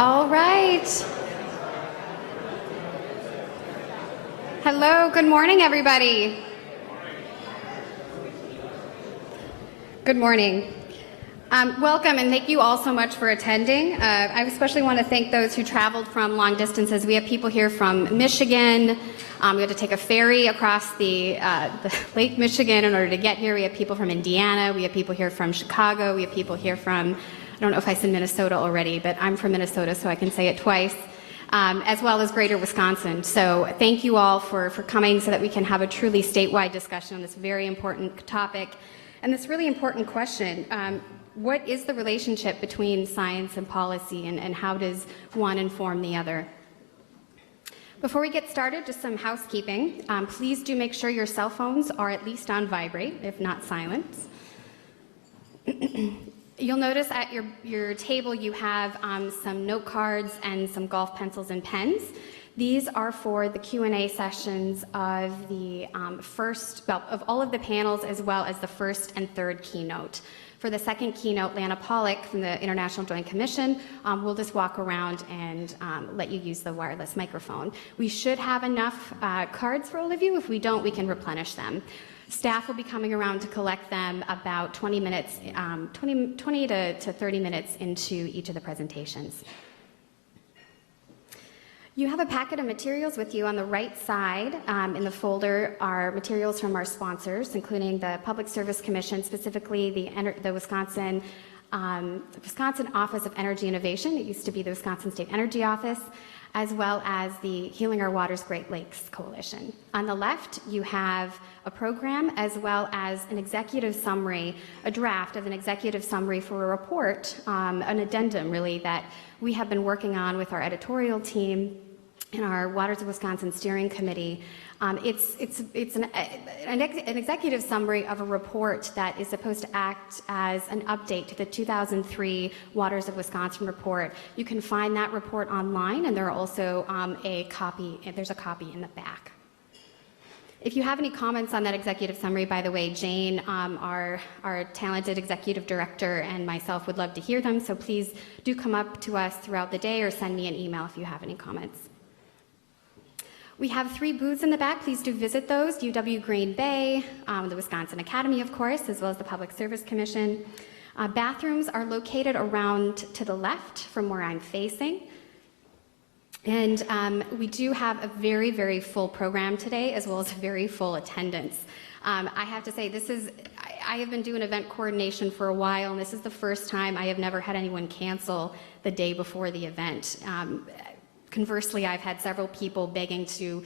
All right. Hello, good morning, everybody. Good morning. Welcome, and thank you all so much for attending. I especially want to thank those who traveled from long distances. We have people here from Michigan. We had to take a ferry across the Lake Michigan in order to get here. We have people from Indiana. We have people here from Chicago. We have people here from, I don't know if I said Minnesota already, but I'm from Minnesota, so I can say it twice, as well as Greater Wisconsin. So thank you all for coming so that we can have a truly statewide discussion on this very important topic and this really important question. What is the relationship between science and policy, and how does one inform the other? Before we get started, just some housekeeping. Please do make sure your cell phones are at least on vibrate, if not silent. You'll notice at your table you have some note cards and some golf pencils and pens. These are for the Q&A sessions of the of all of the panels, as well as the first and third keynote. For the second keynote, Lana Pollock from the International Joint Commission, we'll just walk around and let you use the wireless microphone. We should have enough cards for all of you. If we don't, we can replenish them. Staff will be coming around to collect them about 20 minutes, 20 to 30 minutes into each of the presentations. You have a packet of materials with you. On the right side in the folder are materials from our sponsors, including the Public Service Commission, specifically the Wisconsin Office of Energy Innovation. It used to be the Wisconsin State Energy Office, as well as the Healing Our Waters Great Lakes Coalition. On the left, you have a program as well as an executive summary, a draft of an executive summary for a report, an addendum really, that we have been working on with our editorial team in our Waters of Wisconsin Steering Committee. It's an executive summary of a report that is supposed to act as an update to the 2003 Waters of Wisconsin report. You can find that report online, and there are also there's a copy in the back. If you have any comments on that executive summary, by the way, Jane, our talented executive director, and myself would love to hear them, so please do come up to us throughout the day or send me an email if you have any comments. We have 3 booths in the back. Please do visit those. UW Green Bay, the Wisconsin Academy, of course, as well as the Public Service Commission. Bathrooms are located around to the left from where I'm facing. And we do have a very, very full program today, as well as very full attendance. I have to say, I have been doing event coordination for a while, and this is the first time I have never had anyone cancel the day before the event. Conversely, I've had several people begging to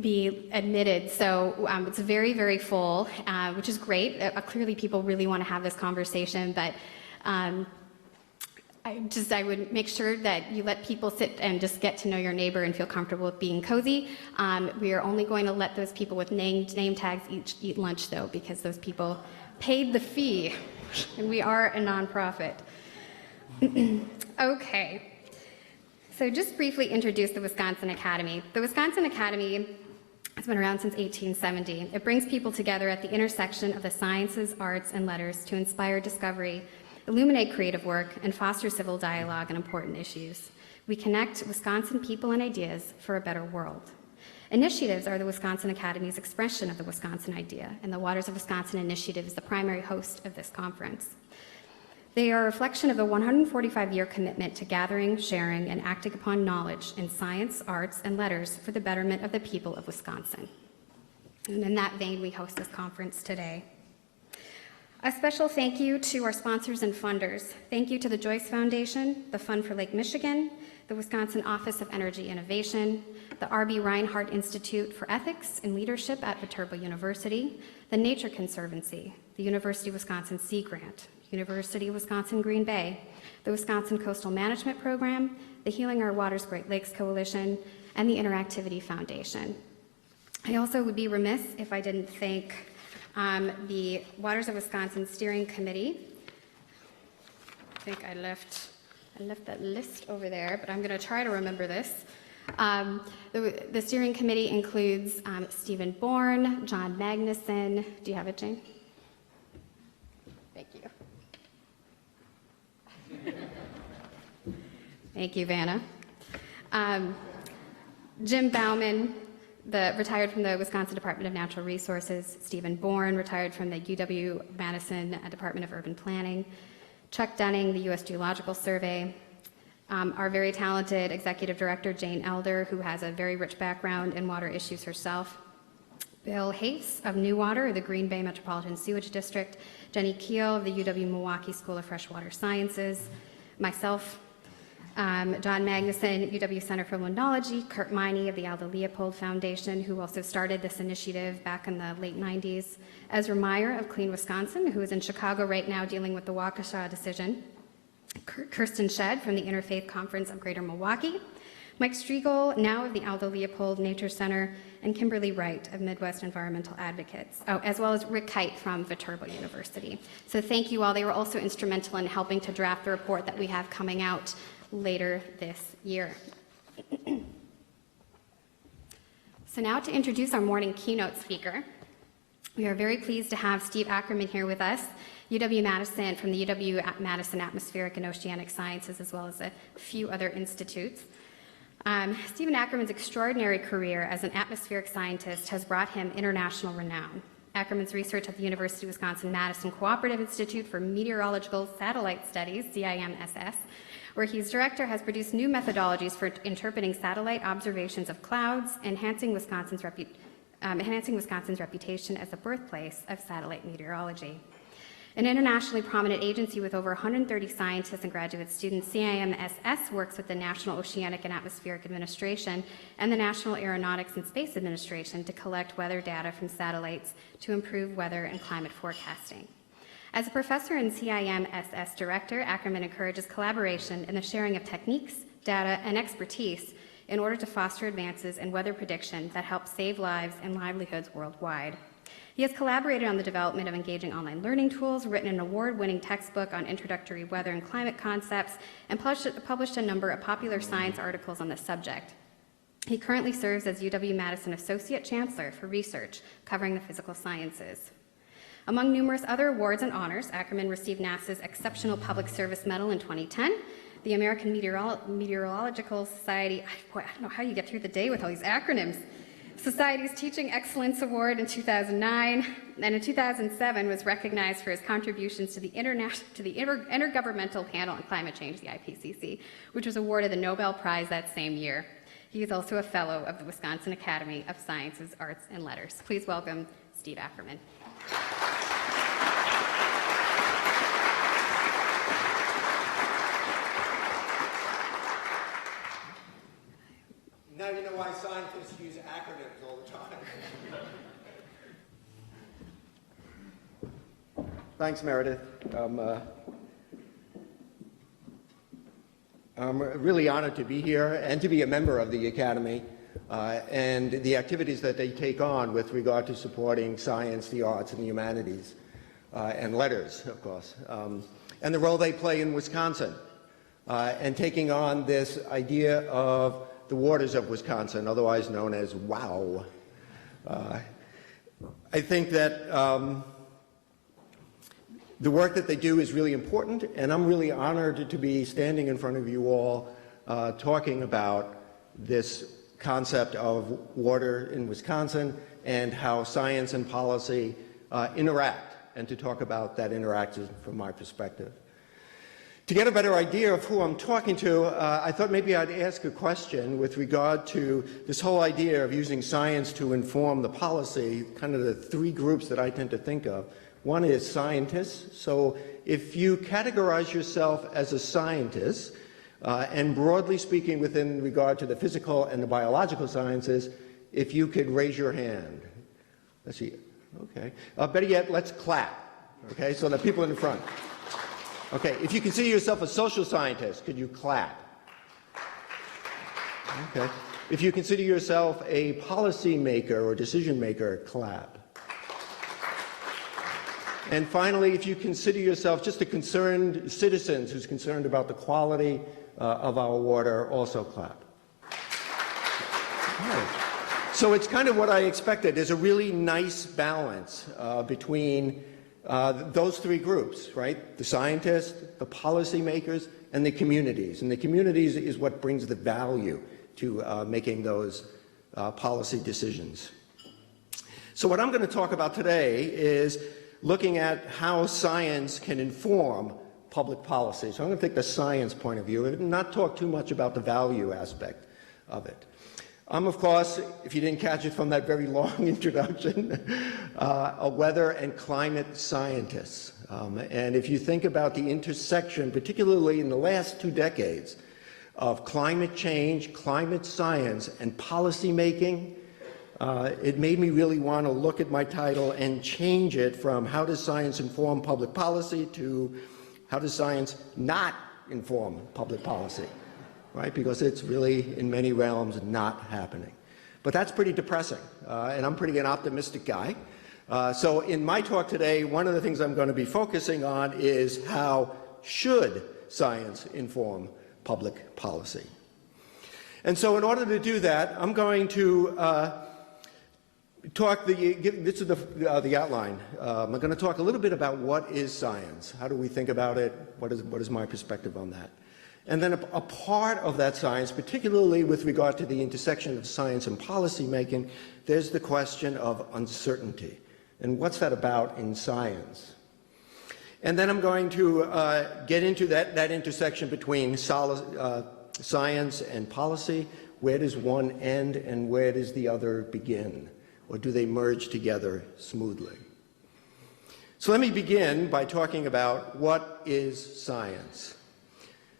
be admitted, so it's very, very full, which is great. Clearly, people really want to have this conversation, but I would make sure that you let people sit and just get to know your neighbor and feel comfortable with being cozy. We are only going to let those people with name tags eat lunch, though, because those people paid the fee, and we are a nonprofit. Okay. So just briefly introduce the Wisconsin Academy. The Wisconsin Academy has been around since 1870. It brings people together at the intersection of the sciences, arts, and letters to inspire discovery, illuminate creative work, and foster civil dialogue on important issues. We connect Wisconsin people and ideas for a better world. Initiatives are the Wisconsin Academy's expression of the Wisconsin idea, and the Waters of Wisconsin Initiative is the primary host of this conference. They are a reflection of the 145-year commitment to gathering, sharing, and acting upon knowledge in science, arts, and letters for the betterment of the people of Wisconsin. And in that vein, we host this conference today. A special thank you to our sponsors and funders. Thank you to the Joyce Foundation, the Fund for Lake Michigan, the Wisconsin Office of Energy Innovation, the R.B. Reinhardt Institute for Ethics and Leadership at Viterbo University, the Nature Conservancy, the University of Wisconsin Sea Grant, University of Wisconsin Green Bay, the Wisconsin Coastal Management Program, the Healing Our Waters Great Lakes Coalition, and the Interactivity Foundation. I also would be remiss if I didn't thank the Waters of Wisconsin Steering Committee. I think I left that list over there, but I'm going to try to remember this. The steering committee includes Stephen Bourne, John Magnuson. Do you have it, Jane? Thank you. Thank you, Vanna. Jim Bauman, retired from the Wisconsin Department of Natural Resources. Stephen Bourne, retired from the UW-Madison Department of Urban Planning. Chuck Dunning, the U.S. Geological Survey. Our very talented Executive Director, Jane Elder, who has a very rich background in water issues herself. Bill Hayes of Newater, the Green Bay Metropolitan Sewage District. Jenny Keel of the UW-Milwaukee School of Freshwater Sciences. Myself, John Magnuson, UW Center for Limnology. Kurt Miney of the Aldo Leopold Foundation, who also started this initiative back in the late 90s. Ezra Meyer of Clean Wisconsin, who is in Chicago right now dealing with the Waukesha decision. Kirsten Shedd from the Interfaith Conference of Greater Milwaukee. Mike Striegel, now of the Aldo Leopold Nature Center, and Kimberly Wright of Midwest Environmental Advocates, as well as Rick Kite from Viterbo University. So thank you all. They were also instrumental in helping to draft the report that we have coming out later this year. So now to introduce our morning keynote speaker. We are very pleased to have Steve Ackerman here with us, UW-Madison, from the UW-Madison Atmospheric and Oceanic Sciences, as well as a few other institutes. Stephen Ackerman's extraordinary career as an atmospheric scientist has brought him international renown. Ackerman's research at the University of Wisconsin-Madison Cooperative Institute for Meteorological Satellite Studies, CIMSS, where he's director, has produced new methodologies for interpreting satellite observations of clouds, enhancing Wisconsin's reputation as the birthplace of satellite meteorology. An internationally prominent agency with over 130 scientists and graduate students, CIMSS works with the National Oceanic and Atmospheric Administration and the National Aeronautics and Space Administration to collect weather data from satellites to improve weather and climate forecasting. As a professor and CIMSS director, Ackerman encourages collaboration in the sharing of techniques, data, and expertise in order to foster advances in weather prediction that help save lives and livelihoods worldwide. He has collaborated on the development of engaging online learning tools, written an award-winning textbook on introductory weather and climate concepts, and published a number of popular science articles on the subject. He currently serves as UW-Madison Associate Chancellor for Research, covering the physical sciences. Among numerous other awards and honors, Ackerman received NASA's Exceptional Public Service Medal in 2010, the American Meteorological Society, I don't know how you get through the day with all these acronyms, Society's Teaching Excellence Award in 2009, and in 2007 was recognized for his contributions to the Intergovernmental Panel on Climate Change, the IPCC, which was awarded the Nobel Prize that same year. He is also a fellow of the Wisconsin Academy of Sciences, Arts, and Letters. Please welcome Steve Ackerman. Now you know why scientists use acronyms all the time. Thanks, Meredith. I'm really honored to be here and to be a member of the Academy and the activities that they take on with regard to supporting science, the arts, and the humanities, and letters, of course, and the role they play in Wisconsin, and taking on this idea of the waters of Wisconsin, otherwise known as WOW. I think that the work that they do is really important, and I'm really honored to be standing in front of you all talking about this concept of water in Wisconsin and how science and policy interact, and to talk about that interaction from my perspective. To get a better idea of who I'm talking to, I thought maybe I'd ask a question with regard to this whole idea of using science to inform the policy, kind of the three groups that I tend to think of. One is scientists. So if you categorize yourself as a scientist, and broadly speaking within regard to the physical and the biological sciences, if you could raise your hand. Let's see. Okay. Better yet, let's clap. Okay, so the people in the front. Okay, if you consider yourself a social scientist, could you clap? Okay. If you consider yourself a policy maker or decision maker, clap. And finally, if you consider yourself just a concerned citizen who's concerned about the quality of our water, also clap. Right. So it's kind of what I expected. There's a really nice balance between those three groups, right? The scientists, the policymakers, and the communities. And the communities is what brings the value to making those policy decisions. So what I'm going to talk about today is looking at how science can inform public policy. So I'm going to take the science point of view and not talk too much about the value aspect of it. I'm, of course, if you didn't catch it from that very long introduction, a weather and climate scientist. And if you think about the intersection, particularly in the last 2 decades, of climate change, climate science, and policy making, it made me really want to look at my title and change it from how does science inform public policy to how does science not inform public policy, right? Because it's really, in many realms, not happening. But that's pretty depressing, and I'm pretty an optimistic guy. So in my talk today, one of the things I'm going to be focusing on is how should science inform public policy. And so in order to do that, I'm going to this is the outline. I'm going to talk a little bit about what is science. How do we think about it? What is my perspective on that? And then a part of that science, particularly with regard to the intersection of science and policy making, there's the question of uncertainty. And what's that about in science? And then I'm going to get into that intersection between science and policy. Where does one end and where does the other begin? Or do they merge together smoothly? So let me begin by talking about what is science.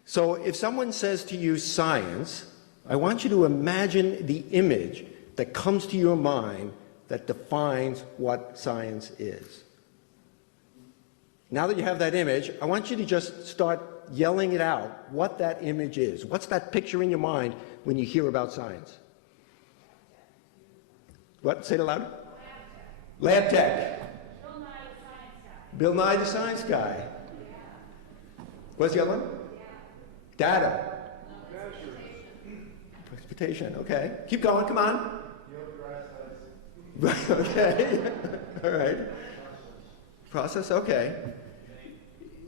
So if someone says to you science, I want you to imagine the image that comes to your mind that defines what science is. Now that you have that image, I want you to just start yelling it out, what that image is. What's that picture in your mind when you hear about science? What? Say it aloud. Lab tech. Bill Nye the Science Guy. What's the other one? Data. Transportation. Okay. Keep going. Come on. Okay. All right. Process. Okay.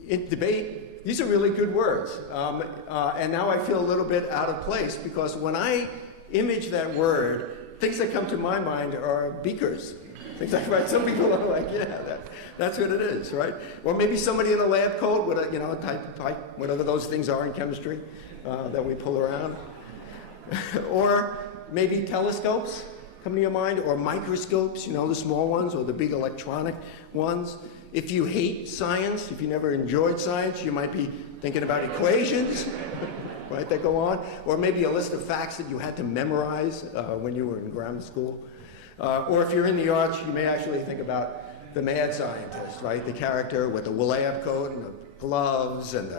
In debate. These are really good words. And now I feel a little bit out of place because when I image that word, things that come to my mind are beakers. Things like, right? Some people are like, yeah, that's what it is, right? Or maybe somebody in a lab coat with a, a pipe, whatever those things are in chemistry that we pull around. Or maybe telescopes come to your mind, or microscopes, the small ones, or the big electronic ones. If you hate science, if you never enjoyed science, you might be thinking about equations. Right, that go on, or maybe a list of facts that you had to memorize when you were in grammar school. Or if you're in the arts, you may actually think about the mad scientist, right? The character with the lab coat and the gloves and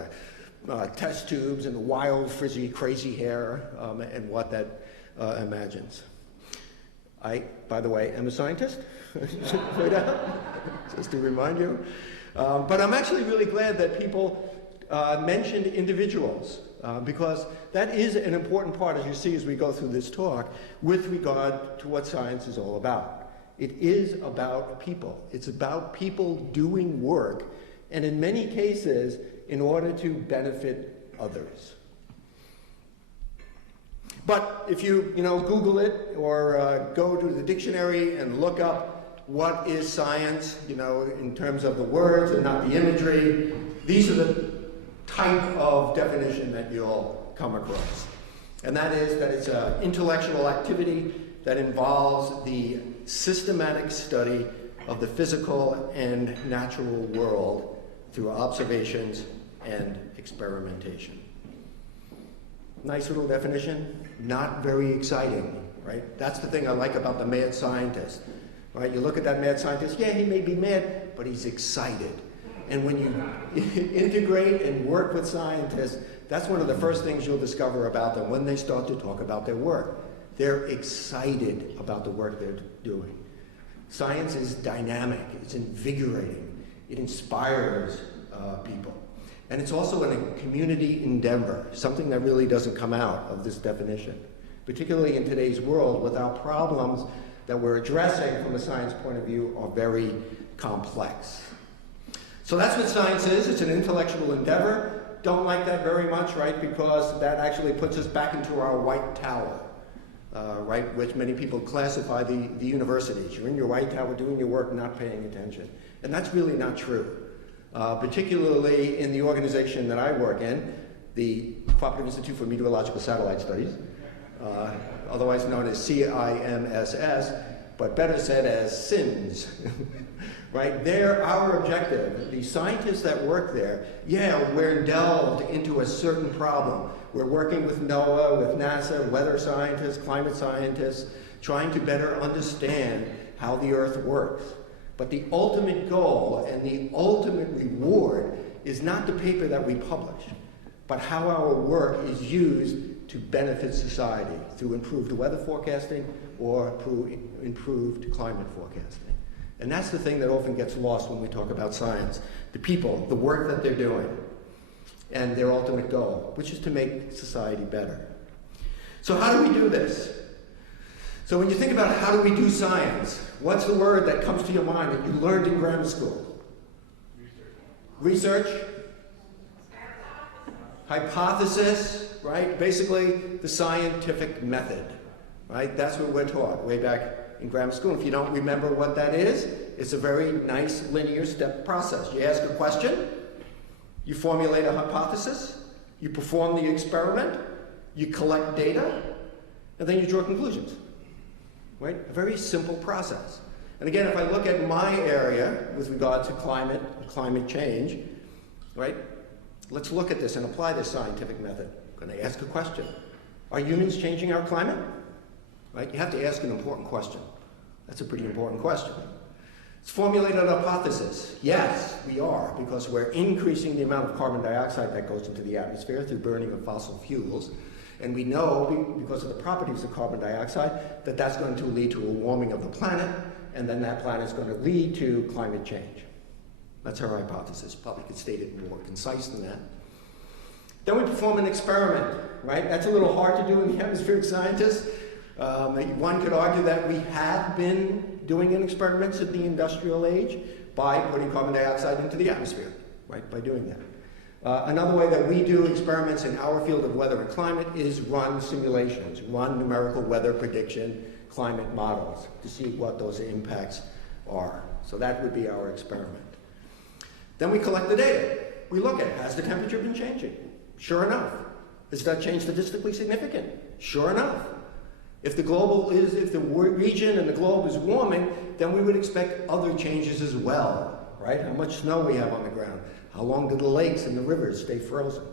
the test tubes and the wild, frizzy, crazy hair and what that imagines. I, by the way, am a scientist, just to remind you. But I'm actually really glad that people mentioned individuals. Because that is an important part, as you see as we go through this talk, with regard to what science is all about. It is about people. It's about people doing work, and in many cases, in order to benefit others. But if you, Google it or go to the dictionary and look up what is science, in terms of the words and not the imagery, these are the type of definition that you'll come across. And that is that it's an intellectual activity that involves the systematic study of the physical and natural world through observations and experimentation. Nice little definition, not very exciting, right? That's the thing I like about the mad scientist, right? You look at that mad scientist, yeah, he may be mad, but he's excited. And when you integrate and work with scientists, that's one of the first things you'll discover about them when they start to talk about their work. They're excited about the work they're doing. Science is dynamic, it's invigorating, it inspires people. And it's also a community endeavor, something that really doesn't come out of this definition, particularly in today's world with our problems that we're addressing from a science point of view are very complex. So that's what science is. It's an intellectual endeavor don't like that very much, right? Because that actually puts us back into our white tower, right? Which many people classify the universities. You're in your white tower doing your work, not paying attention. And that's really not true. Particularly in the organization that I work in, the Cooperative Institute for Meteorological Satellite Studies, otherwise known as CIMSS, but better said as SIMS. Right? There, our objective, the scientists that work there, yeah, we're delved into a certain problem. We're working with NOAA, with NASA, weather scientists, climate scientists, trying to better understand how the Earth works. But the ultimate goal and the ultimate reward is not the paper that we publish, but how our work is used to benefit society through improved weather forecasting or through improved climate forecasting. And that's the thing that often gets lost when we talk about science. The people, the work that they're doing, and their ultimate goal, which is to make society better. So how do we do this? So when you think about how do we do science, what's the word that comes to your mind that you learned in grammar school? Research? Hypothesis, right? Basically, the scientific method, right? That's what we're taught way back in grammar school. If you don't remember what that is, it's a very nice linear step process. You ask a question, you formulate a hypothesis, you perform the experiment, you collect data, and then you draw conclusions, right? A very simple process. And again, if I look at my area with regard to climate change, right? Let's look at this and apply this scientific method. I'm going to ask a question. Are humans changing our climate? Right? You have to ask an important question. That's a pretty important question. Let's formulate an hypothesis. Yes, we are, because we're increasing the amount of carbon dioxide that goes into the atmosphere through burning of fossil fuels. And we know, because of the properties of carbon dioxide, that that's going to lead to a warming of the planet, and then that planet is going to lead to climate change. That's our hypothesis. Probably could state it more concise than that. Then we perform an experiment, right? That's a little hard to do in the atmospheric scientists. One could argue that we have been doing experiments at the industrial age by putting carbon dioxide into the atmosphere, right? By doing that. Another way that we do experiments in our field of weather and climate is run simulations, run numerical weather prediction climate models to see what those impacts are. So that would be our experiment. Then we collect the data. We look at, has the temperature been changing? Sure enough. Is that change statistically significant? Sure enough. If the region and the globe is warming, then we would expect other changes as well, right? How much snow we have on the ground. How long do the lakes and the rivers stay frozen?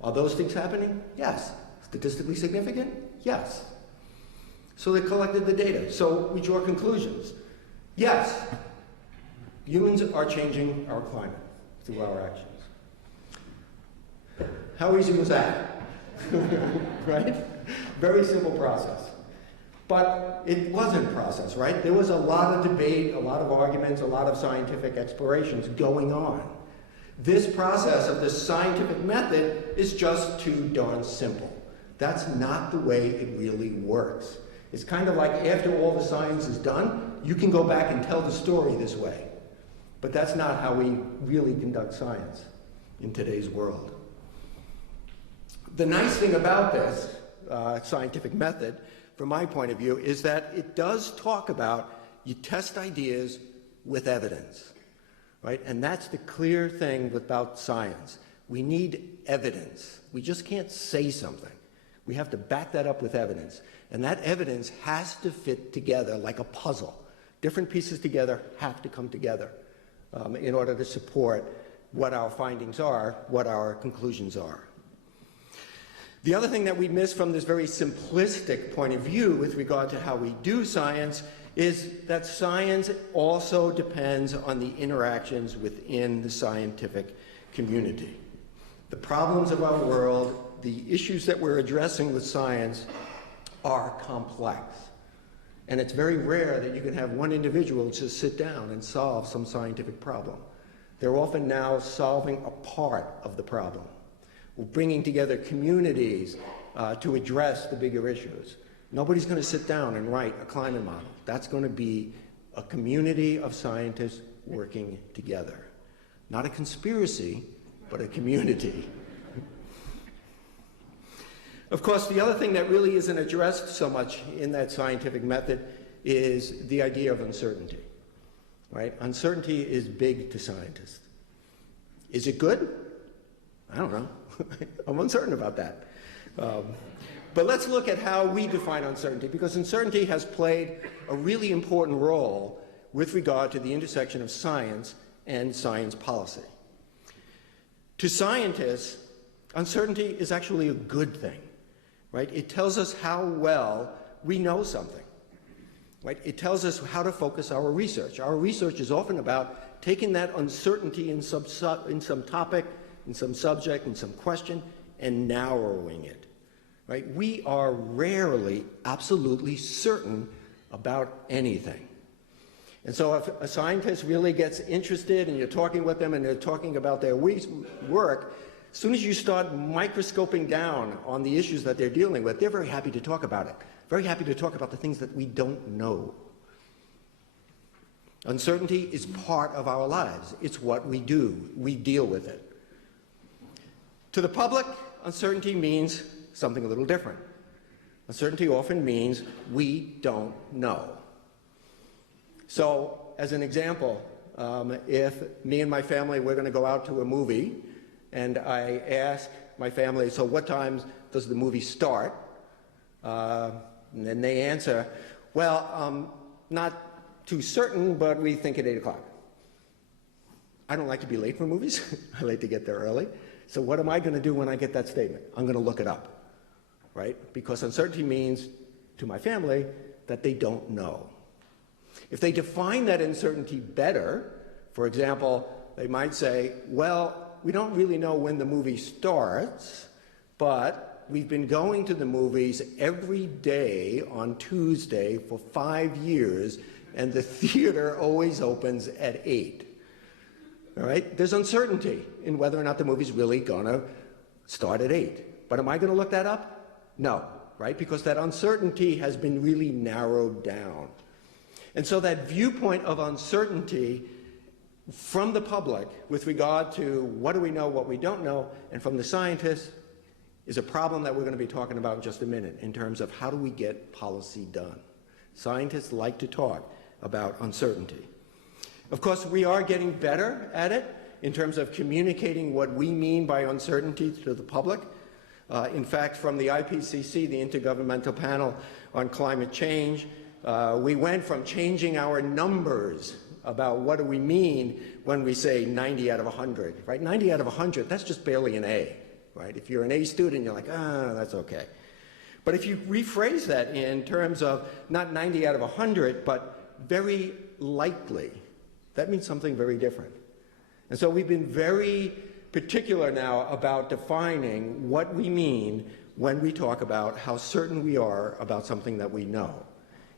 Are those things happening? Yes. Statistically significant? Yes. So they collected the data. So we draw conclusions. Yes, humans are changing our climate through our actions. How easy was that? Right? Very simple process. But it wasn't a process, right? There was a lot of debate, a lot of arguments, a lot of scientific explorations going on. This process of the scientific method is just too darn simple. That's not the way it really works. It's kind of like after all the science is done, you can go back and tell the story this way. But that's not how we really conduct science in today's world. The nice thing about this scientific method, from my point of view, is that it does talk about you test ideas with evidence, right? And that's the clear thing about science. We need evidence. We just can't say something. We have to back that up with evidence. And that evidence has to fit together like a puzzle. Different pieces together have to come together in order to support what our findings are, what our conclusions are. The other thing that we miss from this very simplistic point of view with regard to how we do science is that science also depends on the interactions within the scientific community. The problems of our world, the issues that we're addressing with science are complex. And it's very rare that you can have one individual just sit down and solve some scientific problem. They're often now solving a part of the problem. We're bringing together communities to address the bigger issues. Nobody's going to sit down and write a climate model. That's going to be a community of scientists working together. Not a conspiracy, but a community, Of course, the other thing that really isn't addressed so much in that scientific method is the idea of uncertainty, right? Uncertainty is big to scientists. Is it good? I don't know. I'm uncertain about that. But let's look at how we define uncertainty, because uncertainty has played a really important role with regard to the intersection of science and science policy. To scientists, uncertainty is actually a good thing, right? It tells us how well we know something, right? It tells us how to focus our research. Our research is often about taking that uncertainty in some topic, in some subject, in some question, and narrowing it, right? We are rarely absolutely certain about anything. And so if a scientist really gets interested and you're talking with them and they're talking about their work, as soon as you start microscoping down on the issues that they're dealing with, they're very happy to talk about it, very happy to talk about the things that we don't know. Uncertainty is part of our lives. It's what we do. We deal with it. To the public, uncertainty means something a little different. Uncertainty often means we don't know. So, as an example, if me and my family, we're going to go out to a movie, and I ask my family, so what time does the movie start? And then they answer, well, not too certain, but we think at 8 o'clock. I don't like to be late for movies. I like to get there early. So what am I going to do when I get that statement? I'm going to look it up, right? Because uncertainty means to my family that they don't know. If they define that uncertainty better, for example, they might say, well, we don't really know when the movie starts, but we've been going to the movies every day on Tuesday for 5 years, and the theater always opens at 8. All right? There's uncertainty in whether or not the movie's really going to start at 8. But am I going to look that up? No, right? Because that uncertainty has been really narrowed down. And so that viewpoint of uncertainty from the public with regard to what do we know, what we don't know, and from the scientists is a problem that we're going to be talking about in just a minute in terms of how do we get policy done. Scientists like to talk about uncertainty. Of course, we are getting better at it in terms of communicating what we mean by uncertainty to the public. In fact, from the IPCC, the Intergovernmental Panel on Climate Change, we went from changing our numbers about what do we mean when we say 90 out of 100, right? 90 out of 100, that's just barely an A, right? If you're an A student, you're like, that's okay. But if you rephrase that in terms of not 90 out of 100, but very likely, that means something very different. And so we've been very particular now about defining what we mean when we talk about how certain we are about something that we know,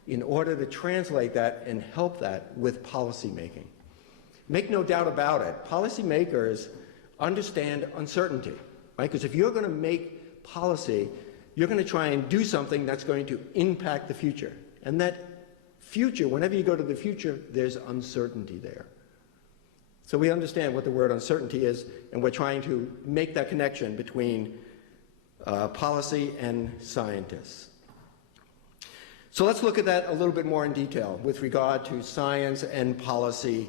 in order to translate that and help that with policymaking. Make no doubt about it, policymakers understand uncertainty, right? Because if you're going to make policy, you're going to try and do something that's going to impact the future. And that future, whenever you go to the future, there's uncertainty there. So we understand what the word uncertainty is, and we're trying to make that connection between policy and scientists. So let's look at that a little bit more in detail with regard to science and policy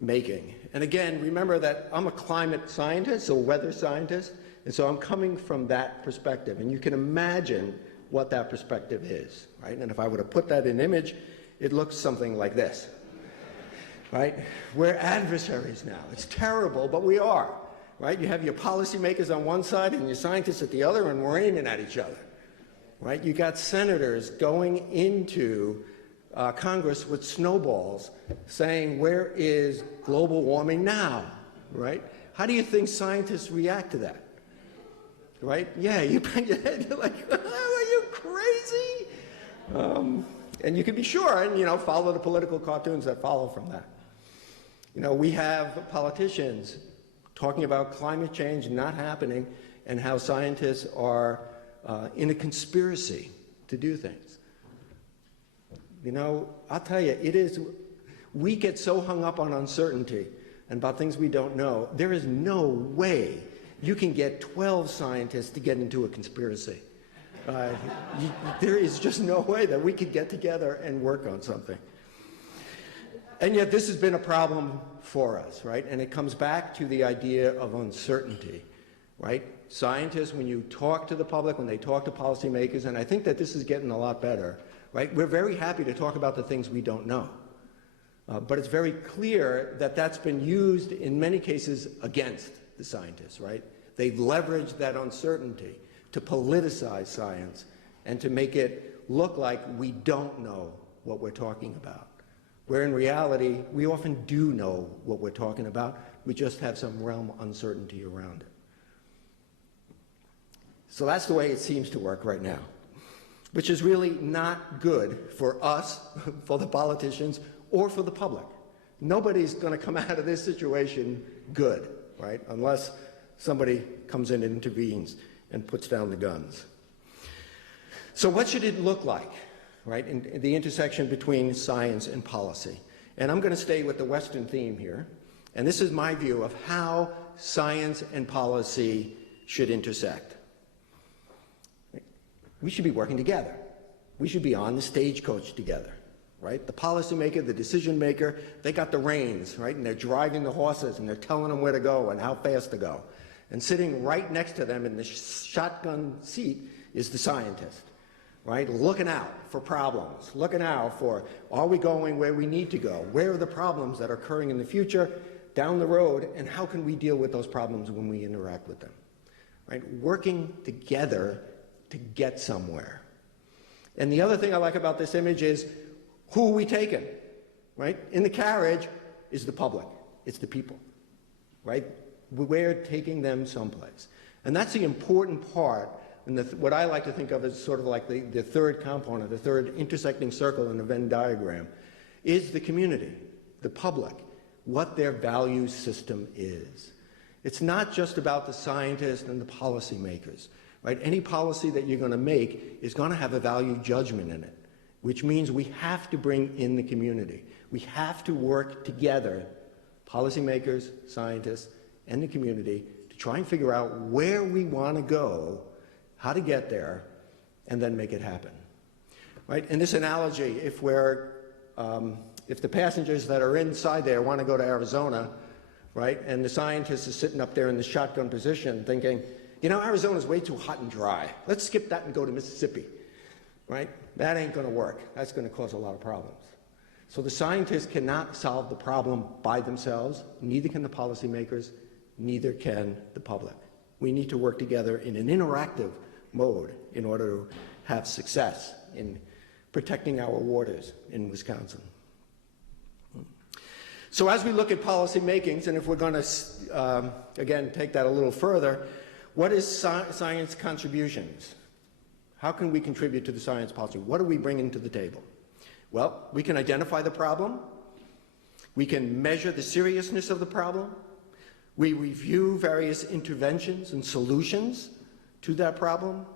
making. And again, remember that I'm a climate scientist, a weather scientist, and so I'm coming from that perspective. And you can imagine what that perspective is, right? And if I were to put that in image, it looks something like this, right? We're adversaries now. It's terrible, but we are, right? You have your policymakers on one side and your scientists at the other, and we're aiming at each other. Right? You got senators going into Congress with snowballs saying, where is global warming now? Right? How do you think scientists react to that? Right? Yeah, you bang your head, you're like, are you crazy? And you can be sure and, follow the political cartoons that follow from that. We have politicians talking about climate change not happening and how scientists are in a conspiracy to do things. I'll tell you, we get so hung up on uncertainty and about things we don't know. There is no way you can get 12 scientists to get into a conspiracy. There is just no way that we could get together and work on something. And yet this has been a problem for us, right? And it comes back to the idea of uncertainty, right? Scientists, when you talk to the public, when they talk to policymakers, and I think that this is getting a lot better, right? We're very happy to talk about the things we don't know. But it's very clear that that's been used in many cases against the scientists, right? They've leveraged that uncertainty to politicize science and to make it look like we don't know what we're talking about. Where in reality, we often do know what we're talking about. We just have some realm uncertainty around it. So that's the way it seems to work right now, which is really not good for us, for the politicians, or for the public. Nobody's going to come out of this situation good, right? Unless somebody comes in and intervenes and puts down the guns. So what should it look like, right, in the intersection between science and policy? And I'm going to stay with the Western theme here. And this is my view of how science and policy should intersect. We should be working together. We should be on the stagecoach together, right? The policymaker, the decision maker, they got the reins, right? And they're driving the horses and they're telling them where to go and how fast to go. And sitting right next to them in the shotgun seat is the scientist, right? Looking out for problems, looking out for, are we going where we need to go? Where are the problems that are occurring in the future, down the road, and how can we deal with those problems when we interact with them, right? Working together to get somewhere. And the other thing I like about this image is, who are we taking, right? In the carriage is the public, it's the people, right? We're taking them someplace. And that's the important part, and what I like to think of as sort of like the third component, the third intersecting circle in the Venn diagram, is the community, the public, what their value system is. It's not just about the scientists and the policymakers, right? Any policy that you're going to make is going to have a value judgment in it, which means we have to bring in the community. We have to work together, policymakers, scientists, and the community, to try and figure out where we want to go, how to get there, and then make it happen. Right? In this analogy, if the passengers that are inside there want to go to Arizona, right, and the scientist is sitting up there in the shotgun position thinking, you know, Arizona's way too hot and dry. Let's skip that and go to Mississippi, right? That ain't going to work. That's going to cause a lot of problems. So the scientists cannot solve the problem by themselves, neither can the policymakers, neither can the public. We need to work together in an interactive mode in order to have success in protecting our waters in Wisconsin. So as we look at policy makings, and if we're going to, again, take that a little further, what is science contributions? How can we contribute to the science policy? What are we bringing to the table? Well, we can identify the problem. We can measure the seriousness of the problem. We review various interventions and solutions to that problem.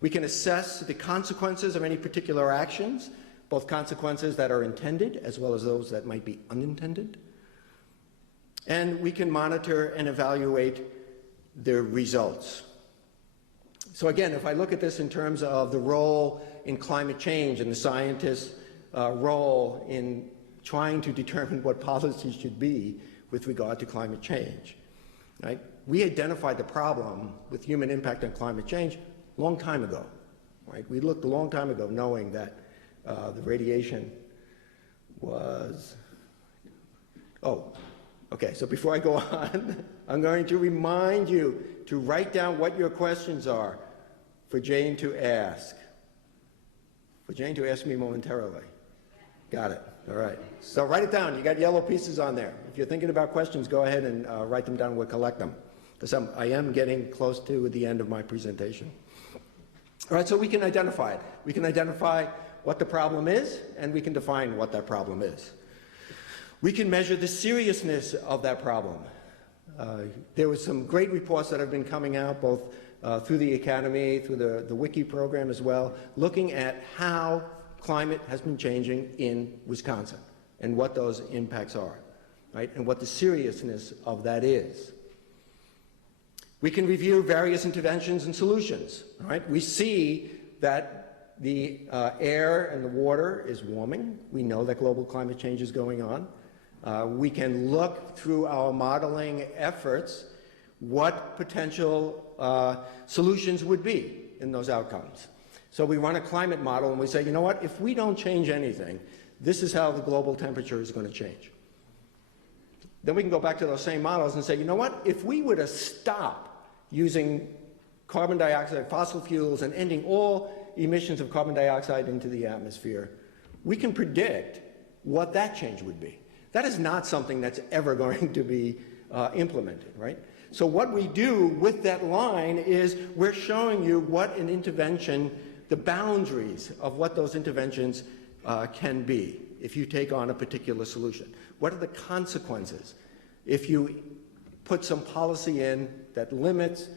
We can assess the consequences of any particular actions, both consequences that are intended as well as those that might be unintended. And we can monitor and evaluate the results. So again, if I look at this in terms of the role in climate change and the scientists' role in trying to determine what policy should be with regard to climate change, right? We identified the problem with human impact on climate change a long time ago, right? We looked a long time ago knowing that the radiation was, okay, so before I go on, I'm going to remind you to write down what your questions are for Jane to ask. For Jane to ask me momentarily. Got it. All right. So write it down. You got yellow pieces on there. If you're thinking about questions, go ahead and write them down. We'll collect them. Because I am getting close to the end of my presentation. All right, so we can identify it. We can identify what the problem is, and we can define what that problem is. We can measure the seriousness of that problem. There were some great reports that have been coming out, both through the Academy, through the Wiki program as well, looking at how climate has been changing in Wisconsin and what those impacts are, right, and what the seriousness of that is. We can review various interventions and solutions, right? We see that the air and the water is warming. We know that global climate change is going on. We can look through our modeling efforts what potential solutions would be in those outcomes. So we run a climate model and we say, you know what, if we don't change anything, this is how the global temperature is going to change. Then we can go back to those same models and say, you know what, if we were to stop using carbon dioxide, fossil fuels, and ending all emissions of carbon dioxide into the atmosphere, we can predict what that change would be. That is not something that's ever going to be implemented, right? So what we do with that line is we're showing you what an intervention, the boundaries of what those interventions can be if you take on a particular solution. What are the consequences if you put some policy in that limits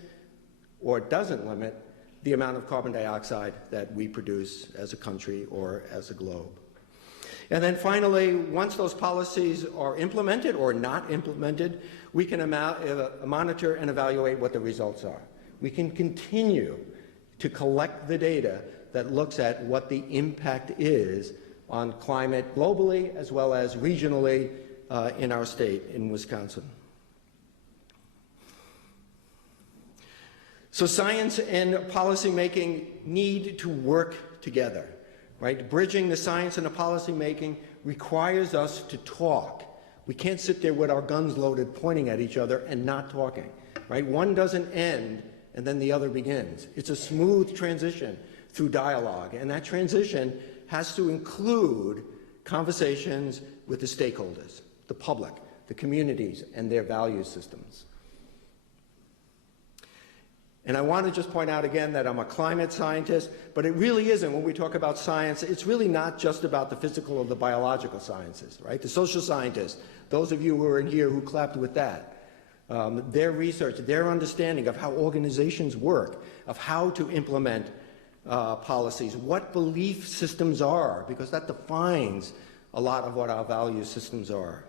or doesn't limit the amount of carbon dioxide that we produce as a country or as a globe? And then finally, once those policies are implemented or not implemented, we can monitor and evaluate what the results are. We can continue to collect the data that looks at what the impact is on climate globally as well as regionally in our state, in Wisconsin. So science and policymaking need to work together, right? Bridging the science and the policymaking requires us to talk. We can't sit there with our guns loaded pointing at each other and not talking, right? One doesn't end and then the other begins. It's a smooth transition through dialogue, and that transition has to include conversations with the stakeholders, the public, the communities, and their value systems. And I want to just point out again that I'm a climate scientist, but it really isn't. When we talk about science, it's really not just about the physical or the biological sciences, right? The social scientists, those of you who are in here who clapped with that, their research, their understanding of how organizations work, of how to implement policies, what belief systems are, because that defines a lot of what our value systems are,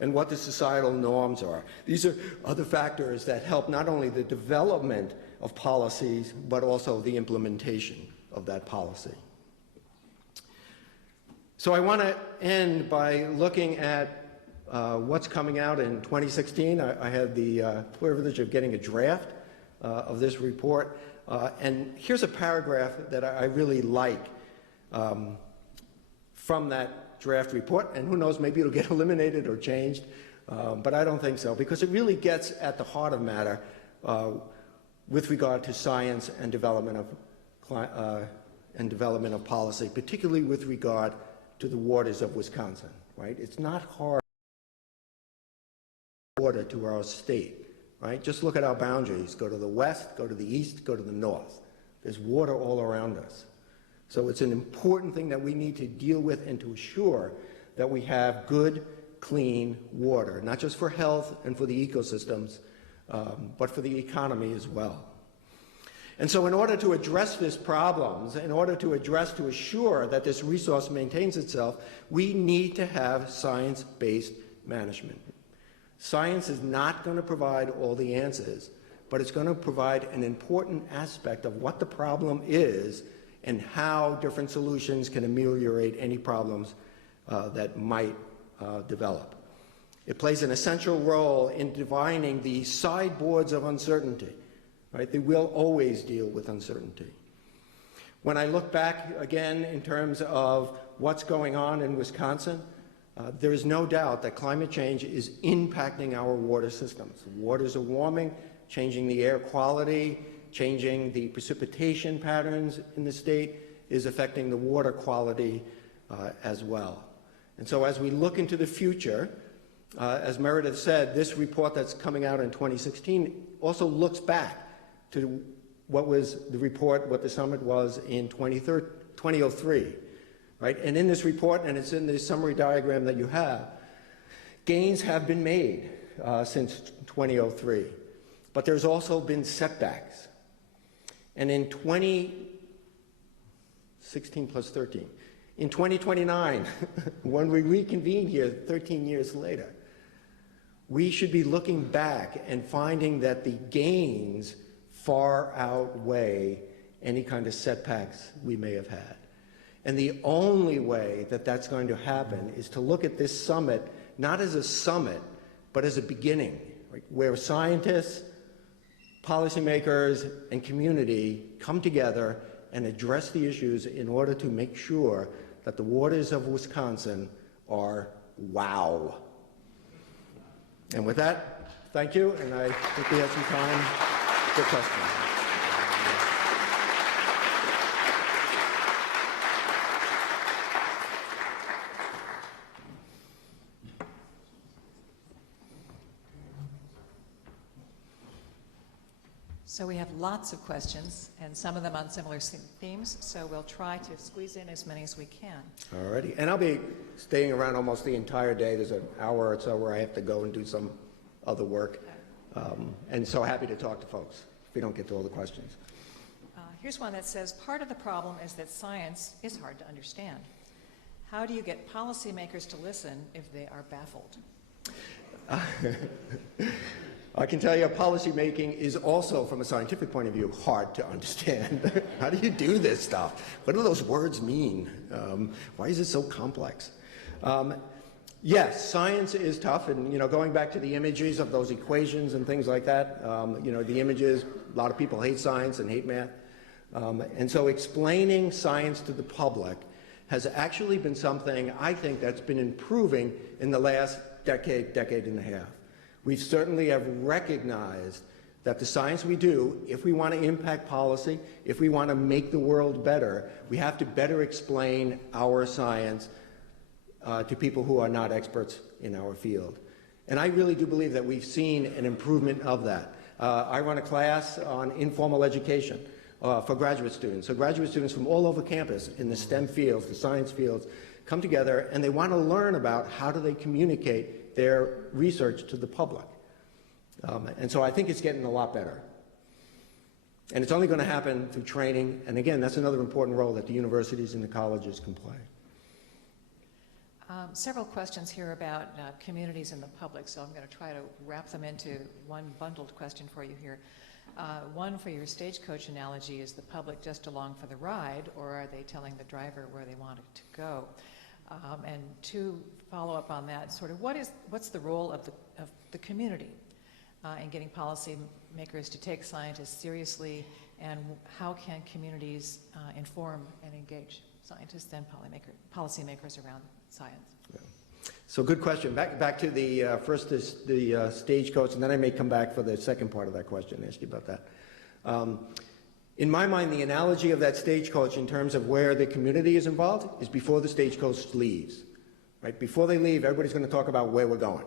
and what the societal norms are. These are other factors that help not only the development of policies, but also the implementation of that policy. So I want to end by looking at what's coming out in 2016. I had the privilege of getting a draft of this report. And here's a paragraph that I really like from that draft report, and who knows, maybe it'll get eliminated or changed, but I don't think so, because it really gets at the heart of matter with regard to science and development of policy, particularly with regard to the waters of Wisconsin, right? It's not hard water to our state, right? Just look at our boundaries. Go to the west, go to the east, go to the north. There's water all around us. So it's an important thing that we need to deal with and to assure that we have good, clean water, not just for health and for the ecosystems, but for the economy as well. And so in order to address these problems, in order to assure that this resource maintains itself, we need to have science-based management. Science is not going to provide all the answers, but it's going to provide an important aspect of what the problem is and how different solutions can ameliorate any problems that might develop. It plays an essential role in divining the sideboards of uncertainty, right? They will always deal with uncertainty. When I look back again in terms of what's going on in Wisconsin, there is no doubt that climate change is impacting our water systems. Waters are warming, changing the air quality, changing the precipitation patterns in the state is affecting the water quality as well. And so as we look into the future, as Meredith said, this report that's coming out in 2016 also looks back to what was the report, what the summit was in 2003, right? And in this report, and it's in the summary diagram that you have, gains have been made since 2003, but there's also been setbacks. And in 2016 plus 13, in 2029, when we reconvene here 13 years later, we should be looking back and finding that the gains far outweigh any kind of setbacks we may have had. And the only way that that's going to happen is to look at this summit not as a summit, but as a beginning, right, where scientists, policymakers, and community come together and address the issues in order to make sure that the waters of Wisconsin are wow. And with that, thank you, and I think we have some time for questions. So we have lots of questions, and some of them on similar themes, so we'll try to squeeze in as many as we can. All righty. And I'll be staying around almost the entire day. There's an hour or so where I have to go and do some other work. And so happy to talk to folks if we don't get to all the questions. Here's one that says, part of the problem is that science is hard to understand. How do you get policymakers to listen if they are baffled? I can tell you policy making is also, from a scientific point of view, hard to understand. How do you do this stuff? What do those words mean? Why is it so complex? Yes, science is tough, and going back to the images of those equations and things like that, the images, a lot of people hate science and hate math. And so explaining science to the public has actually been something I think that's been improving in the last decade and a half. We certainly have recognized that the science we do, if we want to impact policy, if we want to make the world better, we have to better explain our science to people who are not experts in our field. And I really do believe that we've seen an improvement of that. I run a class on informal education for graduate students. So graduate students from all over campus in the STEM fields, the science fields, come together and they want to learn about how do they communicate their research to the public. And so I think it's getting a lot better. And it's only going to happen through training. And again, that's another important role that the universities and the colleges can play. Several questions here about communities and the public, so I'm going to try to wrap them into one bundled question for you here. One for your stagecoach analogy, is the public just along for the ride, or are they telling the driver where they want it to go? And to follow up on that, sort of what's the role of the community in getting policymakers to take scientists seriously, and how can communities inform and engage scientists and policymakers around science? Yeah. So good question. Back to the first is the stagecoach, and then I may come back for the second part of that question and ask you about that. In my mind, the analogy of that stagecoach in terms of where the community is involved is before the stagecoach leaves. Right? Before they leave, everybody's going to talk about where we're going.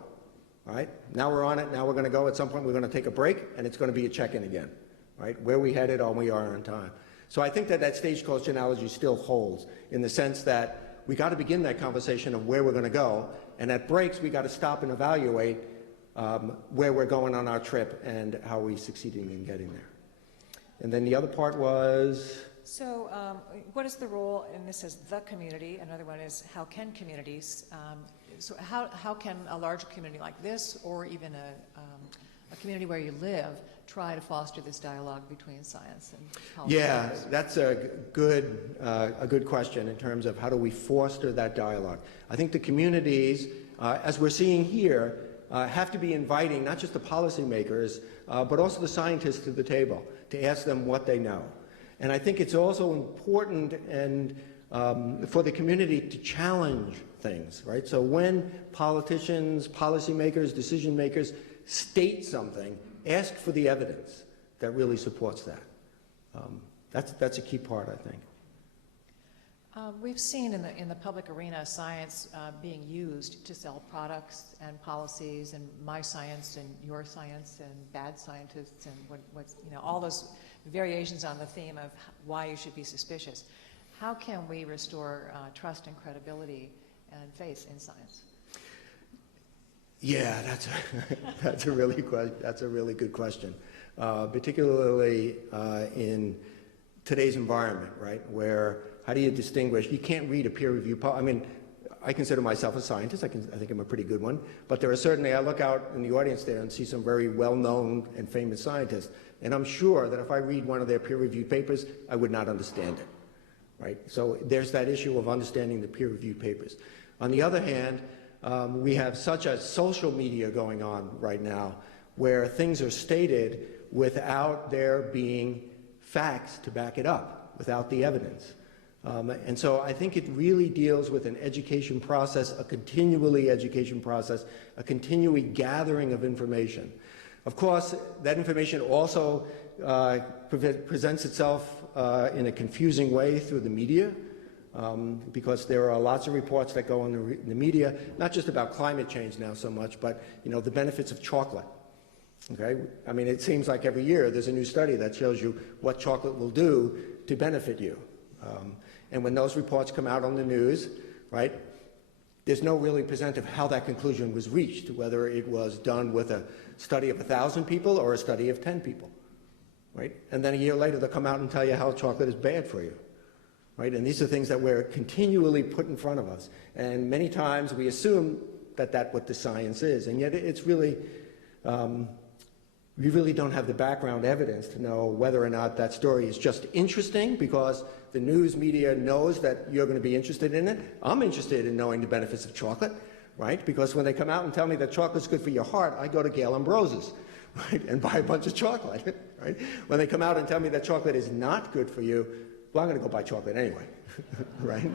All right? Now we're on it. Now we're going to go. At some point, we're going to take a break, and it's going to be a check-in again. Right? Where we headed, or we are on time. So I think that stagecoach analogy still holds in the sense that we got to begin that conversation of where we're going to go, and at breaks, we got to stop and evaluate where we're going on our trip and how we're succeeding in getting there. And then the other part was? So what is the role, and this is the community, another one is how can communities, so how can a larger community like this, or even a community where you live, try to foster this dialogue between science and policy? Yeah, that's a good question in terms of how do we foster that dialogue. I think the communities, as we're seeing here, have to be inviting not just the policymakers, but also the scientists to the table to ask them what they know. And I think it's also important and for the community to challenge things, right? So when politicians, policymakers, decision makers state something, ask for the evidence that really supports that. That's a key part, I think. We've seen in the public arena science being used to sell products and policies, and my science and your science and bad scientists, and what's all those variations on the theme of why you should be suspicious. How can we restore trust and credibility and faith in science? Yeah, that's a really good question, particularly in today's environment, right? Where how do you distinguish? You can't read a peer review. I consider myself a scientist. I think I'm a pretty good one. But there are certainly, I look out in the audience there and see some very well-known and famous scientists. And I'm sure that if I read one of their peer-reviewed papers, I would not understand it, right? So there's that issue of understanding the peer-reviewed papers. On the other hand, we have such a social media going on right now where things are stated without there being facts to back it up, without the evidence. And so I think it really deals with an education process, a continually education process, a continually gathering of information. Of course, that information also presents itself in a confusing way through the media, because there are lots of reports that go in the media, not just about climate change now so much, but the benefits of chocolate. Okay, I mean, it seems like every year there's a new study that shows you what chocolate will do to benefit you. And when those reports come out on the news, right, there's no really present of how that conclusion was reached, whether it was done with a study of 1,000 people or a study of 10 people, right? And then a year later they'll come out and tell you how chocolate is bad for you, right? And these are things that we're continually put in front of us. And many times we assume that that's what the science is, and yet it's really, we really don't have the background evidence to know whether or not that story is just interesting because the news media knows that you're going to be interested in it. I'm interested in knowing the benefits of chocolate, right? Because when they come out and tell me that chocolate's good for your heart, I go to Gail Ambrose's, right, and buy a bunch of chocolate, right? When they come out and tell me that chocolate is not good for you, well, I'm going to go buy chocolate anyway, right?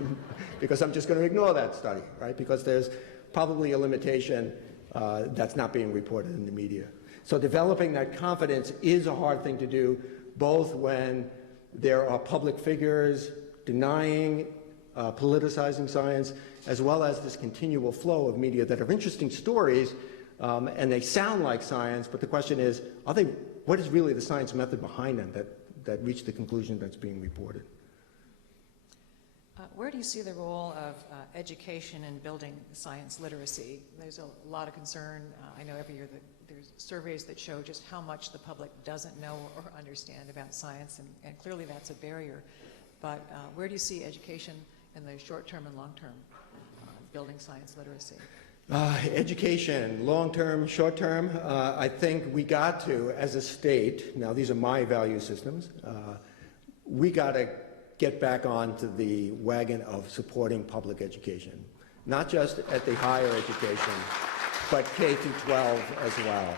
Because I'm just going to ignore that study, right? Because there's probably a limitation that's not being reported in the media. So developing that confidence is a hard thing to do, both when there are public figures denying, politicizing science, as well as this continual flow of media that are interesting stories, and they sound like science, but the question is, what is really the science method behind them that reach the conclusion that's being reported? Where do you see the role of education in building science literacy? There's a lot of concern. I know every year that there's surveys that show just how much the public doesn't know or understand about science, and clearly that's a barrier. But where do you see education in the short term and long term building science literacy? Education, long-term, short-term, I think we got to, as a state, now these are my value systems, we got to get back onto the wagon of supporting public education, not just at the higher education, but K through 12 as well.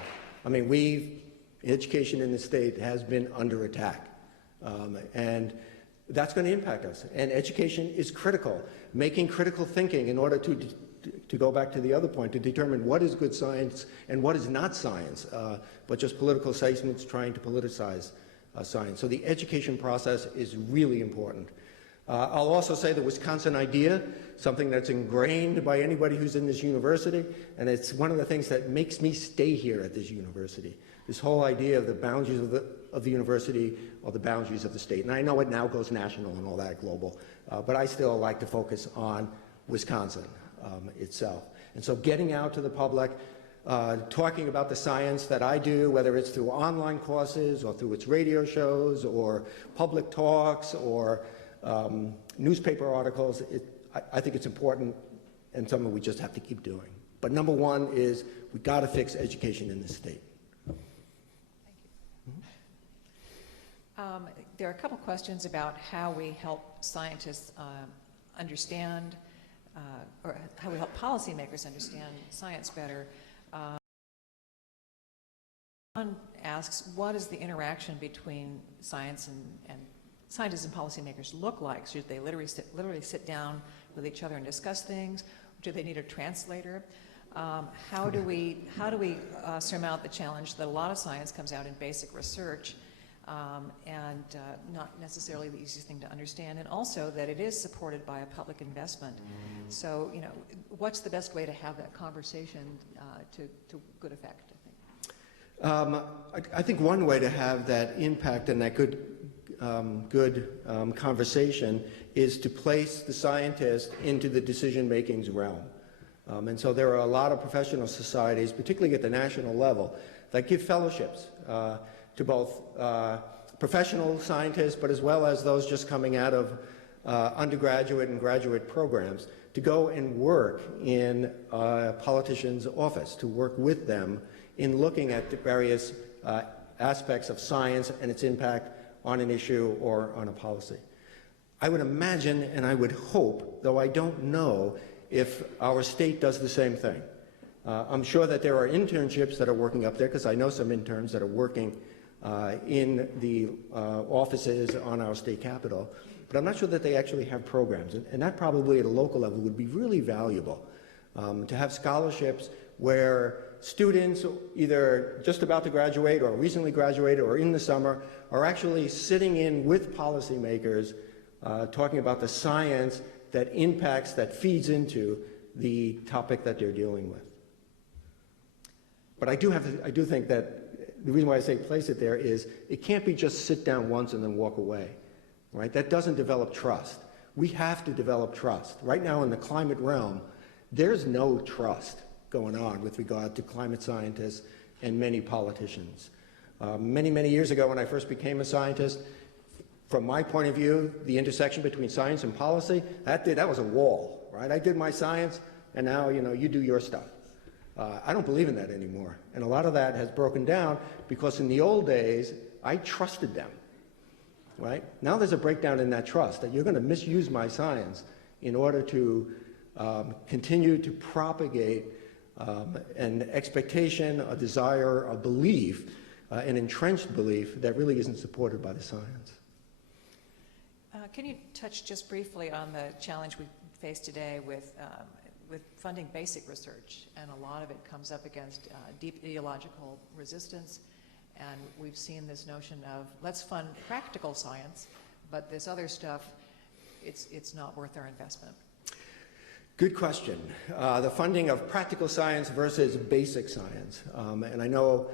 I mean, education in the state has been under attack, and that's going to impact us. And education is critical, making critical thinking in order to go back to the other point, to determine what is good science and what is not science, but just political statements trying to politicize science. So the education process is really important. I'll also say the Wisconsin idea, something that's ingrained by anybody who's in this university, and it's one of the things that makes me stay here at this university. This whole idea of the boundaries of the university or the boundaries of the state. And I know it now goes national and all that, global, but I still like to focus on Wisconsin itself. And so getting out to the public, talking about the science that I do, whether it's through online courses or through its radio shows or public talks or newspaper articles, I think it's important and something we just have to keep doing. But number one is we've got to fix education in this state. Thank you. There are a couple questions about how we help scientists understand, or how we help policymakers understand science better. One asks, what does the interaction between science and scientists and policymakers look like? Should they literally sit down with each other and discuss things? Do they need a translator? How do we surmount the challenge that a lot of science comes out in basic research and not necessarily the easiest thing to understand, and also that it is supported by a public investment. So, what's the best way to have that conversation to good effect, I think? I think one way to have that impact and that good conversation is to place the scientist into the decision-making's realm. And so there are a lot of professional societies, particularly at the national level, that give fellowships to both professional scientists, but as well as those just coming out of undergraduate and graduate programs to go and work in a politician's office, to work with them in looking at the various aspects of science and its impact on an issue or on a policy. I would imagine and I would hope, though I don't know, if our state does the same thing. I'm sure that there are internships that are working up there, because I know some interns that are working in the offices on our state capitol, but I'm not sure that they actually have programs. And that probably at a local level would be really valuable, to have scholarships where students either just about to graduate or recently graduated or in the summer are actually sitting in with policymakers talking about the science that impacts, that feeds into the topic that they're dealing with. But I do think that the reason why I say place it there is it can't be just sit down once and then walk away, right? That doesn't develop trust. We have to develop trust. Right now in the climate realm, there's no trust going on with regard to climate scientists and many politicians. Many years ago when I first became a scientist, from my point of view, the intersection between science and policy, that was a wall, right? I did my science, and now, you do your stuff. I don't believe in that anymore. And a lot of that has broken down because in the old days, I trusted them, right? Now there's a breakdown in that trust, that you're going to misuse my science in order to continue to propagate an expectation, a desire, a belief, an entrenched belief that really isn't supported by the science. Can you touch just briefly on the challenge we face today with funding basic research? And a lot of it comes up against deep ideological resistance. And we've seen this notion of let's fund practical science, but this other stuff, it's not worth our investment. Good question. The funding of practical science versus basic science. And I know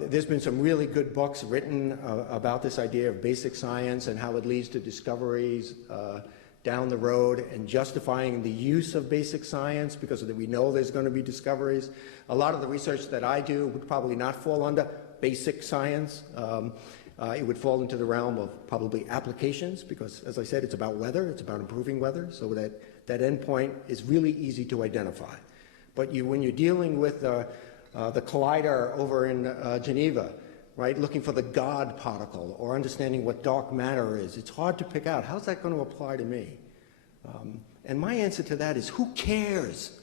there's been some really good books written about this idea of basic science and how it leads to discoveries down the road and justifying the use of basic science because we know there's going to be discoveries. A lot of the research that I do would probably not fall under basic science. It would fall into the realm of probably applications because, as I said, it's about weather, it's about improving weather, so that endpoint is really easy to identify. But when you're dealing with the collider over in Geneva, right, looking for the God particle or understanding what dark matter is, it's hard to pick out. How's that going to apply to me? And my answer to that is, who cares,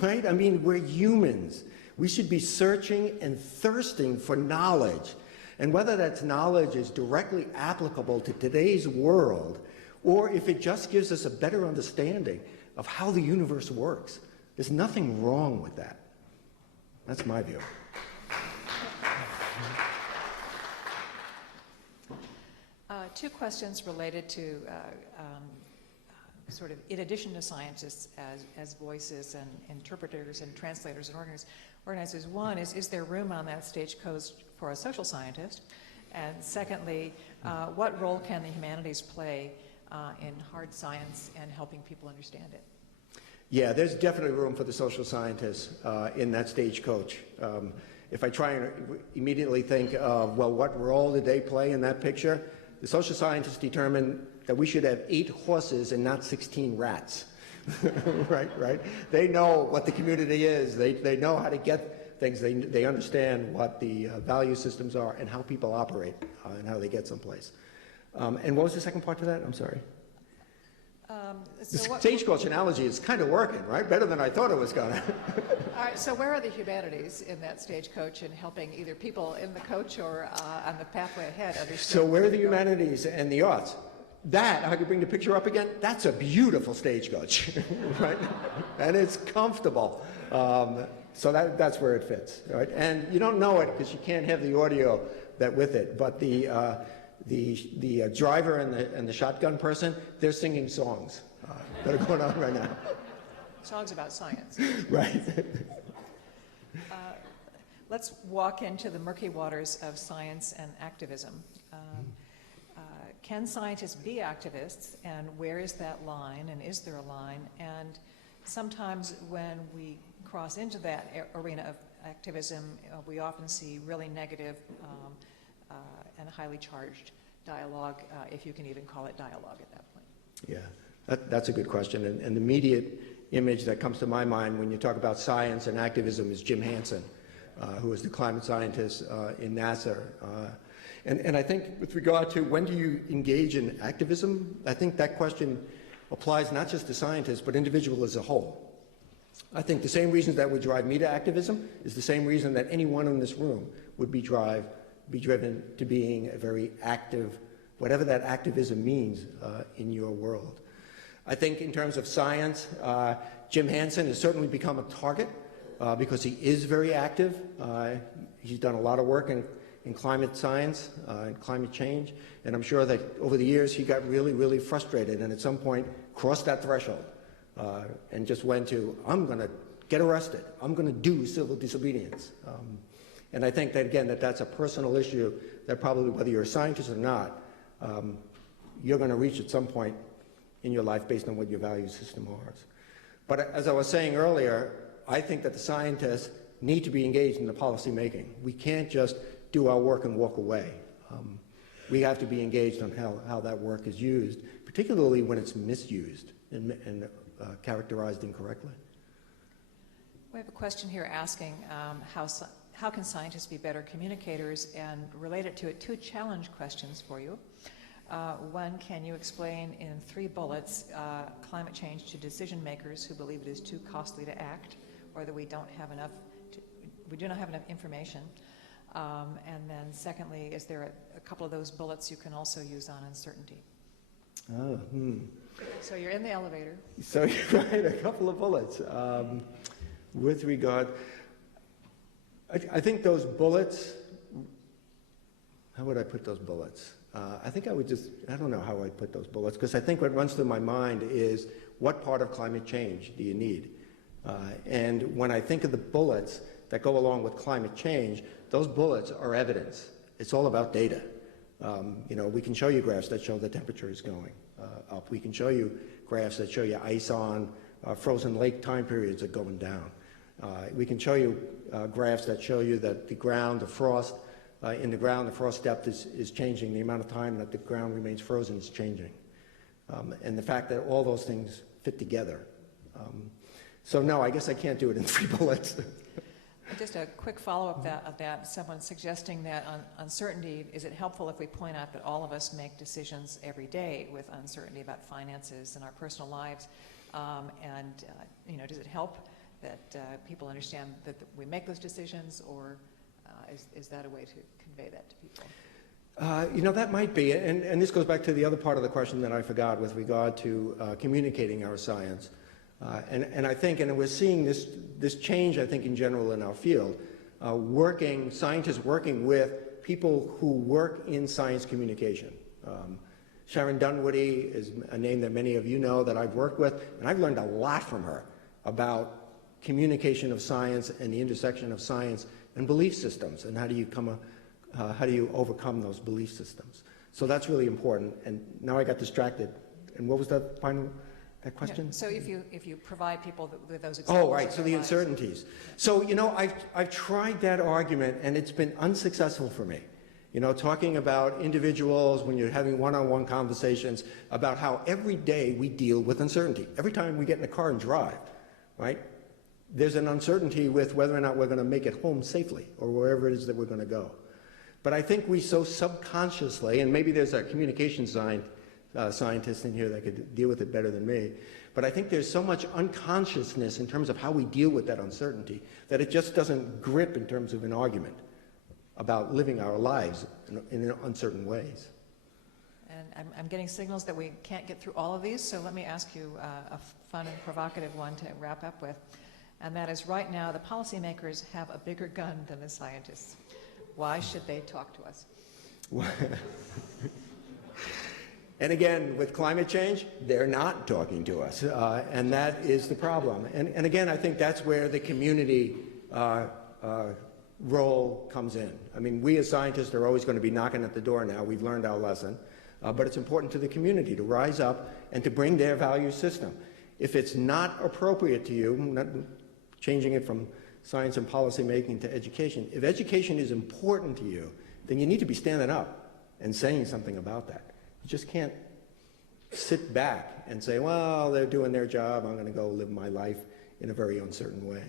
right? I mean, we're humans. We should be searching and thirsting for knowledge. And whether that knowledge is directly applicable to today's world or if it just gives us a better understanding of how the universe works, there's nothing wrong with that. That's my view. Two questions related to sort of, in addition to scientists as voices and interpreters and translators and organizers. One is there room on that stagecoach for a social scientist? And secondly, what role can the humanities play in hard science and helping people understand it? Yeah, there's definitely room for the social scientists in that stagecoach. If I try and immediately think of, well, what role did they play in that picture? The social scientists determined that we should have 8 horses and not 16 rats. right? They know what the community is. They know how to get things. They understand what the value systems are and how people operate and how they get someplace. And what was the second part to that? I'm sorry. The stagecoach analogy is kind of working, right? Better than I thought it was going to. All right, so where are the humanities in that stagecoach in helping either people in the coach or on the pathway ahead understand? So where are the humanities and the arts? That, I could bring the picture up again, that's a beautiful stagecoach, right? And it's comfortable. So that's where it fits, right? And you don't know it because you can't have the audio with it, but the driver and the shotgun person, they're singing songs that are going on right now. Songs about science. Right. Let's walk into the murky waters of science and activism. Can scientists be activists, and where is that line, and is there a line? And sometimes when we cross into that arena of activism, we often see really negative and highly charged dialogue, if you can even call it dialogue at that point. Yeah. That's a good question. And the immediate image that comes to my mind when you talk about science and activism is Jim Hansen, who is the climate scientist in NASA. And I think with regard to when do you engage in activism, I think that question applies not just to scientists, but individual as a whole. I think the same reasons that would drive me to activism is the same reason that anyone in this room would be driven to being a very active, whatever that activism means in your world. I think in terms of science, Jim Hansen has certainly become a target because he is very active. He's done a lot of work in climate science and climate change, and I'm sure that over the years he got really, really frustrated and at some point crossed that threshold and just went to, I'm going to get arrested. I'm going to do civil disobedience. And I think that, again, that's a personal issue that probably, whether you're a scientist or not, you're going to reach at some point in your life based on what your value system is. But as I was saying earlier, I think that the scientists need to be engaged in the policy making. We can't just do our work and walk away. We have to be engaged on how that work is used, particularly when it's misused and characterized incorrectly. We have a question here asking how can scientists be better communicators, and related to it, two challenge questions for you. One, can you explain in 3 bullets climate change to decision makers who believe it is too costly to act, or that we do not have enough information? And then secondly, is there a couple of those bullets you can also use on uncertainty? So you're in the elevator. So you're right, a couple of bullets. With regard, I think those bullets, how would I put those bullets? I think I would I don't know how I'd put those bullets, because I think what runs through my mind is what part of climate change do you need? And when I think of the bullets that go along with climate change, those bullets are evidence. It's all about data. We can show you graphs that show the temperature is going up. We can show you graphs that show you ice on frozen lake time periods are going down. We can show you graphs that show you that the ground, the frost in the ground, the frost depth is changing. The amount of time that the ground remains frozen is changing. And the fact that all those things fit together. So no, I guess I can't do it in 3 bullets. Just a quick follow-up of that, someone suggesting that on uncertainty, is it helpful if we point out that all of us make decisions every day with uncertainty about finances and our personal lives? Does it help that people understand that we make those decisions, or is that a way to convey that to people? That might be, and this goes back to the other part of the question that I forgot with regard to communicating our science. And I think, and we're seeing this change, I think, in general in our field, scientists working with people who work in science communication. Sharon Dunwoody is a name that many of you know that I've worked with, and I've learned a lot from her about communication of science and the intersection of science and belief systems, and how do you overcome those belief systems. So that's really important. And now I got distracted. And what was that final? That question? Yeah, so if you provide people with those examples. Oh, right, so the uncertainties. So, I've tried that argument, and it's been unsuccessful for me. Talking about individuals when you're having one-on-one conversations about how every day we deal with uncertainty. Every time we get in a car and drive, right, there's an uncertainty with whether or not we're going to make it home safely or wherever it is that we're going to go. But I think we so subconsciously, and maybe there's a communication scientist in here that could deal with it better than me. But I think there's so much unconsciousness in terms of how we deal with that uncertainty that it just doesn't grip in terms of an argument about living our lives in uncertain ways. And I'm getting signals that we can't get through all of these, so let me ask you a fun and provocative one to wrap up with. And that is, right now, the policymakers have a bigger gun than the scientists. Why should they talk to us? And again, with climate change, they're not talking to us, and that is the problem. And again, I think that's where the community role comes in. I mean, we as scientists are always going to be knocking at the door now. We've learned our lesson. But it's important to the community to rise up and to bring their value system. If it's not appropriate to you, not changing it from science and policy making to education, if education is important to you, then you need to be standing up and saying something about that. You just can't sit back and say, well, they're doing their job, I'm going to go live my life in a very uncertain way.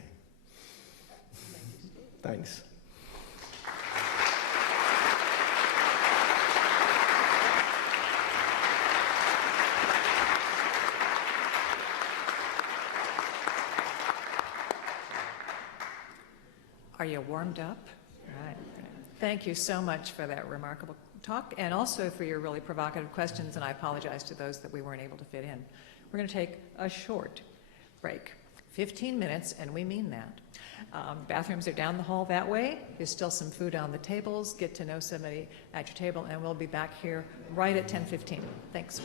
Thanks. Are you warmed up? All right. Thank you so much for that remarkable talk and also for your really provocative questions, and I apologize to those that we weren't able to fit in. We're going to take a short break, 15 minutes, and we mean that. Bathrooms are down the hall that way. There's still some food on the tables. Get to know somebody at your table, and we'll be back here right at 10:15. Thanks.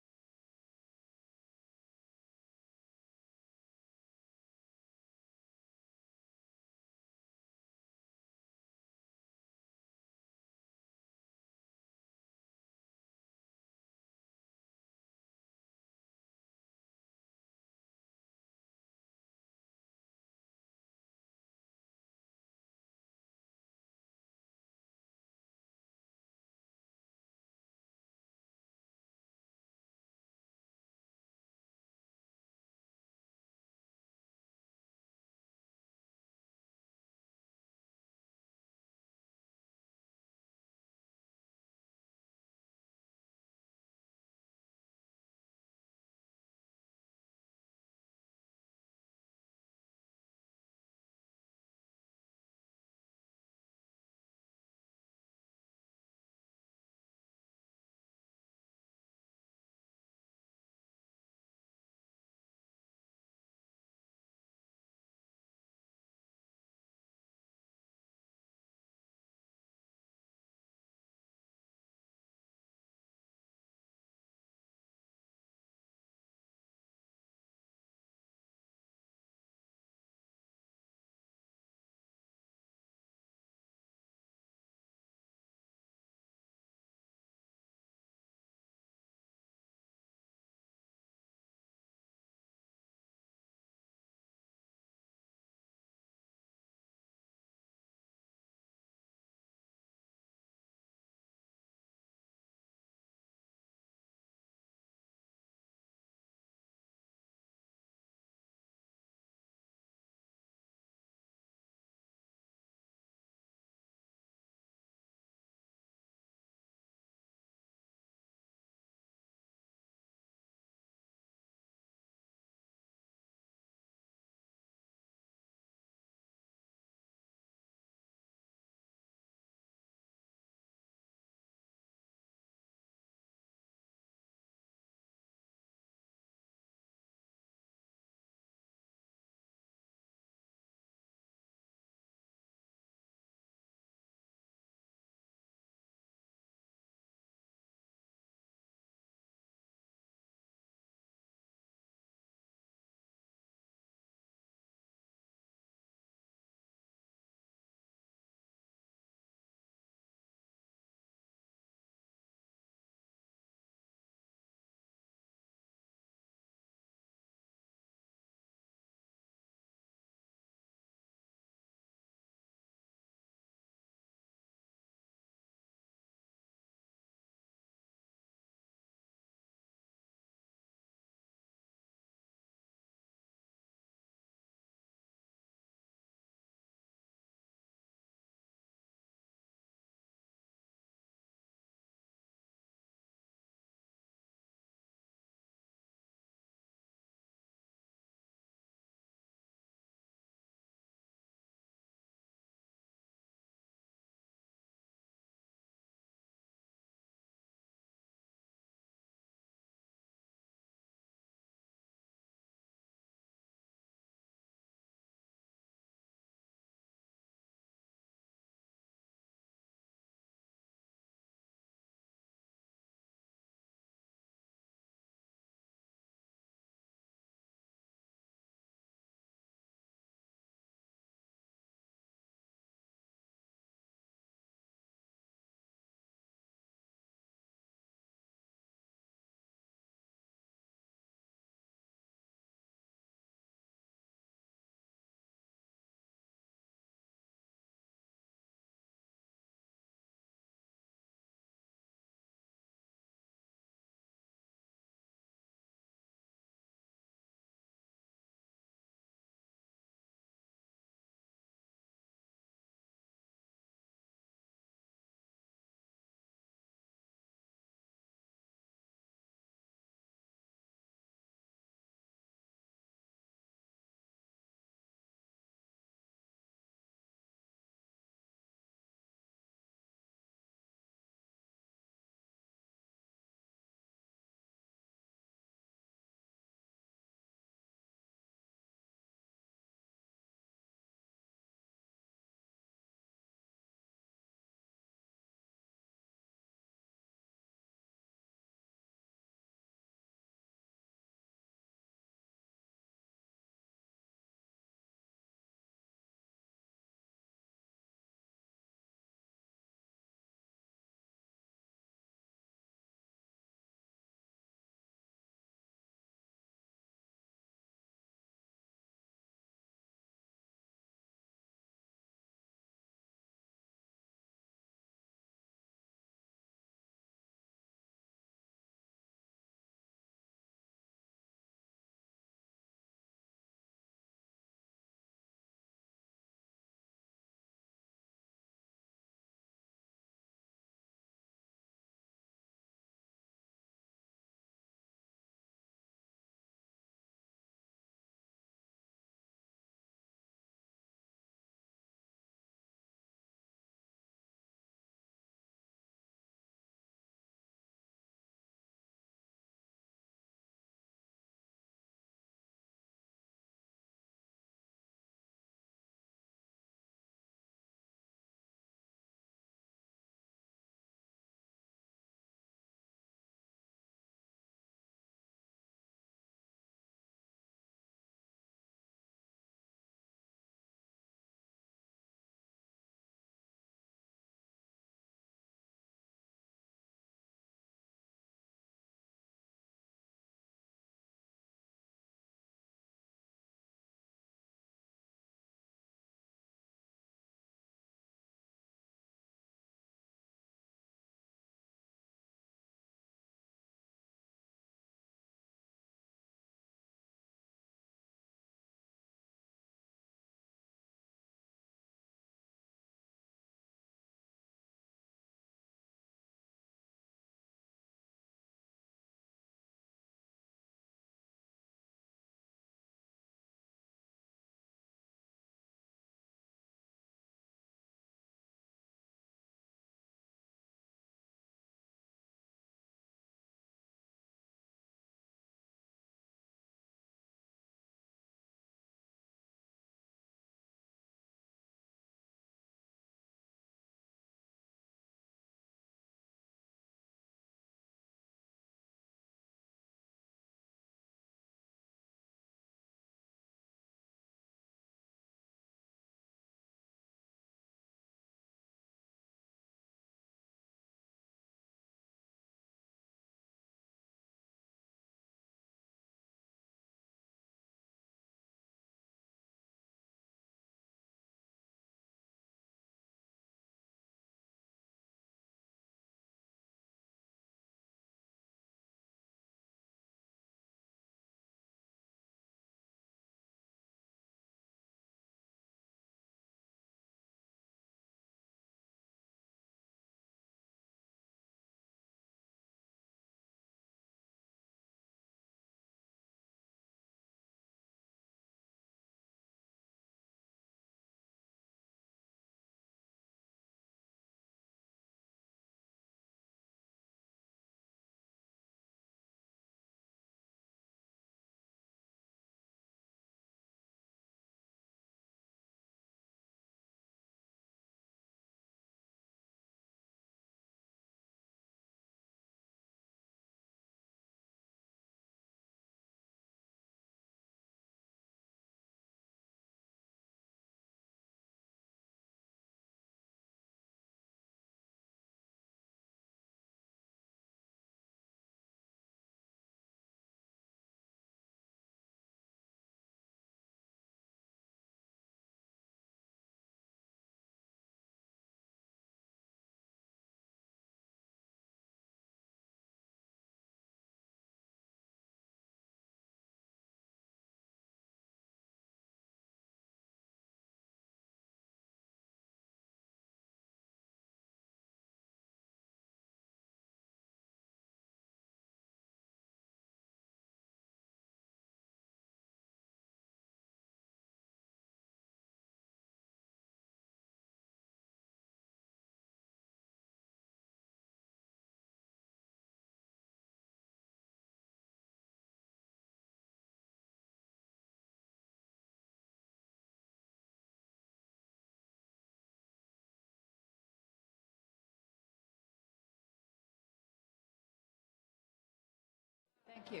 you.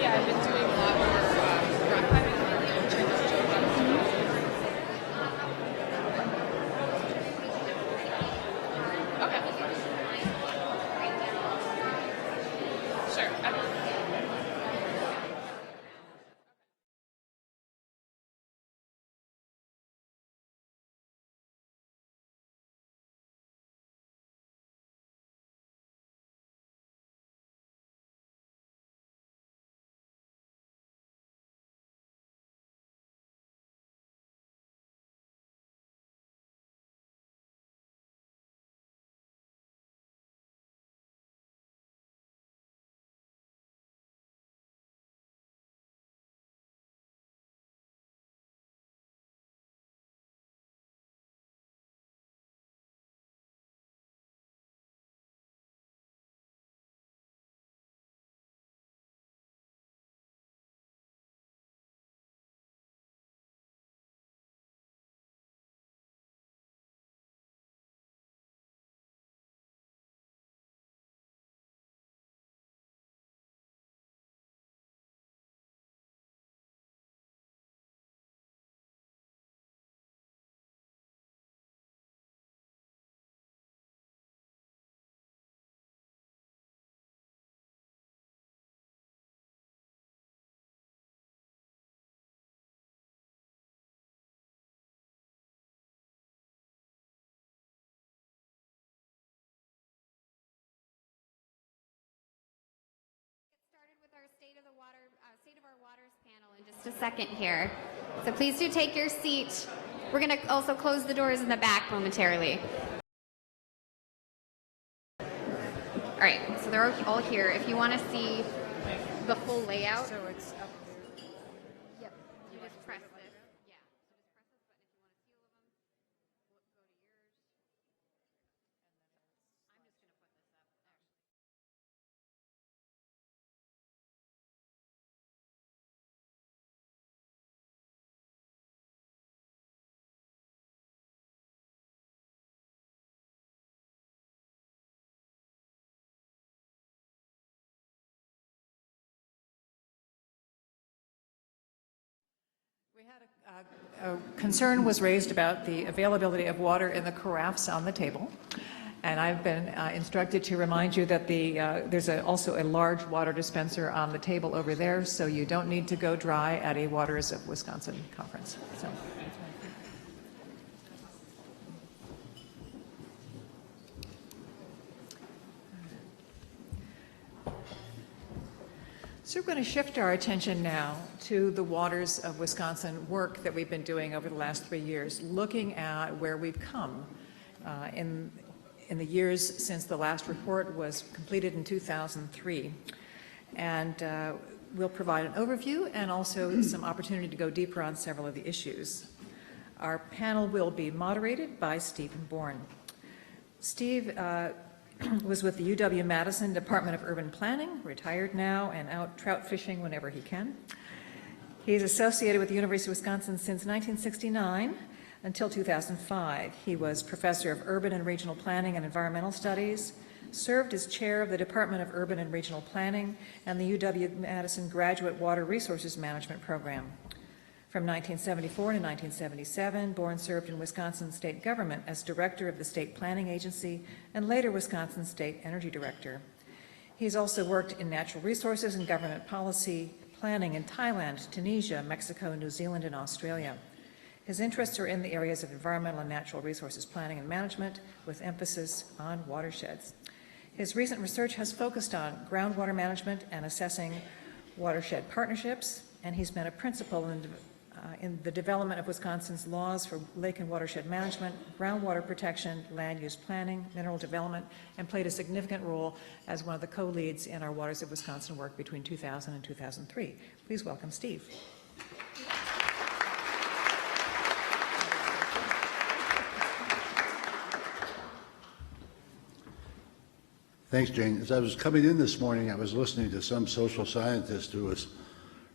Yeah, I've been doing a lot more rock climbing lately, which I just jumped on. Okay. Sure. Started with our state of our waters panel in just a second here. So please do take your seat. We're going to also close the doors in the back momentarily. All right, so they're all here. If you want to see the full layout, So it's up there. yep, you just press this. Yeah, so just press this button if you want to see all of them. Go to yours. I'm just going to put this up, actually. We had a concern was raised about the availability of water in the carafes on the table. And I've been instructed to remind you that there's also a large water dispenser on the table over there, so you don't need to go dry at a Waters of Wisconsin conference. So we're going to shift our attention now to the Waters of Wisconsin work that we've been doing over the last 3 years, looking at where we've come in the years since the last report was completed in 2003. And we'll provide an overview and also some opportunity to go deeper on several of the issues. Our panel will be moderated by Stephen Bourne. Steve was with the UW-Madison Department of Urban Planning, retired now, and out trout fishing whenever he can. He's associated with the University of Wisconsin since 1969 until 2005. He was professor of urban and regional planning and environmental studies, served as chair of the Department of Urban and Regional Planning and the UW-Madison Graduate Water Resources Management Program. From 1974 to 1977, Bourne served in Wisconsin state government as director of the state planning agency and later Wisconsin state energy director. He's also worked in natural resources and government policy planning in Thailand, Tunisia, Mexico, New Zealand, and Australia. His interests are in the areas of environmental and natural resources planning and management with emphasis on watersheds. His recent research has focused on groundwater management and assessing watershed partnerships, and he's been a principal in the development of Wisconsin's laws for lake and watershed management, groundwater protection, land use planning, mineral development, and played a significant role as one of the co-leads in our Waters of Wisconsin work between 2000 and 2003. Please welcome Steve. Thanks, Jane. As I was coming in this morning, I was listening to some social scientist who was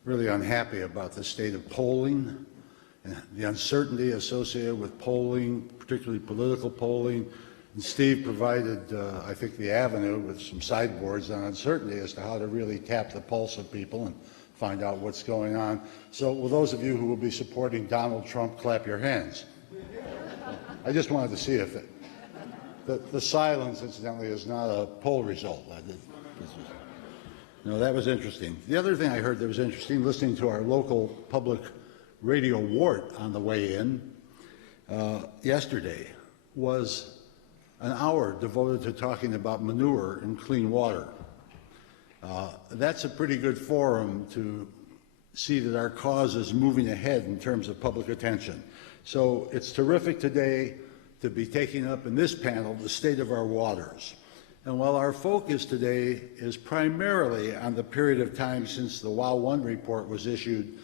really unhappy about the state of polling and the uncertainty associated with polling, particularly political polling, And Steve provided, I think, the avenue with some sideboards on uncertainty as to how to really tap the pulse of people and find out what's going on. So will those of you who will be supporting Donald Trump clap your hands? I just wanted to see if it, the silence, incidentally, is not a poll result. No, that was interesting. The other thing I heard that was interesting, listening to our local public radio wart on the way in yesterday, was an hour devoted to talking about manure and clean water. That's a pretty good forum to see that our cause is moving ahead in terms of public attention. So it's terrific today to be taking up in this panel the state of our waters. And while our focus today is primarily on the period of time since the WOW 1 report was issued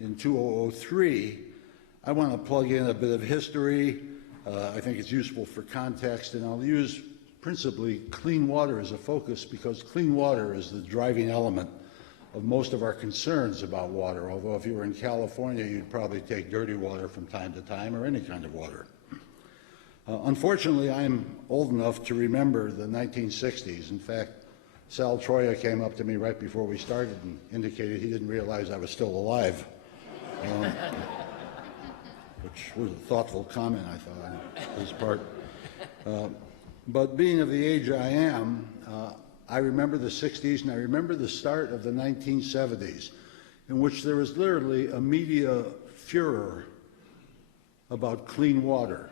in 2003, I want to plug in a bit of history. I think it's useful for context, and I'll use principally clean water as a focus because clean water is the driving element of most of our concerns about water, although if you were in California, you'd probably take dirty water from time to time or any kind of water. Unfortunately, I'm old enough to remember the 1960s. In fact, Sal Troya came up to me right before we started and indicated he didn't realize I was still alive, which was a thoughtful comment, I thought, on his part. But being of the age I am, I remember the 60s and I remember the start of the 1970s, in which there was literally a media furor about clean water,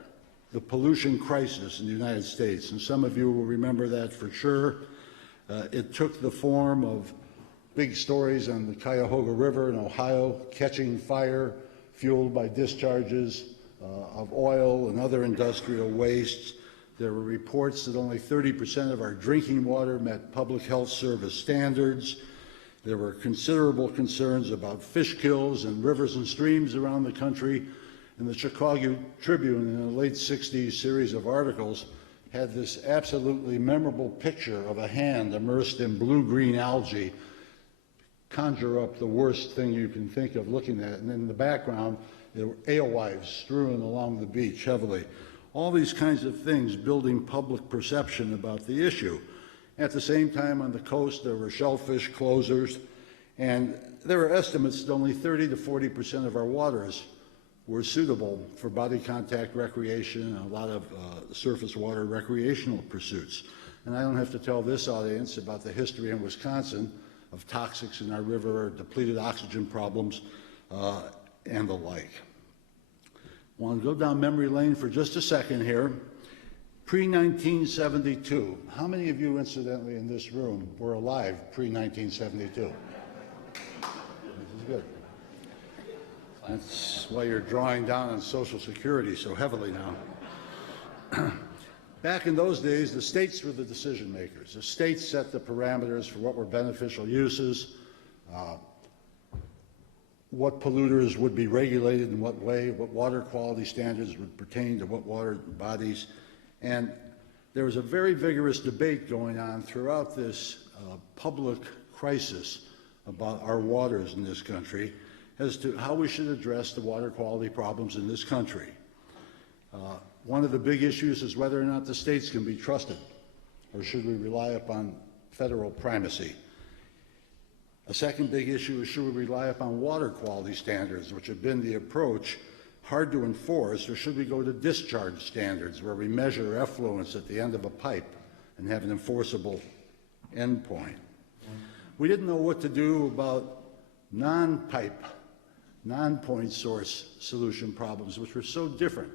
the pollution crisis in the United States. And some of you will remember that for sure. It took the form of big stories on the Cuyahoga River in Ohio catching fire, fueled by discharges of oil and other industrial wastes. There were reports that only 30% of our drinking water met public health service standards. There were considerable concerns about fish kills in rivers and streams around the country. And the Chicago Tribune, in the late 60s series of articles, had this absolutely memorable picture of a hand immersed in blue-green algae conjure up the worst thing you can think of looking at it. And in the background, there were alewives strewn along the beach heavily. All these kinds of things building public perception about the issue. At the same time, on the coast, there were shellfish closures, and there were estimates that only 30 to 40% of our waters were suitable for body contact recreation and a lot of surface water recreational pursuits. And I don't have to tell this audience about the history in Wisconsin of toxics in our river, depleted oxygen problems, and the like. I want to go down memory lane for just a second here. Pre-1972, how many of you, incidentally, in this room were alive pre-1972? This is good. That's why you're drawing down on Social Security so heavily now. Back in those days, the states were the decision makers. The states set the parameters for what were beneficial uses, what polluters would be regulated in what way, what water quality standards would pertain to what water bodies. And there was a very vigorous debate going on throughout this public crisis about our waters in this country as to how we should address the water quality problems in this country. One of the big issues is whether or not the states can be trusted, or should we rely upon federal primacy? A second big issue is should we rely upon water quality standards, which have been the approach, hard to enforce, or should we go to discharge standards where we measure effluents at the end of a pipe and have an enforceable endpoint? We didn't know what to do about non-pipe, non-point source solution problems, which were so different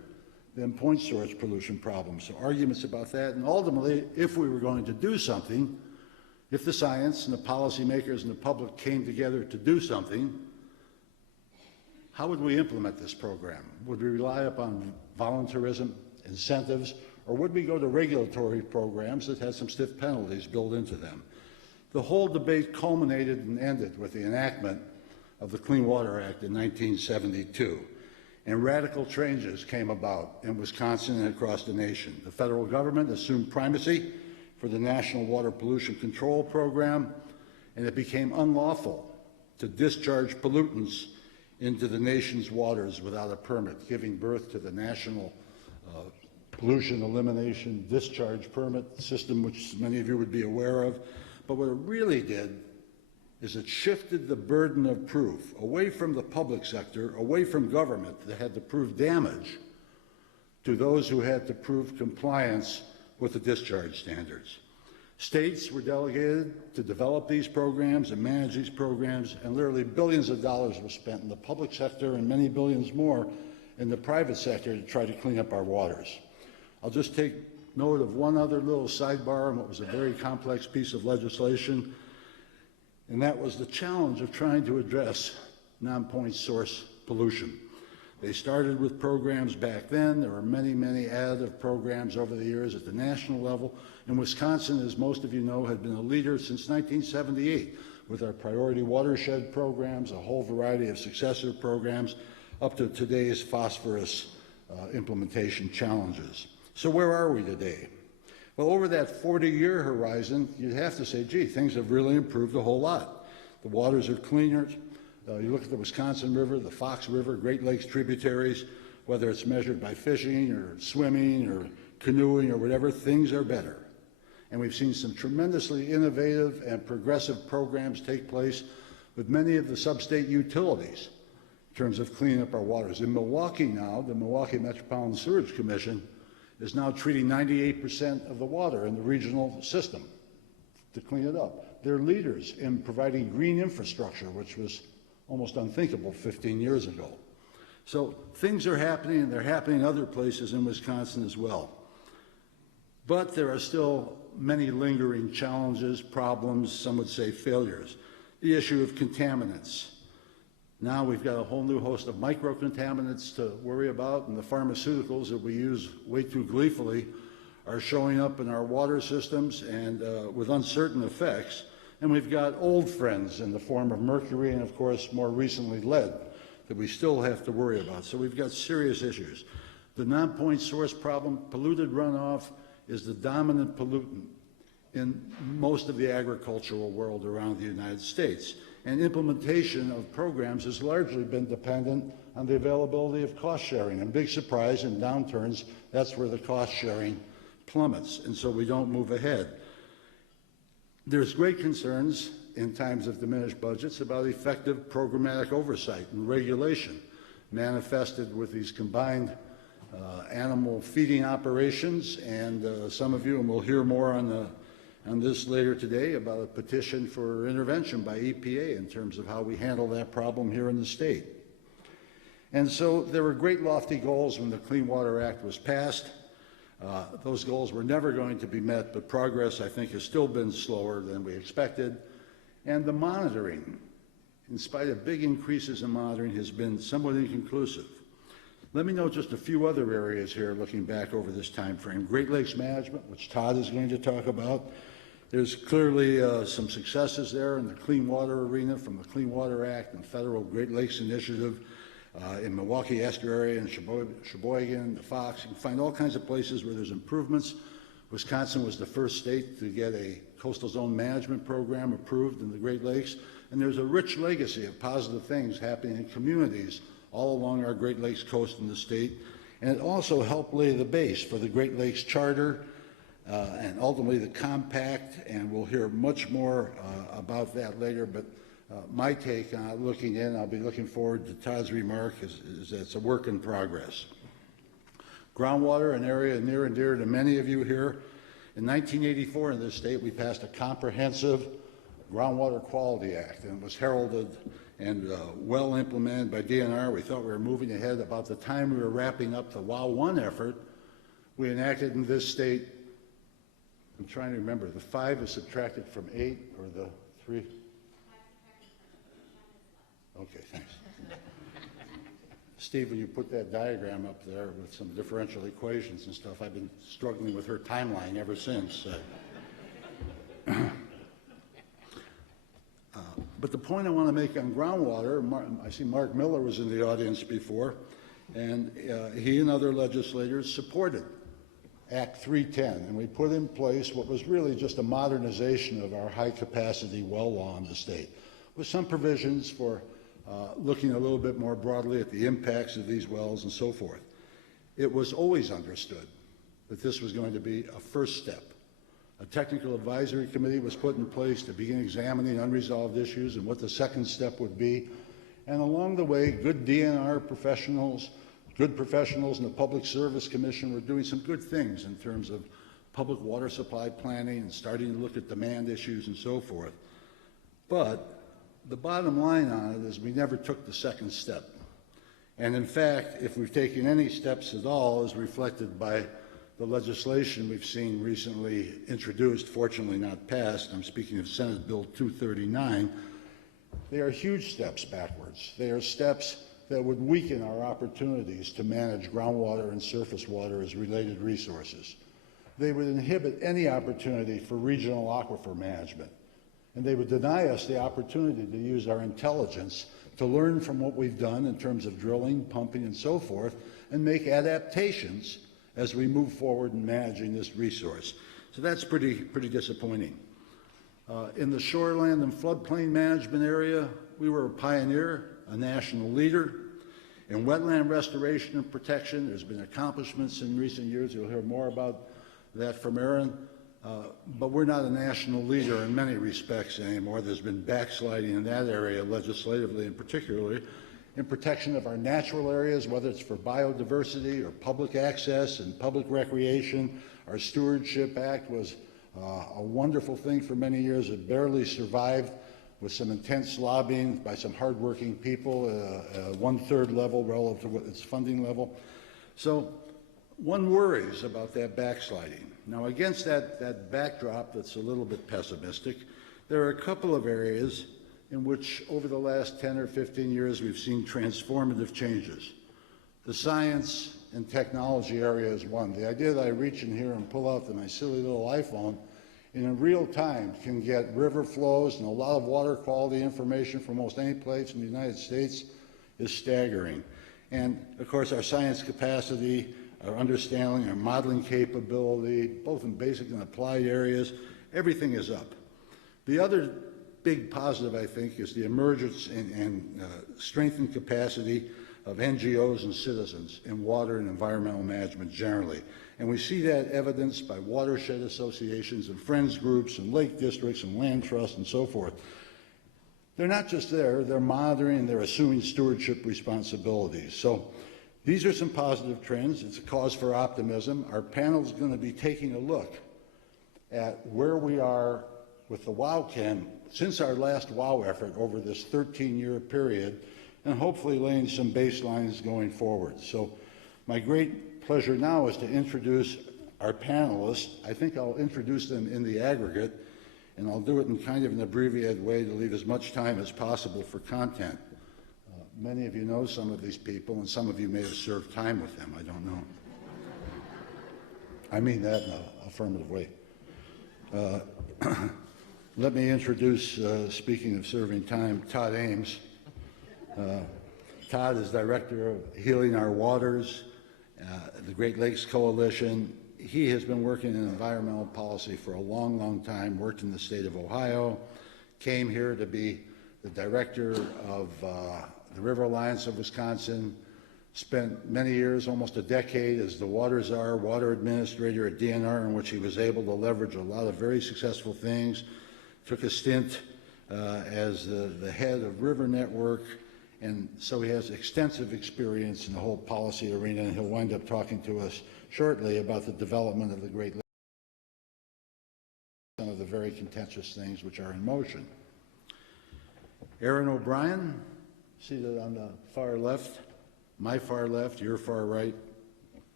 than point source pollution problems. So arguments about that, and ultimately, if we were going to do something, if the science and the policymakers and the public came together to do something, how would we implement this program? Would we rely upon voluntarism, incentives, or would we go to regulatory programs that had some stiff penalties built into them? The whole debate culminated and ended with the enactment of the Clean Water Act in 1972. And radical changes came about in Wisconsin and across the nation. The federal government assumed primacy for the National Water Pollution Control Program, and it became unlawful to discharge pollutants into the nation's waters without a permit, giving birth to the National pollution elimination discharge permit system, which many of you would be aware of. But what it really did is it shifted the burden of proof away from the public sector, away from government that had to prove damage, to those who had to prove compliance with the discharge standards. States were delegated to develop these programs and manage these programs, and literally billions of dollars were spent in the public sector and many billions more in the private sector to try to clean up our waters. I'll just take note of one other little sidebar on what was a very complex piece of legislation, and that was the challenge of trying to address non-point source pollution. They started with programs back then. There were many, many additive programs over the years at the national level. And Wisconsin, as most of you know, had been a leader since 1978 with our priority watershed programs, a whole variety of successive programs, up to today's phosphorus implementation challenges. So where are we today? Well, over that 40-year horizon, you'd have to say, gee, things have really improved a whole lot. The waters are cleaner. You look at the Wisconsin River, the Fox River, Great Lakes tributaries, whether it's measured by fishing or swimming or canoeing or whatever, things are better. And we've seen some tremendously innovative and progressive programs take place with many of the sub-state utilities in terms of cleaning up our waters. In Milwaukee now, the Milwaukee Metropolitan Sewerage Commission is now treating 98% of the water in the regional system to clean it up. They're leaders in providing green infrastructure, which was almost unthinkable 15 years ago. So things are happening, and they're happening in other places in Wisconsin as well. But there are still many lingering challenges, problems, some would say failures. The issue of contaminants. Now we've got a whole new host of microcontaminants to worry about, and the pharmaceuticals that we use way too gleefully are showing up in our water systems and with uncertain effects. And we've got old friends in the form of mercury and, of course, more recently lead that we still have to worry about. So we've got serious issues. The non-point source problem, polluted runoff, is the dominant pollutant in most of the agricultural world around the United States. And implementation of programs has largely been dependent on the availability of cost sharing. And big surprise, in downturns, that's where the cost sharing plummets, and so we don't move ahead. There's great concerns in times of diminished budgets about effective programmatic oversight and regulation, manifested with these combined animal feeding operations, and some of you, and we'll hear more on this later today, about a petition for intervention by EPA in terms of how we handle that problem here in the state. And so there were great lofty goals when the Clean Water Act was passed. Those goals were never going to be met, but progress, I think, has still been slower than we expected. And the monitoring, in spite of big increases in monitoring, has been somewhat inconclusive. Let me note just a few other areas here looking back over this time frame. Great Lakes management, which Todd is going to talk about. There's clearly some successes there in the clean water arena from the Clean Water Act and Federal Great Lakes Initiative. In Milwaukee Estuary and Sheboygan, the Fox, you can find all kinds of places where there's improvements. Wisconsin was the first state to get a coastal zone management program approved in the Great Lakes, and there's a rich legacy of positive things happening in communities all along our Great Lakes coast in the state, and it also helped lay the base for the Great Lakes Charter and ultimately the Compact, and we'll hear much more about that later, but my take on looking in, I'll be looking forward to Todd's remark, is that it's a work in progress. Groundwater, an area near and dear to many of you here. In 1984 in this state, we passed a comprehensive Groundwater Quality Act, and it was heralded and well implemented by DNR. We thought we were moving ahead. About the time we were wrapping up the WOW 1 effort, we enacted in this state, I'm trying to remember, the 5 is subtracted from 8, or the 3? Okay, thanks. Steve, will you put that diagram up there with some differential equations and stuff? I've been struggling with her timeline ever since. But the point I want to make on groundwater, I see Mark Miller was in the audience before, and he and other legislators supported Act 310, and we put in place what was really just a modernization of our high-capacity well law in the state, with some provisions for looking a little bit more broadly at the impacts of these wells and so forth. It was always understood that this was going to be a first step. A technical advisory committee was put in place to begin examining unresolved issues and what the second step would be. And along the way, good DNR professionals, good professionals in the Public Service Commission were doing some good things in terms of public water supply planning and starting to look at demand issues and so forth. But the bottom line on it is we never took the second step. And in fact, if we've taken any steps at all, as reflected by the legislation we've seen recently introduced, fortunately not passed, I'm speaking of Senate Bill 239, they are huge steps backwards. They are steps that would weaken our opportunities to manage groundwater and surface water as related resources. They would inhibit any opportunity for regional aquifer management. And they would deny us the opportunity to use our intelligence to learn from what we've done in terms of drilling, pumping, and so forth, and make adaptations as we move forward in managing this resource. So that's pretty disappointing. In the shoreland and floodplain management area, we were a pioneer, a national leader. In wetland restoration and protection, there's been accomplishments in recent years. You'll hear more about that from Aaron. But we're not a national leader in many respects anymore. There's been backsliding in that area legislatively and particularly in protection of our natural areas, whether it's for biodiversity or public access and public recreation. Our Stewardship Act was a wonderful thing for many years. It barely survived with some intense lobbying by some hardworking people, 1/3 level relative to its funding level. So one worries about that backsliding. Now, against that backdrop that's a little bit pessimistic, there are a couple of areas in which over the last 10 or 15 years we've seen transformative changes. The science and technology area is one. The idea that I reach in here and pull out my silly little iPhone in real time can get river flows and a lot of water quality information from almost any place in the United States is staggering. And of course our science capacity, our understanding, our modeling capability, both in basic and applied areas, everything is up. The other big positive, I think, is the emergence and strengthened capacity of NGOs and citizens in water and environmental management generally. And we see that evidenced by watershed associations and friends groups and lake districts and land trusts and so forth. They're not just there, they're monitoring and they're assuming stewardship responsibilities. So these are some positive trends. It's a cause for optimism. Our panel is going to be taking a look at where we are with the WOW-CHEM since our last WOW effort over this 13-year period, and hopefully laying some baselines going forward. So my great pleasure now is to introduce our panelists. I think I'll introduce them in the aggregate, and I'll do it in kind of an abbreviated way to leave as much time as possible for content. Many of you know some of these people, and some of you may have served time with them. I don't know. I mean that in an affirmative way. Let me introduce, speaking of serving time, Todd Ames. Todd is Director of Healing Our Waters, the Great Lakes Coalition. He has been working in environmental policy for a long, long time, worked in the state of Ohio, came here to be the director of the River Alliance of Wisconsin, spent many years, almost a decade, as the water czar, water administrator at DNR, in which he was able to leverage a lot of very successful things. Took a stint as the head of River Network, and so he has extensive experience in the whole policy arena, and he'll wind up talking to us shortly about the development of the Great Lakes, some of the very contentious things which are in motion. Aaron O'Brien, seated on the far left, my far left, your far right,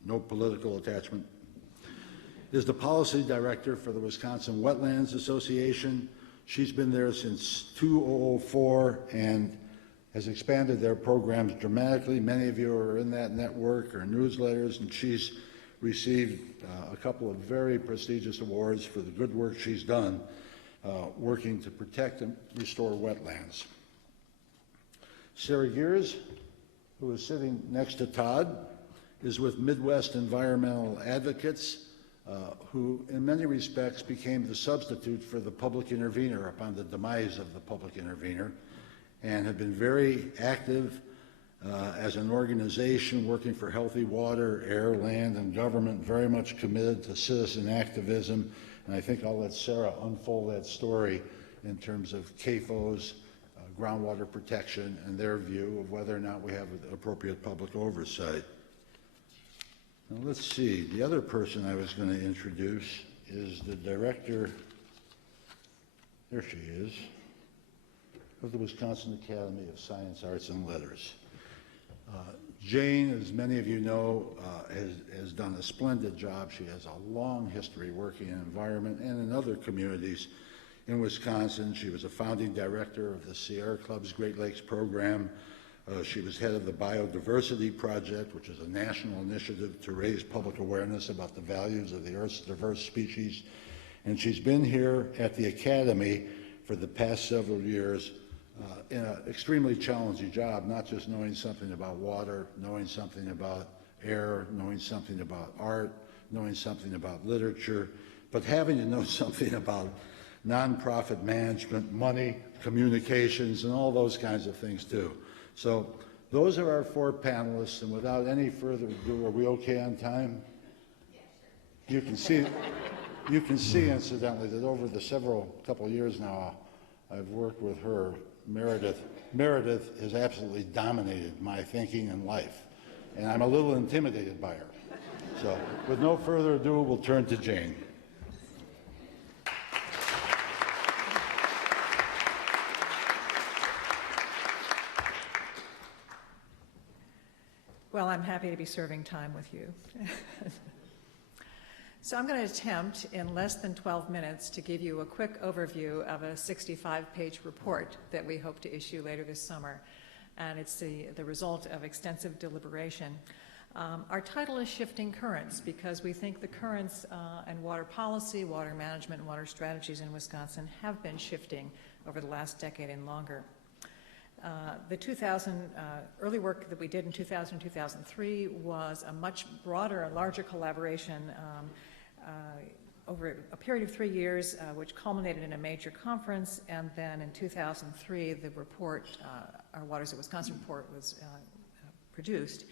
no political attachment, is the policy director for the Wisconsin Wetlands Association. She's been there since 2004 and has expanded their programs dramatically. Many of you are in that network or newsletters, and she's received a couple of very prestigious awards for the good work she's done working to protect and restore wetlands. Sarah Gears, who is sitting next to Todd, is with Midwest Environmental Advocates, who in many respects became the substitute for the public intervener upon the demise of the public intervener, and have been very active As an organization working for healthy water, air, land, and government, very much committed to citizen activism. And I think I'll let Sarah unfold that story in terms of CAFO's groundwater protection and their view of whether or not we have appropriate public oversight. Now let's see, the other person I was going to introduce is the director, there she is, of the Wisconsin Academy of Science, Arts, and Letters. Jane, as many of you know, has done a splendid job. She has a long history working in environment and in other communities in Wisconsin. She was a founding director of the Sierra Club's Great Lakes program. She was head of the Biodiversity Project, which is a national initiative to raise public awareness about the values of the Earth's diverse species. And she's been here at the Academy for the past several years in an extremely challenging job, not just knowing something about water, knowing something about air, knowing something about art, knowing something about literature, but having to know something about nonprofit management, money, communications, and all those kinds of things too. So those are our four panelists, and without any further ado, are we okay on time? You can see, incidentally, that over the couple of years now, I've worked with her, Meredith. Meredith has absolutely dominated my thinking and life, and I'm a little intimidated by her. So with no further ado, we'll turn to Jane. Well, I'm happy to be serving time with you. So I'm going to attempt in less than 12 minutes to give you a quick overview of a 65-page report that we hope to issue later this summer. And it's the result of extensive deliberation. Our title is Shifting Currents because we think the currents and water policy, water management, and water strategies in Wisconsin have been shifting over the last decade and longer. The early work that we did in 2000 2003 was a much broader and larger collaboration over a period of 3 years, which culminated in a major conference, and then in 2003 the report, our Waters of Wisconsin report, was produced.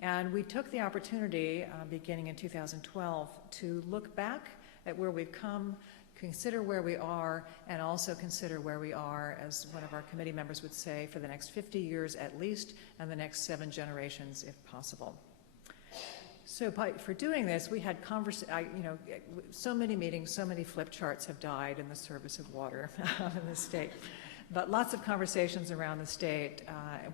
And we took the opportunity, beginning in 2012, to look back at where we've come, consider where we are, and also consider where we are, as one of our committee members would say, for the next 50 years at least, and the next 7 generations if possible. So for doing this, we had so many meetings, so many flip charts have died in the service of water in the state. But lots of conversations around the state.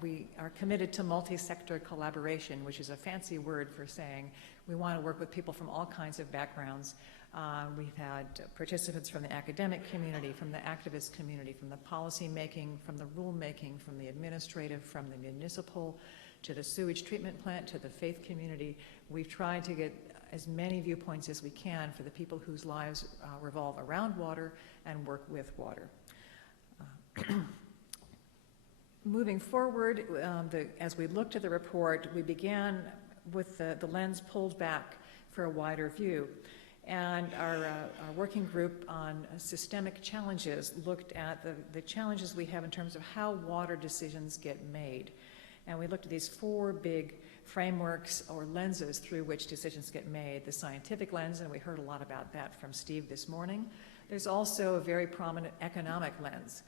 We are committed to multi-sector collaboration, which is a fancy word for saying we want to work with people from all kinds of backgrounds. We've had participants from the academic community, from the activist community, from the policy making, from the rule making, from the administrative, from the municipal, to the sewage treatment plant, to the faith community. We've tried to get as many viewpoints as we can for the people whose lives revolve around water and work with water. Moving forward, as we looked at the report, we began with the lens pulled back for a wider view. And our working group on systemic challenges looked at the challenges we have in terms of how water decisions get made. And we looked at these 4 big frameworks or lenses through which decisions get made. The scientific lens, and we heard a lot about that from Steve this morning. There's also a very prominent economic lens,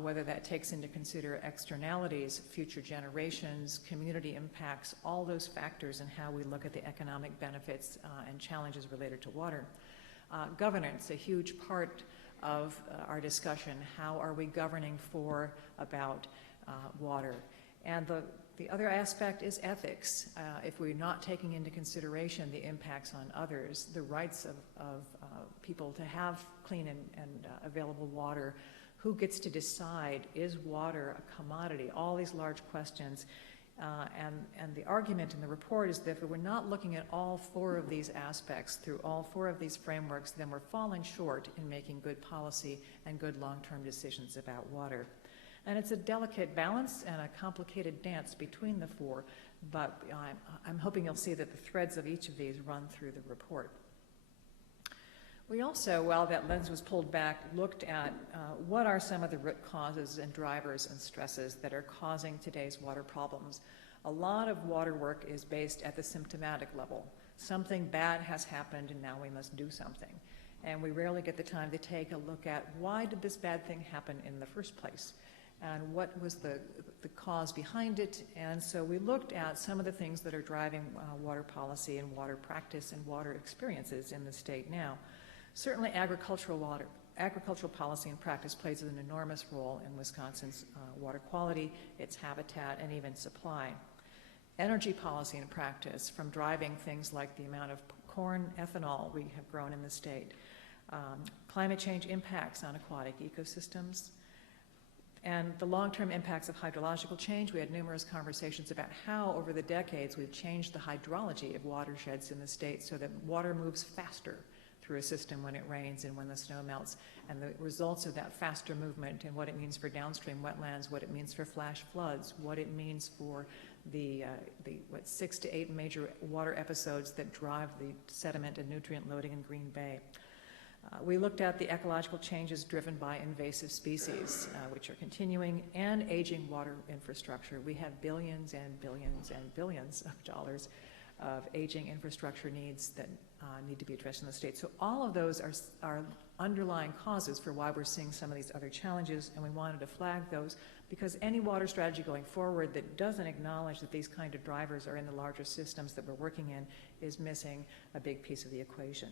whether that takes into consider externalities, future generations, community impacts, all those factors in how we look at the economic benefits and challenges related to water. Governance, a huge part of our discussion. How are we governing about water? And the other aspect is ethics. If we're not taking into consideration the impacts on others, the rights of people to have clean and available water, who gets to decide, is water a commodity? All these large questions. And the argument in the report is that if we're not looking at all 4 of these aspects through all 4 of these frameworks, then we're falling short in making good policy and good long-term decisions about water. And it's a delicate balance and a complicated dance between the 4, but I'm hoping you'll see that the threads of each of these run through the report. We also, while that lens was pulled back, looked at what are some of the root causes and drivers and stresses that are causing today's water problems. A lot of water work is based at the symptomatic level. Something bad has happened and now we must do something. And we rarely get the time to take a look at why did this bad thing happen in the first place? And what was the cause behind it? And so we looked at some of the things that are driving water policy and water practice and water experiences in the state now. Certainly agricultural policy and practice plays an enormous role in Wisconsin's water quality, its habitat, and even supply. Energy policy and practice, from driving things like the amount of corn ethanol we have grown in the state, climate change impacts on aquatic ecosystems, and the long-term impacts of hydrological change. We had numerous conversations about how, over the decades, we've changed the hydrology of watersheds in the state so that water moves faster through a system when it rains and when the snow melts, and the results of that faster movement and what it means for downstream wetlands, what it means for flash floods, what it means for the 6 to 8 major water episodes that drive the sediment and nutrient loading in Green Bay. We looked at the ecological changes driven by invasive species, which are continuing, and aging water infrastructure. We have billions and billions and billions of dollars of aging infrastructure needs that need to be addressed in the state. So all of those are underlying causes for why we're seeing some of these other challenges, and we wanted to flag those because any water strategy going forward that doesn't acknowledge that these kind of drivers are in the larger systems that we're working in is missing a big piece of the equation.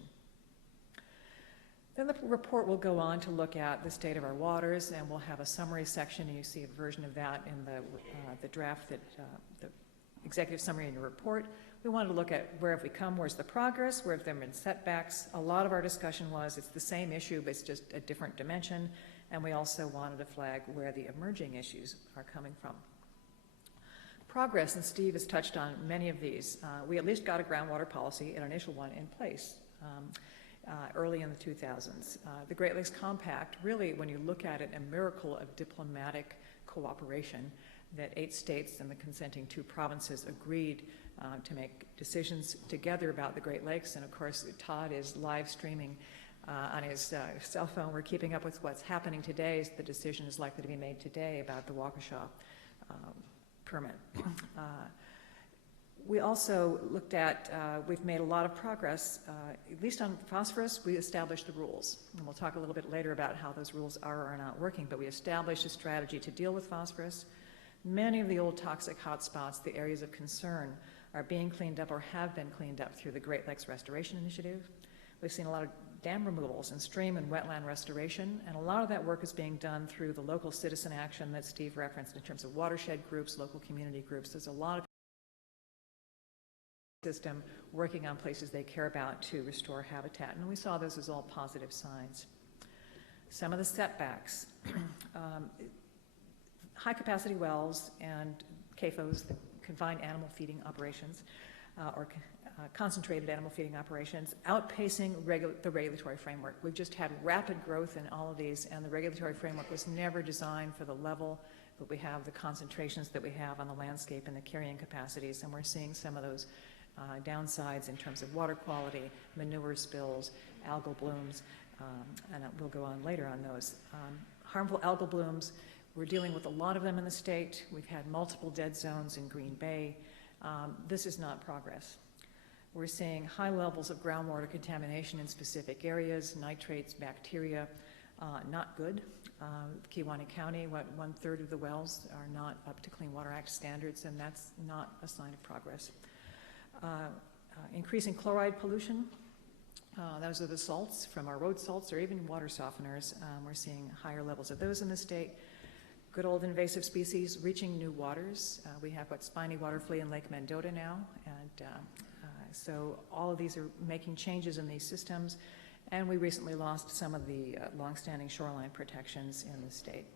Then the report will go on to look at the state of our waters, and we'll have a summary section, and you see a version of that in the draft, that the executive summary in your report. We wanted to look at where have we come, where's the progress, where have there been setbacks. A lot of our discussion was it's the same issue, but it's just a different dimension, and we also wanted to flag where the emerging issues are coming from. Progress, and Steve has touched on many of these. We at least got a groundwater policy, an initial one, in place early in the 2000s. The Great Lakes Compact, really, when you look at it, a miracle of diplomatic cooperation that 8 states and the consenting 2 provinces agreed to make decisions together about the Great Lakes. And of course, Todd is live streaming on his cell phone. We're keeping up with what's happening today. The decision is likely to be made today about the Waukesha permit. We also looked at, we've made a lot of progress, at least on phosphorus. We established the rules, and we'll talk a little bit later about how those rules are or are not working, but we established a strategy to deal with phosphorus. Many of the old toxic hotspots, the areas of concern, are being cleaned up or have been cleaned up through the Great Lakes Restoration Initiative. We've seen a lot of dam removals and stream and wetland restoration, and a lot of that work is being done through the local citizen action that Steve referenced in terms of watershed groups, local community groups. There's a lot of system working on places they care about to restore habitat, and we saw those as all positive signs. Some of the setbacks, high capacity wells and CAFOs, confined animal feeding operations, or concentrated animal feeding operations, outpacing the regulatory framework. We've just had rapid growth in all of these, and the regulatory framework was never designed for the level that we have, the concentrations that we have on the landscape and the carrying capacities, and we're seeing some of those downsides in terms of water quality, manure spills, algal blooms, and we'll go on later on those. Harmful algal blooms, we're dealing with a lot of them in the state. We've had multiple dead zones in Green Bay. This is not progress. We're seeing high levels of groundwater contamination in specific areas, nitrates, bacteria, not good. Kewaunee County, 1/3 of the wells are not up to Clean Water Act standards, and that's not a sign of progress. Increasing chloride pollution. Those are the salts from our road salts or even water softeners. We're seeing higher levels of those in the state. Good old invasive species reaching new waters. We have spiny water flea in Lake Mendota now, and so all of these are making changes in these systems, and we recently lost some of the longstanding shoreline protections in the state.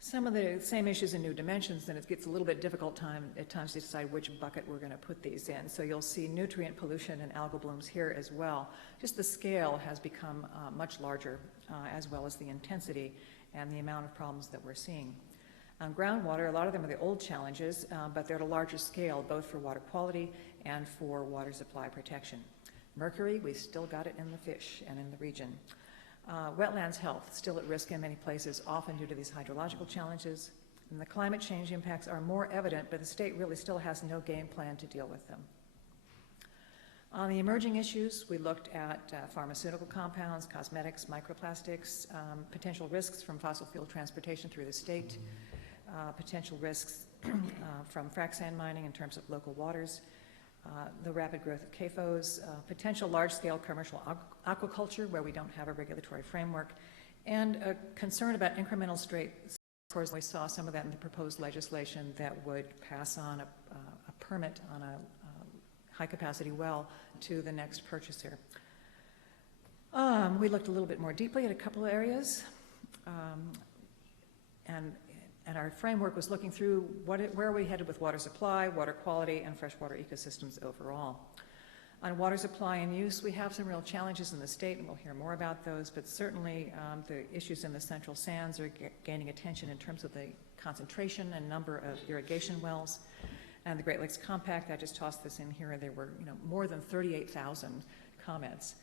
Some of the same issues in new dimensions, and it gets a little bit difficult at times to decide which bucket we're going to put these in. So you'll see nutrient pollution and algal blooms here as well. Just the scale has become much larger, as well as the intensity and the amount of problems that we're seeing. On groundwater, a lot of them are the old challenges, but they're at a larger scale, both for water quality and for water supply protection. Mercury, we've still got it in the fish and in the region. Wetlands health, still at risk in many places, often due to these hydrological challenges. And the climate change impacts are more evident, but the state really still has no game plan to deal with them. On the emerging issues, we looked at pharmaceutical compounds, cosmetics, microplastics, potential risks from fossil fuel transportation through the state, potential risks from frac sand mining in terms of local waters, the rapid growth of CAFOs, potential large-scale commercial aquaculture where we don't have a regulatory framework, and a concern about incremental Of course, we saw some of that in the proposed legislation that would pass on a permit on a high-capacity well to the next purchaser. We looked a little bit more deeply at a couple of areas, and our framework was looking through where are we headed with water supply, water quality, and freshwater ecosystems overall. On water supply and use, we have some real challenges in the state, and we'll hear more about those, but certainly the issues in the central sands are gaining attention in terms of the concentration and number of irrigation wells. And the Great Lakes Compact, I just tossed this in here, there were more than 38,000 comments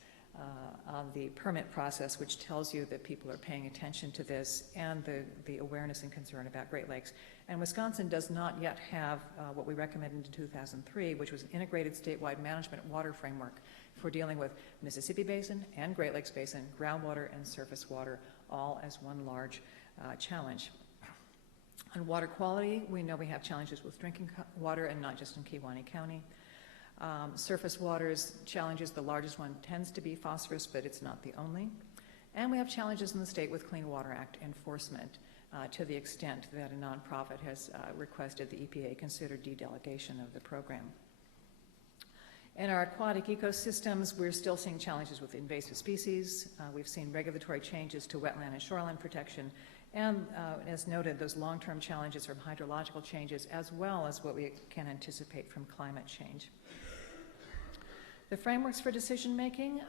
on the permit process, which tells you that people are paying attention to this and the awareness and concern about Great Lakes. And Wisconsin does not yet have what we recommended in 2003, which was an integrated statewide management water framework for dealing with Mississippi Basin and Great Lakes Basin, groundwater and surface water, all as one large challenge. On water quality, we know we have challenges with drinking water, and not just in Kewaunee County. Surface waters challenges, the largest one tends to be phosphorus, but it's not the only. And we have challenges in the state with Clean Water Act enforcement to the extent that a nonprofit has requested the EPA consider de-delegation of the program. In our aquatic ecosystems, we're still seeing challenges with invasive species. We've seen regulatory changes to wetland and shoreline protection, and as noted, those long-term challenges from hydrological changes, as well as what we can anticipate from climate change. The frameworks for decision-making,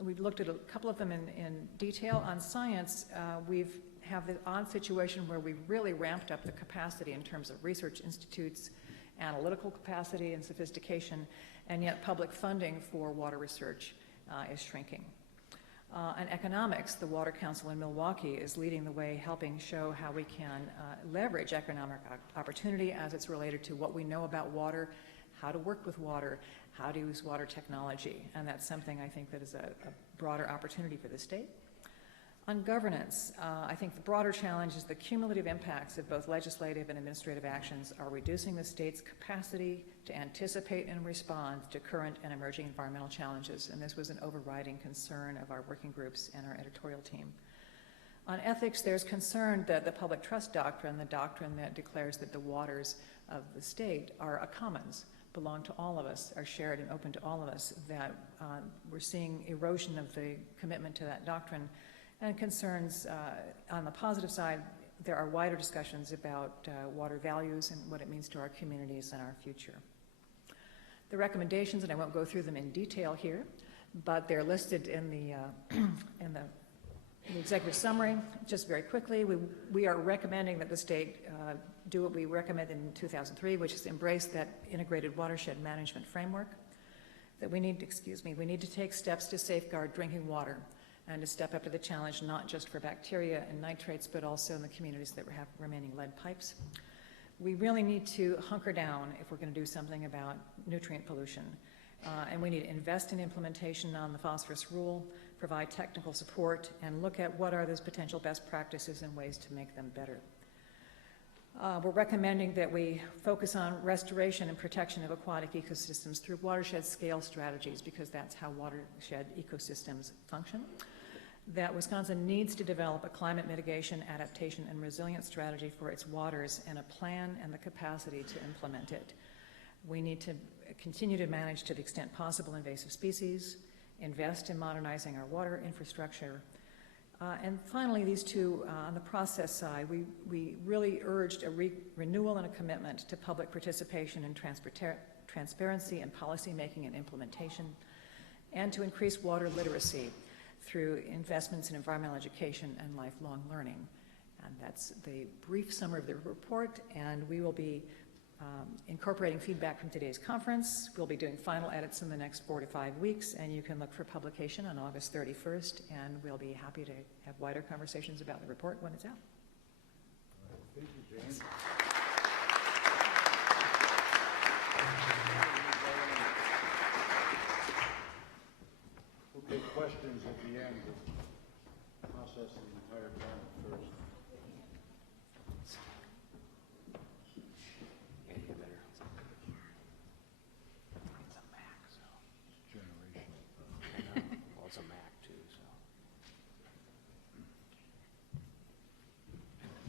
we've looked at a couple of them in detail. On science, we have the odd situation where we've really ramped up the capacity in terms of research institutes, analytical capacity and sophistication, and yet public funding for water research is shrinking. And economics, the Water Council in Milwaukee is leading the way, helping show how we can leverage economic opportunity as it's related to what we know about water, how to work with water, how to use water technology. And that's something I think that is a broader opportunity for the state. On governance, I think the broader challenge is the cumulative impacts of both legislative and administrative actions are reducing the state's capacity to anticipate and respond to current and emerging environmental challenges, and this was an overriding concern of our working groups and our editorial team. On ethics, there's concern that the public trust doctrine, the doctrine that declares that the waters of the state are a commons, belong to all of us, are shared and open to all of us, that we're seeing erosion of the commitment to that doctrine, and concerns on the positive side. There are wider discussions about water values and what it means to our communities and our future. The recommendations, and I won't go through them in detail here, but they're listed in the executive summary. Just very quickly, we are recommending that the state do what we recommended in 2003, which is embrace that integrated watershed management framework. That we need to take steps to safeguard drinking water and to step up to the challenge, not just for bacteria and nitrates, but also in the communities that have remaining lead pipes. We really need to hunker down if we're going to do something about nutrient pollution. And we need to invest in implementation on the phosphorus rule, provide technical support, and look at what are those potential best practices and ways to make them better. We're recommending that we focus on restoration and protection of aquatic ecosystems through watershed scale strategies, because that's how watershed ecosystems function. That Wisconsin needs to develop a climate mitigation, adaptation, and resilience strategy for its waters, and a plan and the capacity to implement it. We need to continue to manage to the extent possible invasive species, invest in modernizing our water infrastructure. And finally, these two, on the process side, we really urged a renewal and a commitment to public participation and transparency in policymaking and implementation, and to increase water literacy through investments in environmental education and lifelong learning. And that's the brief summary of the report, and we will be incorporating feedback from today's conference. We'll be doing final edits in the next 4 to 5 weeks, and you can look for publication on August 31st, and we'll be happy to have wider conversations about the report when it's out. Thank you, Jane. We'll take questions at the end. We'll process the entire panel first. Yeah, you better. It's a Mac, so. Generation. I know. Well, it's a Mac too, so.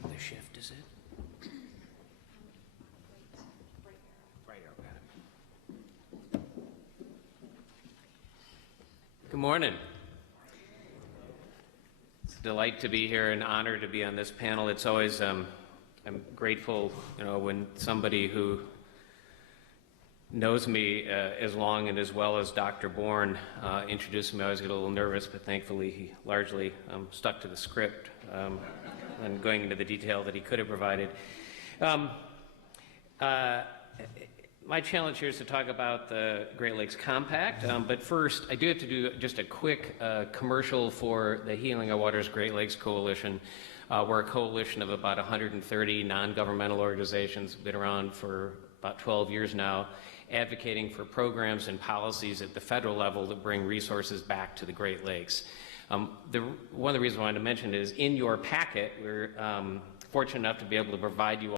The shift, is it? Right arrow, got it. Good morning. It's a delight to be here, an honor to be on this panel. It's always, I'm grateful, when somebody who knows me as long and as well as Dr. Bourne introduced me. I always get a little nervous, but thankfully he largely stuck to the script and going into the detail that he could have provided. My challenge here is to talk about the Great Lakes Compact, but first I do have to do just a quick commercial for the Healing Our Waters Great Lakes Coalition. We're a coalition of about 130 non-governmental organizations, been around for about 12 years now, advocating for programs and policies at the federal level that bring resources back to the Great Lakes. One of the reasons I wanted to mention is in your packet, we're fortunate enough to be able to provide you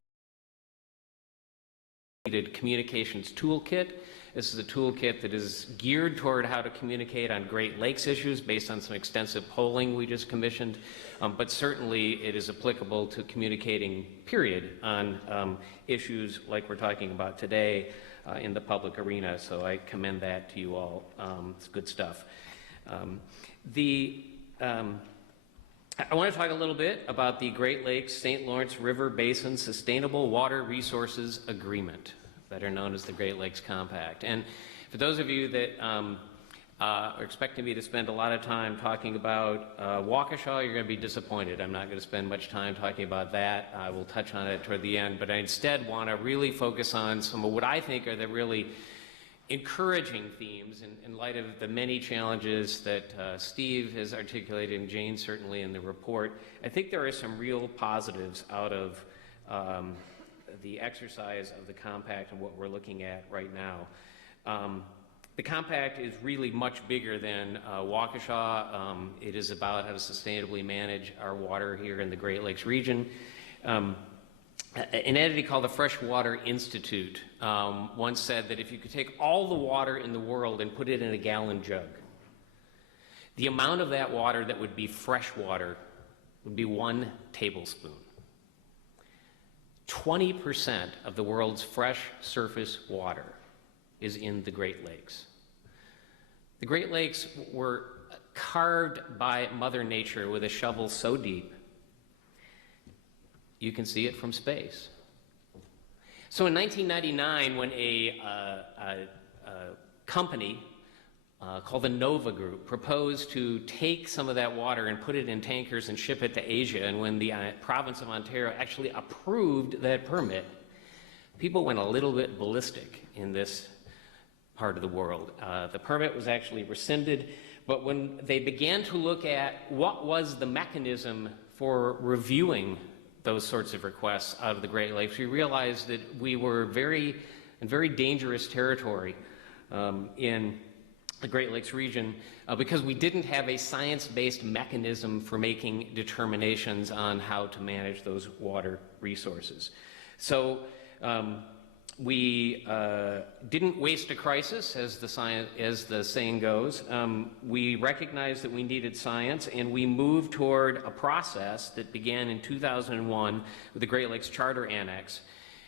communications toolkit. This is a toolkit that is geared toward how to communicate on Great Lakes issues based on some extensive polling we just commissioned, but certainly it is applicable to communicating, period, on issues like we're talking about today in the public arena, so I commend that to you all. It's good stuff. I want to talk a little bit about the Great Lakes St. Lawrence River Basin Sustainable Water Resources Agreement, better known as the Great Lakes Compact. And for those of you that are expecting me to spend a lot of time talking about Waukesha, you're going to be disappointed. I'm not going to spend much time talking about that. I will touch on it toward the end, but I instead want to really focus on some of what I think are the really encouraging themes in light of the many challenges that Steve has articulated, and Jane certainly in the report. I think there are some real positives out of the exercise of the compact and what we're looking at right now. The compact is really much bigger than Waukesha. It is about how to sustainably manage our water here in the Great Lakes region. An entity called the Freshwater Institute once said that if you could take all the water in the world and put it in a gallon jug, the amount of that water that would be fresh water would be 1 tablespoon. 20% of the world's fresh surface water is in the Great Lakes. The Great Lakes were carved by Mother Nature with a shovel so deep you can see it from space. So in 1999, when a company called the Nova Group proposed to take some of that water and put it in tankers and ship it to Asia, and when the province of Ontario actually approved that permit, people went a little bit ballistic in this part of the world. The permit was actually rescinded, but when they began to look at what was the mechanism for reviewing those sorts of requests out of the Great Lakes, we realized that we were in very dangerous territory in the Great Lakes region because we didn't have a science-based mechanism for making determinations on how to manage those water resources. So we didn't waste a crisis, as the saying goes. We recognized that we needed science, and we moved toward a process that began in 2001 with the Great Lakes Charter Annex.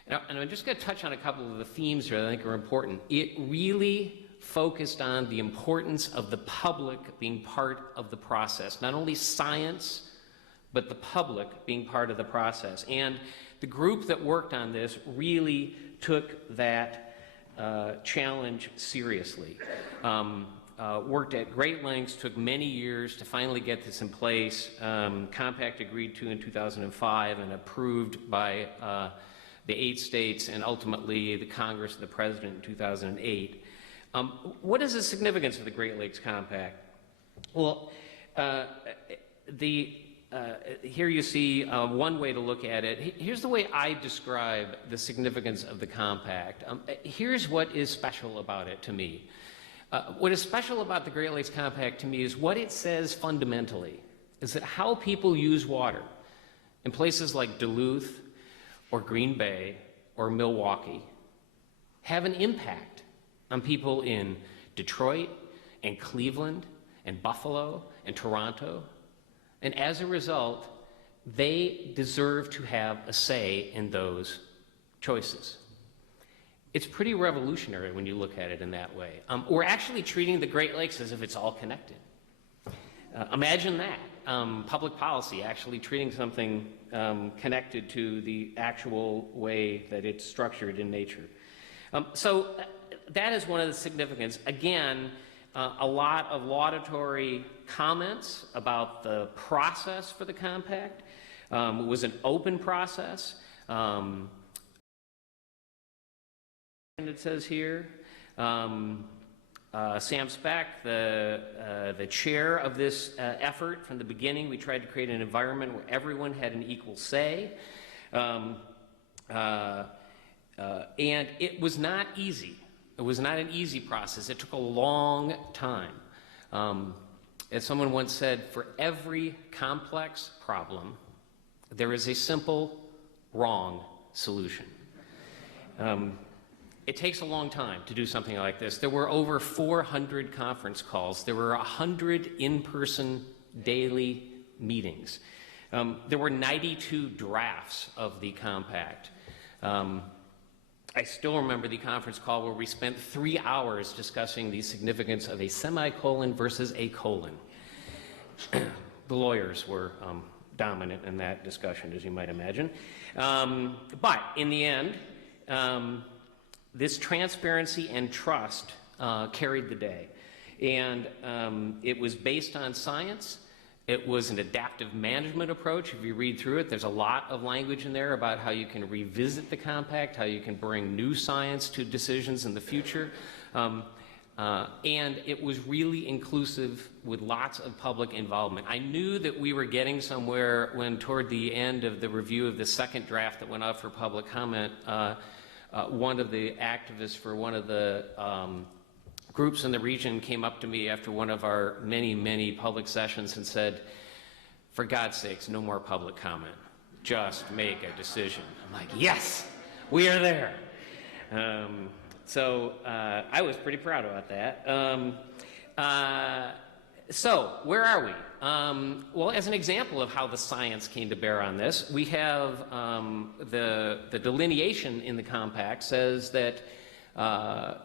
And I'm just going to touch on a couple of the themes here that I think are important. It really focused on the importance of the public being part of the process, not only science, but the public being part of the process. And the group that worked on this really took that challenge seriously. Worked at great lengths, took many years to finally get this in place. Compact agreed to in 2005 and approved by the 8 states and ultimately the Congress and the President in 2008. What is the significance of the Great Lakes Compact? Well, the here you see one way to look at it. Here's the way I describe the significance of the compact. Here's what is special about it to me. What is special about the Great Lakes Compact to me is what it says fundamentally, is that how people use water in places like Duluth or Green Bay or Milwaukee have an impact on people in Detroit and Cleveland and Buffalo and Toronto. And as a result, they deserve to have a say in those choices. It's pretty revolutionary when you look at it in that way. We're actually treating the Great Lakes as if it's all connected. Imagine that, public policy actually treating something connected to the actual way that it's structured in nature. So that is one of the significance. Again, a lot of laudatory comments about the process for the compact. It was an open process. And it says here, Sam Speck, the chair of this effort from the beginning, we tried to create an environment where everyone had an equal say. And it was not easy. It was not an easy process. It took a long time. As someone once said, for every complex problem, there is a simple, wrong solution. It takes a long time to do something like this. There were over 400 conference calls. There were 100 in-person daily meetings. There were 92 drafts of the compact. I still remember the conference call where we spent 3 hours discussing the significance of a semicolon versus a colon. The lawyers were dominant in that discussion, as you might imagine. But in the end, this transparency and trust carried the day. And it was based on science. It was an adaptive management approach. If you read through it, there's a lot of language in there about how you can revisit the compact, how you can bring new science to decisions in the future. And it was really inclusive with lots of public involvement. I knew that we were getting somewhere when, toward the end of the review of the second draft that went out for public comment, one of the activists for one of the groups in the region came up to me after one of our many, many public sessions and said, for God's sakes, no more public comment. Just make a decision. I'm like, yes, we are there. So I was pretty proud about that. So where are we? Well, as an example of how the science came to bear on this, we have the delineation in the compact says that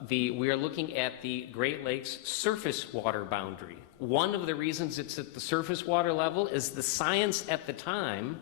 we are looking at the Great Lakes surface water boundary. One of the reasons it's at the surface water level is the science at the time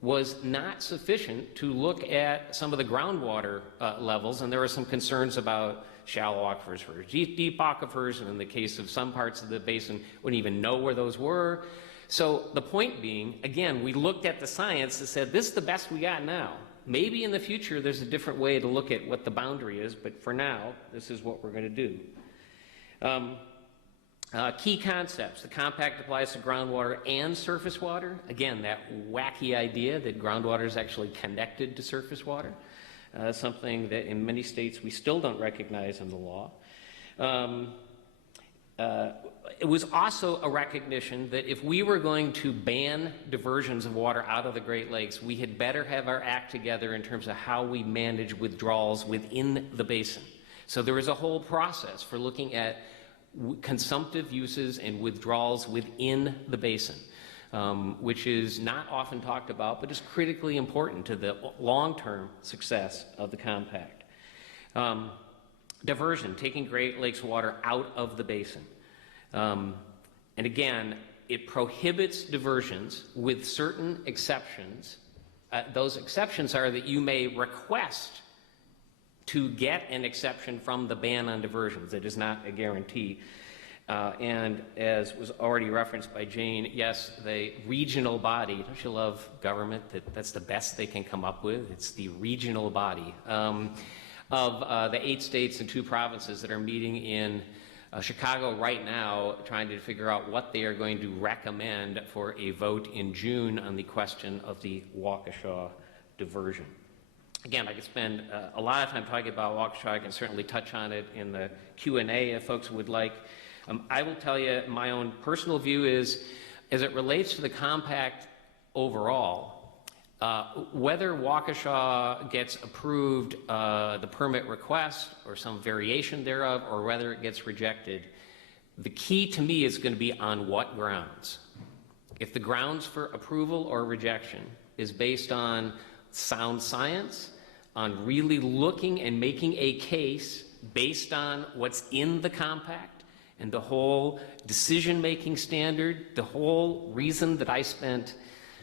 was not sufficient to look at some of the groundwater levels, and there were some concerns about shallow aquifers versus deep aquifers, and in the case of some parts of the basin, wouldn't even know where those were. So the point being, again, we looked at the science and said, this is the best we got now. Maybe in the future there's a different way to look at what the boundary is, but for now, this is what we're going to do. Key concepts. The compact applies to groundwater and surface water. Again, that wacky idea that groundwater is actually connected to surface water, something that in many states we still don't recognize in the law. It was also a recognition that if we were going to ban diversions of water out of the Great Lakes, we had better have our act together in terms of how we manage withdrawals within the basin. So there was a whole process for looking at consumptive uses and withdrawals within the basin, which is not often talked about, but is critically important to the long-term success of the compact. Diversion, taking Great Lakes water out of the basin. And again, it prohibits diversions with certain exceptions. Those exceptions are that you may request to get an exception from the ban on diversions. It is not a guarantee. And as was already referenced by Jane, yes, the regional body, don't you love government? That's the best they can come up with. It's the regional body of the 8 states and 2 provinces that are meeting in Chicago right now trying to figure out what they are going to recommend for a vote in June on the question of the Waukesha diversion. Again, I could spend a lot of time talking about Waukesha. I can certainly touch on it in the Q&A if folks would like. I will tell you my own personal view is, as it relates to the compact overall, whether Waukesha gets approved, the permit request or some variation thereof, or whether it gets rejected, the key to me is going to be on what grounds. If the grounds for approval or rejection is based on sound science, on really looking and making a case based on what's in the compact and the whole decision-making standard, the whole reason that I spent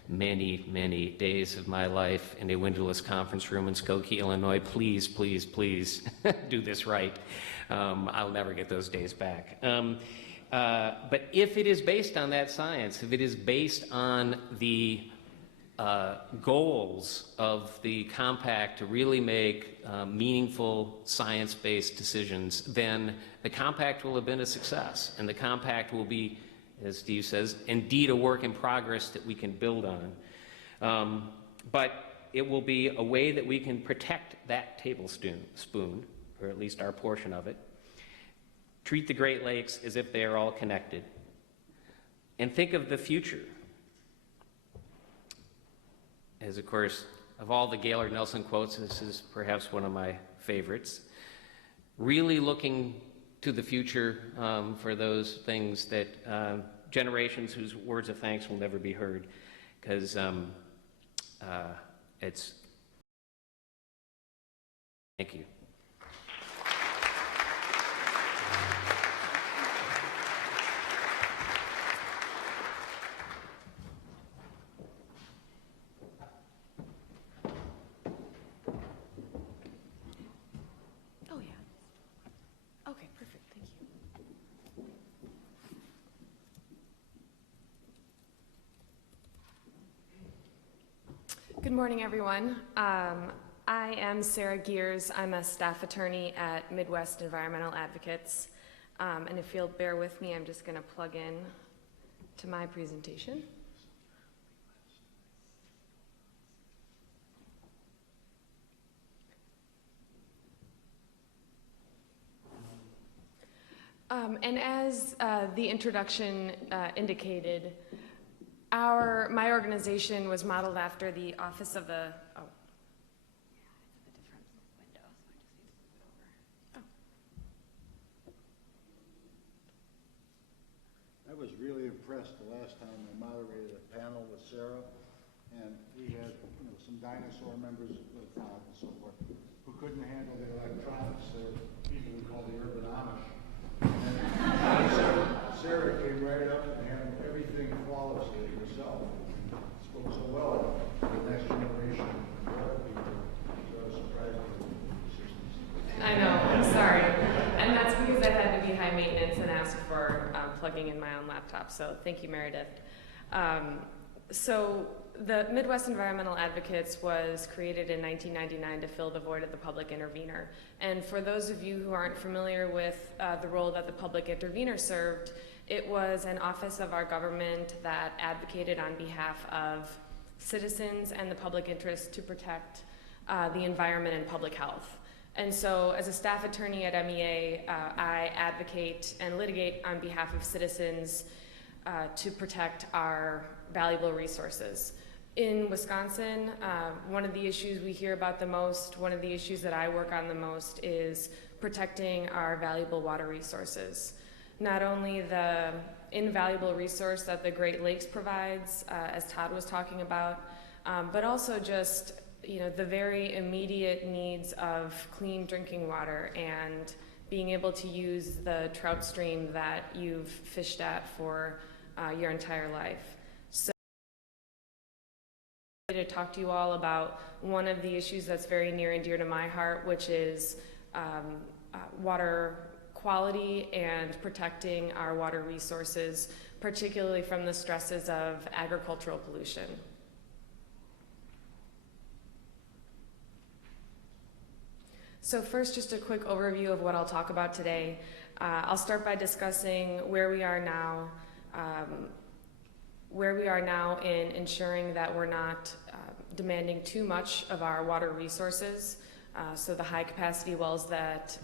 many, many days of my life in a windowless conference room in Skokie, Illinois. Please, please, please do this right. I'll never get those days back. But if it is based on that science, if it is based on the goals of the compact to really make meaningful science-based decisions, then the compact will have been a success, and the compact will be, as Steve says, indeed a work in progress that we can build on. But it will be a way that we can protect that tablespoon, or at least our portion of it, treat the Great Lakes as if they are all connected, and think of the future. As, of course, of all the Gaylord Nelson quotes, this is perhaps one of my favorites. Really looking to the future for those things that generations whose words of thanks will never be heard, because it's. Thank you. Oh, yeah. Okay, perfect. Thank you. Good morning, everyone. I am Sarah Gears. I'm a staff attorney at Midwest Environmental Advocates. And if you'll bear with me, I'm just going to plug in to my presentation. And as the introduction indicated, my organization was modeled after the Office of the, I was really impressed the last time I moderated a panel with Sarah, and we had some dinosaur members of and so forth who couldn't handle the electronics. They're people we call the urban Amish. Sarah came right up and handled everything flawlessly herself. Spoke so well to the next generation of young people. So I was surprised at the I know, I'm sorry. And that's because I had to be high maintenance and ask for plugging in my own laptop. So thank you, Meredith. So the Midwest Environmental Advocates was created in 1999 to fill the void of the public intervener. And for those of you who aren't familiar with the role that the public intervener served, it was an office of our government that advocated on behalf of citizens and the public interest to protect the environment and public health. And so as a staff attorney at MEA, I advocate and litigate on behalf of citizens to protect our valuable resources. In Wisconsin, one of the issues we hear about the most, one of the issues that I work on the most is protecting our valuable water resources. Not only the invaluable resource that the Great Lakes provides, as Todd was talking about, but also just the very immediate needs of clean drinking water and being able to use the trout stream that you've fished at for your entire life. So to talk to you all about one of the issues that's very near and dear to my heart, which is water quality and protecting our water resources, particularly from the stresses of agricultural pollution. So first, just a quick overview of what I'll talk about today. I'll start by discussing where we are now in ensuring that we're not demanding too much of our water resources. So the high capacity wells that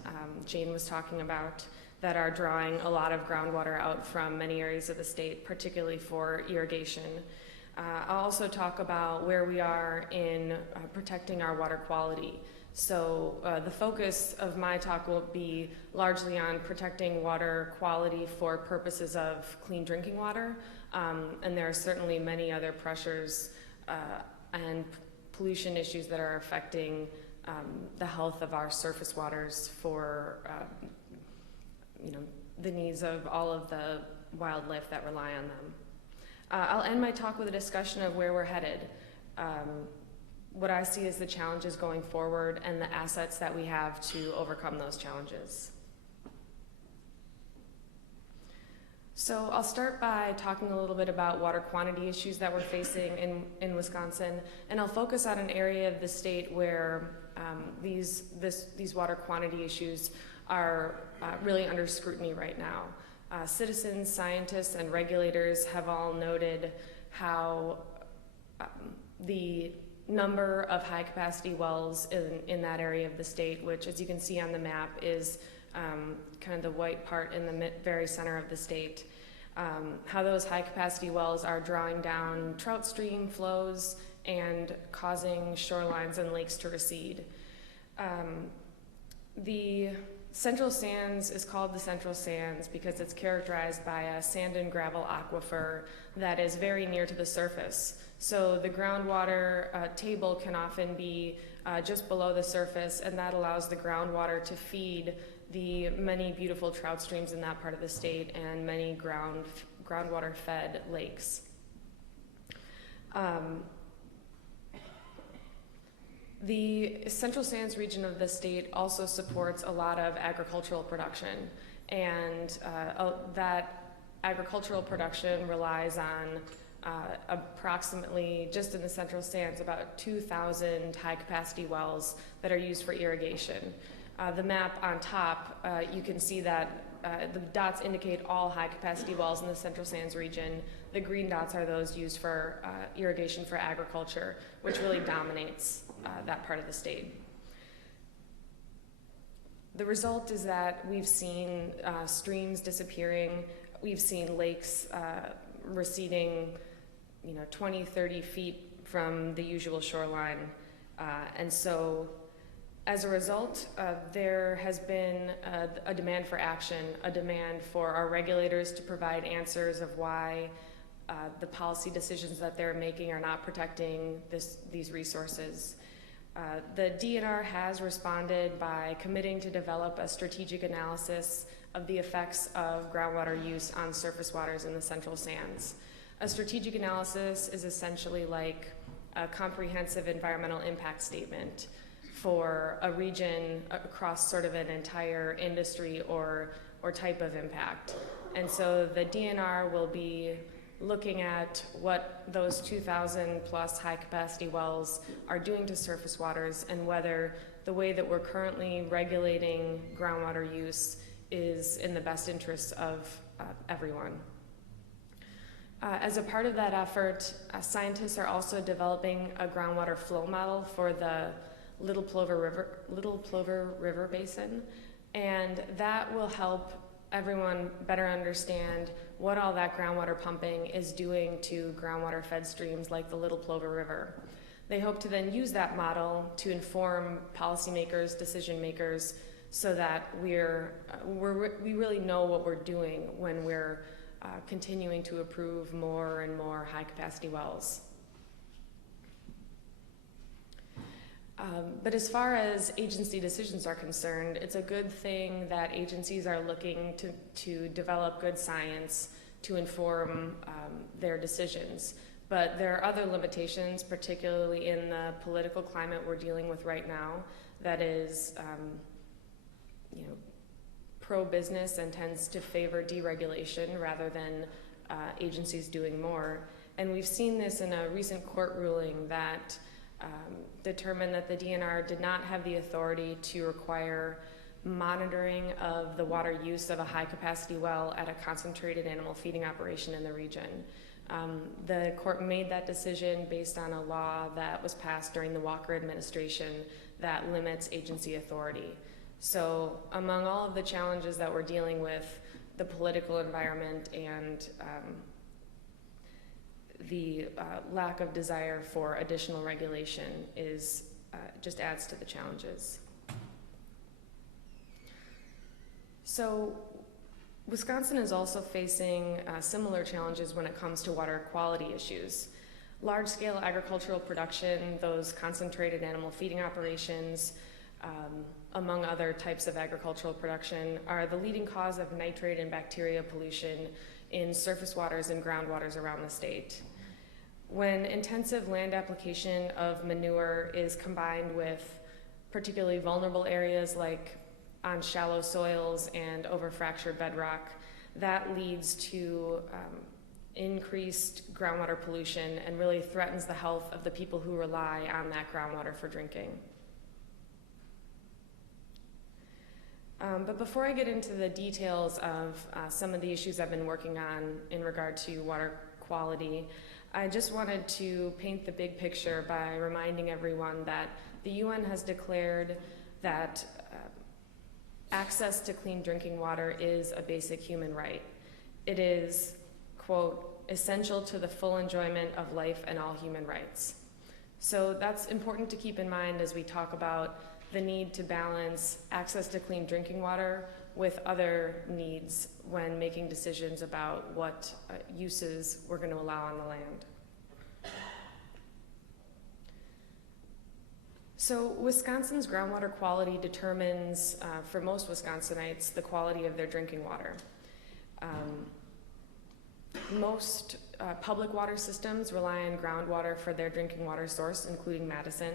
Jane was talking about that are drawing a lot of groundwater out from many areas of the state, particularly for irrigation. I'll also talk about where we are in protecting our water quality. So the focus of my talk will be largely on protecting water quality for purposes of clean drinking water. And there are certainly many other pressures and pollution issues that are affecting the health of our surface waters for the needs of all of the wildlife that rely on them. I'll end my talk with a discussion of where we're headed. What I see as the challenges going forward and the assets that we have to overcome those challenges. So I'll start by talking a little bit about water quantity issues that we're facing in Wisconsin, and I'll focus on an area of the state where these water quantity issues are really under scrutiny right now. Citizens, scientists, and regulators have all noted how the number of high-capacity wells in that area of the state, which, as you can see on the map, is kind of the white part in the very center of the state, how those high-capacity wells are drawing down trout stream flows and causing shorelines and lakes to recede. The Central Sands is called the Central Sands because it's characterized by a sand and gravel aquifer that is very near to the surface. So the groundwater table can often be just below the surface, and that allows the groundwater to feed the many beautiful trout streams in that part of the state and many groundwater-fed lakes. The Central Sands region of the state also supports a lot of agricultural production, and that agricultural production relies on approximately, just in the Central Sands, about 2,000 high-capacity wells that are used for irrigation. The map on top, you can see that the dots indicate all high-capacity wells in the Central Sands region. The green dots are those used for irrigation for agriculture, which really dominates that part of the state. The result is that we've seen streams disappearing. We've seen lakes receding 20, 30 feet from the usual shoreline. And so as a result, there has been a demand for action, a demand for our regulators to provide answers of why the policy decisions that they're making are not protecting these resources. The DNR has responded by committing to develop a strategic analysis of the effects of groundwater use on surface waters in the Central Sands. A strategic analysis is essentially like a comprehensive environmental impact statement for a region across sort of an entire industry or type of impact. And so the DNR will be looking at what those 2,000 plus high capacity wells are doing to surface waters and whether the way that we're currently regulating groundwater use is in the best interests of everyone. As a part of that effort, scientists are also developing a groundwater flow model for the Little Plover River Basin, and that will help everyone better understand what all that groundwater pumping is doing to groundwater fed streams like the Little Plover River. They hope to then use that model to inform policymakers, decision makers, so that we really know what we're doing when we're continuing to approve more and more high capacity wells. But as far as agency decisions are concerned, it's a good thing that agencies are looking to develop good science to inform their decisions. But there are other limitations, particularly in the political climate we're dealing with right now, that is, pro-business and tends to favor deregulation rather than agencies doing more. And we've seen this in a recent court ruling that determined that the DNR did not have the authority to require monitoring of the water use of a high-capacity well at a concentrated animal feeding operation in the region. The court made that decision based on a law that was passed during the Walker administration that limits agency authority. So among all of the challenges that we're dealing with, the political environment and the lack of desire for additional regulation is just adds to the challenges. So Wisconsin is also facing similar challenges when it comes to water quality issues. Large-scale agricultural production, those concentrated animal feeding operations, among other types of agricultural production, are the leading cause of nitrate and bacteria pollution in surface waters and groundwaters around the state. When intensive land application of manure is combined with particularly vulnerable areas like on shallow soils and over fractured bedrock, that leads to increased groundwater pollution and really threatens the health of the people who rely on that groundwater for drinking. But before I get into the details of some of the issues I've been working on in regard to water quality, I just wanted to paint the big picture by reminding everyone that the UN has declared that access to clean drinking water is a basic human right. It is, quote, essential to the full enjoyment of life and all human rights. So that's important to keep in mind as we talk about the need to balance access to clean drinking water with other needs when making decisions about what uses we're going to allow on the land. So Wisconsin's groundwater quality determines, for most Wisconsinites, the quality of their drinking water. Most public water systems rely on groundwater for their drinking water source, including Madison.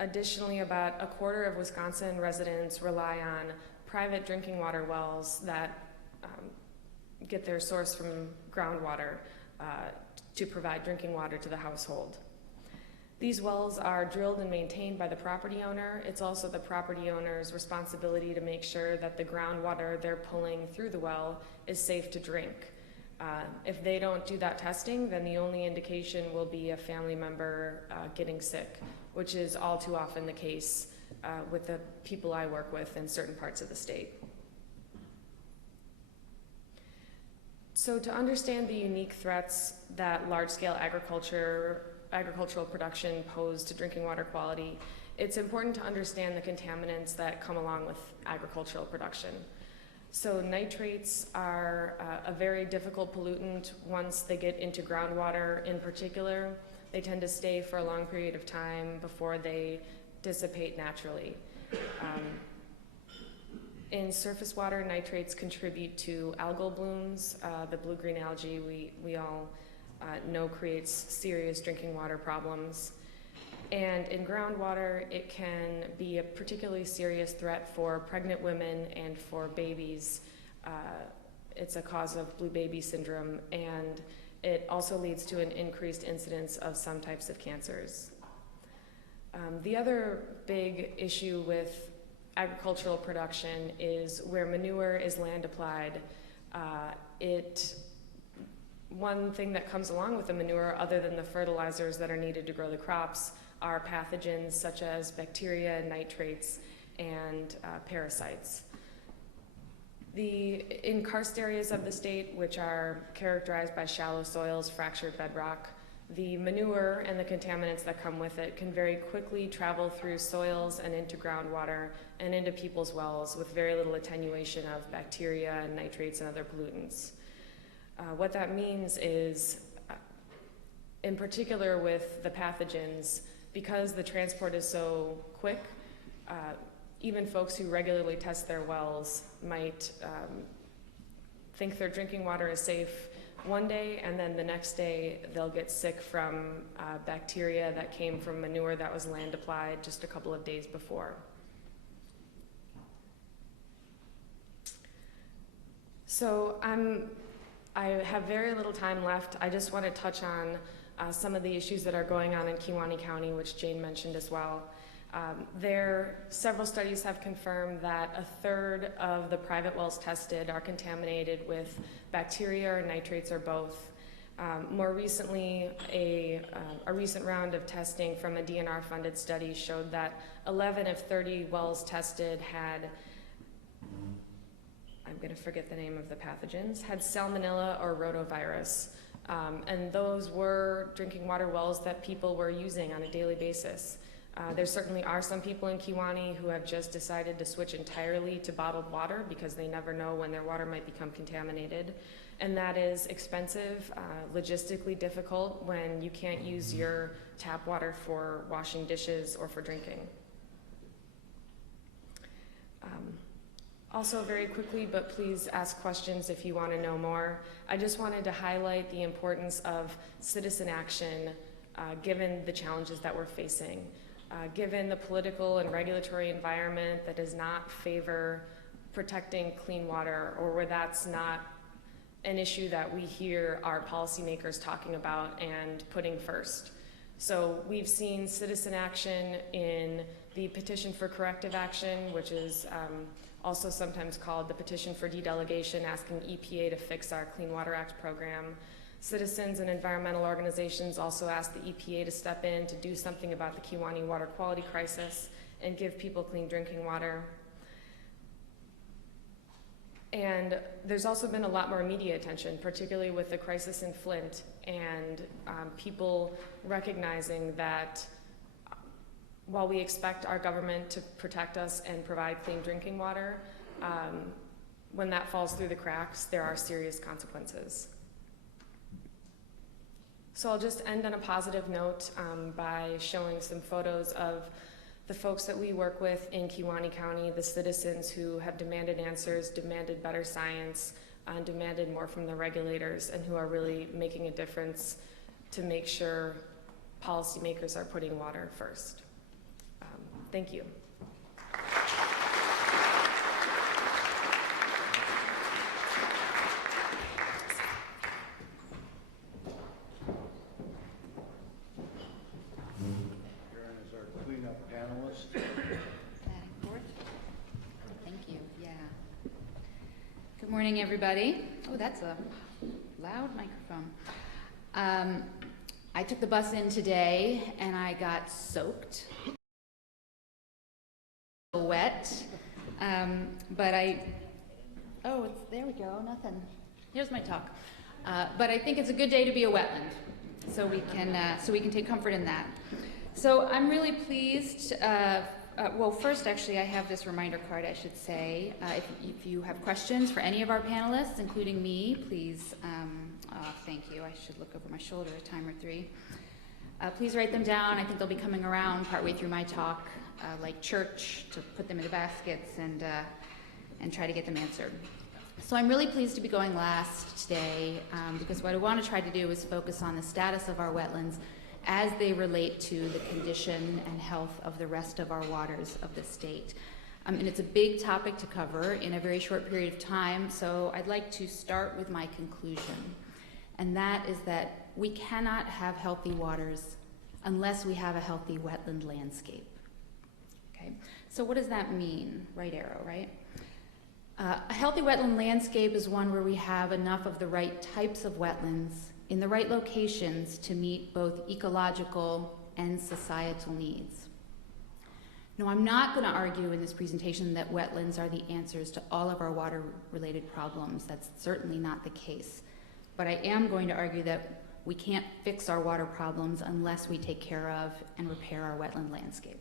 Additionally, about a quarter of Wisconsin residents rely on private drinking water wells that get their source from groundwater to provide drinking water to the household. These wells are drilled and maintained by the property owner. It's also the property owner's responsibility to make sure that the groundwater they're pulling through the well is safe to drink. If they don't do that testing, then the only indication will be a family member getting sick, which is all too often the case with the people I work with in certain parts of the state. So to understand the unique threats that large-scale agricultural production pose to drinking water quality, it's important to understand the contaminants that come along with agricultural production. So nitrates are a very difficult pollutant once they get into groundwater in particular. They tend to stay for a long period of time before they dissipate naturally. In surface water, nitrates contribute to algal blooms. The blue-green algae we all know creates serious drinking water problems. And in groundwater, it can be a particularly serious threat for pregnant women and for babies. It's a cause of blue baby syndrome, and it also leads to an increased incidence of some types of cancers. The other big issue with agricultural production is where manure is land applied. One thing that comes along with the manure, other than the fertilizers that are needed to grow the crops, are pathogens such as bacteria, nitrates, and parasites. In karst areas of the state, which are characterized by shallow soils, fractured bedrock, the manure and the contaminants that come with it can very quickly travel through soils and into groundwater and into people's wells with very little attenuation of bacteria and nitrates and other pollutants. What that means is, in particular with the pathogens, because the transport is so quick, even folks who regularly test their wells might think their drinking water is safe one day, and then the next day they'll get sick from bacteria that came from manure that was land applied just a couple of days before. So I have very little time left. I just want to touch on some of the issues that are going on in Kewaunee County, which Jane mentioned as well. Several studies have confirmed that a third of the private wells tested are contaminated with bacteria or nitrates or both. More recently, a recent round of testing from a DNR-funded study showed that 11 of 30 wells tested had, I'm going to forget the name of the pathogens, had salmonella or rotavirus. And those were drinking water wells that people were using on a daily basis. There certainly are some people in Kewaunee who have just decided to switch entirely to bottled water because they never know when their water might become contaminated. And that is expensive, logistically difficult when you can't use your tap water for washing dishes or for drinking. Also, very quickly, but please ask questions if you want to know more, I just wanted to highlight the importance of citizen action given the challenges that we're facing. Given the political and regulatory environment that does not favor protecting clean water, or where that's not an issue that we hear our policymakers talking about and putting first. So we've seen citizen action in the petition for corrective action, which is also sometimes called the petition for dedelegation, asking EPA to fix our Clean Water Act program. Citizens and environmental organizations also asked the EPA to step in to do something about the Kewaunee water quality crisis and give people clean drinking water. And there's also been a lot more media attention, particularly with the crisis in Flint, and people recognizing that while we expect our government to protect us and provide clean drinking water, when that falls through the cracks, there are serious consequences. So I'll just end on a positive note by showing some photos of the folks that we work with in Kewaunee County, the citizens who have demanded answers, demanded better science, and demanded more from the regulators, and who are really making a difference to make sure policymakers are putting water first. Thank you. Karen is our cleanup panelist. Thank you, yeah. Good morning, everybody. Oh, that's a loud microphone. I took the bus in today and I got soaked, wet, but there we go, nothing. Here's my talk. But I think it's a good day to be a wetland, so we can take comfort in that. So I'm really pleased. Well, first, actually, I have this reminder card, I should say. If you have questions for any of our panelists, including me, please, thank you. I should look over my shoulder a time or three. Please write them down. I think they'll be coming around partway through my talk, like church, to put them into baskets and try to get them answered. So I'm really pleased to be going last today because what I want to try to do is focus on the status of our wetlands as they relate to the condition and health of the rest of our waters of the state. And it's a big topic to cover in a very short period of time, so I'd like to start with my conclusion. And that is that we cannot have healthy waters unless we have a healthy wetland landscape. Okay, so what does that mean? Right arrow, right? A healthy wetland landscape is one where we have enough of the right types of wetlands in the right locations to meet both ecological and societal needs. No, I'm not going to argue in this presentation that wetlands are the answers to all of our water-related problems. That's certainly not the case. But I am going to argue that we can't fix our water problems unless we take care of and repair our wetland landscape.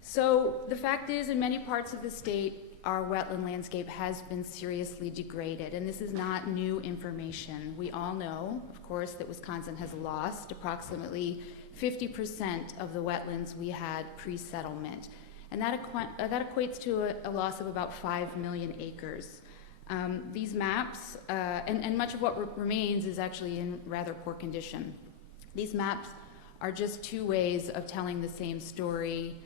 So the fact is, in many parts of the state, our wetland landscape has been seriously degraded, and this is not new information. We all know, of course, that Wisconsin has lost approximately 50% of the wetlands we had pre-settlement, and that equates to a loss of about 5 million acres. These maps, and much of what remains is actually in rather poor condition. These maps are just two ways of telling the same story.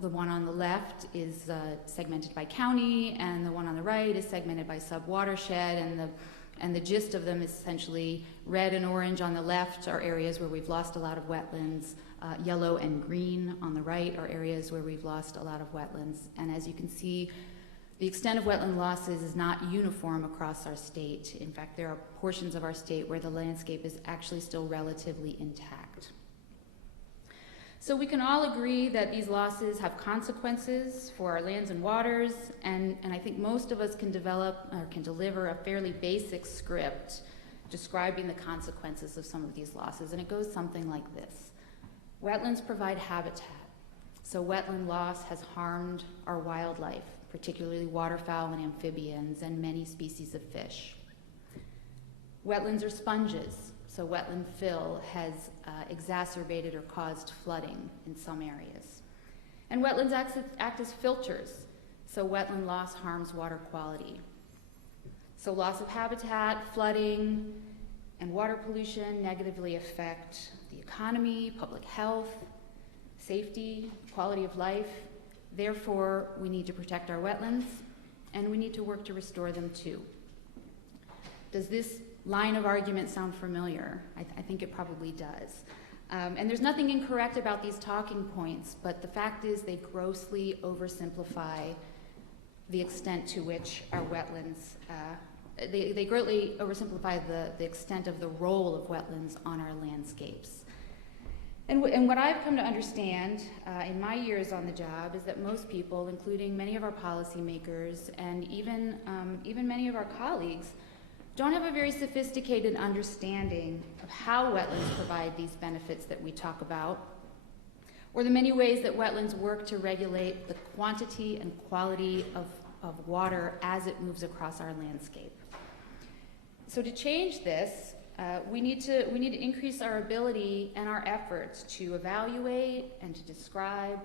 The one on the left is segmented by county, and the one on the right is segmented by sub-watershed, and the gist of them is essentially red and orange on the left are areas where we've lost a lot of wetlands. Yellow and green on the right are areas where we've lost a lot of wetlands. And as you can see, the extent of wetland losses is not uniform across our state. In fact, there are portions of our state where the landscape is actually still relatively intact. So we can all agree that these losses have consequences for our lands and waters, and I think most of us can develop or can deliver a fairly basic script describing the consequences of some of these losses, and it goes something like this. Wetlands provide habitat, so wetland loss has harmed our wildlife, particularly waterfowl and amphibians and many species of fish. Wetlands are sponges, so wetland fill has exacerbated or caused flooding in some areas. And wetlands act as filters, so wetland loss harms water quality. So loss of habitat, flooding, and water pollution negatively affect the economy, public health, safety, quality of life. Therefore, we need to protect our wetlands, and we need to work to restore them too. Does this line of argument sound familiar? I think it probably does. And there's nothing incorrect about these talking points, but the fact is they grossly oversimplify the extent to which our wetlands, they greatly oversimplify the extent of the role of wetlands on our landscapes. And what I've come to understand in my years on the job is that most people, including many of our policymakers and even many of our colleagues, don't have a very sophisticated understanding of how wetlands provide these benefits that we talk about, or the many ways that wetlands work to regulate the quantity and quality of water as it moves across our landscape. So to change this, we need to increase our ability and our efforts to evaluate and to describe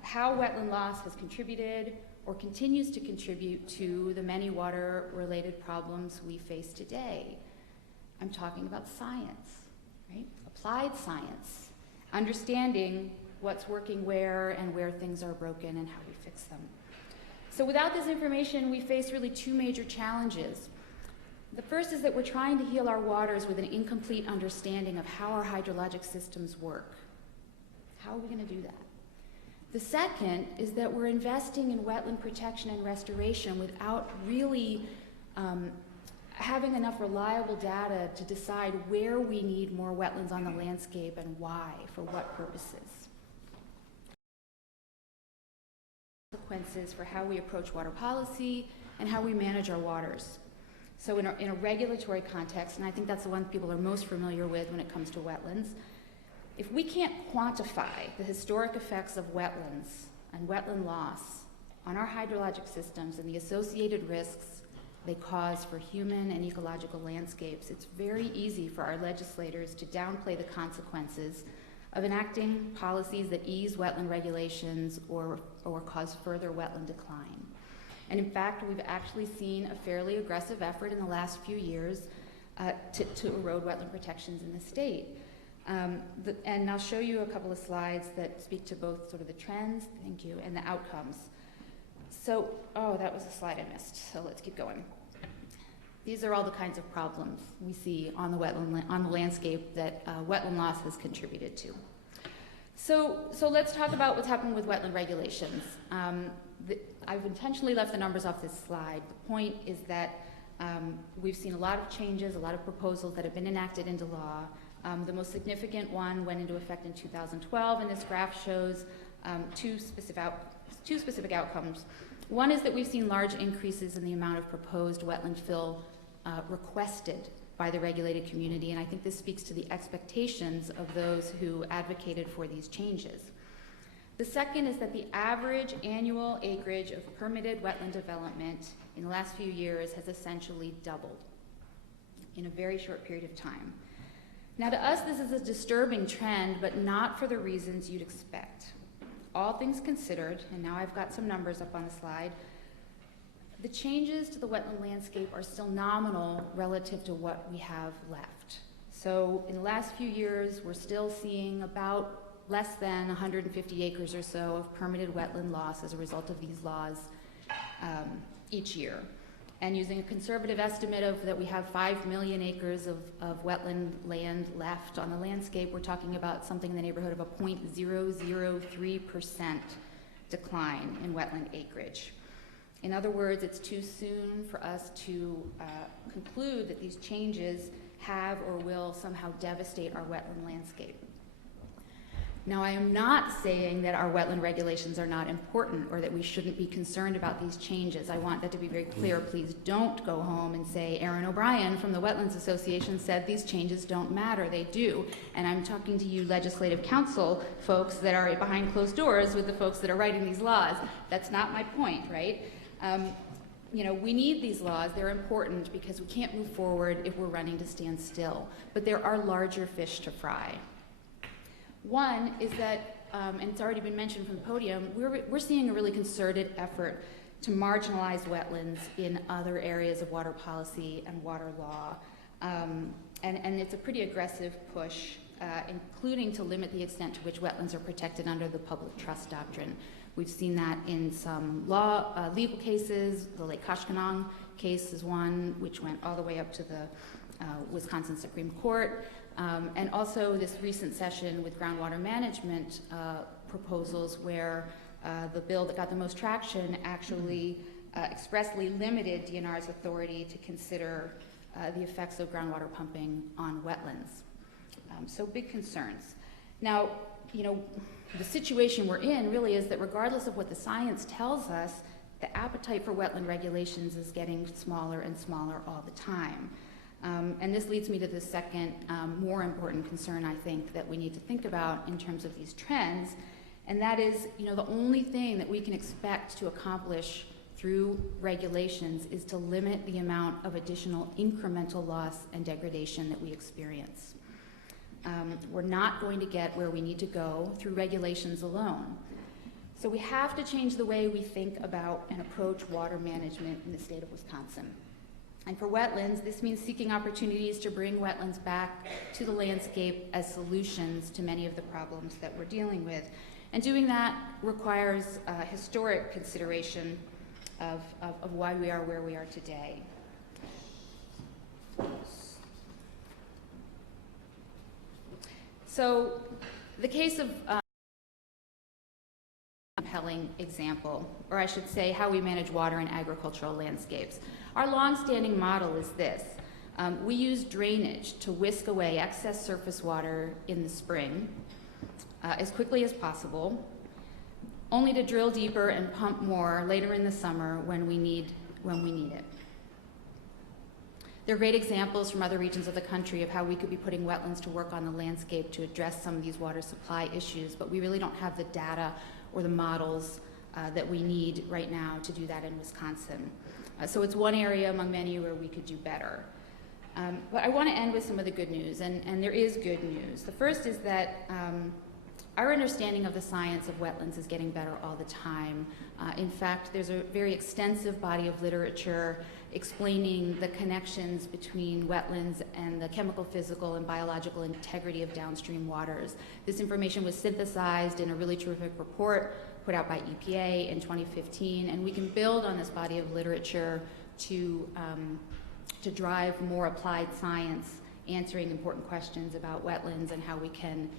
how wetland loss has contributed or continues to contribute to the many water-related problems we face today. I'm talking about science, right? Applied science, understanding what's working where and where things are broken and how we fix them. So without this information, we face really two major challenges. The first is that we're trying to heal our waters with an incomplete understanding of how our hydrologic systems work. How are we going to do that? The second is that we're investing in wetland protection and restoration without really having enough reliable data to decide where we need more wetlands on the landscape and why, for what purposes. Consequences for how we approach water policy and how we manage our waters. So in a regulatory context, and I think that's the one people are most familiar with when it comes to wetlands, if we can't quantify the historic effects of wetlands and wetland loss on our hydrologic systems and the associated risks they cause for human and ecological landscapes, it's very easy for our legislators to downplay the consequences of enacting policies that ease wetland regulations or cause further wetland decline. And in fact, we've actually seen a fairly aggressive effort in the last few years to erode wetland protections in the state. And I'll show you a couple of slides that speak to both sort of the trends, thank you, and the outcomes. So, oh, that was a slide I missed, so let's keep going. These are all the kinds of problems we see on the landscape that wetland loss has contributed to. So let's talk about what's happening with wetland regulations. I've intentionally left the numbers off this slide. The point is that we've seen a lot of changes, a lot of proposals that have been enacted into law. The most significant one went into effect in 2012, and this graph shows two specific outcomes. One is that we've seen large increases in the amount of proposed wetland fill requested by the regulated community, and I think this speaks to the expectations of those who advocated for these changes. The second is that the average annual acreage of permitted wetland development in the last few years has essentially doubled in a very short period of time. Now, to us, this is a disturbing trend, but not for the reasons you'd expect. All things considered, and now I've got some numbers up on the slide, the changes to the wetland landscape are still nominal relative to what we have left. So in the last few years, we're still seeing about less than 150 acres or so of permitted wetland loss as a result of these laws each year. And using a conservative estimate of that we have 5 million acres of wetland land left on the landscape, we're talking about something in the neighborhood of a 0.003% decline in wetland acreage. In other words, it's too soon for us to conclude that these changes have or will somehow devastate our wetland landscape. Now, I am not saying that our wetland regulations are not important or that we shouldn't be concerned about these changes. I want that to be very clear. Please don't go home and say, Aaron O'Brien from the Wetlands Association said these changes don't matter. They do. And I'm talking to you legislative council folks that are behind closed doors with the folks that are writing these laws. That's not my point, right? You know, we need these laws. They're important because we can't move forward if we're running to stand still. But there are larger fish to fry. One is that, and it's already been mentioned from the podium, we're seeing a really concerted effort to marginalize wetlands in other areas of water policy and water law. And it's a pretty aggressive push, including to limit the extent to which wetlands are protected under the public trust doctrine. We've seen that in some legal cases. The Lake Koshkonong case is one which went all the way up to the Wisconsin Supreme Court. And also this recent session with groundwater management proposals where the bill that got the most traction actually expressly limited DNR's authority to consider the effects of groundwater pumping on wetlands. So big concerns. Now, you know, the situation we're in really is that regardless of what the science tells us, the appetite for wetland regulations is getting smaller and smaller all the time. And this leads me to the second, more important concern, I think, that we need to think about in terms of these trends, and that is, you know, the only thing that we can expect to accomplish through regulations is to limit the amount of additional incremental loss and degradation that we experience. We're not going to get where we need to go through regulations alone. So we have to change the way we think about and approach water management in the state of Wisconsin. And for wetlands, this means seeking opportunities to bring wetlands back to the landscape as solutions to many of the problems that we're dealing with. And doing that requires historic consideration of why we are where we are today. So the case of compelling example, or I should say how we manage water in agricultural landscapes. Our long-standing model is this. We use drainage to whisk away excess surface water in the spring as quickly as possible, only to drill deeper and pump more later in the summer when we need it. There are great examples from other regions of the country of how we could be putting wetlands to work on the landscape to address some of these water supply issues, but we really don't have the data or the models that we need right now to do that in Wisconsin. So it's one area among many where we could do better. But I want to end with some of the good news, and there is good news. The first is that our understanding of the science of wetlands is getting better all the time. In fact, there's a very extensive body of literature explaining the connections between wetlands and the chemical, physical, and biological integrity of downstream waters. This information was synthesized in a really terrific report put out by EPA in 2015, and we can build on this body of literature to drive more applied science, answering important questions about wetlands and how we can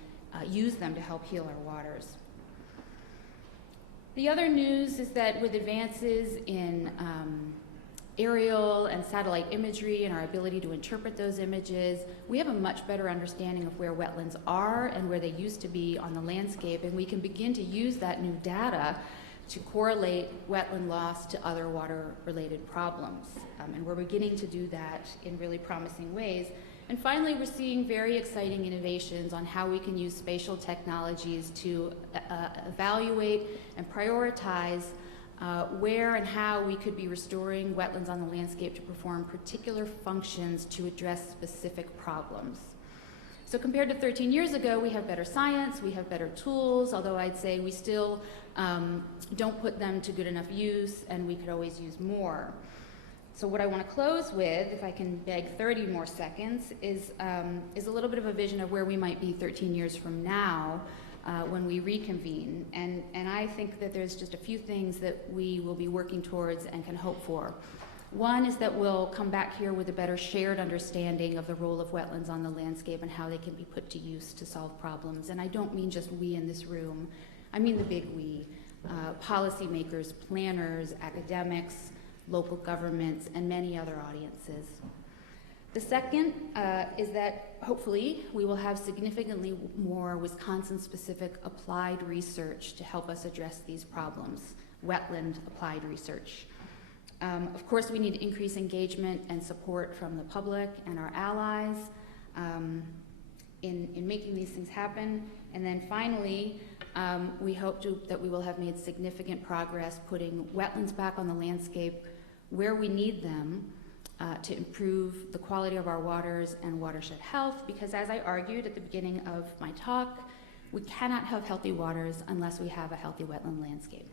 use them to help heal our waters. The other news is that with advances in aerial and satellite imagery and our ability to interpret those images, we have a much better understanding of where wetlands are and where they used to be on the landscape, and we can begin to use that new data to correlate wetland loss to other water-related problems. And we're beginning to do that in really promising ways. And finally, we're seeing very exciting innovations on how we can use spatial technologies to evaluate and prioritize where and how we could be restoring wetlands on the landscape to perform particular functions to address specific problems. So compared to 13 years ago, we have better science, we have better tools, although I'd say we still don't put them to good enough use, and we could always use more. So what I want to close with, if I can beg 30 more seconds, is a little bit of a vision of where we might be 13 years from now when we reconvene. And I think that there's just a few things that we will be working towards and can hope for. One is that we'll come back here with a better shared understanding of the role of wetlands on the landscape and how they can be put to use to solve problems. And I don't mean just we in this room, I mean the big we, policymakers, planners, academics, local governments, and many other audiences. The second is that hopefully we will have significantly more Wisconsin-specific applied research to help us address these problems, wetland applied research. Of course, we need to increase engagement and support from the public and our allies in making these things happen. And then finally, we hope that we will have made significant progress putting wetlands back on the landscape where we need them to improve the quality of our waters and watershed health, because as I argued at the beginning of my talk, we cannot have healthy waters unless we have a healthy wetland landscape.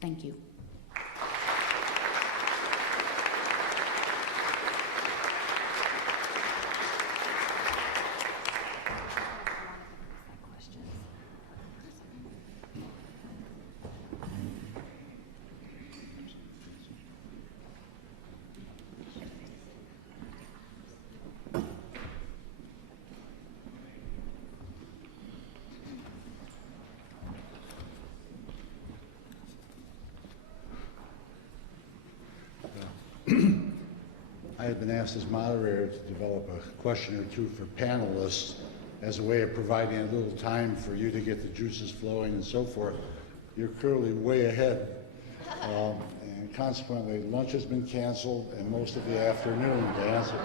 Thank you. I had been asked as moderator to develop a question or two for panelists as a way of providing a little time for you to get the juices flowing and so forth. You're clearly way ahead. And consequently, lunch has been canceled and most of the afternoon to answer.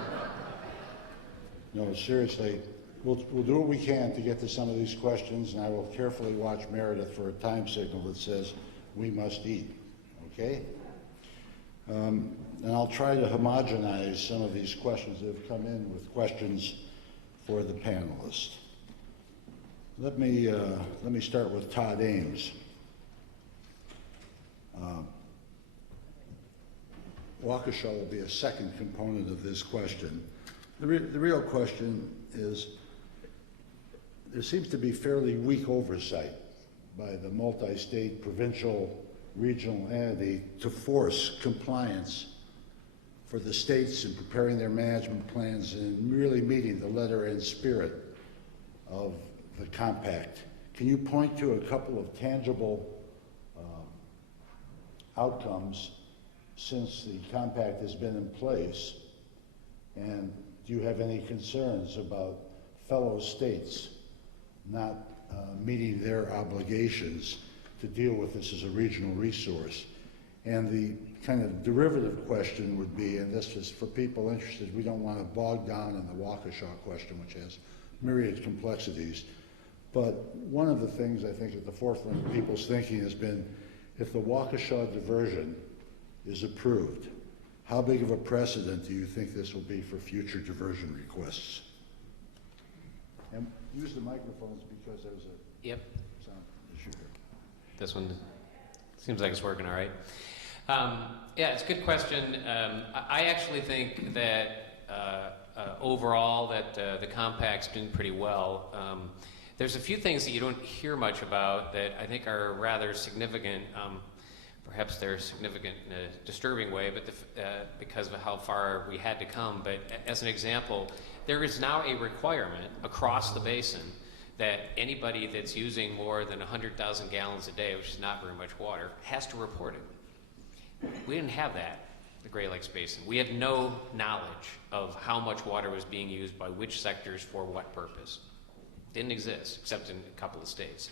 No, seriously, we'll do what we can to get to some of these questions, and I will carefully watch Meredith for a time signal that says we must eat, okay? And I'll try to homogenize some of these questions that have come in with questions for the panelists. Let me start with Todd Ames. Waukesha will be a second component of this question. The real question is, there seems to be fairly weak oversight by the multi-state, provincial, regional entity to force compliance for the states in preparing their management plans and really meeting the letter and spirit of the compact. Can you point to a couple of tangible outcomes since the compact has been in place? And do you have any concerns about fellow states not meeting their obligations to deal with this as a regional resource? And the kind of derivative question would be, and this is for people interested, we don't want to bog down in the Waukesha question, which has myriad complexities, but one of the things I think at the forefront of people's thinking has been, if the Waukesha diversion is approved, how big of a precedent do you think this will be for future diversion requests? And use the microphones because there's a sound issue here. This one seems like it's working all right. Yeah, it's a good question. I actually think that overall that the compact's doing pretty well. There's a few things that you don't hear much about that I think are rather significant. Perhaps they're significant in a disturbing way, but because of how far we had to come. But as an example, there is now a requirement across the basin that anybody that's using more than 100,000 gallons a day, which is not very much water, has to report it. We didn't have that in the Great Lakes Basin. We had no knowledge of how much water was being used by which sectors for what purpose. Didn't exist, except in a couple of states.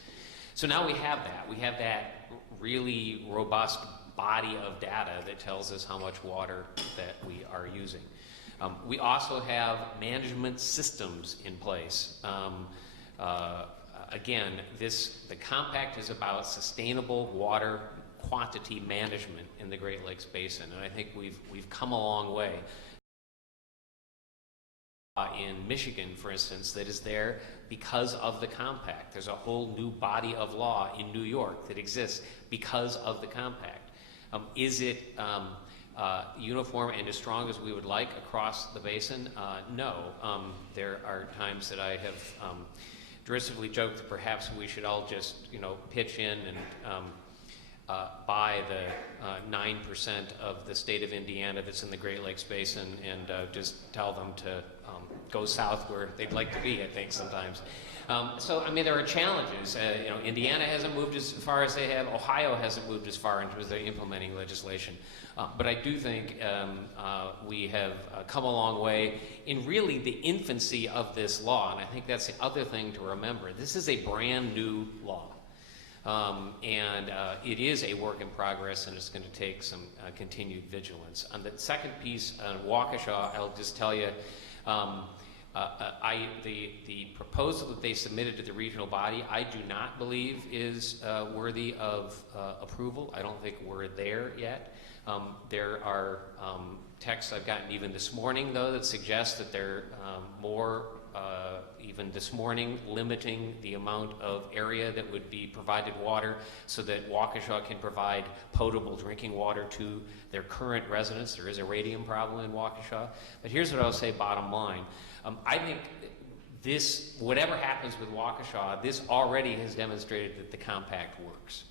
So now we have that. We have that really robust body of data that tells us how much water that we are using. We also have management systems in place. Again, the compact is about sustainable water quantity management in the Great Lakes Basin, and I think we've come a long way. In Michigan, for instance, that is there because of the compact. There's a whole new body of law in New York that exists because of the compact. Is it uniform and as strong as we would like across the basin? No. There are times that I have derisively joked that perhaps we should all just, pitch in and by the 9% of the state of Indiana that's in the Great Lakes Basin and just tell them to go south where they'd like to be, I think, sometimes. So, I mean, there are challenges. You know, Indiana hasn't moved as far as they have. Ohio hasn't moved as far in terms of implementing legislation. But I do think we have come a long way in really the infancy of this law. And I think that's the other thing to remember. This is a brand new law. And it is a work in progress, and it's going to take some continued vigilance. On the second piece, on Waukesha, I'll just tell you, the proposal that they submitted to the regional body, I do not believe is worthy of approval. I don't think we're there yet. There are texts I've gotten even this morning, though, that suggest that they're more, even this morning, limiting the amount of area that would be provided water so that Waukesha can provide potable drinking water to their current residents. There is a radium problem in Waukesha. But here's what I'll say bottom line. I think this, whatever happens with Waukesha, this already has demonstrated that the compact works.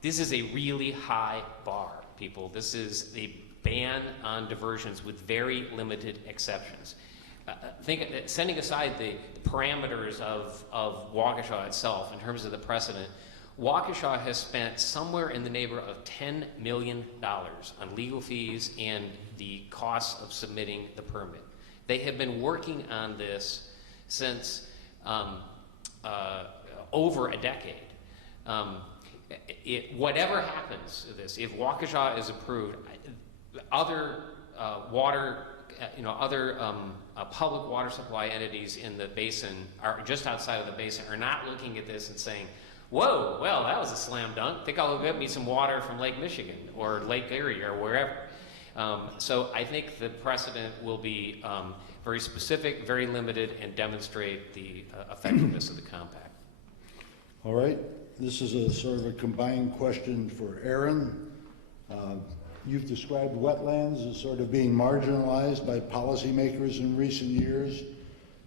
This is a really high bar, people. This is a ban on diversions with very limited exceptions. Setting aside the parameters of Waukesha itself in terms of the precedent, Waukesha has spent somewhere in the neighborhood of $10 million on legal fees and the costs of submitting the permit. They have been working on this since over a decade. Whatever happens to this, if Waukesha is approved, other public water supply entities in the basin, are just outside of the basin, are not looking at this and saying, whoa, well, that was a slam dunk. Think I'll go get me some water from Lake Michigan or Lake Erie or wherever. So I think the precedent will be very specific, very limited, and demonstrate the effectiveness of the compact. All right. This is a sort of a combined question for Aaron. You've described wetlands as sort of being marginalized by policymakers in recent years,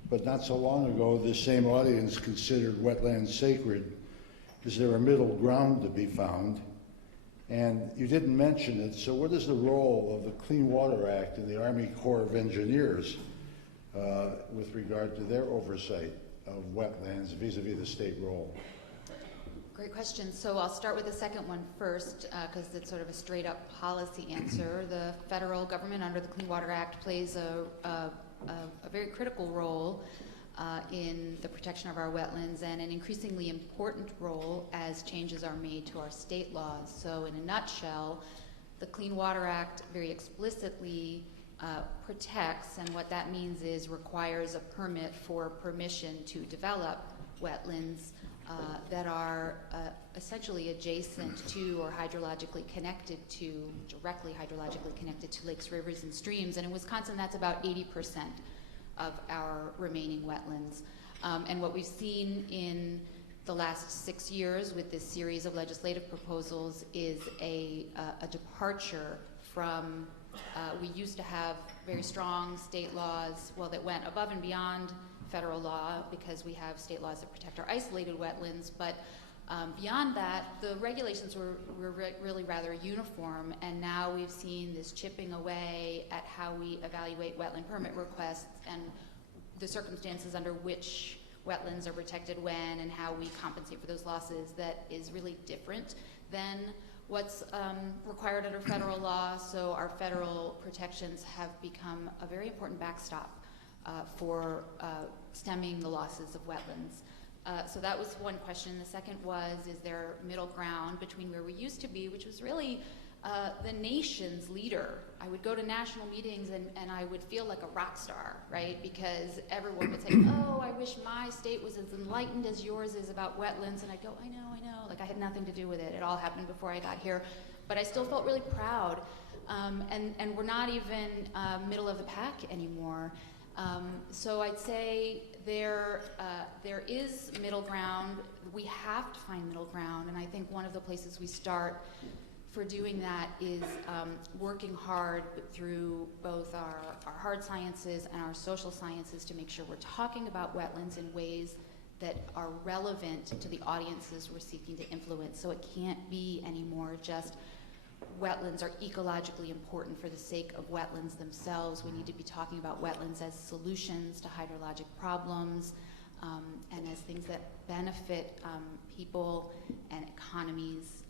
but not so long ago, this same audience considered wetlands sacred. Is there a middle ground to be found? And you didn't mention it, so what is the role of the Clean Water Act and the Army Corps of Engineers with regard to their oversight of wetlands vis-a-vis the state role? Great question. So I'll start with the second one first, because it's sort of a straight-up policy answer. The federal government, under the Clean Water Act, plays a very critical role in the protection of our wetlands, and an increasingly important role as changes are made to our state laws. So in a nutshell, the Clean Water Act very explicitly protects, and what that means is requires a permit for permission to develop wetlands that are essentially adjacent to or hydrologically connected to, directly hydrologically connected to lakes, rivers, and streams. And in Wisconsin, that's about 80% of our remaining wetlands. And what we've seen in the last 6 years with this series of legislative proposals is a departure from, we used to have very strong state laws, well, that went above and beyond federal law because we have state laws that protect our isolated wetlands, but beyond that, the regulations were really rather uniform, and now we've seen this chipping away at how we evaluate wetland permit requests and the circumstances under which wetlands are protected when and how we compensate for those losses that is really different than what's required under federal law. So our federal protections have become a very important backstop for stemming the losses of wetlands. So that was one question. The second was, is there middle ground between where we used to be, which was really the nation's leader. I would go to national meetings and I would feel like a rock star, right? Because everyone would say, oh, I wish my state was as enlightened as yours is about wetlands. And I'd go, I know. Like I had nothing to do with it. It all happened before I got here. But I still felt really proud. And we're not even middle of the pack anymore. So I'd say there is middle ground. We have to find middle ground, and I think one of the places we start for doing that is working hard through both our hard sciences and our social sciences to make sure we're talking about wetlands in ways that are relevant to the audiences we're seeking to influence. So it can't be anymore just wetlands are ecologically important for the sake of wetlands themselves. We need to be talking about wetlands as solutions to hydrologic problems, and as things that benefit people and economies,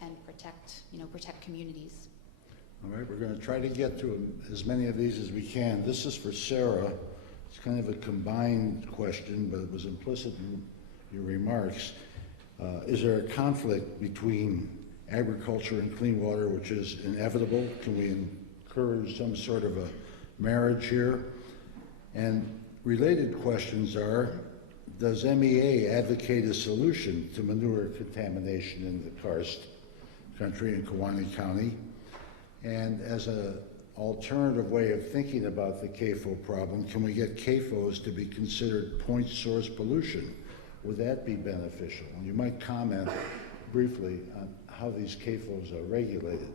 and protect communities. All right, we're going to try to get to as many of these as we can. This is for Sarah. It's kind of a combined question, but it was implicit in your remarks. Is there a conflict between agriculture and clean water, which is inevitable? Can we encourage some sort of a marriage here? And related questions are, does MEA advocate a solution to manure contamination in the karst country in Kewaunee County? And as an alternative way of thinking about the CAFO problem, can we get CAFOs to be considered point source pollution? Would that be beneficial? And you might comment briefly on how these CAFOs are regulated.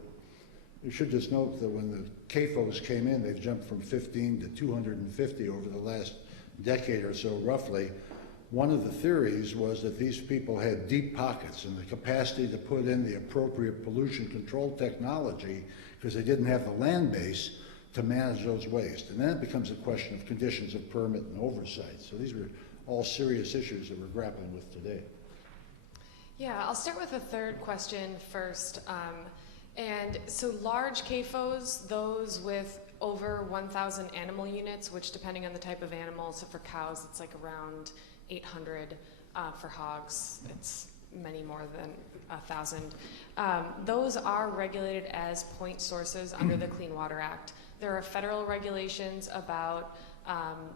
You should just note that when the CAFOs came in, they've jumped from 15 to 250 over the last decade or so, roughly. One of the theories was that these people had deep pockets and the capacity to put in the appropriate pollution control technology because they didn't have the land base to manage those wastes. And then it becomes a question of conditions of permit and oversight. So these were all serious issues that we're grappling with today. Yeah, I'll start with the third question first. And so large CAFOs, those with over 1,000 animal units, which depending on the type of animal, so for cows it's like around 800, for hogs it's many more than 1,000. Those are regulated as point sources under the Clean Water Act. There are federal regulations about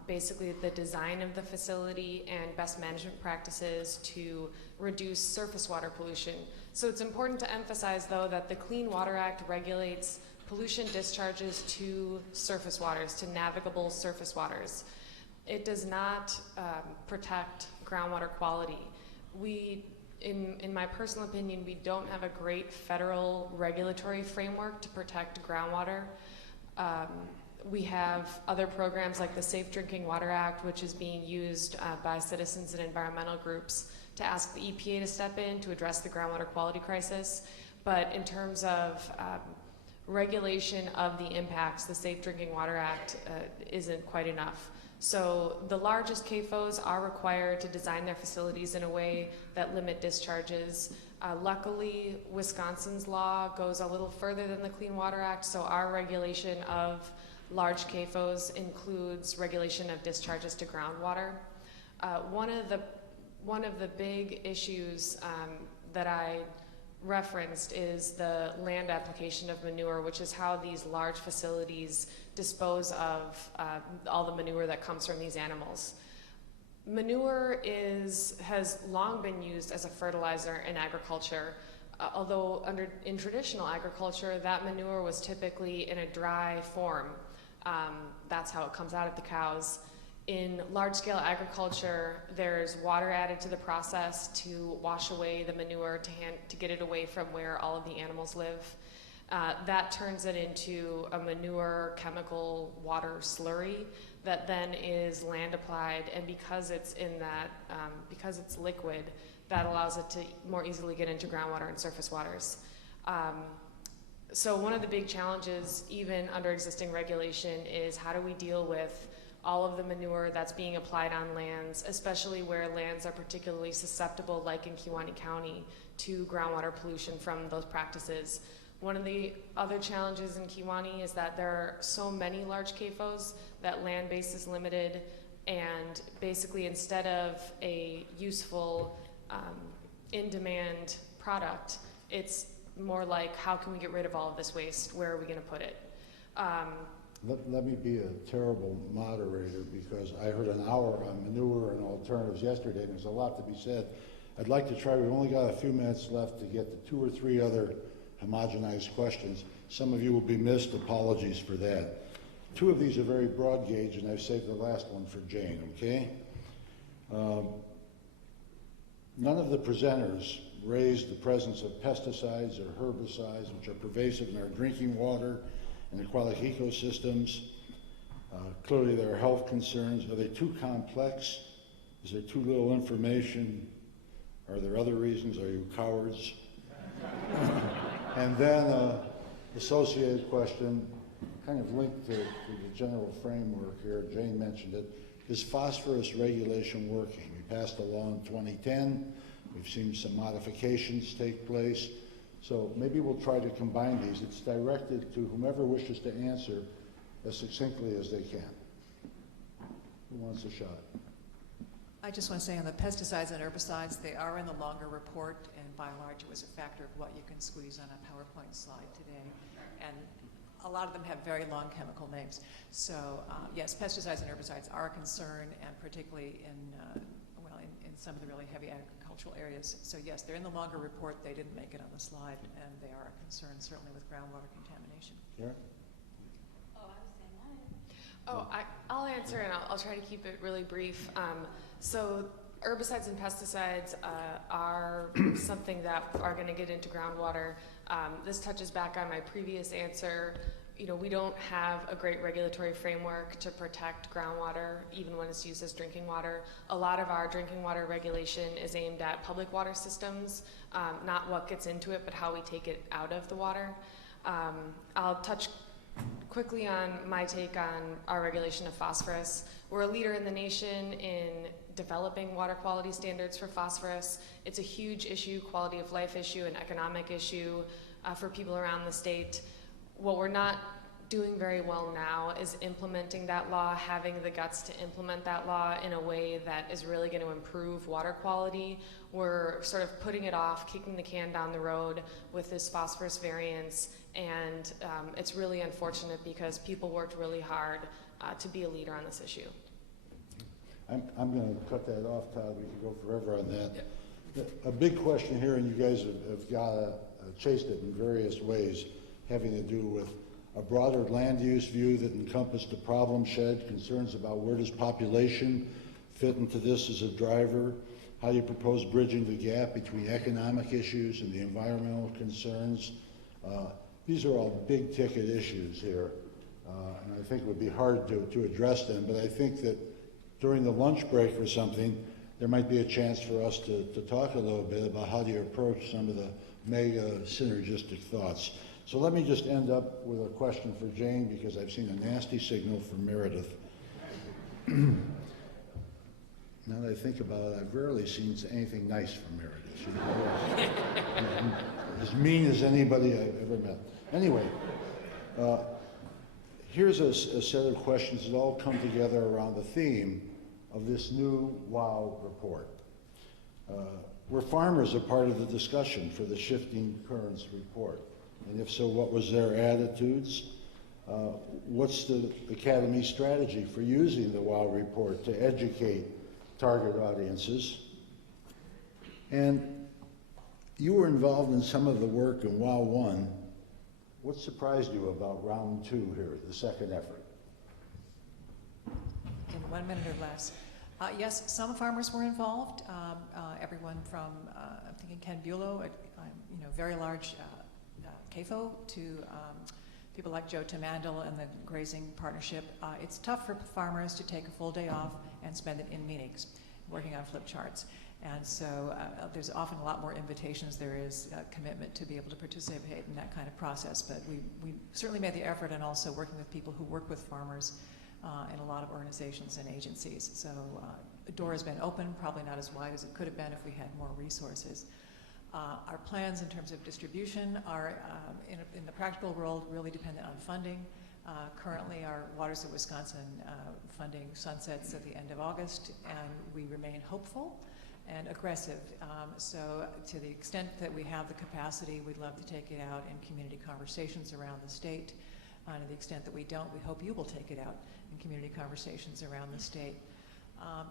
basically the design of the facility and best management practices to reduce surface water pollution. So it's important to emphasize, though, that the Clean Water Act regulates pollution discharges to surface waters, to navigable surface waters. It does not protect groundwater quality. In my personal opinion, we don't have a great federal regulatory framework to protect groundwater. We have other programs like the Safe Drinking Water Act, which is being used by citizens and environmental groups to ask the EPA to step in to address the groundwater quality crisis. But in terms of regulation of the impacts, the Safe Drinking Water Act isn't quite enough. So the largest CAFOs are required to design their facilities in a way that limit discharges. Luckily, Wisconsin's law goes a little further than the Clean Water Act, so our regulation of large CAFOs includes regulation of discharges to groundwater. One of the big issues that I referenced is the land application of manure, which is how these large facilities dispose of all the manure that comes from these animals. Manure has long been used as a fertilizer in agriculture, although in traditional agriculture, that manure was typically in a dry form. That's how it comes out of the cows. In large-scale agriculture, there's water added to the process to wash away the manure, to get it away from where all of the animals live. That turns it into a manure chemical water slurry that then is land applied, and because it's in that, because it's liquid, that allows it to more easily get into groundwater and surface waters. So one of the big challenges, even under existing regulation, is how do we deal with all of the manure that's being applied on lands, especially where lands are particularly susceptible, like in Kewaunee County, to groundwater pollution from those practices. One of the other challenges in Kewaunee is that there are so many large CAFOs that land base is limited, and basically instead of a useful in-demand product, it's more like, how can we get rid of all of this waste? Where are we going to put it? Let me be a terrible moderator, because I heard an hour on manure and alternatives yesterday, and there's a lot to be said. I'd like to try, we've only got a few minutes left to get to 2 or 3 other homogenized questions. Some of you will be missed, apologies for that. 2 of these are very broad gauge, and I've saved the last one for Jane, okay? None of the presenters raised the presence of pesticides or herbicides, which are pervasive in our drinking water and aquatic ecosystems. Clearly there are health concerns. Are they too complex Is there too little information? Are there other reasons? Are you cowards? And then associated question, kind of linked to the general framework here, Jane mentioned it, is phosphorus regulation working? We passed a law in 2010. We've seen some modifications take place. So maybe we'll try to combine these. It's directed to whomever wishes to answer as succinctly as they can. Who wants a shot? I just want to say on the pesticides and herbicides, they are in the longer report, and by and large, it was a factor of what you can squeeze on a PowerPoint slide today. And a lot of them have very long chemical names. So yes, pesticides and herbicides are a concern, and particularly in some of the really heavy agricultural areas. So yes, they're in the longer report. They didn't make it on the slide, and they are a concern, certainly with groundwater contamination. Yeah. I'll answer, and I'll try to keep it really brief. So herbicides and pesticides are something that are going to get into groundwater. This touches back on my previous answer. You know, we don't have a great regulatory framework to protect groundwater, even when it's used as drinking water. A lot of our drinking water regulation is aimed at public water systems, not what gets into it, but how we take it out of the water. I'll touch quickly on my take on our regulation of phosphorus. We're a leader in the nation in developing water quality standards for phosphorus. It's a huge issue, quality of life issue, an economic issue for people around the state. What we're not doing very well now is implementing that law, having the guts to implement that law in a way that is really going to improve water quality. We're sort of putting it off, kicking the can down the road with this phosphorus variance, and it's really unfortunate because people worked really hard to be a leader on this issue. I'm going to cut that off, Todd. We can go forever on that. Yeah. A big question here, and you guys have chased it in various ways, having to do with a broader land use view that encompassed the problem shed, concerns about where does population fit into this as a driver, how do you propose bridging the gap between economic issues and the environmental concerns. These are all big ticket issues here, and I think it would be hard to address them, but I think that during the lunch break or something, there might be a chance for us to talk a little bit about how do you approach some of the mega synergistic thoughts. So let me just end up with a question for Jane, because I've seen a nasty signal from Meredith. Now that I think about it, I've rarely seen anything nice from Meredith. She's always as mean as anybody I've ever met. Anyway, here's a set of questions that all come together around the theme of this new WOW report. Were farmers a part of the discussion for the Shifting Currents report? And if so, what was their attitudes? What's the Academy's strategy for using the WOW report to educate target audiences? And you were involved in some of the work in WOW 1. What surprised you about round 2 here, the second effort? In 1 minute or less. Yes, some farmers were involved. Everyone from, I'm thinking Ken Bulow, very large CAFO, to people like Joe Tamandel and the Grazing Partnership. It's tough for farmers to take a full day off and spend it in meetings, working on flip charts. And so there's often a lot more invitations. There is a commitment to be able to participate in that kind of process. But we certainly made the effort, and also working with people who work with farmers in a lot of organizations and agencies. So the door has been open, probably not as wide as it could have been if we had more resources. Our plans in terms of distribution are, in the practical world, really dependent on funding. Currently, our Waters of Wisconsin funding sunsets at the end of August, and we remain hopeful and aggressive. So to the extent that we have the capacity, we'd love to take it out in community conversations around the state. To the extent that we don't, we hope you will take it out in community conversations around the state.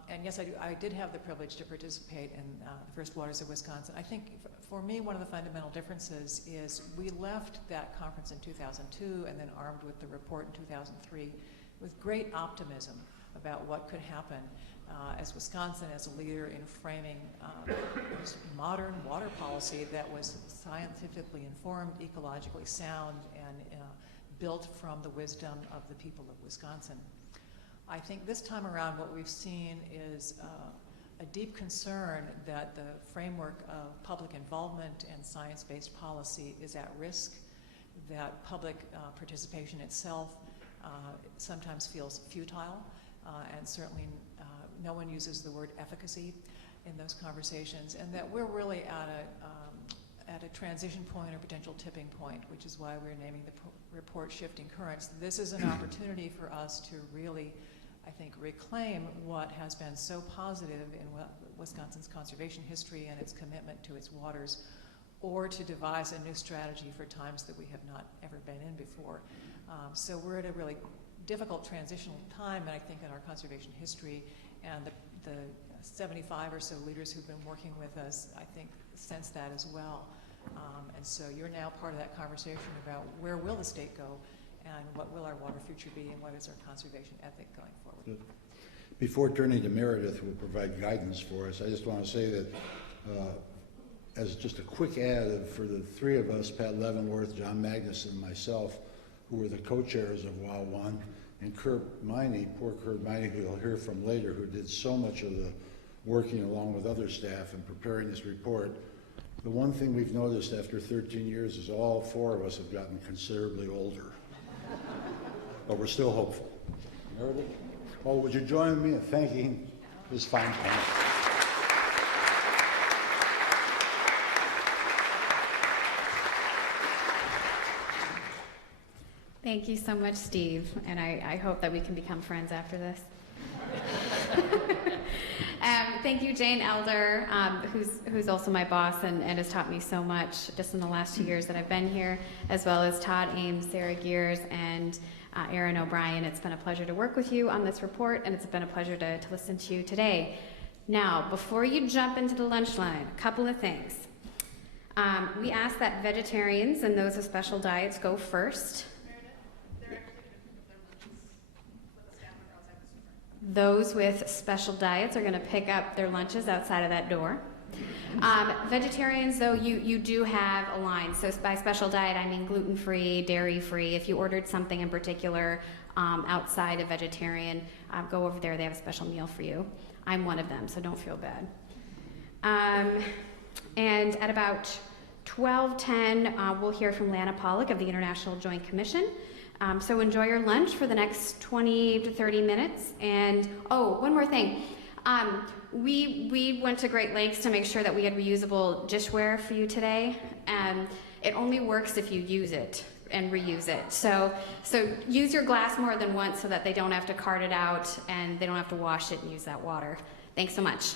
And yes, I did have the privilege to participate in the first Waters of Wisconsin. I think for me, one of the fundamental differences is we left that conference in 2002 and then armed with the report in 2003 with great optimism about what could happen as Wisconsin as a leader in framing modern water policy that was scientifically informed, ecologically sound, and built from the wisdom of the people of Wisconsin. I think this time around what we've seen is a deep concern that the framework of public involvement and science-based policy is at risk, that public participation itself sometimes feels futile, and certainly no one uses the word efficacy in those conversations, and that we're really at a transition point or potential tipping point, which is why we're naming the report Shifting Currents. This is an opportunity for us to really, I think, reclaim what has been so positive in Wisconsin's conservation history and its commitment to its waters, or to devise a new strategy for times that we have not ever been in before. So we're at a really difficult transitional time, and I think in our conservation history, and the 75 or so leaders who've been working with us, I think, sense that as well. And so you're now part of that conversation about where will the state go, and what will our water future be, and what is our conservation ethic going forward. Before turning to Meredith, who will provide guidance for us, I just want to say that as just a quick add, for the three of us, Pat Leavenworth, John Magnuson, and myself, who were the co-chairs of WOW 1, and Kurt Miney, poor Kurt Miney, who you'll hear from later, who did so much of the working along with other staff in preparing this report. The one thing we've noticed after 13 years is all four of us have gotten considerably older. But we're still hopeful. Meredith? Oh, would you join me in thanking this fine panel? Thank you so much, Steve, and I hope that we can become friends after this. Thank you, Jane Elder, who's also my boss and has taught me so much just in the last 2 years that I've been here, as well as Todd Ames, Sarah Gears, and Aaron O'Brien. It's been a pleasure to work with you on this report, and it's been a pleasure to listen to you today. Now, before you jump into the lunch line, a couple of things. We ask that vegetarians and those with special diets go first. Those with special diets are going to pick up their lunches outside of that door. Vegetarians, though, you do have a line. So by special diet, I mean gluten-free, dairy-free. If you ordered something in particular outside of vegetarian, go over there. They have a special meal for you. I'm one of them, so don't feel bad. And at about 12:10, we'll hear from Lana Pollock of the International Joint Commission. So enjoy your lunch for the next 20 to 30 minutes. And, oh, one more thing. We went to great lengths to make sure that we had reusable dishware for you today. It only works if you use it and reuse it. So use your glass more than once so that they don't have to cart it out and they don't have to wash it and use that water. Thanks so much.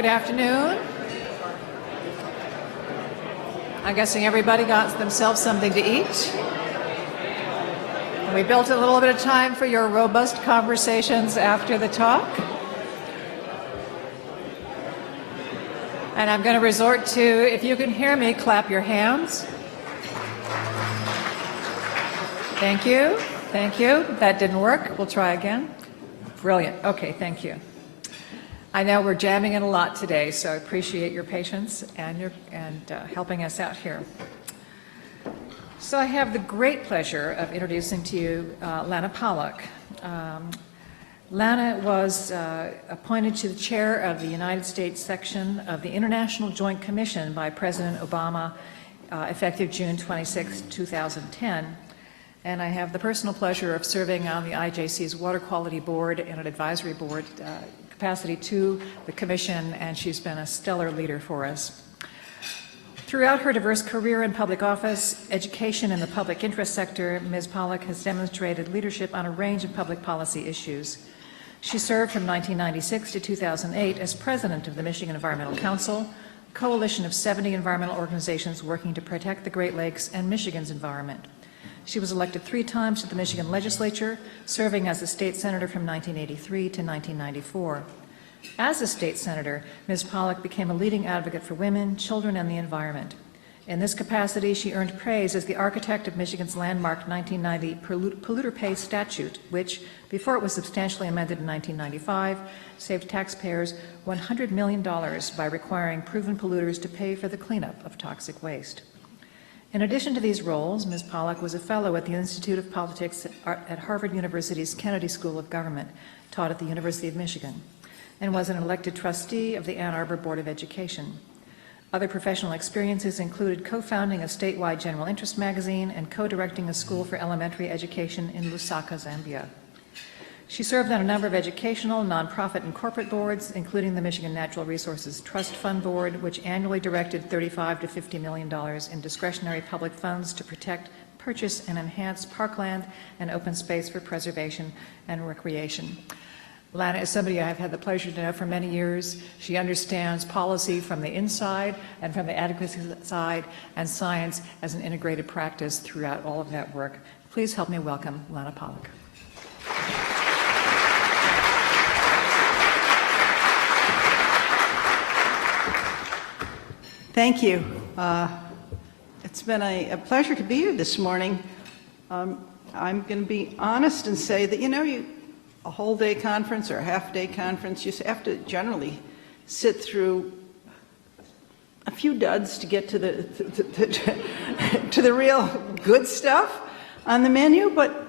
Good afternoon. I'm guessing everybody got themselves something to eat. We built a little bit of time for your robust conversations after the talk. And I'm going to resort to, if you can hear me, clap your hands. Thank you. Thank you. That didn't work. We'll try again. Brilliant. Okay, thank you. I know we're jamming in a lot today, so I appreciate your patience and helping us out here. So I have the great pleasure of introducing to you Lana Pollock. Lana was appointed to the chair of the United States section of the International Joint Commission by President Obama effective June 26, 2010. And I have the personal pleasure of serving on the IJC's Water Quality Board and an advisory board capacity to the Commission, and she's been a stellar leader for us. Throughout her diverse career in public office, education, and the public interest sector, Ms. Pollock has demonstrated leadership on a range of public policy issues. She served from 1996 to 2008 as president of the Michigan Environmental Council, a coalition of 70 environmental organizations working to protect the Great Lakes and Michigan's environment. She was elected 3 times to the Michigan legislature, serving as a state senator from 1983 to 1994. As a state senator, Ms. Pollock became a leading advocate for women, children, and the environment. In this capacity, she earned praise as the architect of Michigan's landmark 1990 polluter pay statute, which, before it was substantially amended in 1995, saved taxpayers $100 million by requiring proven polluters to pay for the cleanup of toxic waste. In addition to these roles, Ms. Pollock was a fellow at the Institute of Politics at Harvard University's Kennedy School of Government, taught at the University of Michigan, and was an elected trustee of the Ann Arbor Board of Education. Other professional experiences included co-founding a statewide general interest magazine and co-directing a school for elementary education in Lusaka, Zambia. She served on a number of educational, nonprofit, and corporate boards, including the Michigan Natural Resources Trust Fund Board, which annually directed $35 to $50 million in discretionary public funds to protect, purchase, and enhance parkland and open space for preservation and recreation. Lana is somebody I've had the pleasure to know for many years. She understands policy from the inside and from the advocacy side, and science as an integrated practice throughout all of that work. Please help me welcome Lana Pollock. Thank you. It's been a pleasure to be here this morning. I'm going to be honest and say that, a whole day conference or a half day conference, you have to generally sit through a few duds to get to the real good stuff on the menu, but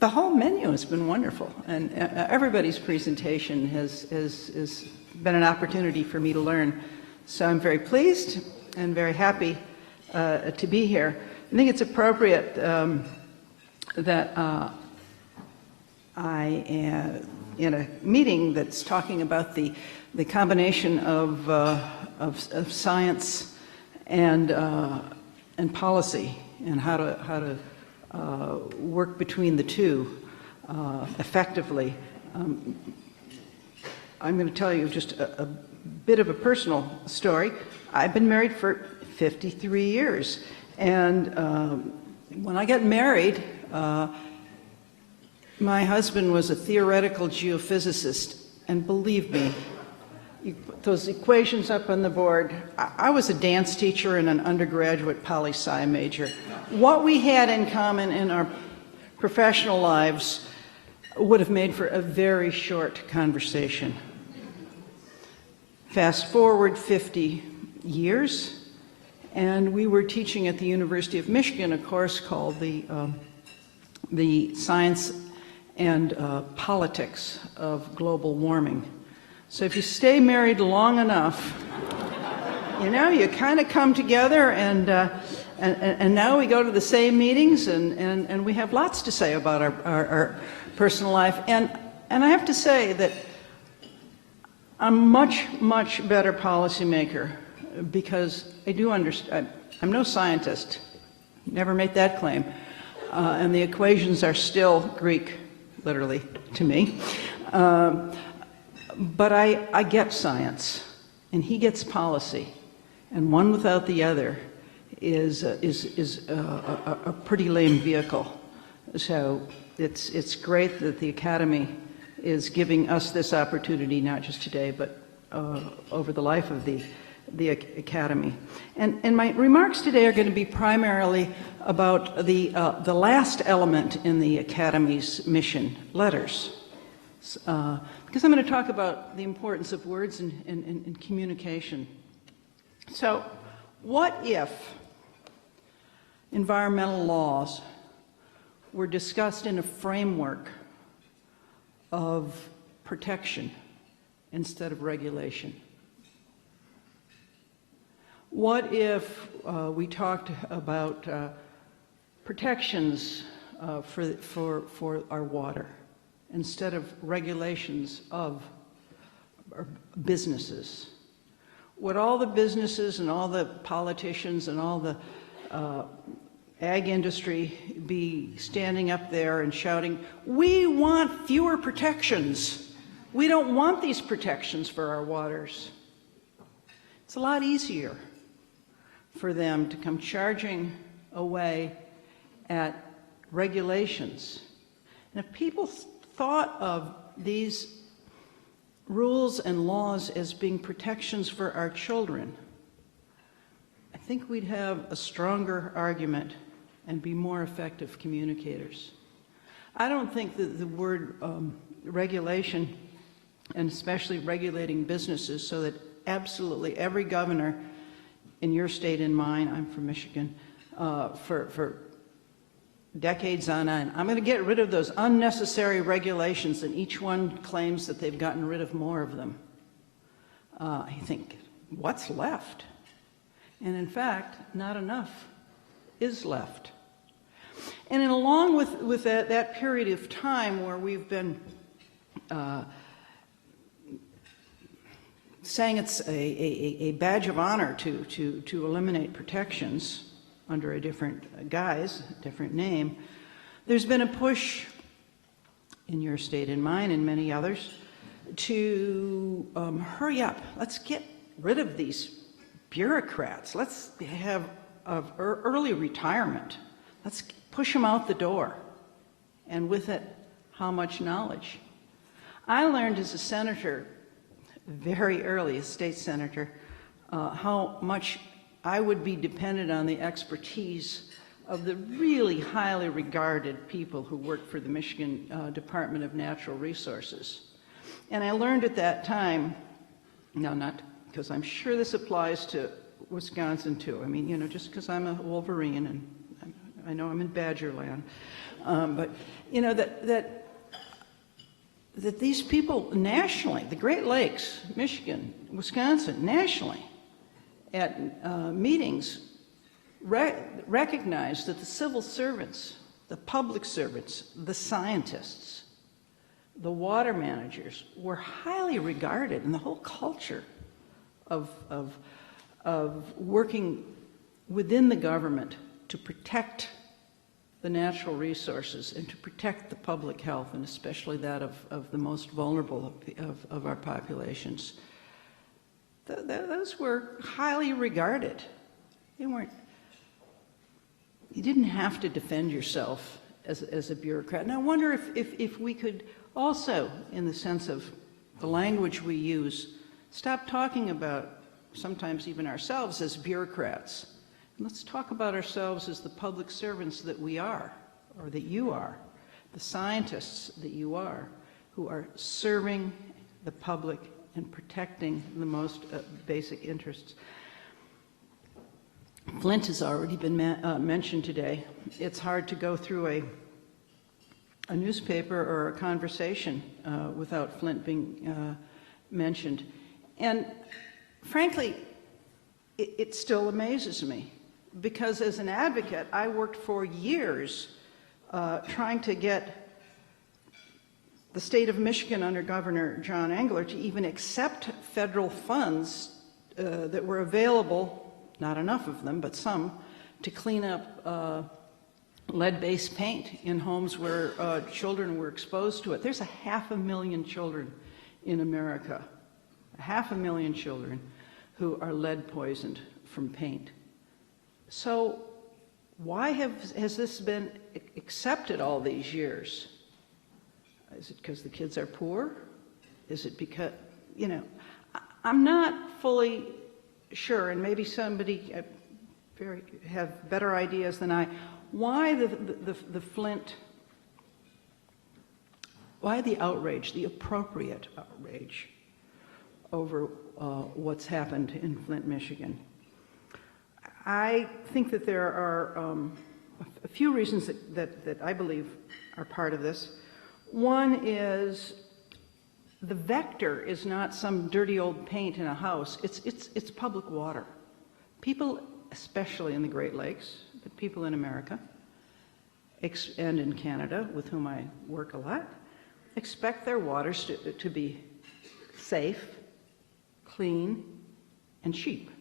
the whole menu has been wonderful, and everybody's presentation has been an opportunity for me to learn. So I'm very pleased and very happy to be here. I think it's appropriate that I am in a meeting that's talking about the combination of science and policy, and how to work between the two effectively. I'm going to tell you just a bit of a personal story. I've been married for 53 years, and when I got married, my husband was a theoretical geophysicist, and believe me, you put those equations up on the board. I was a dance teacher and an undergraduate poli-sci major. What we had in common in our professional lives would have made for a very short conversation. Fast forward 50 years, and we were teaching at the University of Michigan a course called the Science and Politics of Global Warming. So if you stay married long enough, you kind of come together, and now we go to the same meetings, and we have lots to say about our personal life. And I have to say that I'm much, much better policymaker because I do understand. I'm no scientist, never made that claim, and the equations are still Greek, literally, to me. But I get science, and he gets policy, and one without the other is a pretty lame vehicle. So it's great that the Academy is giving us this opportunity, not just today, but over the life of the Academy. And my remarks today are going to be primarily about the last element in the Academy's mission, letters. Because I'm going to talk about the importance of words and communication. So, what if environmental laws were discussed in a framework of protection instead of regulation? What if we talked about protections for our water instead of regulations of businesses? Would all the businesses and all the politicians and all the ag industry be standing up there and shouting, "We want fewer protections. We don't want these protections for our waters"? It's a lot easier for them to come charging away at regulations. And if people thought of these rules and laws as being protections for our children, I think we'd have a stronger argument and be more effective communicators. I don't think that the word regulation, and especially regulating businesses so that absolutely every governor in your state and mine, I'm from Michigan, for decades on end, I'm going to get rid of those unnecessary regulations, and each one claims that they've gotten rid of more of them. I think, what's left? And in fact, not enough is left. And along with that period of time where we've been saying it's a badge of honor to eliminate protections under a different guise, a different name, there's been a push in your state and mine and many others to hurry up. Let's get rid of these bureaucrats. Let's have early retirement. Let's push them out the door. And with it, how much knowledge? I learned as a senator, very early, a state senator, how much I would be dependent on the expertise of the really highly regarded people who work for the Michigan Department of Natural Resources. And I learned at that time, no, not because I'm sure this applies to Wisconsin too. I mean, you know, just because I'm a Wolverine and I know I'm in Badger land, but you know that these people nationally, the Great Lakes, Michigan, Wisconsin, nationally, at meetings recognize that the civil servants, the public servants, the scientists, the water managers were highly regarded, and the whole culture of working within the government to protect the natural resources and to protect the public health, and especially that of the most vulnerable of our populations. Those were highly regarded. They weren't, you didn't have to defend yourself as a bureaucrat. And I wonder if we could also, in the sense of the language we use, stop talking about sometimes even ourselves as bureaucrats. And let's talk about ourselves as the public servants that we are, or that you are, the scientists that you are, who are serving the public and protecting the most basic interests. Flint has already been mentioned today. It's hard to go through a newspaper or a conversation without Flint being mentioned. And frankly, it still amazes me, because as an advocate, I worked for years trying to get the state of Michigan under Governor John Engler to even accept federal funds that were available, not enough of them, but some, to clean up lead-based paint in homes where children were exposed to it. There's 500,000 children in America, 500,000 children who are lead poisoned from paint. So why has this been accepted all these years? Is it because the kids are poor? Is it because, you know, I'm not fully sure, and maybe somebody have better ideas than I, why the Flint, why the outrage, the appropriate outrage over what's happened in Flint, Michigan? I think that there are a few reasons that I believe are part of this. One is the vector is not some dirty old paint in a house. It's public water. People, especially in the Great Lakes, but people in America and in Canada, with whom I work a lot, expect their waters to be safe, clean, and cheap.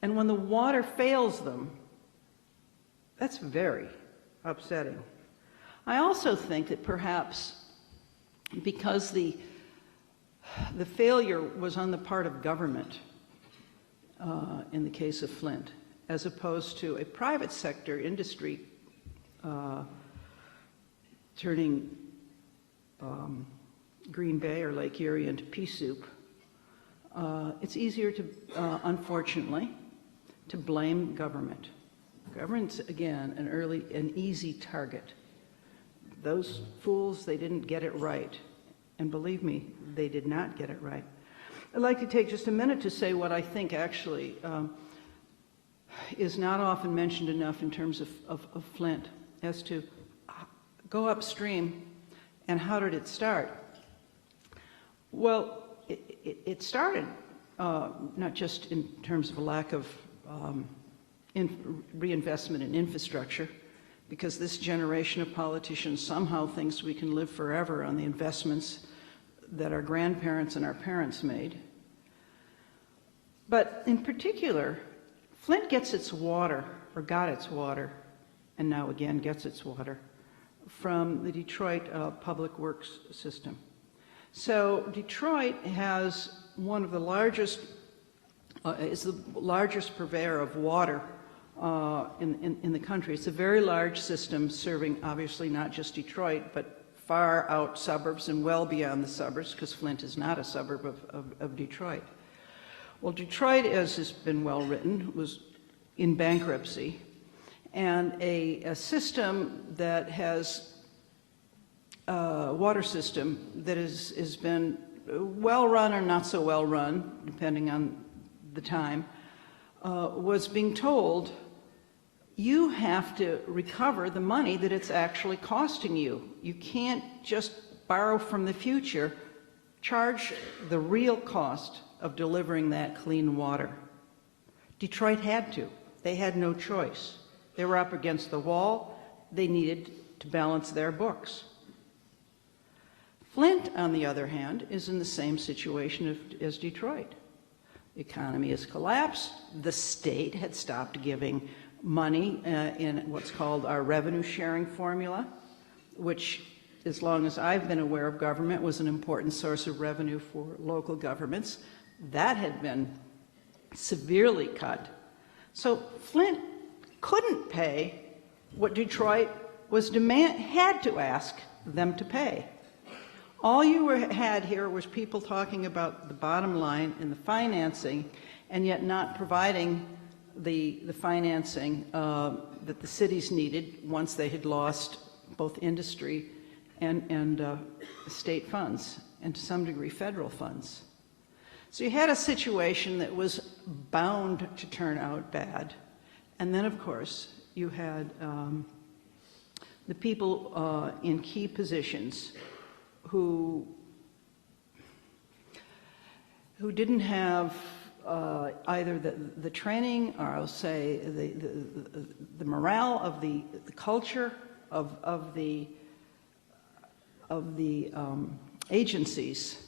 And when the water fails them, that's very upsetting. I also think that perhaps because the failure was on the part of government in the case of Flint, as opposed to a private sector industry turning Green Bay or Lake Erie into pea soup, it's easier to, unfortunately, to blame government. Government's, again, an easy target. Those fools, they didn't get it right. And believe me, they did not get it right. I'd like to take just a minute to say what I think actually is not often mentioned enough in terms of Flint, as to go upstream and how did it start? Well, it started not just in terms of a lack of reinvestment in infrastructure, because this generation of politicians somehow thinks we can live forever on the investments that our grandparents and our parents made. But in particular, Flint gets its water, or got its water, and now again gets its water, from the Detroit Public Works system. So Detroit has one of the largest, is the largest purveyor of water in the country. It's a very large system serving obviously not just Detroit, but far out suburbs and well beyond the suburbs, because Flint is not a suburb of Detroit. Well, Detroit, as has been well written, was in bankruptcy, and a system that has a water system that has been well run or not so well run, depending on the time, was being told, you have to recover the money that it's actually costing you. You can't just borrow from the future, charge the real cost of delivering that clean water. Detroit had to. They had no choice. They were up against the wall. They needed to balance their books. Flint, on the other hand, is in the same situation as Detroit. The economy has collapsed. The state had stopped giving money in what's called our revenue sharing formula, which, as long as I've been aware of government, was an important source of revenue for local governments. That had been severely cut. So Flint couldn't pay what Detroit had to ask them to pay. All you had here was people talking about the bottom line and the financing, and yet not providing the financing that the cities needed once they had lost both industry and state funds, and to some degree federal funds. So you had a situation that was bound to turn out bad. And then, of course, you had the people in key positions who didn't have either the training, or I'll say the morale of the culture of the agencies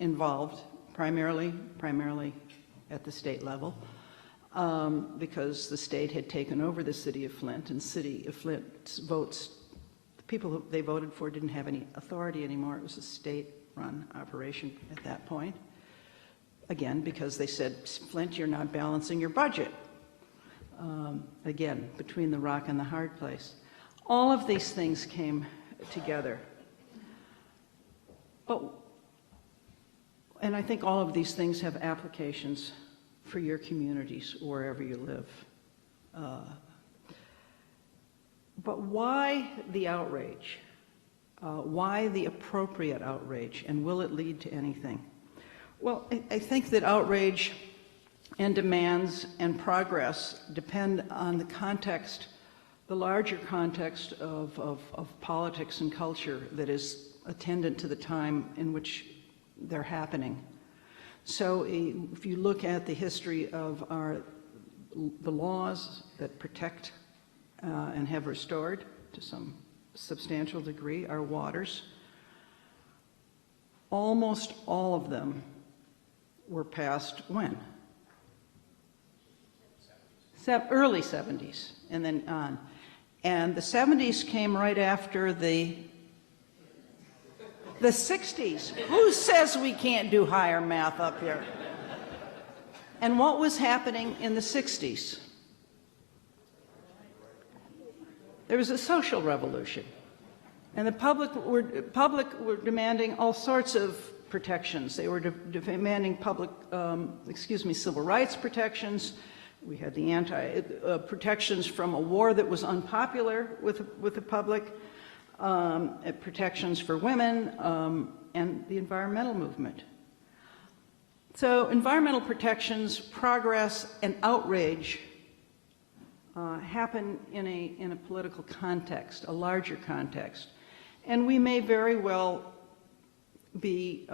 involved, primarily at the state level, because the state had taken over the city of Flint, and city of Flint's votes, the people who they voted for didn't have any authority anymore. It was a state run operation at that point. Again, because they said, Flint, you're not balancing your budget. Again, between the rock and the hard place. All of these things came together. And I think all of these things have applications for your communities, wherever you live. But why the outrage? Why the appropriate outrage? And will it lead to anything? Well, I think that outrage and demands and progress depend on the context, the larger context of politics and culture that is attendant to the time in which they're happening. So if you look at the history of the laws that protect and have restored to some substantial degree our waters, almost all of them were passed when? Early 70s and then on. And the 70s came right after the 60s. Who says we can't do higher math up here? And what was happening in the 60s? There was a social revolution. And the public were demanding all sorts of protections. They were demanding civil rights protections. We had the protections from a war that was unpopular with the public, protections for women, and the environmental movement. So environmental protections, progress, and outrage happen in a political context, a larger context. And we may very well be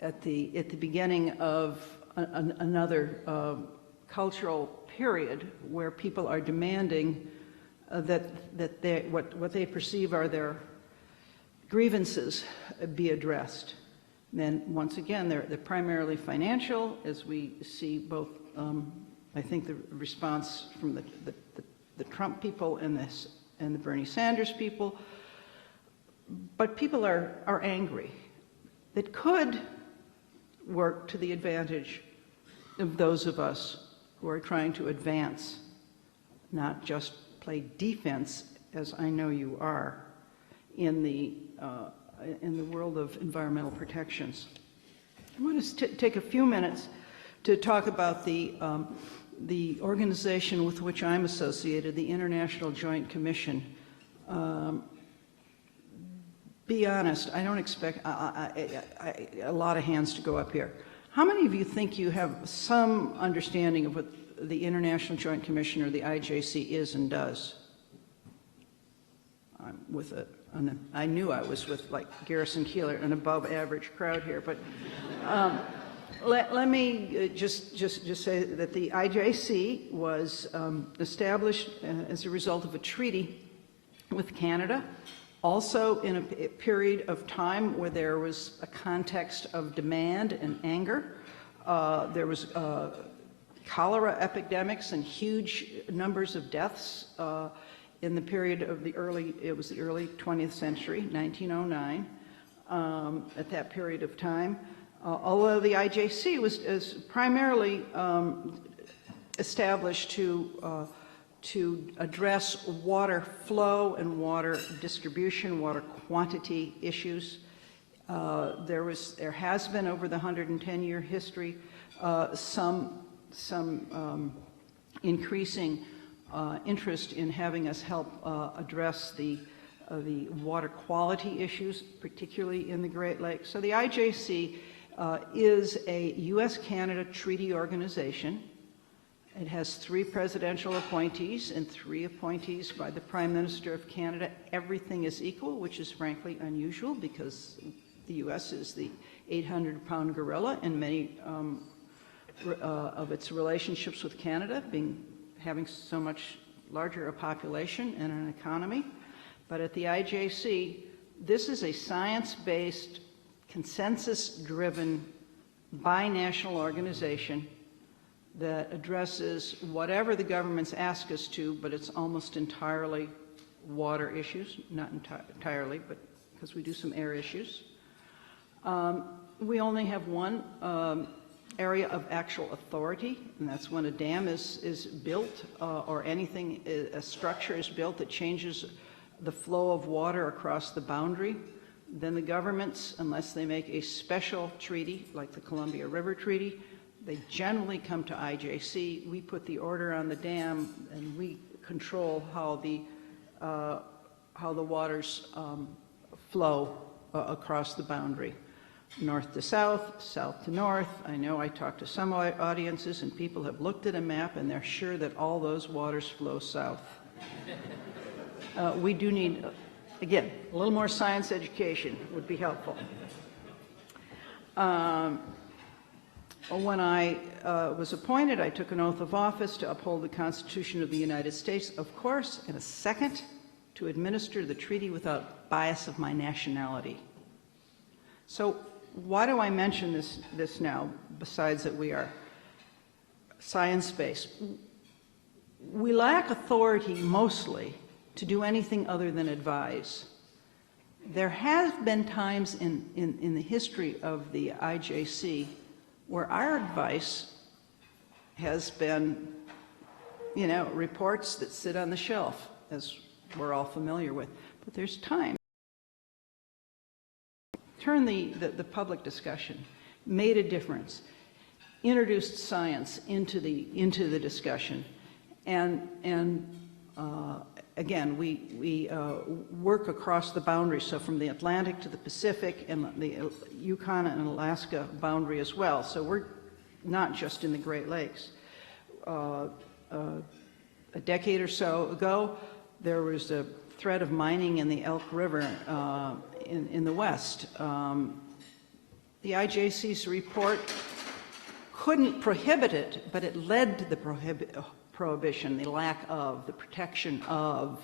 at the beginning of another cultural period where people are demanding that what they perceive are their grievances be addressed. Then once again, they're primarily financial, as we see both. I think the response from the Trump people and the Bernie Sanders people, but people are angry. That could work to the advantage of those of us who are trying to advance, not just play defense, as I know you are, in the world of environmental protections. I want to take a few minutes to talk about the organization with which I'm associated, the International Joint Commission. Be honest, I don't expect a lot of hands to go up here. How many of you think you have some understanding of what the International Joint Commission, or the IJC, is and does? I'm with I knew I was with like Garrison Keillor, an above average crowd here, but let me just say that the IJC was established as a result of a treaty with Canada, also in a period of time where there was a context of demand and anger. There was cholera epidemics and huge numbers of deaths in the period of the early 20th century, 1909, at that period of time. Although the IJC was primarily established to address water flow and water distribution, water quantity issues. There has been, over the 110-year history, some increasing interest in having us help address the water quality issues, particularly in the Great Lakes. So the IJC is a U.S.-Canada treaty organization. It has 3 presidential appointees and 3 appointees by the Prime Minister of Canada. Everything is equal, which is frankly unusual because the U.S. is the 800-pound gorilla in many of its relationships with Canada, having so much larger a population and an economy. But at the IJC, this is a science-based, consensus-driven, binational organization that addresses whatever the governments ask us to, but it's almost entirely water issues, not entirely, but because we do some air issues. We only have one area of actual authority, and that's when a dam is built or anything, a structure is built that changes the flow of water across the boundary. Then the governments, unless they make a special treaty like the Columbia River Treaty, they generally come to IJC. We put the order on the dam, and we control how the waters flow across the boundary, north to south, south to north. I know I talked to some audiences, and people have looked at a map, and they're sure that all those waters flow south. We do need, again, a little more science education would be helpful. When I was appointed, I took an oath of office to uphold the Constitution of the United States, of course, and a second, to administer the treaty without bias of my nationality. So why do I mention this now, besides that we are science-based? We lack authority mostly to do anything other than advise. There have been times in the history of the IJC where our advice has been, you know, reports that sit on the shelf, as we're all familiar with. But there's time. Turn the public discussion, made a difference, introduced science into the discussion, and again, we work across the boundaries, so from the Atlantic to the Pacific and the Yukon and Alaska boundary as well. So we're not just in the Great Lakes. A decade or so ago, there was a threat of mining in the Elk River in the West. The IJC's report couldn't prohibit it, but it led to the prohibition, the lack of, the protection of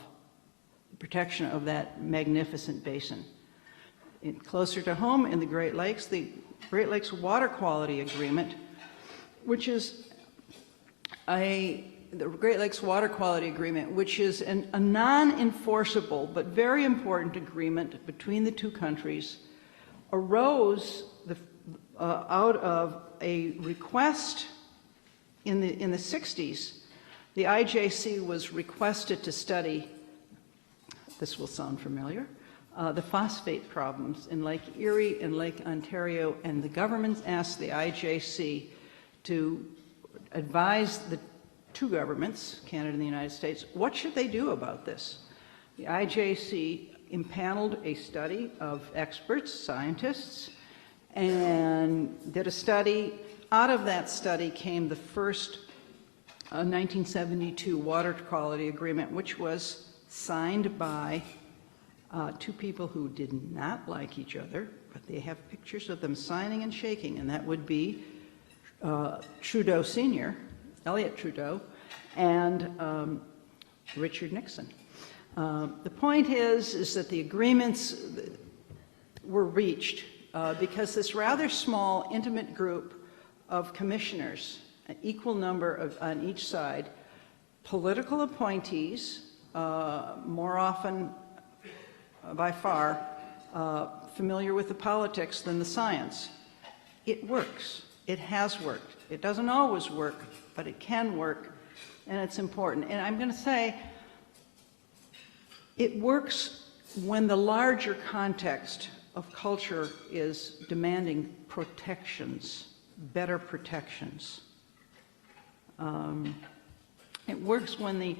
that magnificent basin. Closer to home in the Great Lakes Water Quality Agreement, which is the Great Lakes Water Quality Agreement, which is a non-enforceable but very important agreement between the two countries, arose out of a request in the 60s. The IJC was requested to study, this will sound familiar, the phosphate problems in Lake Erie and Lake Ontario, and the government asked the IJC to advise the two governments, Canada and the United States, what should they do about this? The IJC impaneled a study of experts, scientists, and did a study. Out of that study came the first 1972 Water Quality Agreement, which was signed by two people who did not like each other, but they have pictures of them signing and shaking, and that would be Trudeau Sr., Elliott Trudeau, and Richard Nixon. The point is that the agreements were reached because this rather small, intimate group of commissioners, an equal number on each side, political appointees, more often, by far, familiar with the politics than the science. It works. It has worked. It doesn't always work, but it can work, and it's important. And I'm going to say it works when the larger context of culture is demanding protections, better protections. It works when the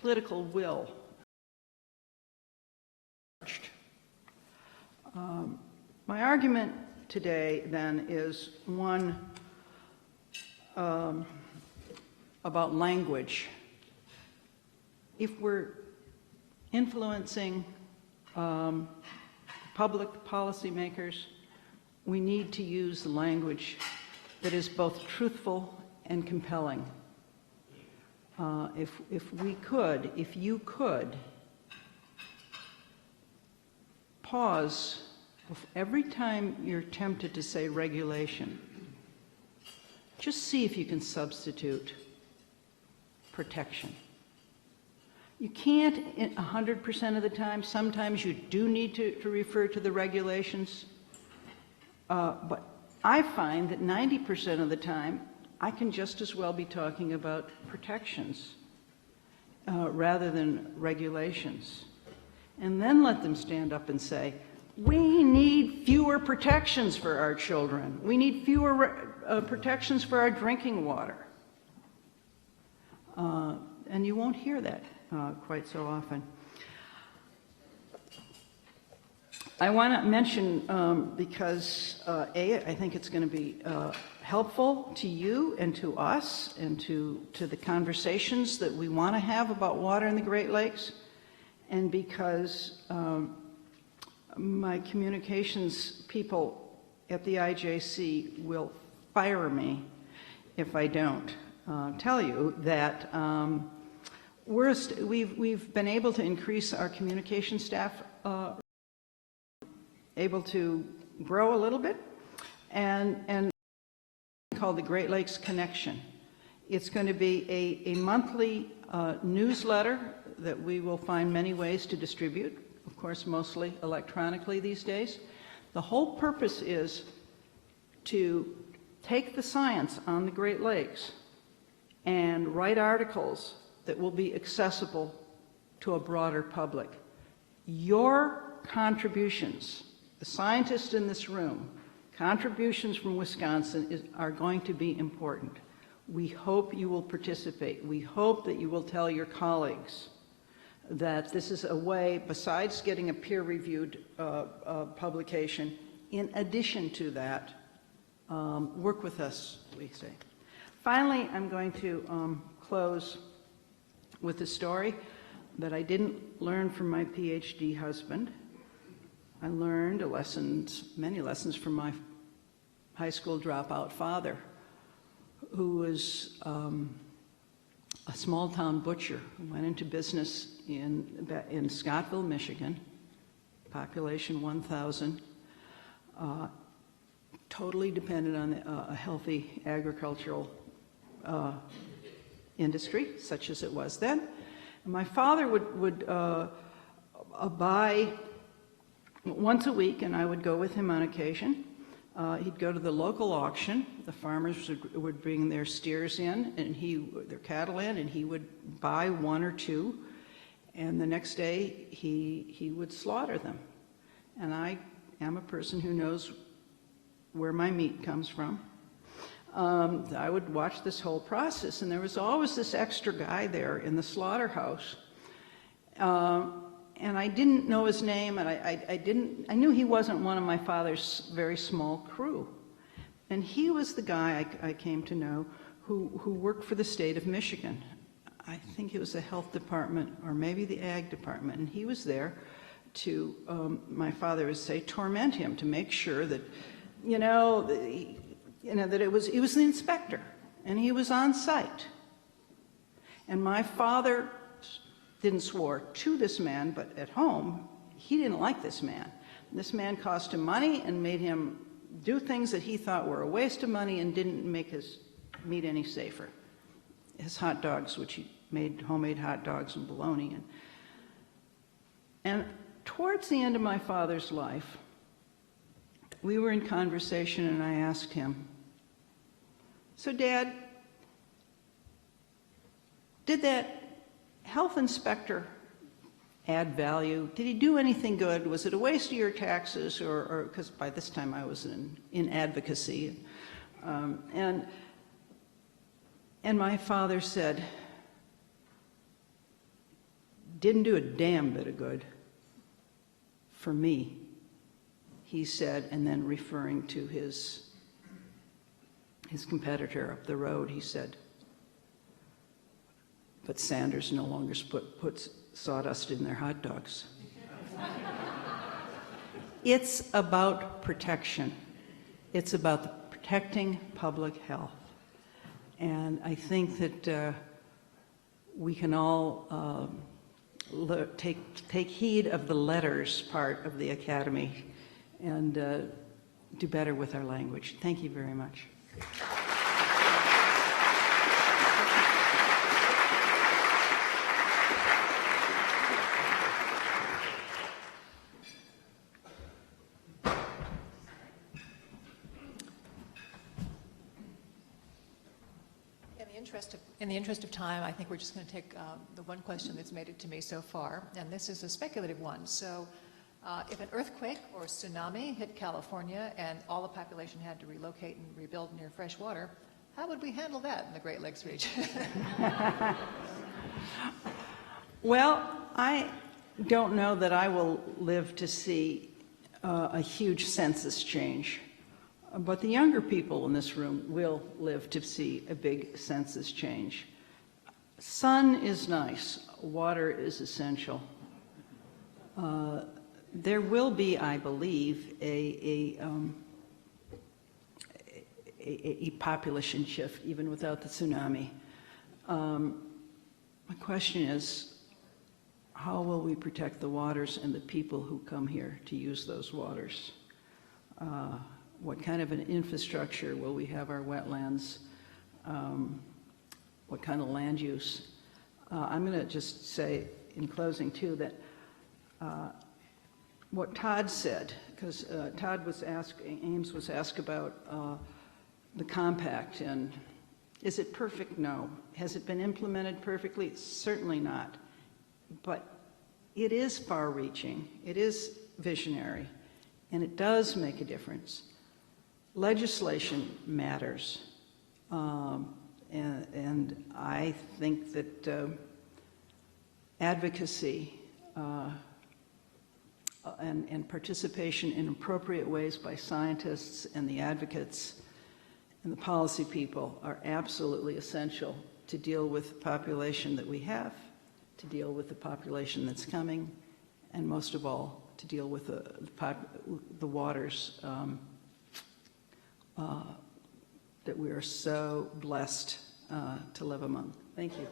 political will. My argument today then is one about language. If we're influencing public policymakers, we need to use language that is both truthful and compelling. If you could pause every time you're tempted to say regulation, just see if you can substitute protection. You can't 100% of the time. Sometimes you do need to refer to the regulations. But I find that 90% of the time, I can just as well be talking about protections rather than regulations. And then let them stand up and say, we need fewer protections for our children. We need fewer protections for our drinking water. And you won't hear that quite so often. I want to mention, because I think it's going to be helpful to you and to us and to the conversations that we want to have about water in the Great Lakes, and because my communications people at the IJC will fire me if I don't tell you that we've been able to increase our communication staff, able to grow a little bit, and called the Great Lakes Connection. It's going to be a monthly newsletter that we will find many ways to distribute, of course, mostly electronically these days. The whole purpose is to take the science on the Great Lakes and write articles that will be accessible to a broader public. Your contributions, the scientists in this room, contributions from Wisconsin are going to be important. We hope you will participate. We hope that you will tell your colleagues that this is a way, besides getting a peer-reviewed publication, in addition to that, work with us, we say. Finally, I'm going to close with a story that I didn't learn from my PhD husband. I learned many lessons from my high school dropout father, who was a small-town butcher who went into business in Scottville, Michigan, population 1,000, totally dependent on a healthy agricultural industry, such as it was then. And my father would buy once a week, and I would go with him on occasion. He'd go to the local auction. The farmers would bring their steers in, and their cattle in, and he would buy one or two, and the next day he would slaughter them. And I am a person who knows where my meat comes from. I would watch this whole process, and there was always this extra guy there in the slaughterhouse. And I didn't know his name, and I knew he wasn't one of my father's very small crew. And he was the guy I came to know who worked for the state of Michigan. I think it was the health department or maybe the ag department, and he was there to, my father would say, torment him to make sure that, that he was the inspector, and he was on site. And my father didn't swear to this man, but at home, he didn't like this man. This man cost him money and made him do things that he thought were a waste of money and didn't make his meat any safer. His hot dogs, which he made homemade hot dogs and bologna. And towards the end of my father's life, we were in conversation, and I asked him, "So, Dad, did that health inspector add value? Did he do anything good? Was it a waste of your taxes?" Or because by this time I was in advocacy. And my father said, "Didn't do a damn bit of good for me," he said, and then referring to his competitor up the road, he said, "But Sanders no longer puts sawdust in their hot dogs." It's about protection. It's about protecting public health. And I think that we can all take heed of the letters part of the Academy and do better with our language. Thank you very much. in the interest of time, I think we're just going to take the one question that's made it to me so far, and this is a speculative one. So, if an earthquake or tsunami hit California and all the population had to relocate and rebuild near fresh water, how would we handle that in the Great Lakes region? Well, I don't know that I will live to see a huge census change, but the younger people in this room will live to see a big census change. Sun is nice, water is essential. There will be, I believe, a population shift even without the tsunami. My question is, how will we protect the waters and the people who come here to use those waters? What kind of an infrastructure will we have our wetlands? What kind of land use? I'm going to just say in closing too that what Todd said, because Todd was asked, Ames was asked about the compact, and is it perfect? No. Has it been implemented perfectly? Certainly not. But it is far-reaching, it is visionary, and it does make a difference. Legislation matters, and I think that advocacy and participation in appropriate ways by scientists and the advocates and the policy people are absolutely essential to deal with the population that we have, to deal with the population that's coming, and most of all, to deal with the waters that we are so blessed to live among. Thank you.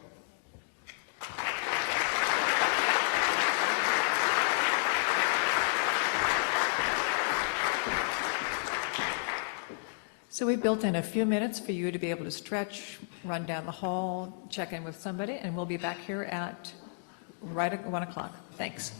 So we built in a few minutes for you to be able to stretch, run down the hall, check in with somebody, and we'll be back here at right at 1 o'clock. Thanks.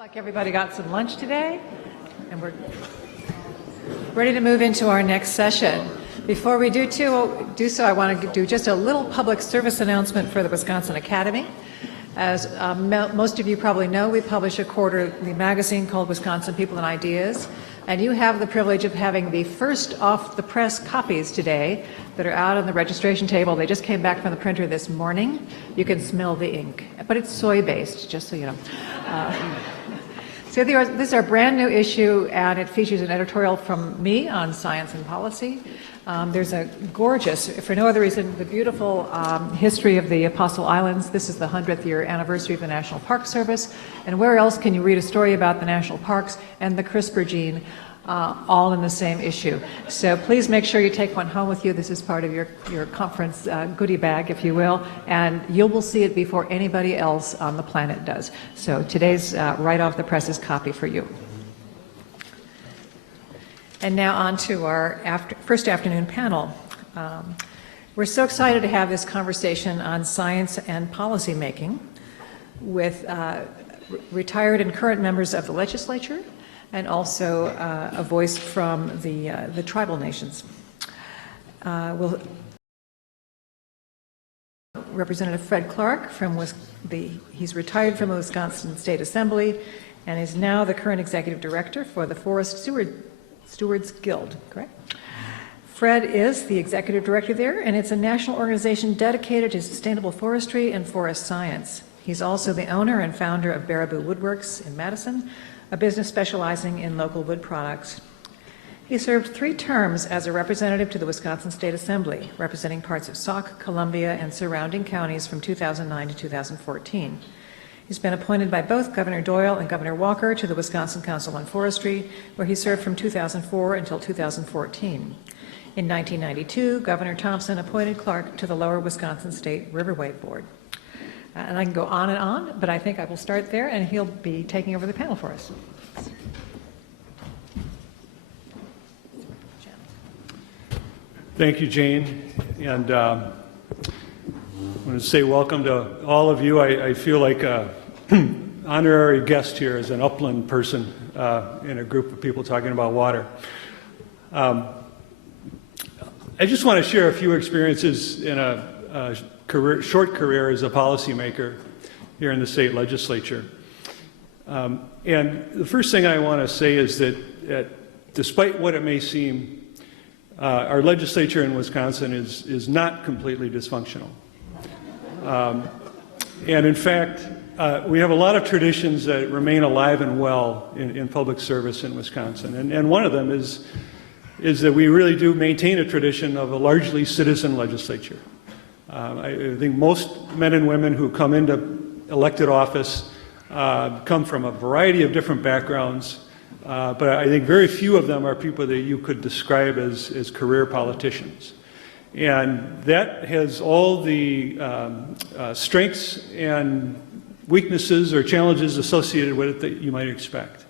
Like everybody got some lunch today, and we're ready to move into our next session. Before we do so, I want to do just a little public service announcement for the Wisconsin Academy. As most of you probably know, we publish a quarterly magazine called Wisconsin People and Ideas, and you have the privilege of having the first off-the-press copies today that are out on the registration table. They just came back from the printer this morning. You can smell the ink, but it's soy-based, just so you know. So this is our brand new issue, and it features an editorial from me on science and policy. There's a gorgeous, for no other reason, the beautiful history of the Apostle Islands. This is the 100th year anniversary of the National Park Service. And where else can you read a story about the national parks and the CRISPR gene all in the same issue? So please make sure you take one home with you. This is part of your conference goodie bag, if you will, and you will see it before anybody else on the planet does. So today's right off the presses copy for you. And now on to our first afternoon panel. We're so excited to have this conversation on science and policy making with retired and current members of the legislature, and also a voice from the tribal nations. Representative Fred Clark he's retired from the Wisconsin State Assembly and is now the current executive director for the Forest Stewards Guild, correct? Fred is the executive director there, and it's a national organization dedicated to sustainable forestry and forest science. He's also the owner and founder of Baraboo Woodworks in Madison, a business specializing in local wood products. He served 3 terms as a representative to the Wisconsin State Assembly, representing parts of Sauk, Columbia, and surrounding counties from 2009 to 2014. He's been appointed by both Governor Doyle and Governor Walker to the Wisconsin Council on Forestry, where he served from 2004 until 2014. In 1992, Governor Thompson appointed Clark to the Lower Wisconsin State Riverway Board. And I can go on, but I think I will start there, and he'll be taking over the panel for us. Thank you, Jane. And I want to say welcome to all of you. I feel like an honorary guest here as an upland person in a group of people talking about water. I just want to share a few experiences in a short career as a policymaker here in the state legislature. And the first thing I want to say is that despite what it may seem, our legislature in Wisconsin is not completely dysfunctional. And in fact, we have a lot of traditions that remain alive and well in public service in Wisconsin. And one of them is that we really do maintain a tradition of a largely citizen legislature. I think most men and women who come into elected office come from a variety of different backgrounds, but I think very few of them are people that you could describe as career politicians. And that has all the strengths and weaknesses or challenges associated with it that you might expect.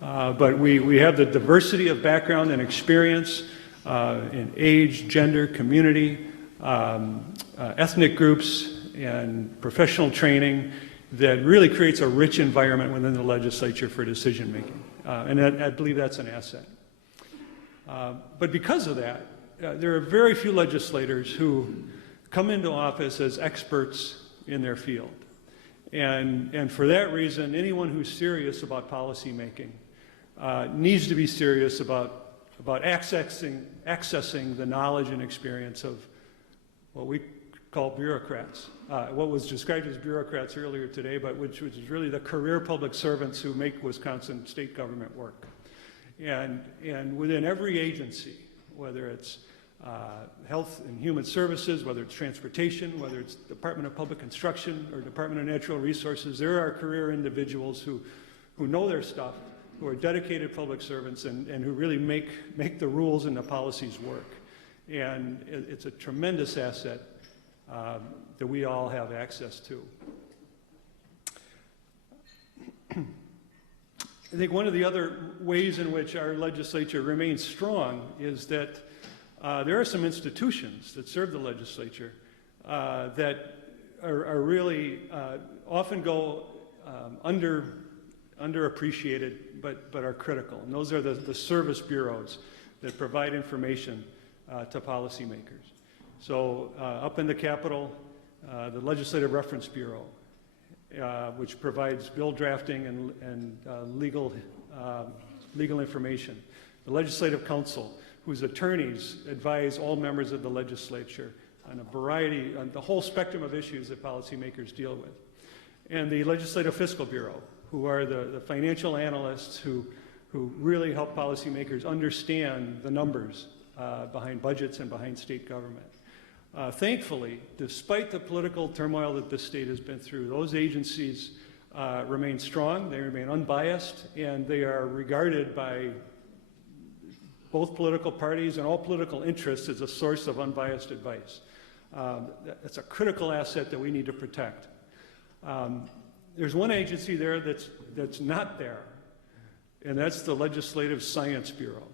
But we have the diversity of background and experience in age, gender, community, ethnic groups, and professional training that really creates a rich environment within the legislature for decision making. And I believe that's an asset. But because of that, there are very few legislators who come into office as experts in their field. And for that reason, anyone who's serious about policy making needs to be serious about accessing the knowledge and experience of what we call bureaucrats, what was described as bureaucrats earlier today, but which is really the career public servants who make Wisconsin state government work. And within every agency, whether it's Health and Human Services, whether it's Transportation, whether it's Department of Public Instruction or Department of Natural Resources, there are career individuals who know their stuff, who are dedicated public servants, and who really make the rules and the policies work. And it's a tremendous asset that we all have access to. I think one of the other ways in which our legislature remains strong is that there are some institutions that serve the legislature that are really often go underappreciated, but are critical. And those are the service bureaus that provide information to policymakers. So up in the Capitol, the Legislative Reference Bureau, which provides bill drafting and legal information. The Legislative Council, whose attorneys advise all members of the legislature on a variety, on the whole spectrum of issues that policymakers deal with. And the Legislative Fiscal Bureau, who are the financial analysts who really help policymakers understand the numbers behind budgets and behind state government. Thankfully, despite the political turmoil that this state has been through, those agencies remain strong, they remain unbiased, and they are regarded by both political parties and all political interests as a source of unbiased advice. That's a critical asset that we need to protect. There's one agency there that's not there, and that's the Legislative Science Bureau.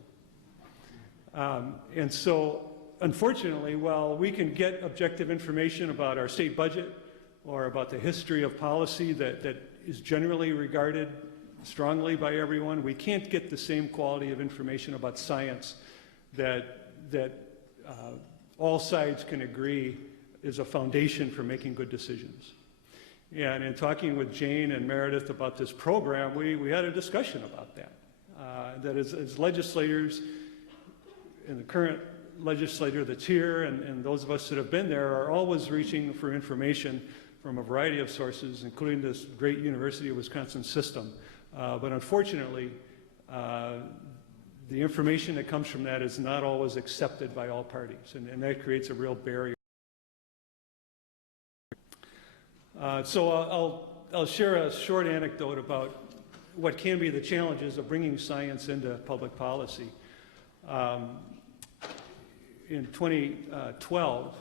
And so, unfortunately, while we can get objective information about our state budget or about the history of policy that is generally regarded strongly by everyone, we can't get the same quality of information about science that all sides can agree is a foundation for making good decisions. And in talking with Jane and Meredith about this program, we had a discussion about that. That as legislators, in the current legislature that's here and those of us that have been there are always reaching for information from a variety of sources, including this great University of Wisconsin system. But unfortunately, the information that comes from that is not always accepted by all parties, and that creates a real barrier. So I'll share a short anecdote about what can be the challenges of bringing science into public policy. In 2012,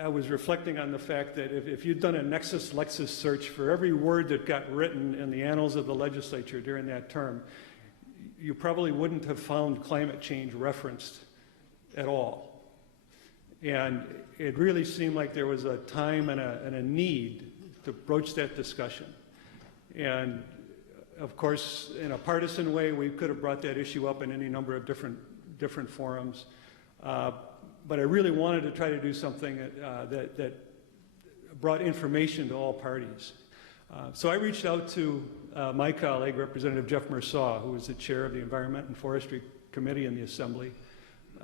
I was reflecting on the fact that if you'd done a Nexus Lexis search for every word that got written in the annals of the legislature during that term, you probably wouldn't have found climate change referenced at all. And it really seemed like there was a time and a need to broach that discussion. And of course, in a partisan way, we could have brought that issue up in any number of different forums. But I really wanted to try to do something that brought information to all parties. So I reached out to my colleague, Representative Jeff Mersaw, who was the chair of the Environment and Forestry Committee in the Assembly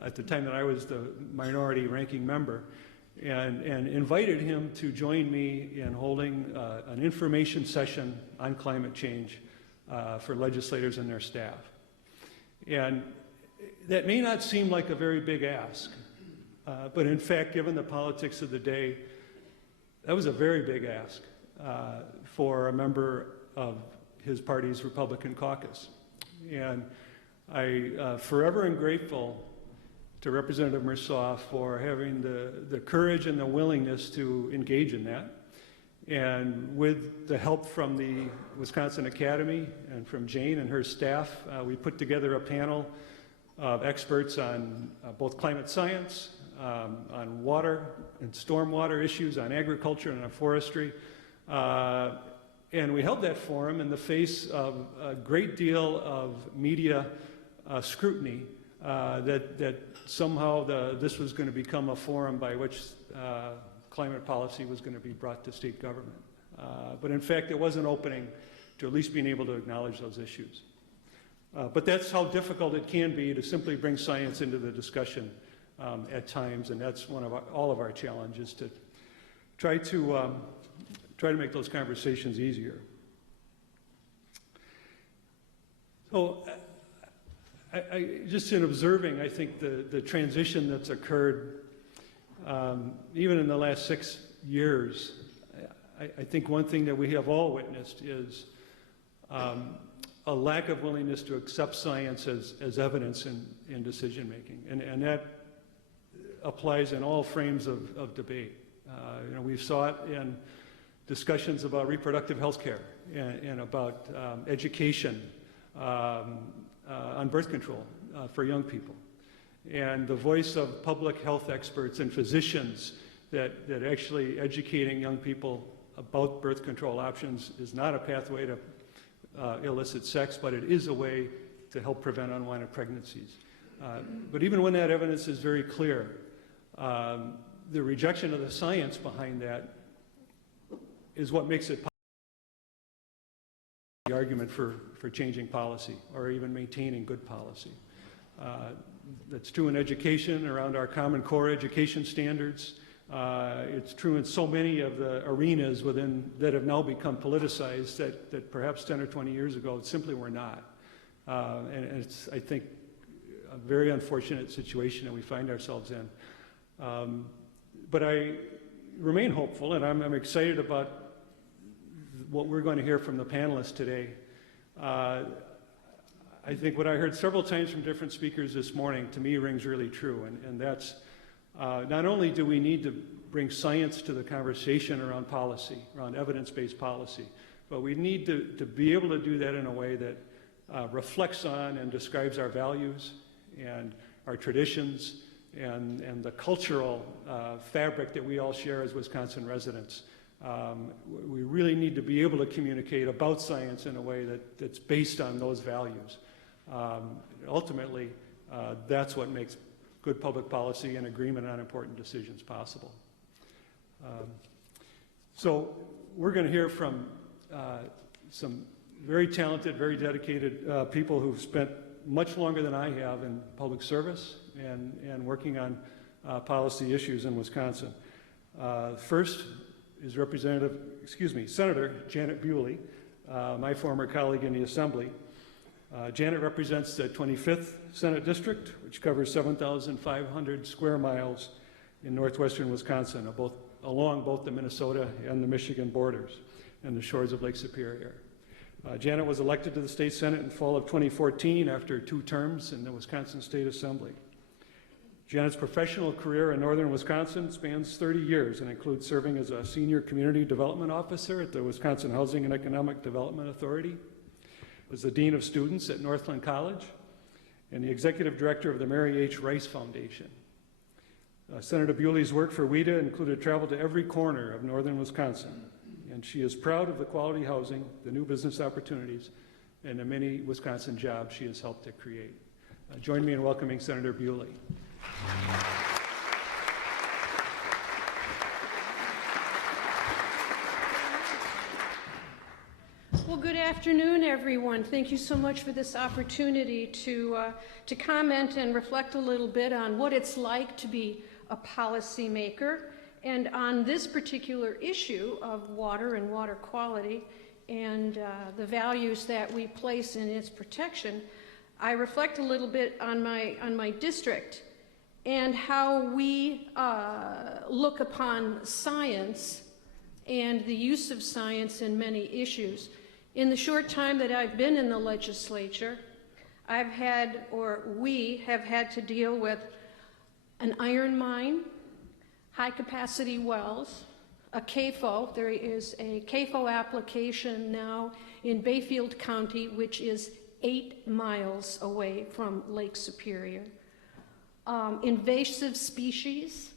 at the time that I was the minority ranking member, and invited him to join me in holding an information session on climate change for legislators and their staff. And that may not seem like a very big ask, but in fact, given the politics of the day, that was a very big ask for a member of his party's Republican caucus. And I forever am grateful to Representative Mersaw for having the courage and the willingness to engage in that. And with the help from the Wisconsin Academy and from Jane and her staff, we put together a panel of experts on both climate science, on water and stormwater issues, on agriculture and on forestry. And we held that forum in the face of a great deal of media scrutiny that somehow this was going to become a forum by which climate policy was going to be brought to state government. But in fact, it was an opening to at least being able to acknowledge those issues. But that's how difficult it can be to simply bring science into the discussion at times, and that's one of all of our challenges, to try to make those conversations easier. So, just in observing, I think the transition that's occurred, even in the last 6 years, I think one thing that we have all witnessed is a lack of willingness to accept science as evidence in decision making, and that applies in all frames of debate. We saw it in discussions about reproductive health care and about education on birth control for young people, and the voice of public health experts and physicians that actually educating young people about birth control options is not a pathway to illicit sex, but it is a way to help prevent unwanted pregnancies. But even when that evidence is very clear, the rejection of the science behind that is what makes it the argument for changing policy or even maintaining good policy. That's true in education around our Common Core education standards. It's true in so many of the arenas that have now become politicized that perhaps 10 or 20 years ago simply were not. And it's, I think, a very unfortunate situation that we find ourselves in. But I remain hopeful, and I'm excited about what we're going to hear from the panelists today. I think what I heard several times from different speakers this morning to me rings really true, and that's not only do we need to bring science to the conversation around policy, around evidence-based policy, but we need to be able to do that in a way that reflects on and describes our values and our traditions and the cultural fabric that we all share as Wisconsin residents. We really need to be able to communicate about science in a way that's based on those values. Ultimately, that's what makes good public policy and agreement on important decisions possible. So we're going to hear from some very talented, very dedicated people who've spent much longer than I have in public service and working on policy issues in Wisconsin. First is Senator Janet Bewley, my former colleague in the Assembly. Janet represents the 25th Senate District, which covers 7,500 square miles in northwestern Wisconsin, along both the Minnesota and the Michigan borders and the shores of Lake Superior. Janet was elected to the state Senate in fall of 2014 after 2 terms in the Wisconsin State Assembly. Janet's professional career in northern Wisconsin spans 30 years and includes serving as a senior community development officer at the Wisconsin Housing and Economic Development Authority, as the Dean of Students at Northland College, and the Executive Director of the Mary H. Rice Foundation. Senator Bewley's work for WIDA included travel to every corner of northern Wisconsin, and she is proud of the quality housing, the new business opportunities, and the many Wisconsin jobs she has helped to create. Join me in welcoming Senator Bewley. Well, good afternoon, everyone. Thank you so much for this opportunity to comment and reflect a little bit on what it's like to be a policymaker and on this particular issue of water and water quality and the values that we place in its protection. I reflect a little bit on my district and how we look upon science and the use of science in many issues. In the short time that I've been in the legislature, we have had to deal with an iron mine, high-capacity wells, a CAFO. There is a CAFO application now in Bayfield County, which is 8 miles away from Lake Superior. Invasive species,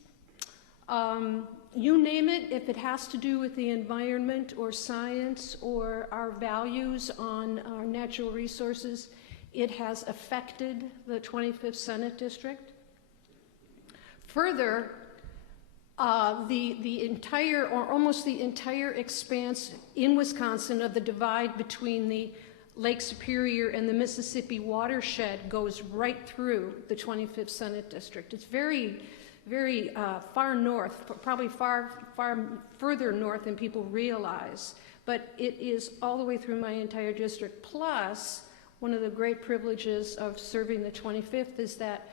you name it, if it has to do with the environment or science or our values on our natural resources, it has affected the 25th Senate District. Further, the entire, or almost the entire expanse in Wisconsin of the divide between the Lake Superior and the Mississippi watershed goes right through the 25th Senate District. It's very, very far north, probably far further north than people realize, but it is all the way through my entire district. Plus, one of the great privileges of serving the 25th is that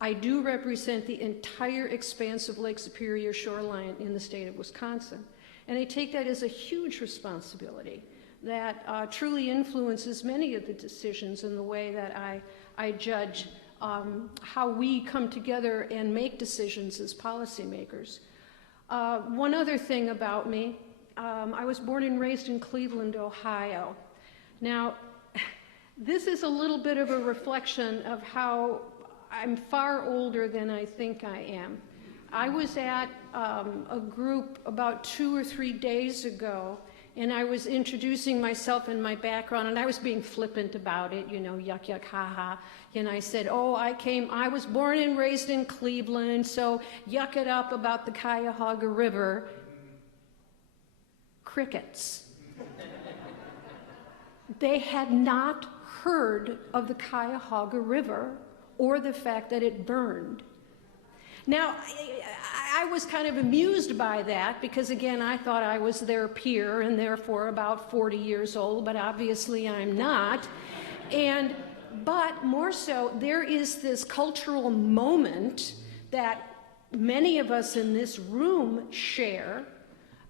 I do represent the entire expanse of Lake Superior shoreline in the state of Wisconsin. And I take that as a huge responsibility that truly influences many of the decisions in the way that I judge how we come together and make decisions as policymakers. One other thing about me, I was born and raised in Cleveland, Ohio. Now, this is a little bit of a reflection of how I'm far older than I think I am. I was at a group about 2 or 3 days ago, and I was introducing myself and my background, and I was being flippant about it, you know, yuck, yuck, ha, ha. And I said, oh, I was born and raised in Cleveland, so yuck it up about the Cuyahoga River. Crickets. They had not heard of the Cuyahoga River or the fact that it burned. Now, I was kind of amused by that because, again, I thought I was their peer and therefore about 40 years old, but obviously I'm not. But more so, there is this cultural moment that many of us in this room share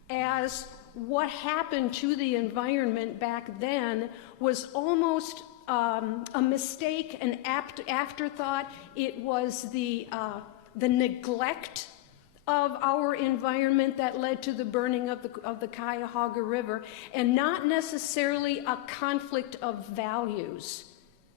as what happened to the environment back then was almost a mistake, an afterthought. It was the neglect of our environment that led to the burning of the Cuyahoga River, and not necessarily a conflict of values,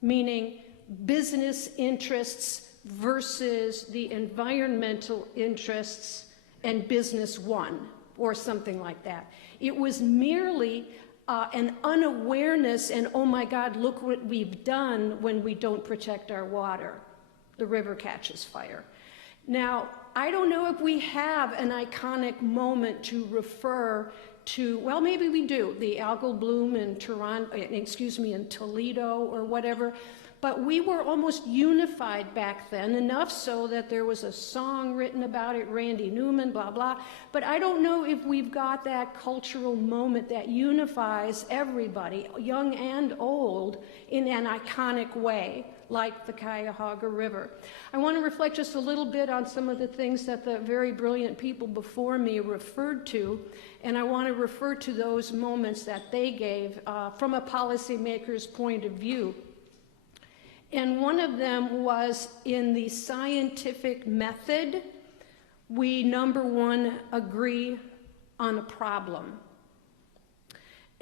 meaning business interests versus the environmental interests and business won, or something like that. It was merely an unawareness and, oh my God, look what we've done when we don't protect our water. The river catches fire. Now, I don't know if we have an iconic moment to refer to, well, maybe we do, the algal bloom in in Toledo or whatever, but we were almost unified back then, enough so that there was a song written about it, Randy Newman, blah, blah, but I don't know if we've got that cultural moment that unifies everybody, young and old, in an iconic way, like the Cuyahoga River. I want to reflect just a little bit on some of the things that the very brilliant people before me referred to, and I want to refer to those moments that they gave from a policymaker's point of view. And one of them was in the scientific method, we, number one, agree on a problem.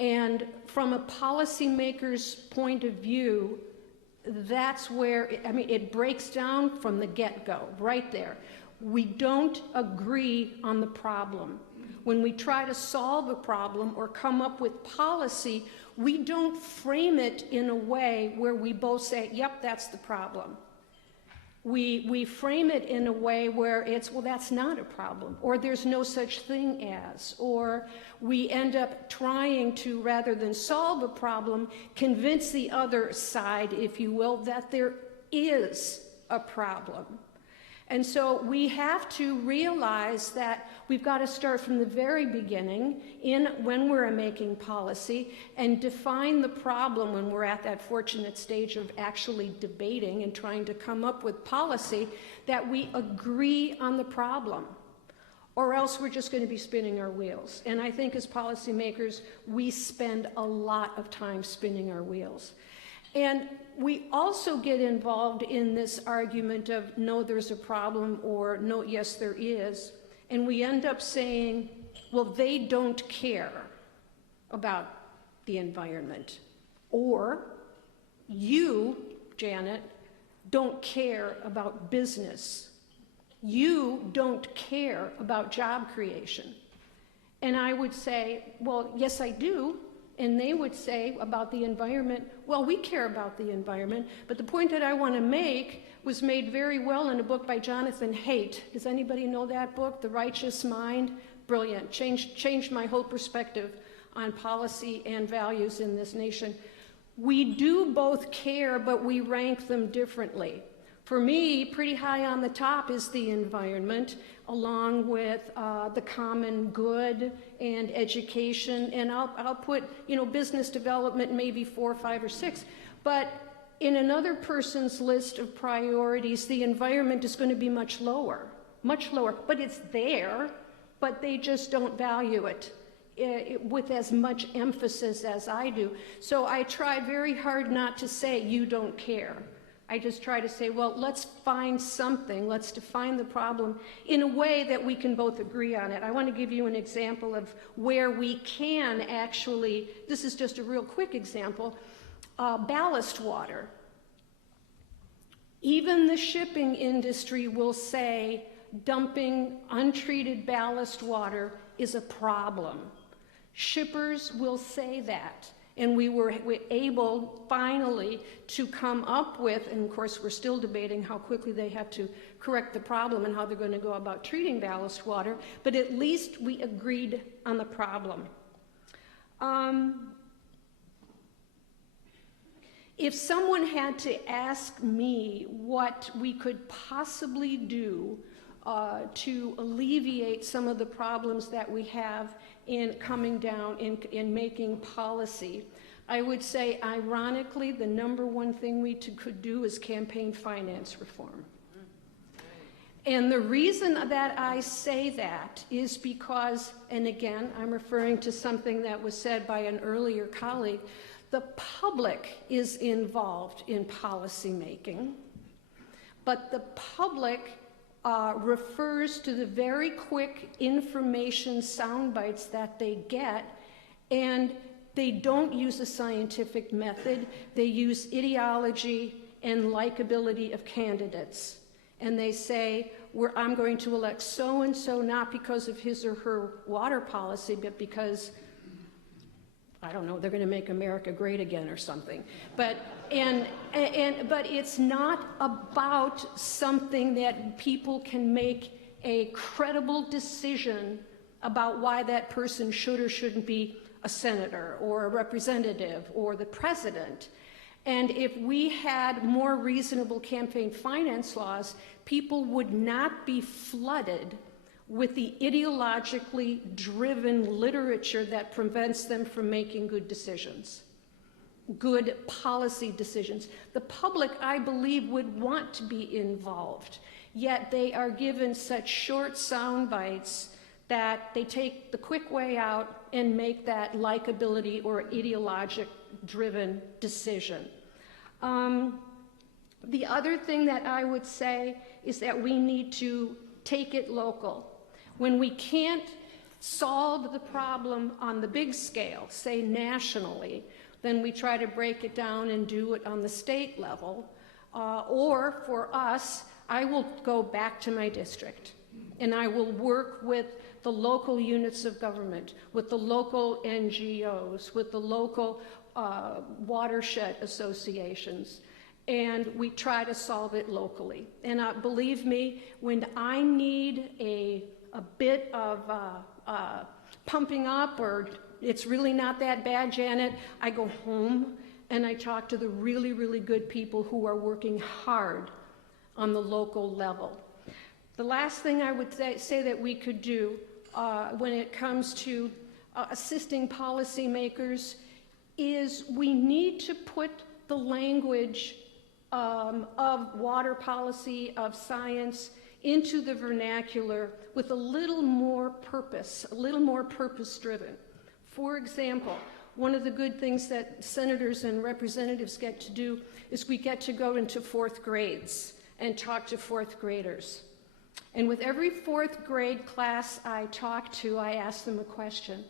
And from a policymaker's point of view, that's where, it breaks down from the get-go, right there. We don't agree on the problem. When we try to solve a problem or come up with policy, we don't frame it in a way where we both say, yep, that's the problem. We frame it in a way where it's, well, that's not a problem, or there's no such thing as, or we end up trying to, rather than solve a problem, convince the other side, if you will, that there is a problem. And so we have to realize that we've got to start from the very beginning when we're making policy and define the problem when we're at that fortunate stage of actually debating and trying to come up with policy, that we agree on the problem, or else we're just going to be spinning our wheels. And I think as policymakers, we spend a lot of time spinning our wheels. And we also get involved in this argument of, no, there's a problem, or no, yes, there is. And we end up saying, well, they don't care about the environment. Or you, Janet, don't care about business. You don't care about job creation. And I would say, well, yes, I do. And they would say about the environment, well, we care about the environment, but the point that I want to make was made very well in a book by Jonathan Haidt. Does anybody know that book, The Righteous Mind? Brilliant. Changed my whole perspective on policy and values in this nation. We do both care, but we rank them differently. For me, pretty high on the top is the environment, along with the common good and education, and I'll put, business development maybe 4, 5, or 6. But in another person's list of priorities, the environment is going to be much lower, but it's there, but they just don't value it with as much emphasis as I do. So I try very hard not to say, you don't care. I just try to say, well, let's find something, let's define the problem in a way that we can both agree on it. I want to give you an example of where we can actually, this is just a real quick example, ballast water. Even the shipping industry will say dumping untreated ballast water is a problem. Shippers will say that. And we were able finally to come up with, and of course we're still debating how quickly they have to correct the problem and how they're going to go about treating ballast water, but at least we agreed on the problem. If someone had to ask me what we could possibly do to alleviate some of the problems that we have in coming down, in making policy, I would say, ironically, the number one thing we could do is campaign finance reform. And the reason that I say that is because, and again, I'm referring to something that was said by an earlier colleague, the public is involved in policy making, but the public refers to the very quick information sound bites that they get, and they don't use a scientific method. They use ideology and likability of candidates. And they say, I'm going to elect so-and-so not because of his or her water policy, but because, I don't know, they're going to make America great again or something. But it's not about something that people can make a credible decision about why that person should or shouldn't be a senator or a representative or the president. And if we had more reasonable campaign finance laws, people would not be flooded with the ideologically driven literature that prevents them from making good decisions, good policy decisions. The public, I believe, would want to be involved, yet they are given such short sound bites that they take the quick way out and make that likability or ideologic-driven decision. The other thing that I would say is that we need to take it local. When we can't solve the problem on the big scale, say nationally, then we try to break it down and do it on the state level. Or for us, I will go back to my district and I will work with the local units of government, with the local NGOs, with the local watershed associations, and we try to solve it locally. And believe me, when I need a bit of pumping up, or it's really not that bad, Janet, I go home and I talk to the really, really good people who are working hard on the local level. The last thing I would say that we could do when it comes to assisting policymakers is we need to put the language of water policy, of science, into the vernacular with a little more purpose, a little more purpose-driven. For example, one of the good things that senators and representatives get to do is we get to go into fourth grades and talk to fourth graders. And with every fourth grade class I talk to, I ask them a question.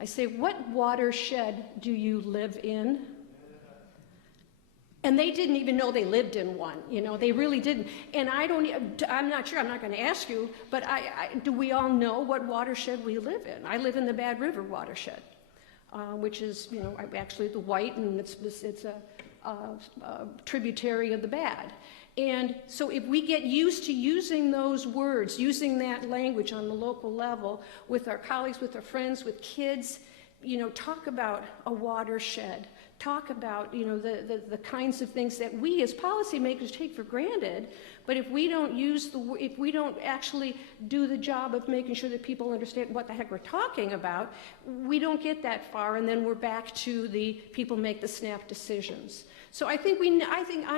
I say, what watershed do you live in? And they didn't even know they lived in one, you know, they really didn't. And I'm not sure, I'm not going to ask you, but do we all know what watershed we live in? I live in the Bad River watershed, which is, you know, actually the White, and it's a tributary of the Bad. And so if we get used to using those words, using that language on the local level with our colleagues, with our friends, with kids, you know, talk about a watershed, talk about, you know, the kinds of things that we as policymakers take for granted, but if we don't if we don't actually do the job of making sure that people understand what the heck we're talking about, we don't get that far, and then we're back to the people make the snap decisions. So I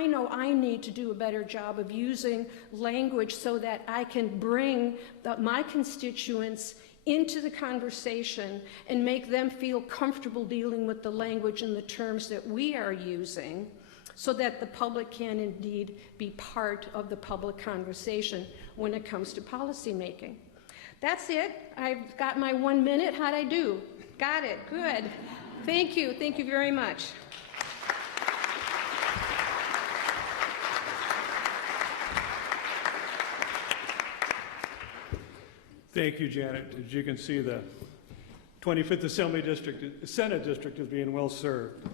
know I need to do a better job of using language so that I can bring my constituents into the conversation and make them feel comfortable dealing with the language and the terms that we are using, so that the public can indeed be part of the public conversation when it comes to policy making. That's it. I've got my 1 minute. How'd I do? Got it. Good. Thank you. Thank you very much. Thank you, Janet. As you can see, the 25th Assembly District, Senate District is being well served. The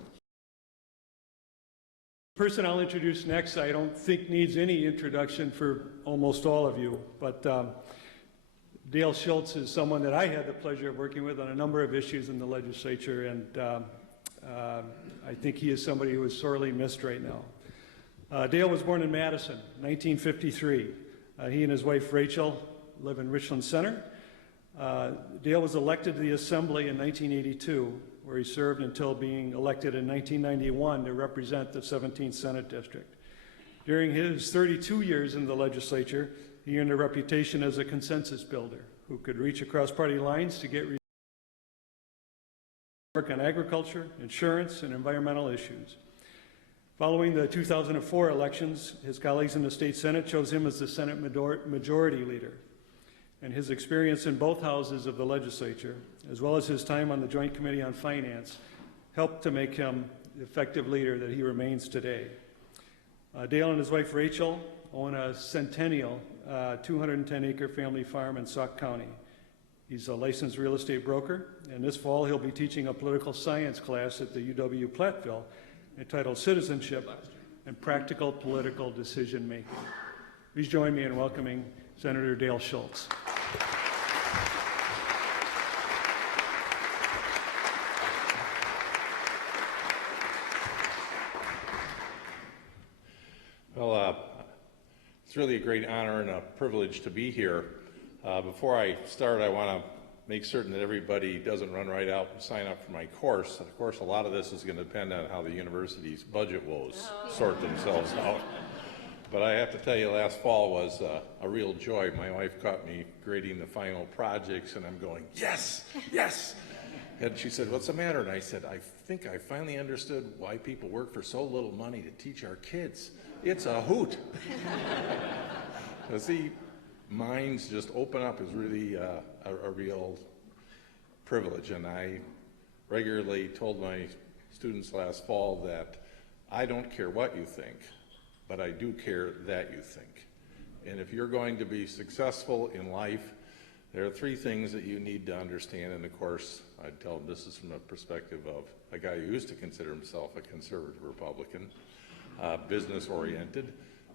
person I'll introduce next, I don't think needs any introduction for almost all of you, but Dale Schultz is someone that I had the pleasure of working with on a number of issues in the legislature, and I think he is somebody who is sorely missed right now. Dale was born in Madison, 1953. He and his wife Rachel live in Richland Center. Dale was elected to the Assembly in 1982, where he served until being elected in 1991 to represent the 17th Senate District. During his 32 years in the legislature, he earned a reputation as a consensus builder who could reach across party lines to get work on agriculture, insurance, and environmental issues. Following the 2004 elections, his colleagues in the state Senate chose him as the Senate Majority Leader. And his experience in both houses of the legislature, as well as his time on the Joint Committee on Finance, helped to make him the effective leader that he remains today. Dale and his wife Rachel own a centennial 210-acre family farm in Sauk County. He's a licensed real estate broker, and this fall he'll be teaching a political science class at the UW Platteville entitled Citizenship and Practical Political Decision Making. Please join me in welcoming Senator Dale Schultz. Well, it's really a great honor and a privilege to be here. Before I start, I want to make certain that everybody doesn't run right out and sign up for my course. Of course, a lot of this is going to depend on how the university's budget woes sort themselves out. But I have to tell you, last fall was a real joy. My wife caught me grading the final projects, and I'm going, yes, yes. And she said, what's the matter? And I said, I think I finally understood why people work for so little money to teach our kids. It's a hoot. To see minds just open up is really a real privilege. And I regularly told my students last fall that I don't care what you think, but I do care that you think. And if you're going to be successful in life, there are three things that you need to understand. And of course, I tell them this is from a perspective of a guy who used to consider himself a conservative Republican, business-oriented,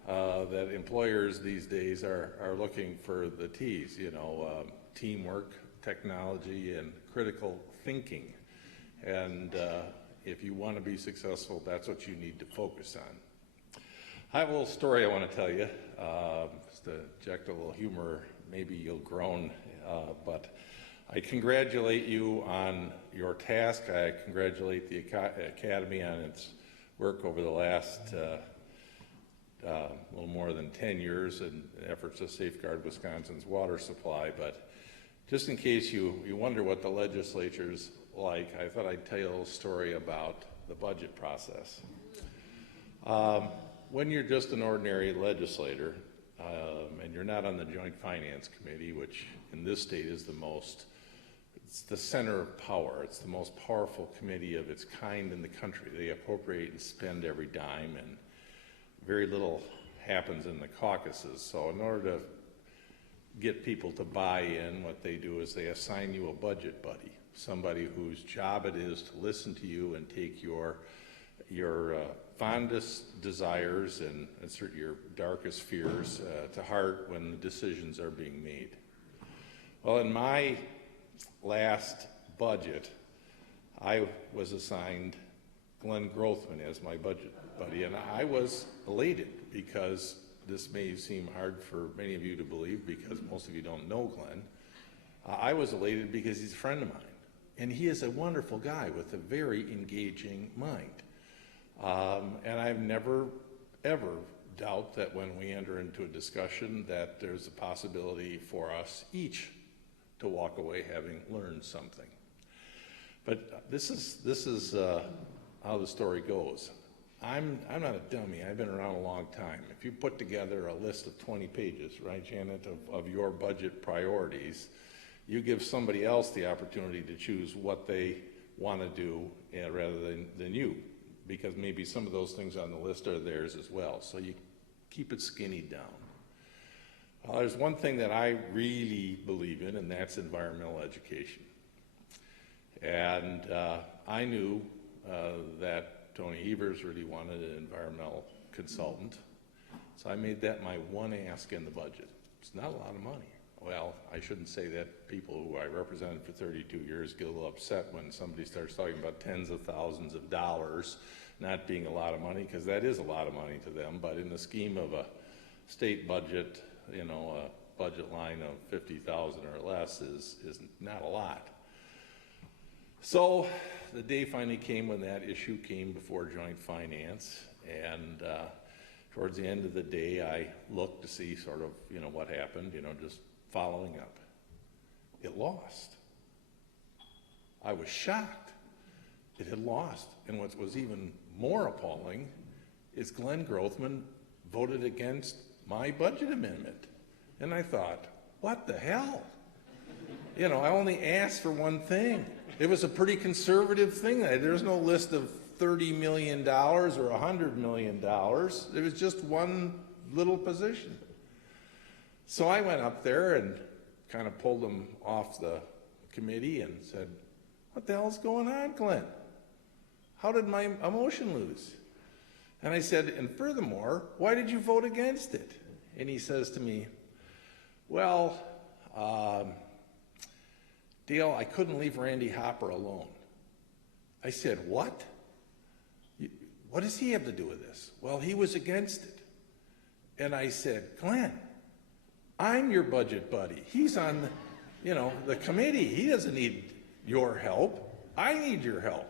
that employers these days are looking for the T's, you know, teamwork, technology, and critical thinking. And if you want to be successful, that's what you need to focus on. I have a little story I want to tell you, just to inject a little humor. Maybe you'll groan, but I congratulate you on your task. I congratulate the Academy on its work over the last little more than 10 years in efforts to safeguard Wisconsin's water supply. But just in case you wonder what the legislature's like, I thought I'd tell you a little story about the budget process. When you're just an ordinary legislator, and you're not on the Joint Finance Committee, which in this state is it's the center of power. It's the most powerful committee of its kind in the country. They appropriate and spend every dime, and very little happens in the caucuses. So in order to get people to buy in, what they do is they assign you a budget buddy, somebody whose job it is to listen to you and take your fondest desires and insert your darkest fears to heart when the decisions are being made. Well, in my last budget, I was assigned Glenn Grothman as my budget buddy, and I was elated because this may seem hard for many of you to believe because most of you don't know Glenn. I was elated because he's a friend of mine, and he is a wonderful guy with a very engaging mind. And I've never, ever doubt that when we enter into a discussion that there's a possibility for us each to walk away having learned something. But this is how the story goes. I'm not a dummy. I've been around a long time. If you put together a list of 20 pages, right, Janet, of your budget priorities, you give somebody else the opportunity to choose what they want to do rather than you, because maybe some of those things on the list are theirs as well. So you keep it skinny down. Well, there's one thing that I really believe in, and that's environmental education. And I knew that Tony Evers really wanted an environmental consultant, so I made that my one ask in the budget. It's not a lot of money. Well, I shouldn't say that. People who I represented for 32 years get a little upset when somebody starts talking about tens of thousands of dollars not being a lot of money, because that is a lot of money to them, but in the scheme of a state budget, you know, a budget line of 50,000 or less is not a lot. So the day finally came when that issue came before Joint Finance, and towards the end of the day, I looked to see sort of, you know, what happened, you know, just following up. It lost. I was shocked. It had lost. And what was even more appalling is Glenn Grothman voted against my budget amendment. And I thought, what the hell? You know, I only asked for one thing. It was a pretty conservative thing. There's no list of $30 million or $100 million. It was just one little position. So I went up there and kind of pulled him off the committee and said, what the hell's going on, Glenn? How did my motion lose? And I said, and furthermore, why did you vote against it? And he says to me, well, Dale, I couldn't leave Randy Hopper alone. I said, what? What does he have to do with this? Well, he was against it. And I said, Glenn, I'm your budget buddy. He's on the, you know, the committee. He doesn't need your help. I need your help.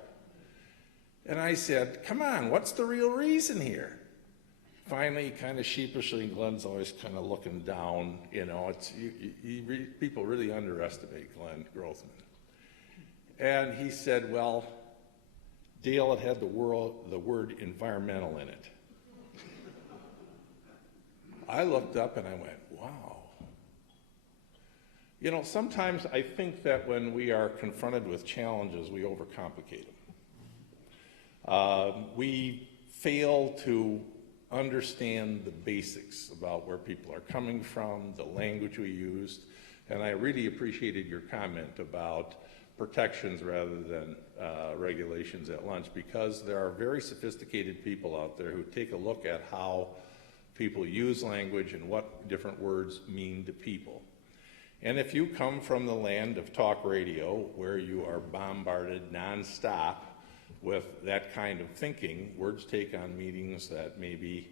And I said, come on, what's the real reason here? Finally, kind of sheepishly, Glenn's always kind of looking down, you know, it's, people really underestimate Glenn Grothman. And he said, well, Dale, it had the word environmental in it. I looked up and I went, wow. You know, sometimes I think that when we are confronted with challenges, we overcomplicate them. We fail to understand the basics about where people are coming from, the language we used, and I really appreciated your comment about protections rather than regulations at lunch, because there are very sophisticated people out there who take a look at how people use language and what different words mean to people. And if you come from the land of talk radio, where you are bombarded nonstop with that kind of thinking, words take on meanings that maybe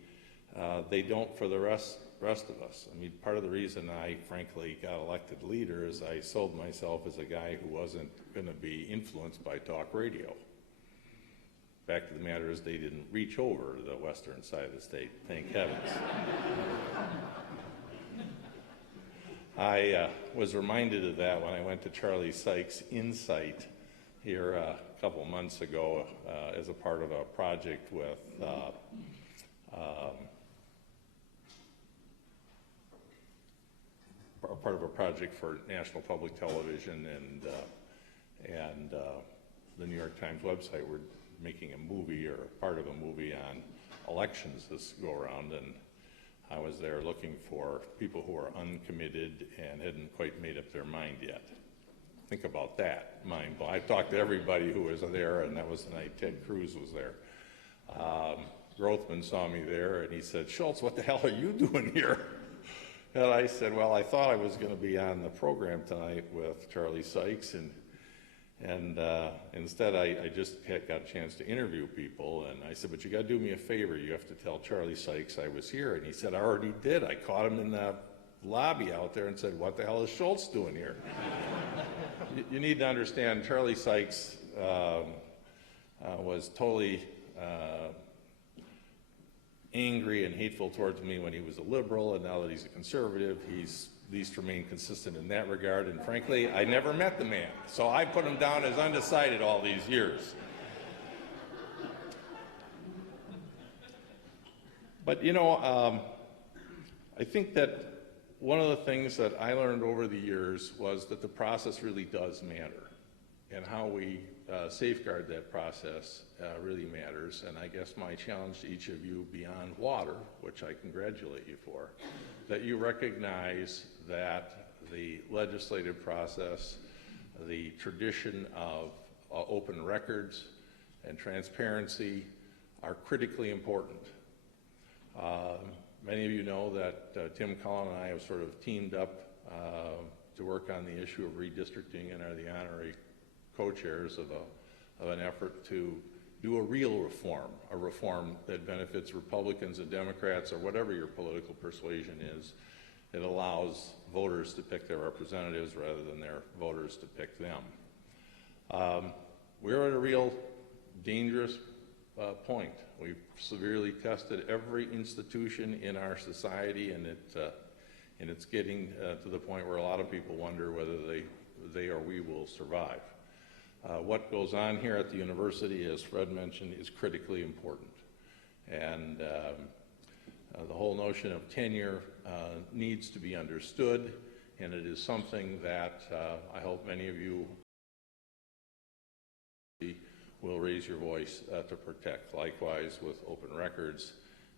they don't for the rest of us. I mean, part of the reason I frankly got elected leader is I sold myself as a guy who wasn't going to be influenced by talk radio. Fact of the matter is they didn't reach over the western side of the state, thank heavens. I was reminded of that when I went to Charlie Sykes' Insight here a couple months ago as a part of a project with part of a project for National Public Television and the New York Times website. We're making a movie or part of a movie on elections this go around, and I was there looking for people who are uncommitted and hadn't quite made up their mind yet. Think about that, mind blow. I talked to everybody who was there, and that was the night Ted Cruz was there. Grothman saw me there, and he said, Schultz, what the hell are you doing here? And I said, well, I thought I was going to be on the program tonight with Charlie Sykes, and instead I just got a chance to interview people, and I said, but you got to do me a favor. You have to tell Charlie Sykes I was here. And he said, I already did. I caught him in the lobby out there and said, what the hell is Schultz doing here? You need to understand, Charlie Sykes was totally angry and hateful towards me when he was a liberal, and now that he's a conservative, he's at least remained consistent in that regard. And frankly, I never met the man, so I put him down as undecided all these years. But you know, I think that one of the things that I learned over the years was that the process really does matter, and how we safeguard that process really matters. And I guess my challenge to each of you beyond water, which I congratulate you for, that you recognize that the legislative process, the tradition of open records and transparency are critically important. Many of you know that Tim Cullen and I have sort of teamed up to work on the issue of redistricting and are the honorary co-chairs of an effort to do a real reform, a reform that benefits Republicans and Democrats or whatever your political persuasion is. It allows voters to pick their representatives rather than their voters to pick them. We're at a real dangerous point. We've severely tested every institution in our society, and it's getting to the point where a lot of people wonder whether they or we will survive. What goes on here at the university, as Fred mentioned, is critically important. And the whole notion of tenure needs to be understood, and it is something that I hope many of you will raise your voice to protect. Likewise with open records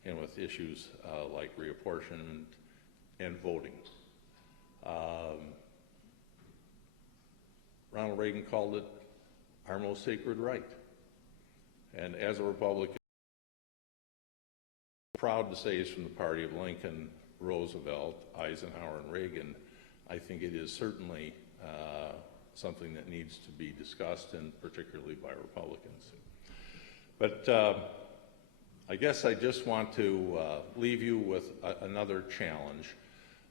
and with issues like reapportionment and voting. Ronald Reagan called it our most sacred right. And as a Republican, I'm proud to say he's from the party of Lincoln, Roosevelt, Eisenhower, and Reagan. I think it is certainly something that needs to be discussed, and particularly by Republicans. But I guess I just want to leave you with another challenge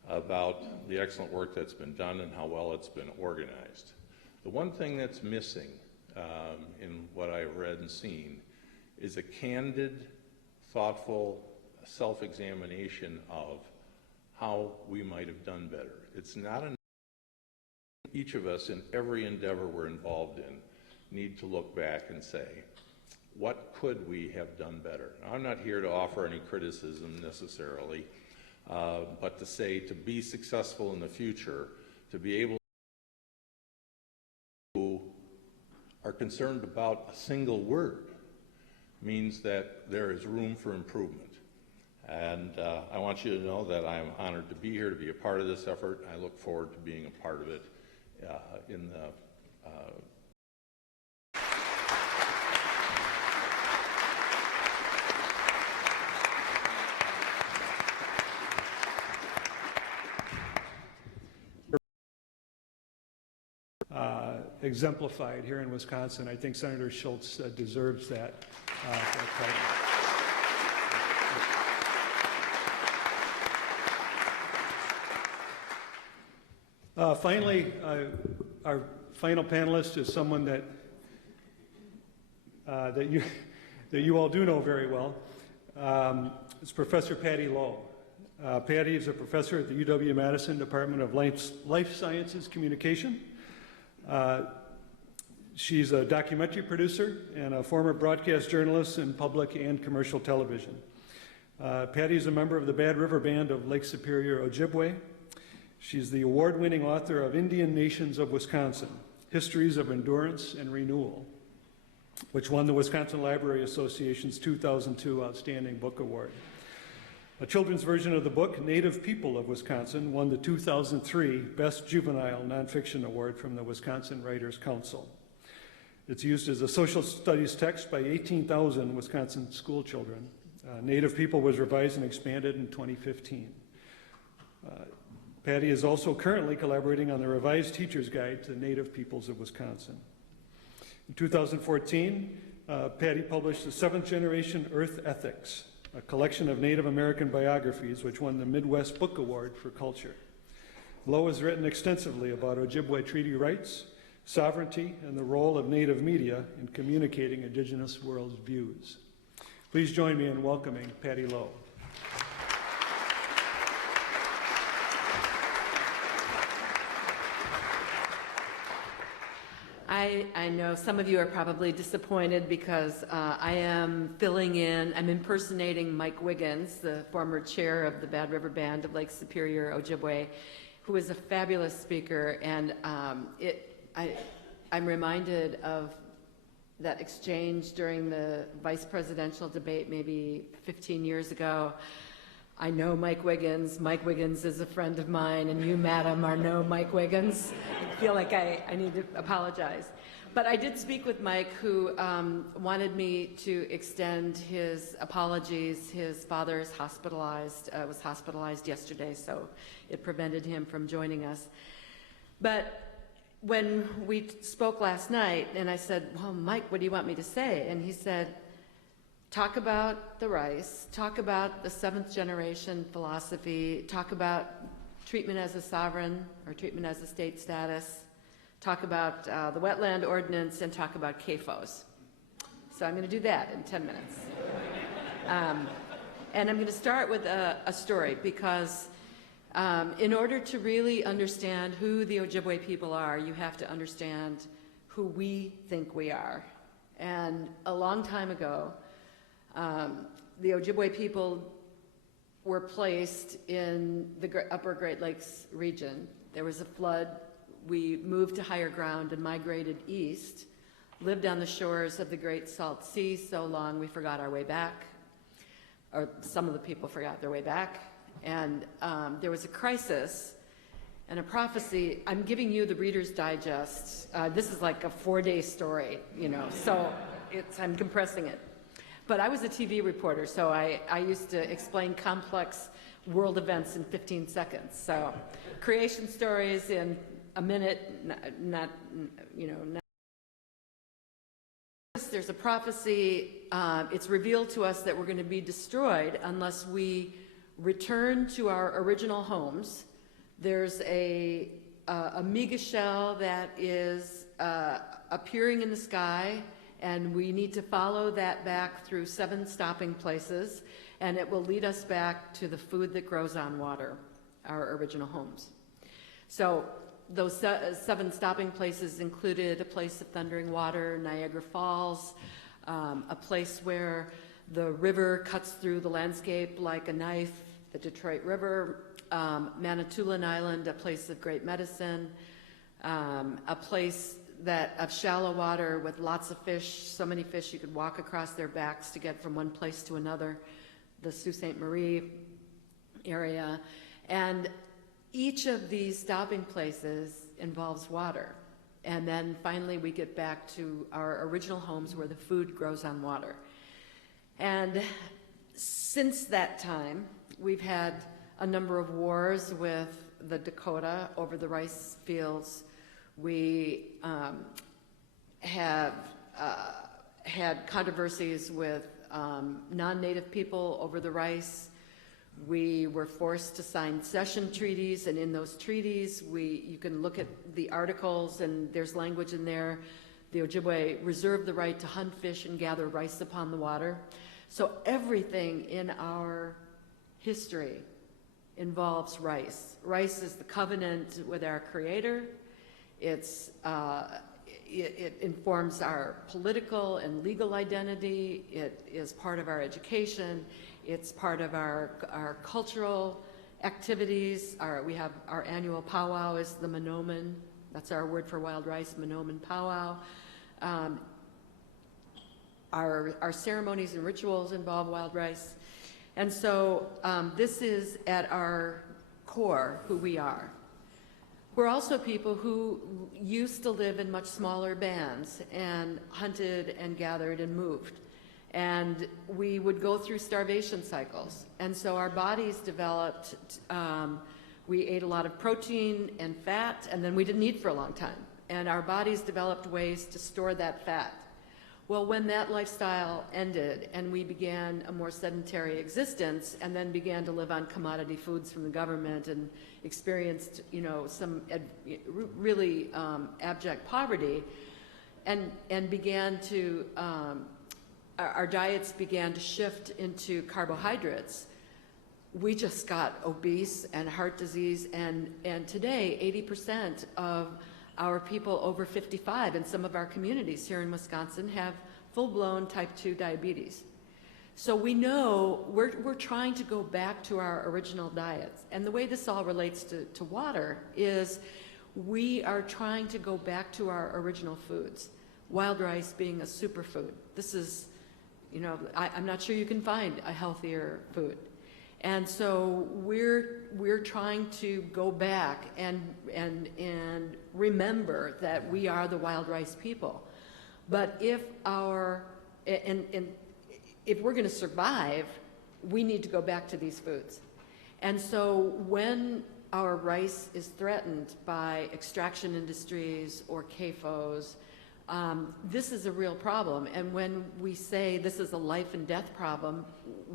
about the excellent work that's been done and how well it's been organized. The one thing that's missing in what I've read and seen is a candid, thoughtful self-examination of how we might have done better. It's not enough. Each of us in every endeavor we're involved in need to look back and say, what could we have done better? Now, I'm not here to offer any criticism necessarily, but to say to be successful in the future, to be able to are concerned about a single word means that there is room for improvement. And I want you to know that I am honored to be here, to be a part of this effort. I look forward to being a part of it in the exemplified here in Wisconsin. I think Senator Schultz deserves that. Finally, our final panelist is someone that you all do know very well. It's Professor Patty Lowe. Patty is a professor at the UW-Madison Department of Life Sciences Communication. She's a documentary producer and a former broadcast journalist in public and commercial television. Patty is a member of the Bad River Band of Lake Superior, Ojibwe. She's the award-winning author of Indian Nations of Wisconsin, Histories of Endurance and Renewal, which won the Wisconsin Library Association's 2002 Outstanding Book Award. A children's version of the book, Native People of Wisconsin, won the 2003 Best Juvenile Nonfiction Award from the Wisconsin Writers' Council. It's used as a social studies text by 18,000 Wisconsin school children. Native People was revised and expanded in 2015. Patty is also currently collaborating on the revised Teacher's Guide to Native Peoples of Wisconsin. In 2014, Patty published the Seventh Generation Earth Ethics, a collection of Native American biographies which won the Midwest Book Award for Culture. Lowe has written extensively about Ojibwe treaty rights, sovereignty, and the role of Native media in communicating Indigenous world views. Please join me in welcoming Patty Lowe. I know some of you are probably disappointed because I am filling in, I'm impersonating Mike Wiggins, the former chair of the Bad River Band of Lake Superior, Ojibwe, who is a fabulous speaker. And I'm reminded of that exchange during the vice presidential debate maybe 15 years ago I know Mike Wiggins. Mike Wiggins is a friend of mine, and you, madam, are no Mike Wiggins. I feel like I need to apologize. But I did speak with Mike, who wanted me to extend his apologies. His father is hospitalized, was hospitalized yesterday, so it prevented him from joining us. But when we spoke last night, and I said, well, Mike, what do you want me to say? And he said, talk about the rice, talk about the seventh generation philosophy, talk about treatment as a sovereign or treatment as a state status, talk about the wetland ordinance, and talk about CAFOs. So I'm going to do that in 10 minutes. And I'm going to start with a story, because in order to really understand who the Ojibwe people are, you have to understand who we think we are. And a long time ago, the Ojibwe people were placed in the Upper Great Lakes region. There was a flood. We moved to higher ground and migrated east, lived on the shores of the Great Salt Sea so long we forgot our way back, or some of the people forgot their way back. And there was a crisis and a prophecy. I'm giving you the Reader's Digest. This is like a 4-day story, you know, so I'm compressing it. But I was a TV reporter, so I used to explain complex world events in 15 seconds. So creation stories in a minute, not. There's a prophecy. It's revealed to us that we're going to be destroyed unless we return to our original homes. There's a mega shell that is appearing in the sky, and we need to follow that back through 7 stopping places, and it will lead us back to the food that grows on water, our original homes. So those 7 stopping places included a place of thundering water, Niagara Falls, a place where the river cuts through the landscape like a knife, the Detroit River, Manitoulin Island, a place of great medicine, a place of shallow water with lots of fish, so many fish you could walk across their backs to get from one place to another, the Sault Ste. Marie area. And each of these stopping places involves water. And then finally we get back to our original homes where the food grows on water. And since that time, we've had a number of wars with the Dakota over the rice fields. We have had controversies with non-native people over the rice. We were forced to sign cession treaties, and in those treaties, you can look at the articles, and there's language in there. The Ojibwe reserve the right to hunt, fish, and gather rice upon the water. So everything in our history involves rice. Rice is the covenant with our Creator. It informs our political and legal identity. It is part of our education. It's part of our cultural activities. We have our annual powwow is the Menomin. That's our word for wild rice, Menomin powwow. Our ceremonies and rituals involve wild rice. And so this is at our core who we are. We're also people who used to live in much smaller bands and hunted and gathered and moved. And we would go through starvation cycles. And so our bodies developed, we ate a lot of protein and fat, and then we didn't eat for a long time. And our bodies developed ways to store that fat. Well, when that lifestyle ended and we began a more sedentary existence and then began to live on commodity foods from the government and experienced, some really abject poverty, and began to, our diets began to shift into carbohydrates, we just got obese and heart disease, and today 80% of our people over 55 in some of our communities here in Wisconsin have full-blown type 2 diabetes. So we know we're trying to go back to our original diets. And the way this all relates to water is we are trying to go back to our original foods, wild rice being a superfood. This is, I'm not sure you can find a healthier food. And so we're trying to go back and remember that we are the wild rice people. But if if we're going to survive, we need to go back to these foods. And so when our rice is threatened by extraction industries or CAFOs, this is a real problem. And when we say this is a life and death problem,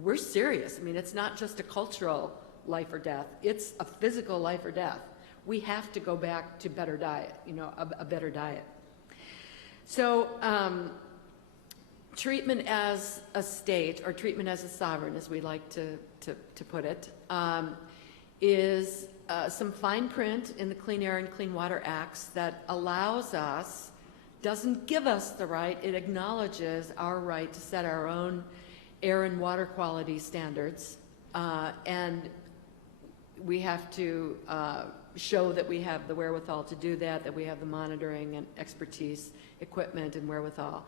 we're serious. I mean, it's not just a cultural life or death, it's a physical life or death. We have to go back to better diet, a better diet. So treatment as a state, or treatment as a sovereign, as we like to put it, is some fine print in the Clean Air and Clean Water Acts that allows us, doesn't give us the right, it acknowledges our right to set our own air and water quality standards, and we have to show that we have the wherewithal to do that we have the monitoring and expertise, equipment, and wherewithal.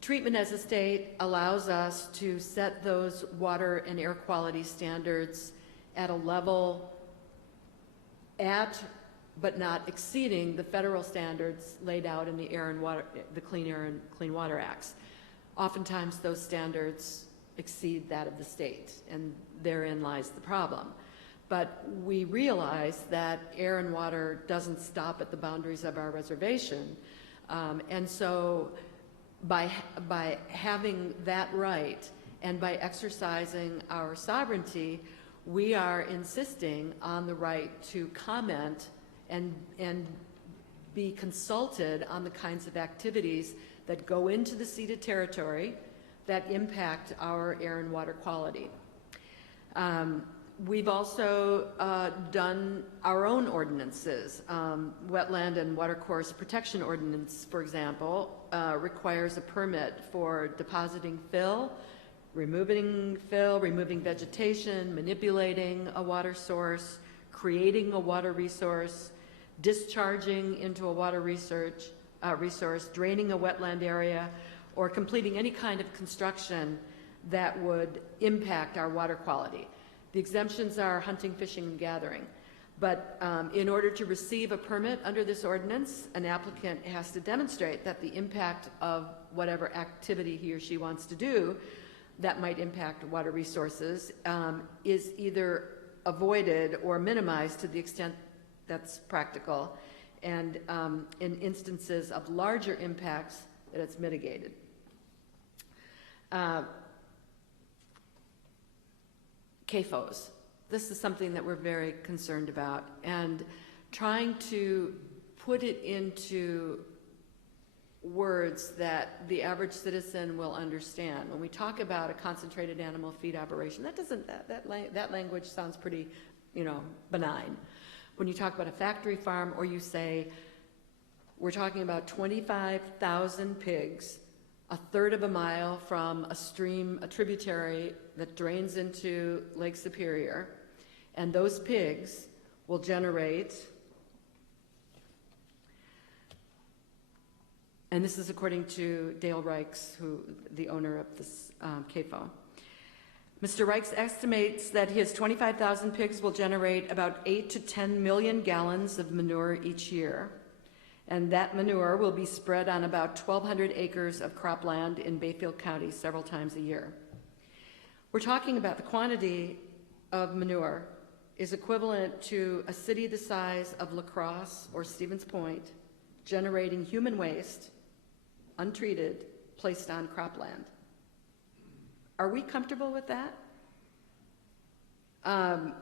Treatment as a state allows us to set those water and air quality standards at a level but not exceeding the federal standards laid out in the Clean Air and Clean Water Acts. Oftentimes those standards exceed that of the state, and therein lies the problem. But we realize that air and water doesn't stop at the boundaries of our reservation, and so by having that right and by exercising our sovereignty, we are insisting on the right to comment and be consulted on the kinds of activities that go into the ceded territory that impact our air and water quality. We've also done our own ordinances. Wetland and Watercourse Protection Ordinance, for example, requires a permit for depositing fill, removing vegetation, manipulating a water source, creating a water resource, discharging into a water resource, draining a wetland area, or completing any kind of construction that would impact our water quality. The exemptions are hunting, fishing, and gathering. But in order to receive a permit under this ordinance, an applicant has to demonstrate that the impact of whatever activity he or she wants to do that might impact water resources is either avoided or minimized to the extent that's practical, and in instances of larger impacts, that it's mitigated. CAFOs. This is something that we're very concerned about, and trying to put it into words that the average citizen will understand. When we talk about a concentrated animal feed operation, that language sounds pretty, benign. When you talk about a factory farm, or you say, we're talking about 25,000 pigs, a third of a mile from a stream, a tributary that drains into Lake Superior, and those pigs will generate, and this is according to Dale Reichs, the owner of this CAFO. Mr. Reichs estimates that his 25,000 pigs will generate about 8 to 10 million gallons of manure each year, and that manure will be spread on about 1,200 acres of cropland in Bayfield County several times a year. We're talking about the quantity of manure is equivalent to a city the size of La Crosse or Stevens Point generating human waste, untreated, placed on cropland. Are we comfortable with that? The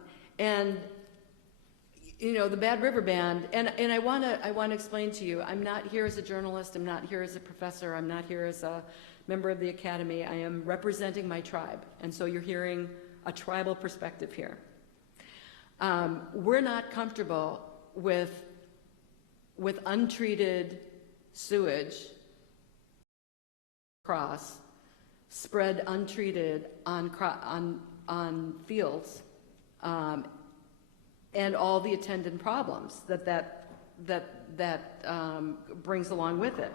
Bad River Band, and I want to explain to you, I'm not here as a journalist, I'm not here as a professor, I'm not here as a member of the academy, I am representing my tribe, and so you're hearing a tribal perspective here. We're not comfortable with untreated sewage across, spread untreated on fields, and all the attendant problems that brings along with it.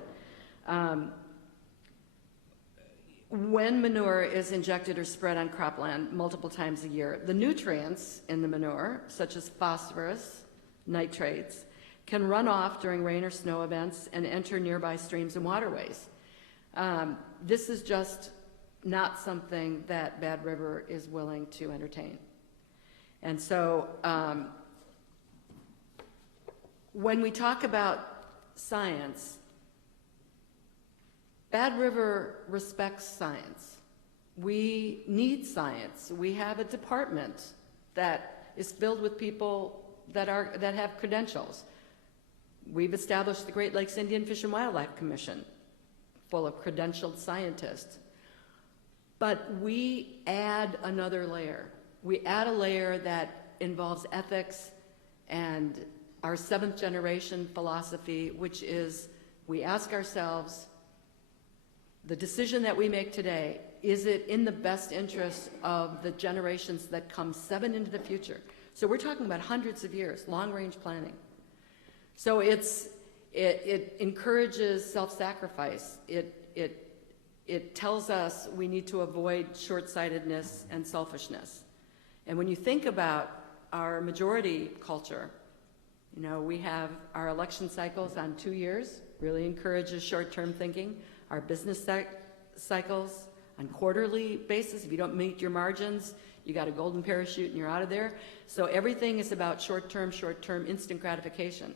when manure is injected or spread on cropland multiple times a year, the nutrients in the manure, such as phosphorus, nitrates, can run off during rain or snow events and enter nearby streams and waterways. This is just not something that Bad River is willing to entertain. And so when we talk about science, Bad River respects science. We need science. We have a department that is filled with people that have credentials. We've established the Great Lakes Indian Fish and Wildlife Commission, full of credentialed scientists. But we add another layer. We add a layer that involves ethics and our seventh generation philosophy, which is we ask ourselves, the decision that we make today, is it in the best interest of the generations that come 7 into the future? So we're talking about hundreds of years, long-range planning. So it encourages self-sacrifice. It tells us we need to avoid short-sightedness and selfishness. And when you think about our majority culture, you know, we have our election cycles on 2 years, really encourages short-term thinking. Our business cycles on quarterly basis. If you don't meet your margins, you got a golden parachute and you're out of there. So everything is about short-term, instant gratification.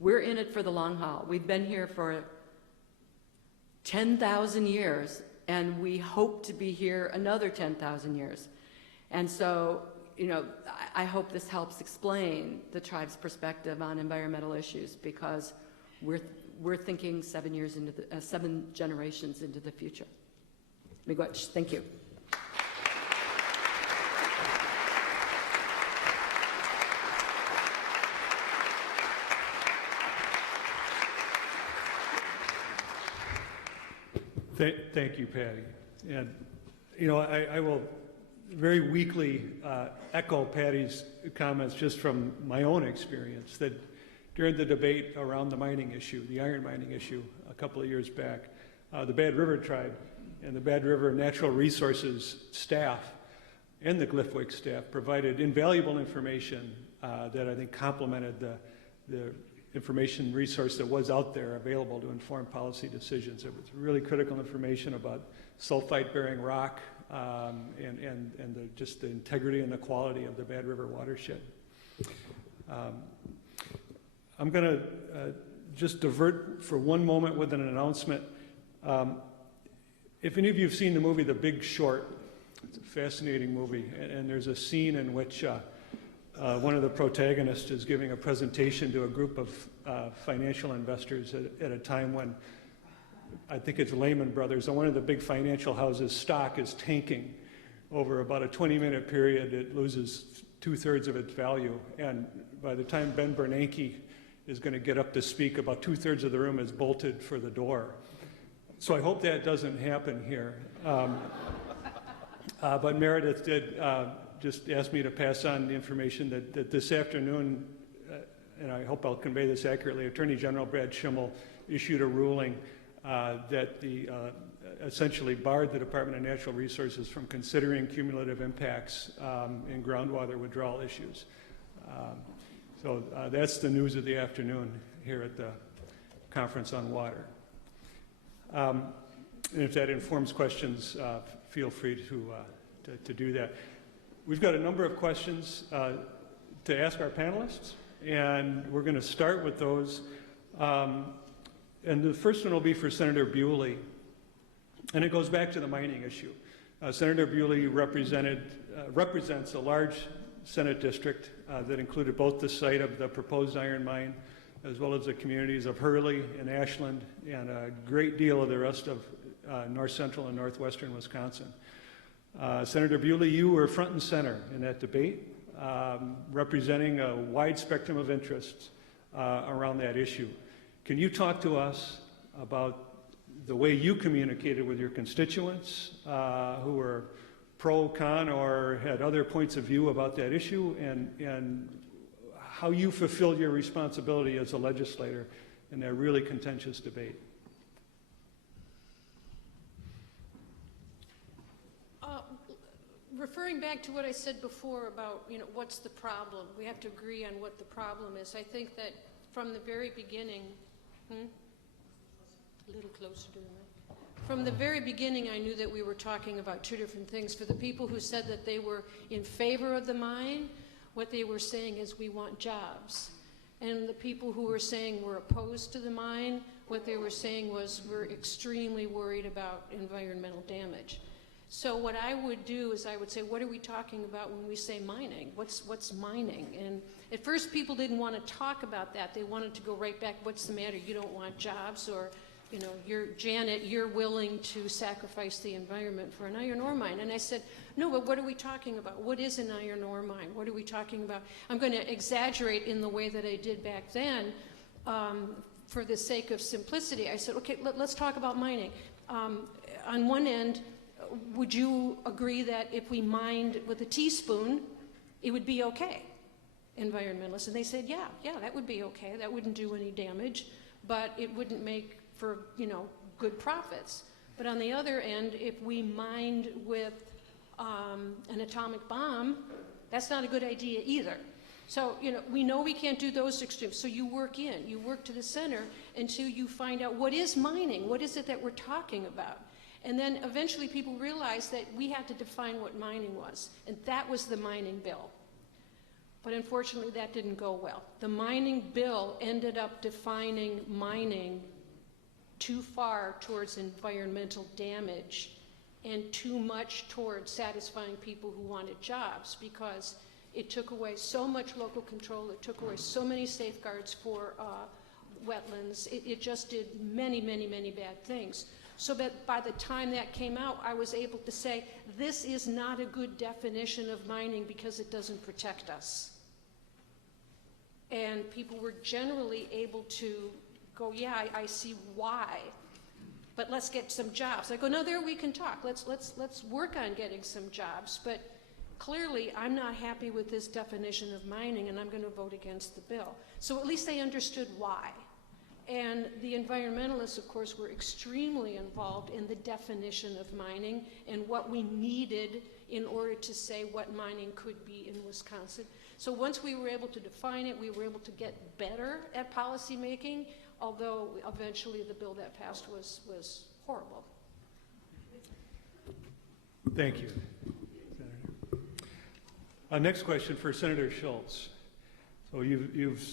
We're in it for the long haul. We've been here for 10,000 years, and we hope to be here another 10,000 years. And so, you know, I hope this helps explain the tribe's perspective on environmental issues, because we're thinking 7 generations into the future. Miigwech, thank you. Thank you, Patty. And, you know, I will very weakly echo Patty's comments just from my own experience, that during the debate around the mining issue, the iron mining issue a couple of years back, the Bad River Tribe and the Bad River Natural Resources staff and the Glyphwick staff provided invaluable information that I think complemented the information resource that was out there available to inform policy decisions. It was really critical information about sulfite-bearing rock and just the integrity and the quality of the Bad River watershed. I'm going to just divert for one moment with an announcement. If any of you have seen the movie The Big Short, it's a fascinating movie, and there's a scene in which one of the protagonists is giving a presentation to a group of financial investors at a time when I think it's Lehman Brothers, and one of the big financial houses' stock is tanking. Over about a 20-minute period, it loses 2/3 of its value, and by the time Ben Bernanke is going to get up to speak, about 2/3 of the room is bolted for the door. So I hope that doesn't happen here. But Meredith did just ask me to pass on the information that this afternoon, and I hope I'll convey this accurately, Attorney General Brad Schimmel issued a ruling that essentially barred the Department of Natural Resources from considering cumulative impacts in groundwater withdrawal issues. So that's the news of the afternoon here at the Conference on Water. And if that informs questions, feel free to do that. We've got a number of questions to ask our panelists, and we're going to start with those. And the first one will be for Senator Bewley, and it goes back to the mining issue. Senator Bewley represents a large Senate district that included both the site of the proposed iron mine as well as the communities of Hurley and Ashland and a great deal of the rest of north central and northwestern Wisconsin. Senator Bewley, you were front and center in that debate, representing a wide spectrum of interests around that issue. Can you talk to us about the way you communicated with your constituents who were pro, con, or had other points of view about that issue, and how you fulfilled your responsibility as a legislator in that really contentious debate? referring back to what I said before about, what's the problem? We have to agree on what the problem is. I think that from the very beginning, a little closer to the mic. From the very beginning, I knew that we were talking about two different things. For the people who said that they were in favor of the mine, what they were saying is we want jobs. And the people who were saying we're opposed to the mine, what they were saying was we're extremely worried about environmental damage. So what I would do is I would say, what are we talking about when we say mining? What's mining? And at first people didn't want to talk about that. They wanted to go right back, what's the matter? You don't want jobs? Or, Janet, you're willing to sacrifice the environment for an iron ore mine. And I said, no, but what are we talking about? What is an iron ore mine? What are we talking about? I'm going to exaggerate in the way that I did back then for the sake of simplicity. I said, okay, let's talk about mining. On one end, would you agree that if we mined with a teaspoon, it would be okay, environmentalists? And they said, yeah, that would be okay. That wouldn't do any damage, but it wouldn't make for, good profits. But on the other end, if we mined with an atomic bomb, that's not a good idea either. So, we know we can't do those extremes. So you work to the center until you find out what is mining, what is it that we're talking about. And then eventually people realized that we had to define what mining was, and that was the mining bill. But unfortunately, that didn't go well. The mining bill ended up defining mining too far towards environmental damage and too much towards satisfying people who wanted jobs, because it took away so much local control, it took away so many safeguards for wetlands, it just did many, many, many bad things. So that by the time that came out, I was able to say, this is not a good definition of mining because it doesn't protect us. And people were generally able to go, yeah, I see why, but let's get some jobs. I go, no, there we can talk. Let's work on getting some jobs. But clearly, I'm not happy with this definition of mining, and I'm going to vote against the bill. So at least they understood why. And the environmentalists, of course, were extremely involved in the definition of mining and what we needed in order to say what mining could be in Wisconsin. So once we were able to define it, we were able to get better at policy making, although eventually the bill that passed was horrible. Thank you, Senator. Next question for Senator Schultz. So you've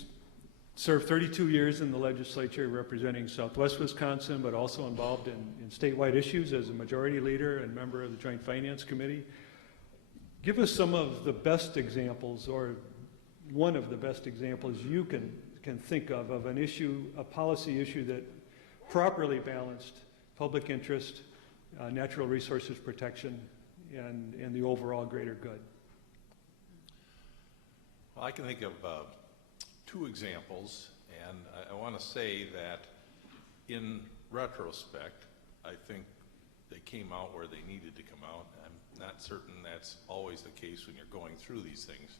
served 32 years in the legislature representing Southwest Wisconsin, but also involved in statewide issues as a majority leader and member of the Joint Finance Committee. Give us some of the best examples, or one of the best examples you can think of an issue, a policy issue that properly balanced public interest, natural resources protection, and the overall greater good. Well, I can think of two examples, and I want to say that in retrospect, I think they came out where they needed to come out. I'm not certain that's always the case when you're going through these things.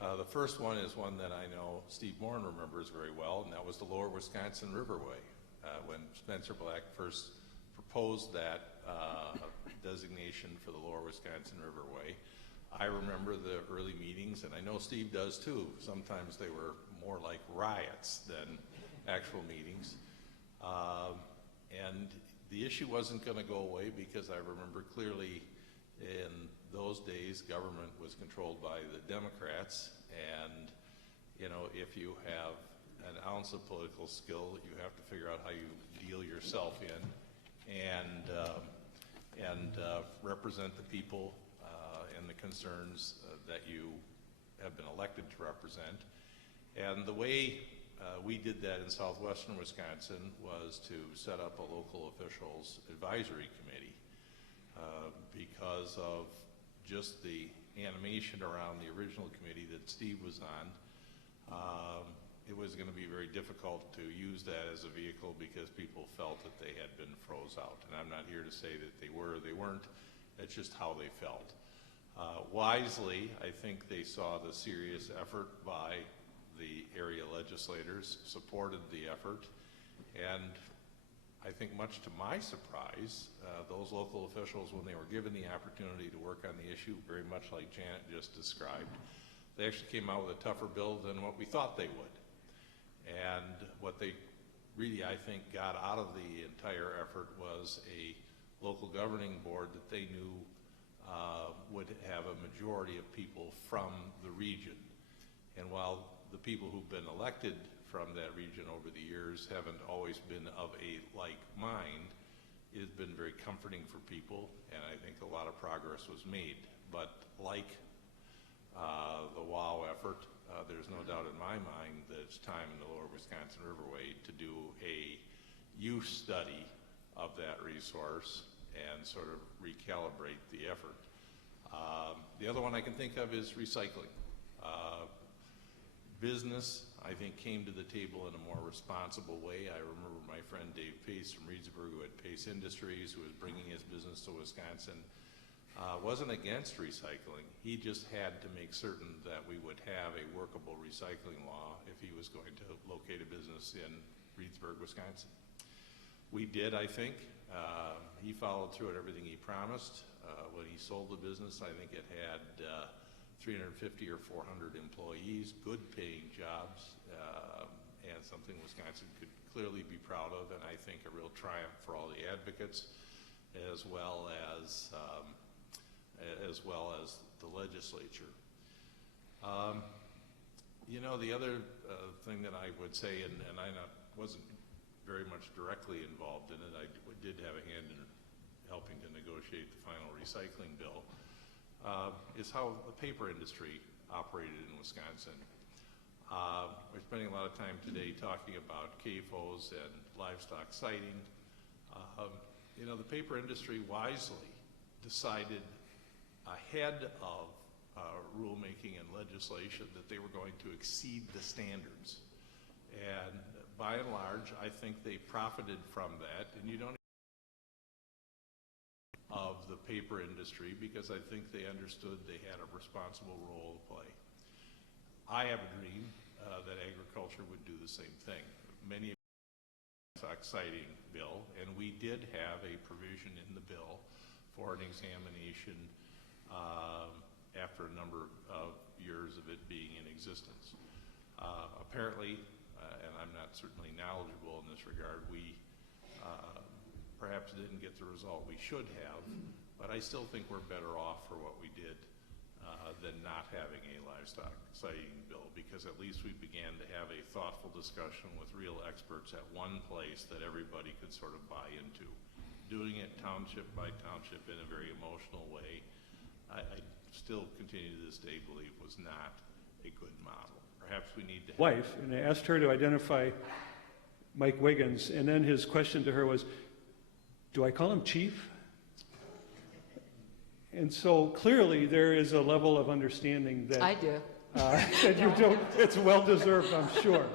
The first one is one that I know Steve Morin remembers very well, and that was the Lower Wisconsin Riverway. When Spencer Black first proposed that designation for the Lower Wisconsin Riverway, I remember the early meetings, and I know Steve does too. Sometimes they were more like riots than actual meetings. And the issue wasn't going to go away because I remember clearly in those days government was controlled by the Democrats, and if you have an ounce of political skill, you have to figure out how you deal yourself in and represent the people and the concerns that you have been elected to represent. And the way we did that in southwestern Wisconsin was to set up a local officials advisory committee because of just the animation around the original committee that Steve was on. It was going to be very difficult to use that as a vehicle because people felt that they had been froze out. And I'm not here to say that they were, they weren't. It's just how they felt. Wisely, I think they saw the serious effort by the area legislators, supported the effort, and I think much to my surprise, those local officials, when they were given the opportunity to work on the issue, very much like Janet just described, they actually came out with a tougher bill than what we thought they would. And what they really, I think, got out of the entire effort was a local governing board that they knew would have a majority of people from the region. And while the people who've been elected from that region over the years haven't always been of a like mind, it has been very comforting for people, and I think a lot of progress was made. But like the WOW effort, there's no doubt in my mind that it's time in the Lower Wisconsin Riverway to do a use study of that resource and sort of recalibrate the effort. The other one I can think of is recycling. Business, I think, came to the table in a more responsible way. I remember my friend Dave Pace from Reedsburg, who had Pace Industries, who was bringing his business to Wisconsin, wasn't against recycling. He just had to make certain that we would have a workable recycling law if he was going to locate a business in Reedsburg, Wisconsin. We did, I think. He followed through at everything he promised. When he sold the business, I think it had 350 or 400 employees, good paying jobs, and something Wisconsin could clearly be proud of, and I think a real triumph for all the advocates, as well as the legislature. You know, the other thing that I would say, and I wasn't very much directly involved in it, I did have a hand in helping to negotiate the final recycling bill, is how the paper industry operated in Wisconsin. We're spending a lot of time today talking about CAFOs and livestock sighting. You know, the paper industry wisely decided ahead of rulemaking and legislation that they were going to exceed the standards. And by and large, I think they profited from that. And you don't of the paper industry, because I think they understood they had a responsible role to play. I have a dream that agriculture would do the same thing. Many of the exciting bill, and we did have a provision in the bill for an examination after a number of years of it being in existence. Apparently, and I'm not certainly knowledgeable in this regard, we perhaps didn't get the result we should have, but I still think we're better off for what we did than not having a livestock sighting bill, because at least we began to have a thoughtful discussion with real experts at one place that everybody could sort of buy into. Doing it township by township in a very emotional way, I still continue to this day believe was not a good model. Perhaps we need to wife, and I asked her to identify Mike Wiggins, and then his question to her was, do I call him chief? And so clearly there is a level of understanding that I do. that you don't. It's well deserved, I'm sure.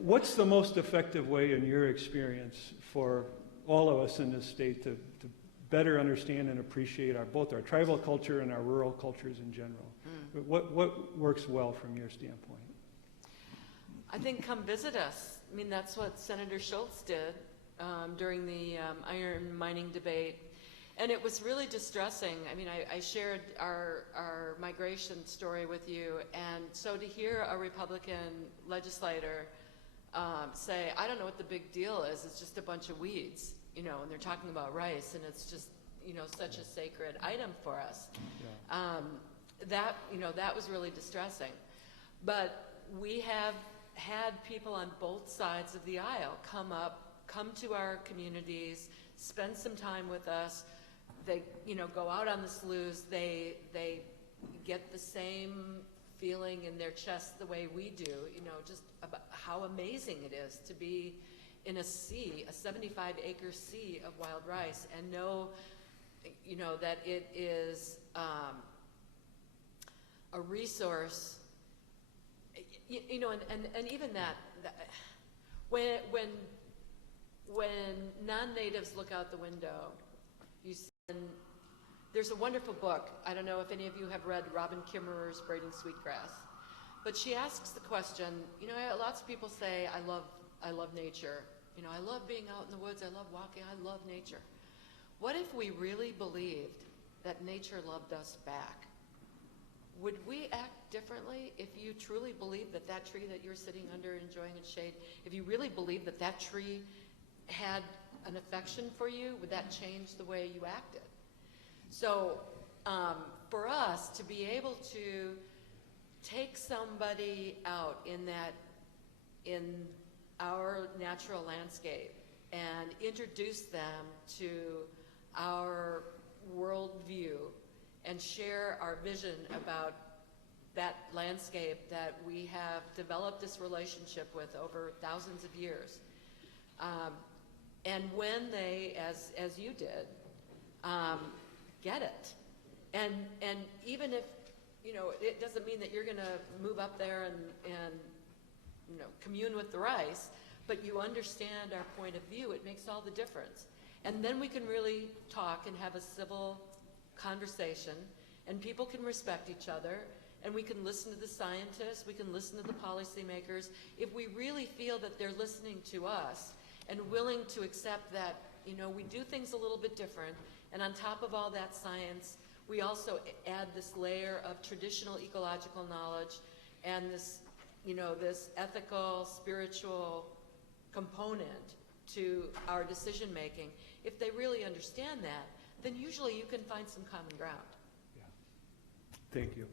What's the most effective way, in your experience, for all of us in this state to better understand and appreciate both our tribal culture and our rural cultures in general? What works well from your standpoint? I think come visit us. I mean, that's what Senator Schultz did during the iron mining debate. And it was really distressing. I mean, I shared our migration story with you, and so to hear a Republican legislator say, I don't know what the big deal is, it's just a bunch of weeds, you know, and they're talking about rice, and it's just, you know, such a sacred item for us. Yeah. That was really distressing. But we have had people on both sides of the aisle come to our communities, spend some time with us. They, you know, go out on the sloughs. They get the same feeling in their chest the way we do. You know, just about how amazing it is to be in a sea, a 75-acre sea of wild rice, and know, you know, that it is a resource. You know, and even that when non-natives look out the window, you see. And there's a wonderful book. I don't know if any of you have read Robin Kimmerer's Braiding Sweetgrass, but she asks the question. You know, lots of people say, "I love nature," You know, I love being out in the woods, I love walking, I love nature. What if we really believed that nature loved us back? Would we act differently if you truly believed that that tree that you're sitting under enjoying its shade, if you really believed that that tree had an affection for you, would that change the way you acted? So for us to be able to take somebody out in our natural landscape and introduce them to our worldview and share our vision about that landscape that we have developed this relationship with over thousands of years. And when they, as you did, get it. And even if, you know, it doesn't mean that you're going to move up there and you know, commune with the rice, but you understand our point of view, it makes all the difference. And then we can really talk and have a civil conversation, and people can respect each other, and we can listen to the scientists, we can listen to the policymakers. If we really feel that they're listening to us and willing to accept that, you know, we do things a little bit different, and on top of all that science, we also add this layer of traditional ecological knowledge and this, you know, this ethical, spiritual component to our decision making. If they really understand that, then usually you can find some common ground. Thank you.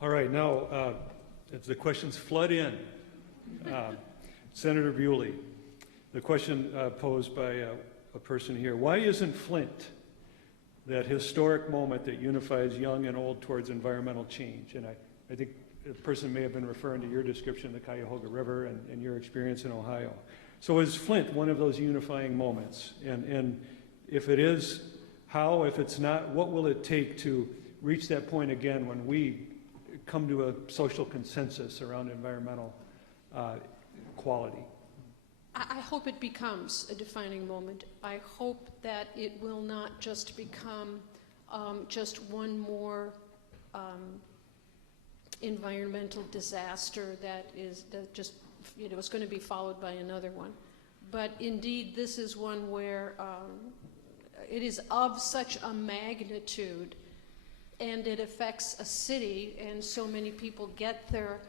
All right, now, as the questions flood in, Senator Bewley, the question posed by a person here: why isn't Flint that historic moment that unifies young and old towards environmental change? And I think the person may have been referring to your description of the Cuyahoga River and your experience in Ohio. So is Flint one of those unifying moments? And if it is, how? If it's not, what will it take to reach that point again when we come to a social consensus around environmental quality? I hope it becomes a defining moment. I hope that it will not just become just one more environmental disaster that just, you know, is going to be followed by another one. But indeed, this is one where it is of such a magnitude, and it affects a city, and so many people get their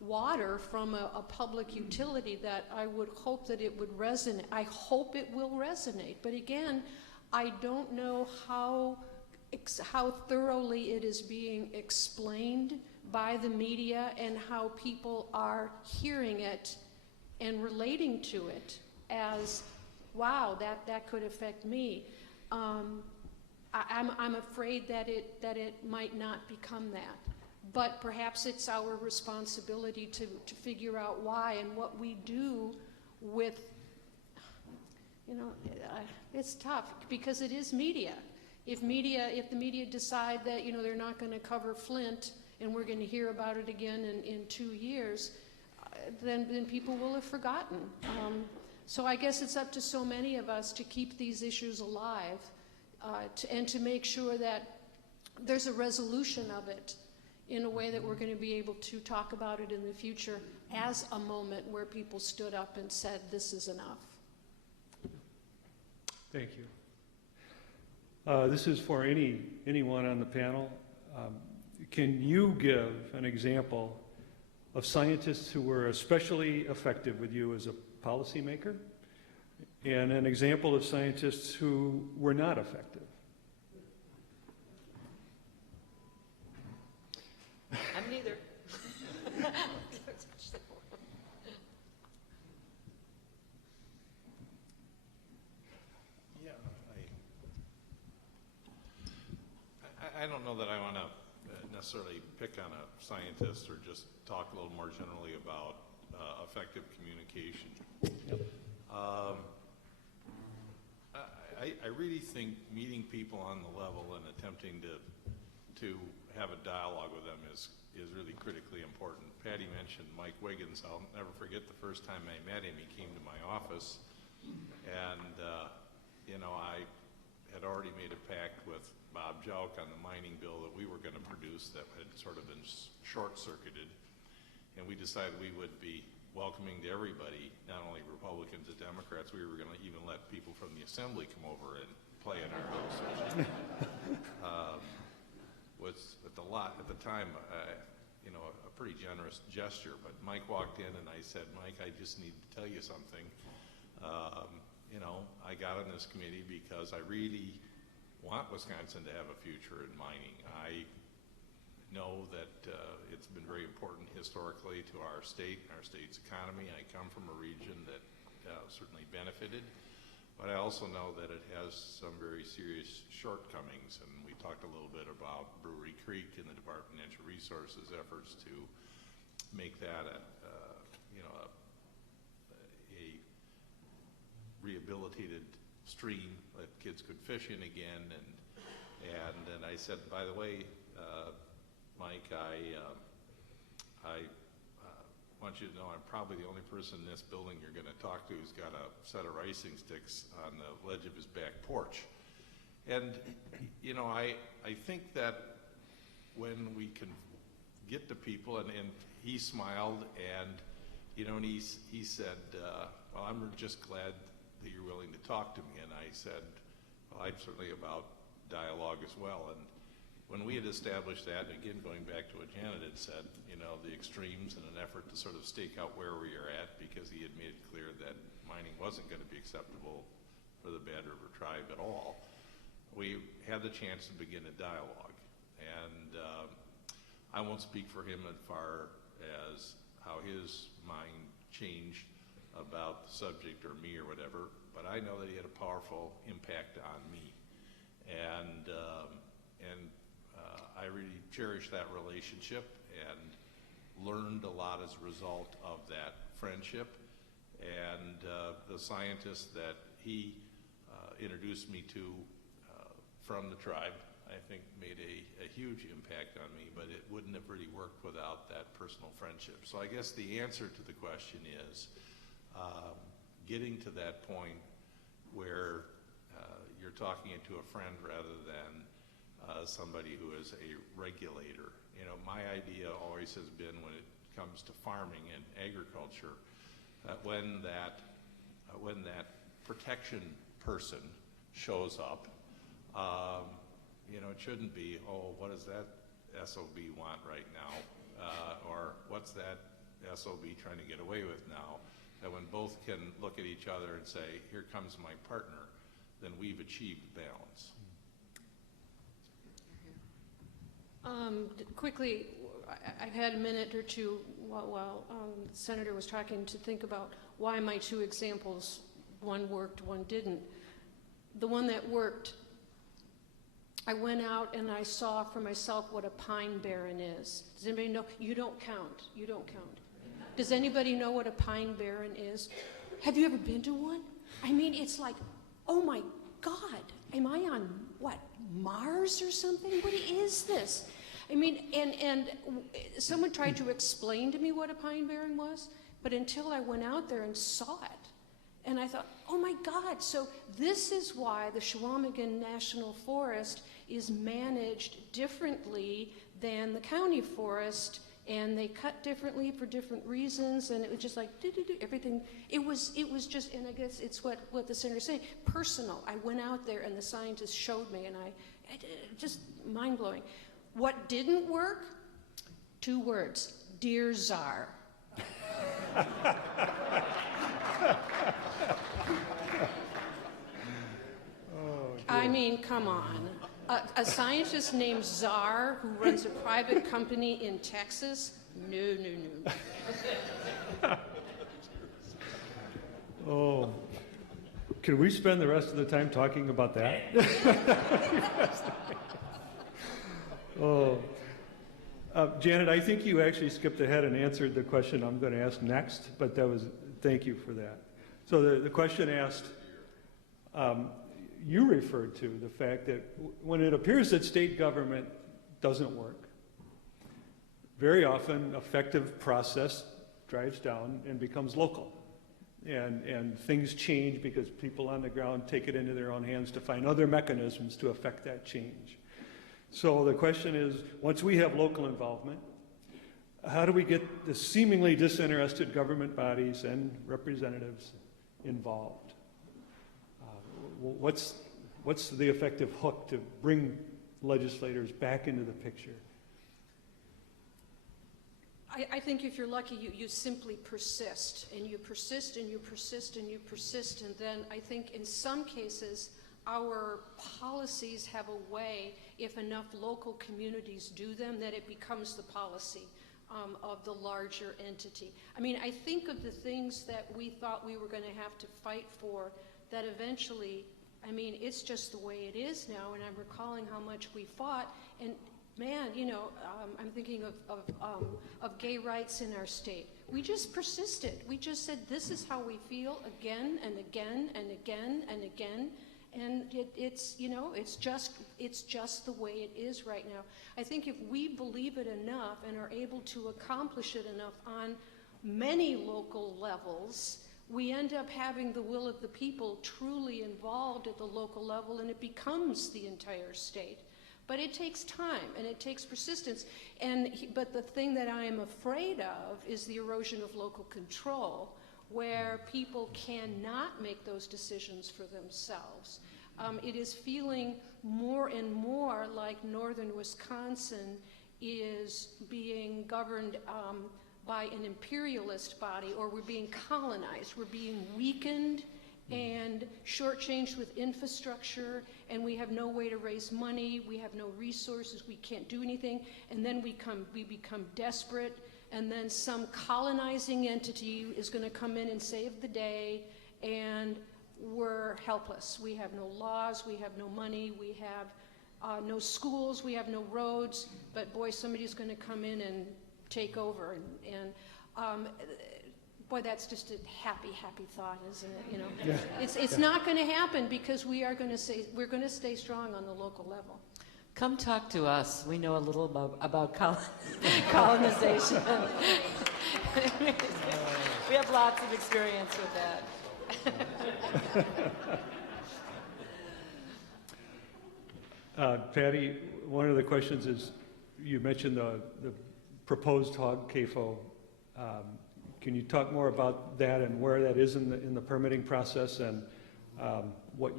water from a public utility, that I would hope that it would resonate. I hope it will resonate. But again, I don't know how thoroughly it is being explained by the media and how people are hearing it and relating to it as, wow, that could affect me. I'm afraid that it might not become that. But perhaps it's our responsibility to figure out why and what we do with, you know, it's tough because it is media. If the media decide that, you know, they're not going to cover Flint and we're going to hear about it again in 2 years, then people will have forgotten. So I guess it's up to so many of us to keep these issues alive and to make sure that there's a resolution of it in a way that we're going to be able to talk about it in the future as a moment where people stood up and said, this is enough. Thank you. This is for anyone on the panel. Can you give an example of scientists who were especially effective with you as a policymaker, and an example of scientists who were not effective? I'm neither. Yeah, I don't know that I want to necessarily pick on a scientist or just talk a little more generally about effective communication. Yep. I really think meeting people on the level and attempting to have a dialogue with them is really critically important. Patty mentioned Mike Wiggins. I'll never forget the first time I met him. He came to my office, and you know, I had already made a pact with Bob Jauch on the mining bill that we were going to produce that had sort of been short-circuited, and we decided we would be welcoming welcoming to everybody, not only Republicans and Democrats. We were going to even let people from the assembly come over and play in our house. Was at the time, you know, a pretty generous gesture. But Mike walked in and I said, Mike, I just need to tell you something. You know, I got on this committee because I really want Wisconsin to have a future in mining. I know that it's been very important historically to our state and our state's economy. I come from a region that certainly benefited, but I also know that it has some very serious shortcomings, and we talked a little bit about Brewery Creek and the Department of Natural Resources efforts to make that a rehabilitated stream that kids could fish in again, and I said, by the way, Mike, I want you to know I'm probably the only person in this building you're going to talk to who's got a set of ricing sticks on the ledge of his back porch. And you know, I think that when we can get to people, and he smiled, and you know, and he said, well, I'm just glad that you're willing to talk to me. And I said, well, I'm certainly about dialogue as well. And when we had established that, again, going back to what Janet had said, you know, the extremes in an effort to sort of stake out where we are at, because he had made it clear that mining wasn't going to be acceptable for the Bad River Tribe at all, we had the chance to begin a dialogue. And I won't speak for him as far as how his mind changed about the subject or me or whatever, but I know that he had a powerful impact on me. And I really cherished that relationship and learned a lot as a result of that friendship. And the scientists that he introduced me to from the tribe, I think, made a huge impact on me, but it wouldn't have really worked without that personal friendship. So I guess the answer to the question is getting to that point where you're talking to a friend rather than somebody who is a regulator. You know, my idea always has been, when it comes to farming and agriculture, that when that protection person shows up, you know, it shouldn't be, oh, what does that SOB want right now? Or what's that SOB trying to get away with now? That when both can look at each other and say, here comes my partner, then we've achieved balance. Quickly, I've had a minute or two while the senator was talking to think about why my two examples, one worked, one didn't. The one that worked, I went out and I saw for myself what a pine barren is. Does anybody know? You don't count. You don't count. Does anybody know what a pine barren is? Have you ever been to one? I mean, it's like, oh my God, am I on, what, Mars or something? What is this? I mean, and someone tried to explain to me what a pine barren was, but until I went out there and saw it, and I thought, oh my God, so this is why the Chequamegon National Forest is managed differently than the county forest, and they cut differently for different reasons, and it was just like, everything. It was just, and I guess it's what the senator's saying, personal. I went out there and the scientists showed me, and I just mind-blowing. What didn't work? 2 words, Dear Czar. I mean, come on. A scientist named Czar who runs a private company in Texas? No. Oh, can we spend the rest of the time talking about that? Oh, Janet, I think you actually skipped ahead and answered the question I'm going to ask next, but thank you for that. So the question asked, you referred to the fact that when it appears that state government doesn't work, very often effective process drives down and becomes local. And things change because people on the ground take it into their own hands to find other mechanisms to affect that change. So the question is, once we have local involvement, how do we get the seemingly disinterested government bodies and representatives involved? What's the effective hook to bring legislators back into the picture? I think if you're lucky, you simply persist, and you persist, and you persist, and you persist, and then I think in some cases, our policies have a way, if enough local communities do them, that it becomes the policy of the larger entity. I mean, I think of the things that we thought we were going to have to fight for that eventually, I mean, it's just the way it is now, and I'm recalling how much we fought, and man, you know, I'm thinking of gay rights in our state. We just persisted. We just said, this is how we feel again and again and again and again. And it's, you know, it's just the way it is right now. I think if we believe it enough and are able to accomplish it enough on many local levels, we end up having the will of the people truly involved at the local level, and it becomes the entire state. But it takes time and it takes persistence. But the thing that I am afraid of is the erosion of local control, where people cannot make those decisions for themselves. It is feeling more and more like northern Wisconsin is being governed by an imperialist body, or we're being colonized, we're being weakened and shortchanged with infrastructure, and we have no way to raise money, we have no resources, we can't do anything, and then we become desperate, and then some colonizing entity is going to come in and save the day, and we're helpless. We have no laws, we have no money, we have no schools, we have no roads, but boy, somebody's going to come in and take over, and boy, that's just a happy thought, isn't it? You know, yeah. It's not going to happen, because we're going to stay strong on the local level. Come talk to us. We know a little about colonization. We have lots of experience with that. Patty, one of the questions is, you mentioned the proposed hog CAFO. Can you talk more about that and where that is in the permitting process, and what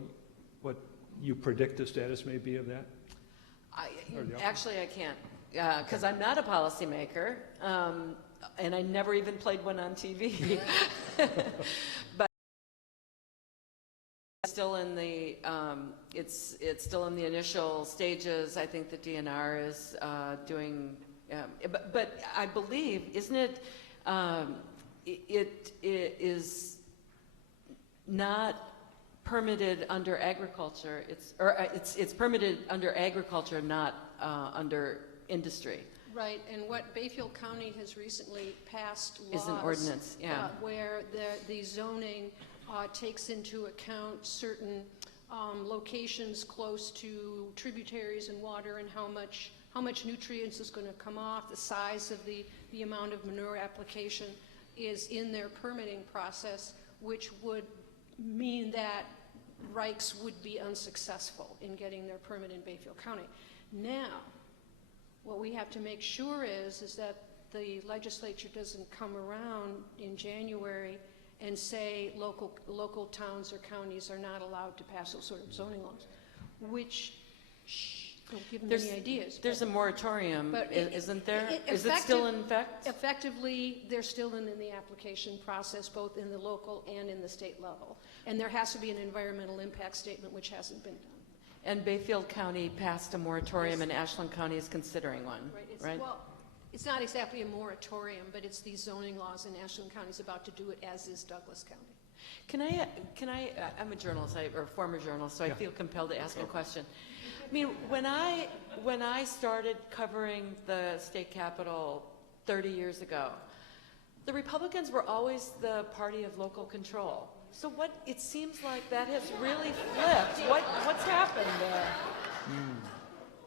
you predict the status may be of that? Actually, I can't, because I'm not a policymaker, and I never even played one on TV. But it's still in the it's still in the initial stages. I think the DNR is doing, but I believe, isn't it? It is not permitted under agriculture. It's permitted under agriculture, not under industry. Right, and what Bayfield County has recently passed laws is an ordinance, yeah, where the zoning takes into account certain locations close to tributaries and water, and how much nutrients is going to come off, the size of the amount of manure application is in their permitting process, which would mean that Reichs would be unsuccessful in getting their permit in Bayfield County. Now, what we have to make sure is that the legislature doesn't come around in January and say local towns or counties are not allowed to pass those sort of zoning laws, which don't give them any ideas. There's a moratorium, isn't there? Is it still in effect? Effectively, they're still in the application process, both in the local and in the state level. And there has to be an environmental impact statement, which hasn't been done. And Bayfield County passed a moratorium, and Ashland County is considering one, right? Well, it's not exactly a moratorium, but it's these zoning laws, and Ashland County is about to do it, as is Douglas County. Can I, I'm a journalist, or a former journalist, so I feel compelled to ask a question. I mean, when I started covering the state capitol 30 years ago, the Republicans were always the party of local control. So it seems like that has really flipped. What's happened there?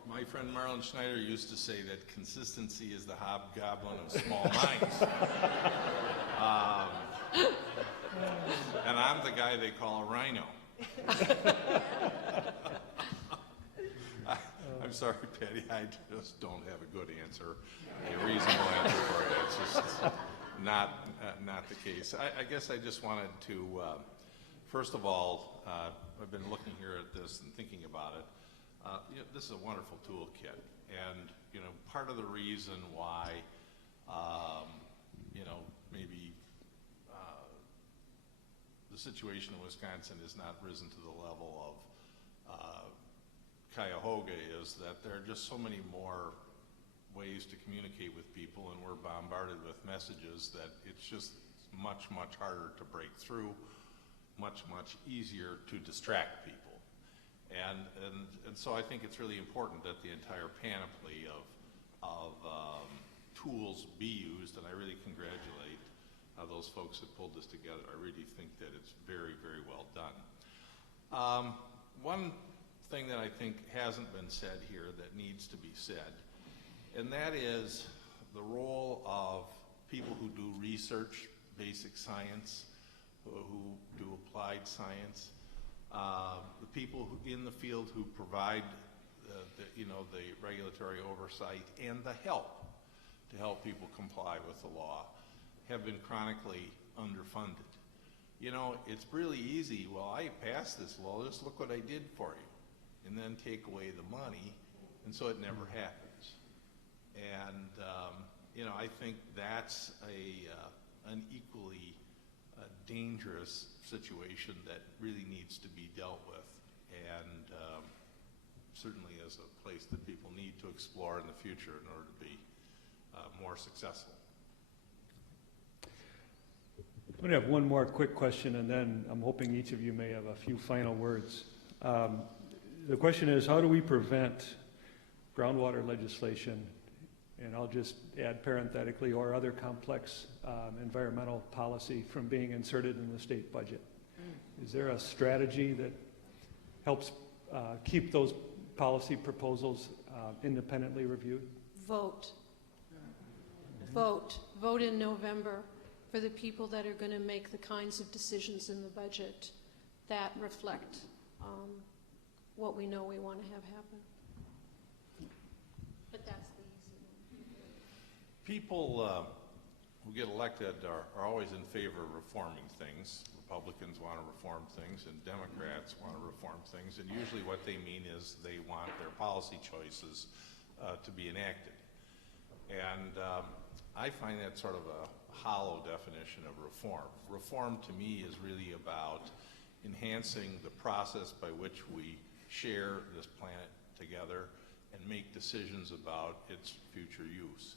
My friend Marlon Schneider used to say that consistency is the hobgoblin of small minds. And I'm the guy they call a rhino. I'm sorry, Patty, I just don't have a good answer, a reasonable answer for you. It's just not the case. I guess I just wanted to, first of all, I've been looking here at this and thinking about it. This is a wonderful toolkit, and part of the reason why maybe the situation in Wisconsin has not risen to the level of Cuyahoga is that there are just so many more ways to communicate with people, and we're bombarded with messages that it's just much harder to break through, much easier to distract people. And so I think it's really important that the entire panoply of tools be used, and I really congratulate those folks that pulled this together. I really think that it's very well done. One thing that I think hasn't been said here that needs to be said, and that is the role of people who do research, basic science, who do applied science, the people in the field who provide the regulatory oversight and the help to help people comply with the law have been chronically underfunded. It's really easy. Well, I passed this law, just look what I did for you, and then take away the money, and so it never happens. And I think that's an equally dangerous situation that really needs to be dealt with, and certainly is a place that people need to explore in the future in order to be more successful. I'm going to have one more quick question, and then I'm hoping each of you may have a few final words. The question is, how do we prevent groundwater legislation, and I'll just add parenthetically, or other complex environmental policy from being inserted in the state budget? Is there a strategy that helps keep those policy proposals independently reviewed? Vote in November for the people that are going to make the kinds of decisions in the budget that reflect what we know we want to have happen. But that's the easy one. People who get elected are always in favor of reforming things. Republicans want to reform things, and Democrats want to reform things, and usually what they mean is they want their policy choices to be enacted. And I find that sort of a hollow definition of reform. Reform to me is really about enhancing the process by which we share this planet together and make decisions about its future use.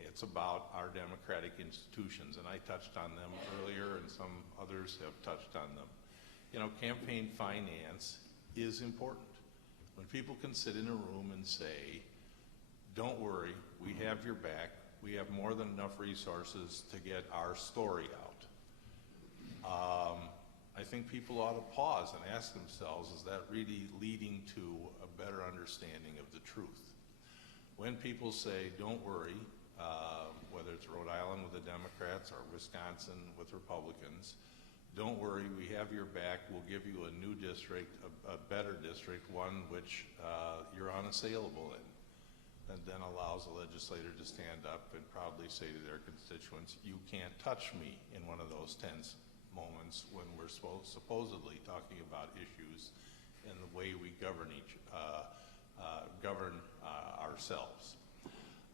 It's about our democratic institutions, and I touched on them earlier, and some others have touched on them. Campaign finance is important. When people can sit in a room and say, don't worry, we have your back, we have more than enough resources to get our story out. I think people ought to pause and ask themselves, is that really leading to a better understanding of the truth? When people say, don't worry, whether it's Rhode Island with the Democrats or Wisconsin with Republicans, don't worry, we have your back, we'll give you a new district, a better district, one which you're unassailable in, and then allows a legislator to stand up and proudly say to their constituents, you can't touch me in one of those tense moments when we're supposedly talking about issues and the way we govern ourselves.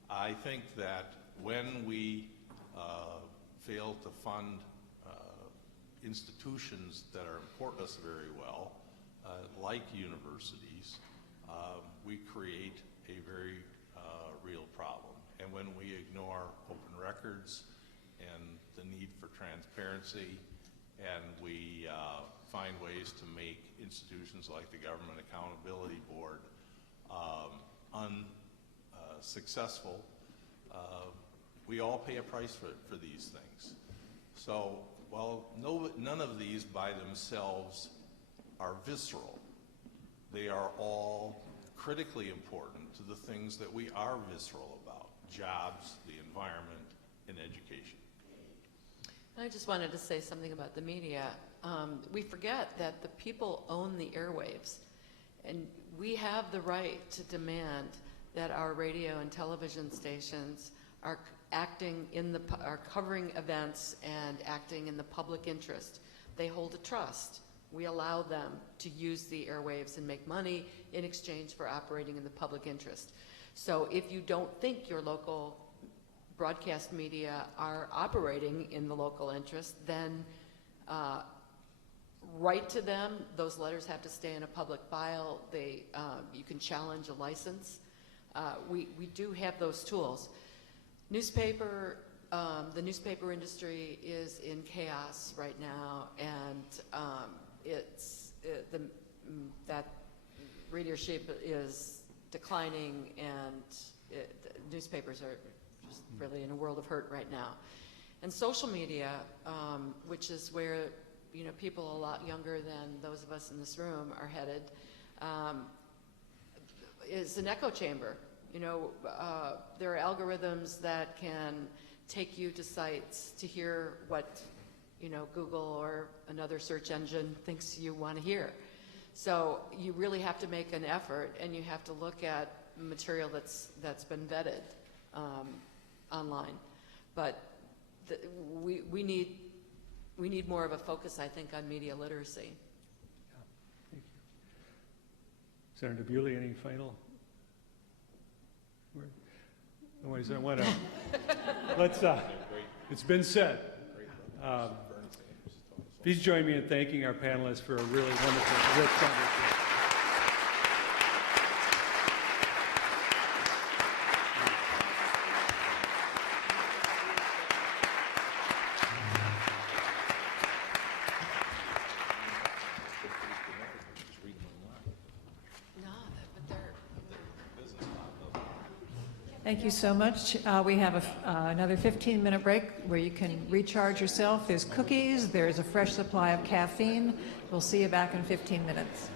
I think that when we fail to fund institutions that are important to us very well, like universities, we create a very real problem. And when we ignore open records and the need for transparency, and we find ways to make institutions like the Government Accountability Board unsuccessful, we all pay a price for these things. So while none of these by themselves are visceral, they are all critically important to the things that we are visceral about: jobs, the environment, and education. I just wanted to say something about the media. We forget that the people own the airwaves, and we have the right to demand that our radio and television stations are acting are covering events and acting in the public interest. They hold a trust. We allow them to use the airwaves and make money in exchange for operating in the public interest. So if you don't think your local broadcast media are operating in the local interest, then write to them. Those letters have to stay in a public file. You can challenge a license. We do have those tools. The newspaper industry is in chaos right now, and that readership is declining, and newspapers are just really in a world of hurt right now. And social media, which is where people a lot younger than those of us in this room are headed, is an echo chamber. There are algorithms that can take you to sites to hear what Google or another search engine thinks you want to hear. So you really have to make an effort, and you have to look at material that's been vetted online. But we need more of a focus, I think, on media literacy. Thank you. Senator Bewley, any final word? Otherwise, I want to let's. It's been said. Please join me in thanking our panelists for a really wonderful, rich conversation. Thank you so much. We have another 15-minute break where you can recharge yourself. There's cookies. There's a fresh supply of caffeine. We'll see you back in 15 minutes.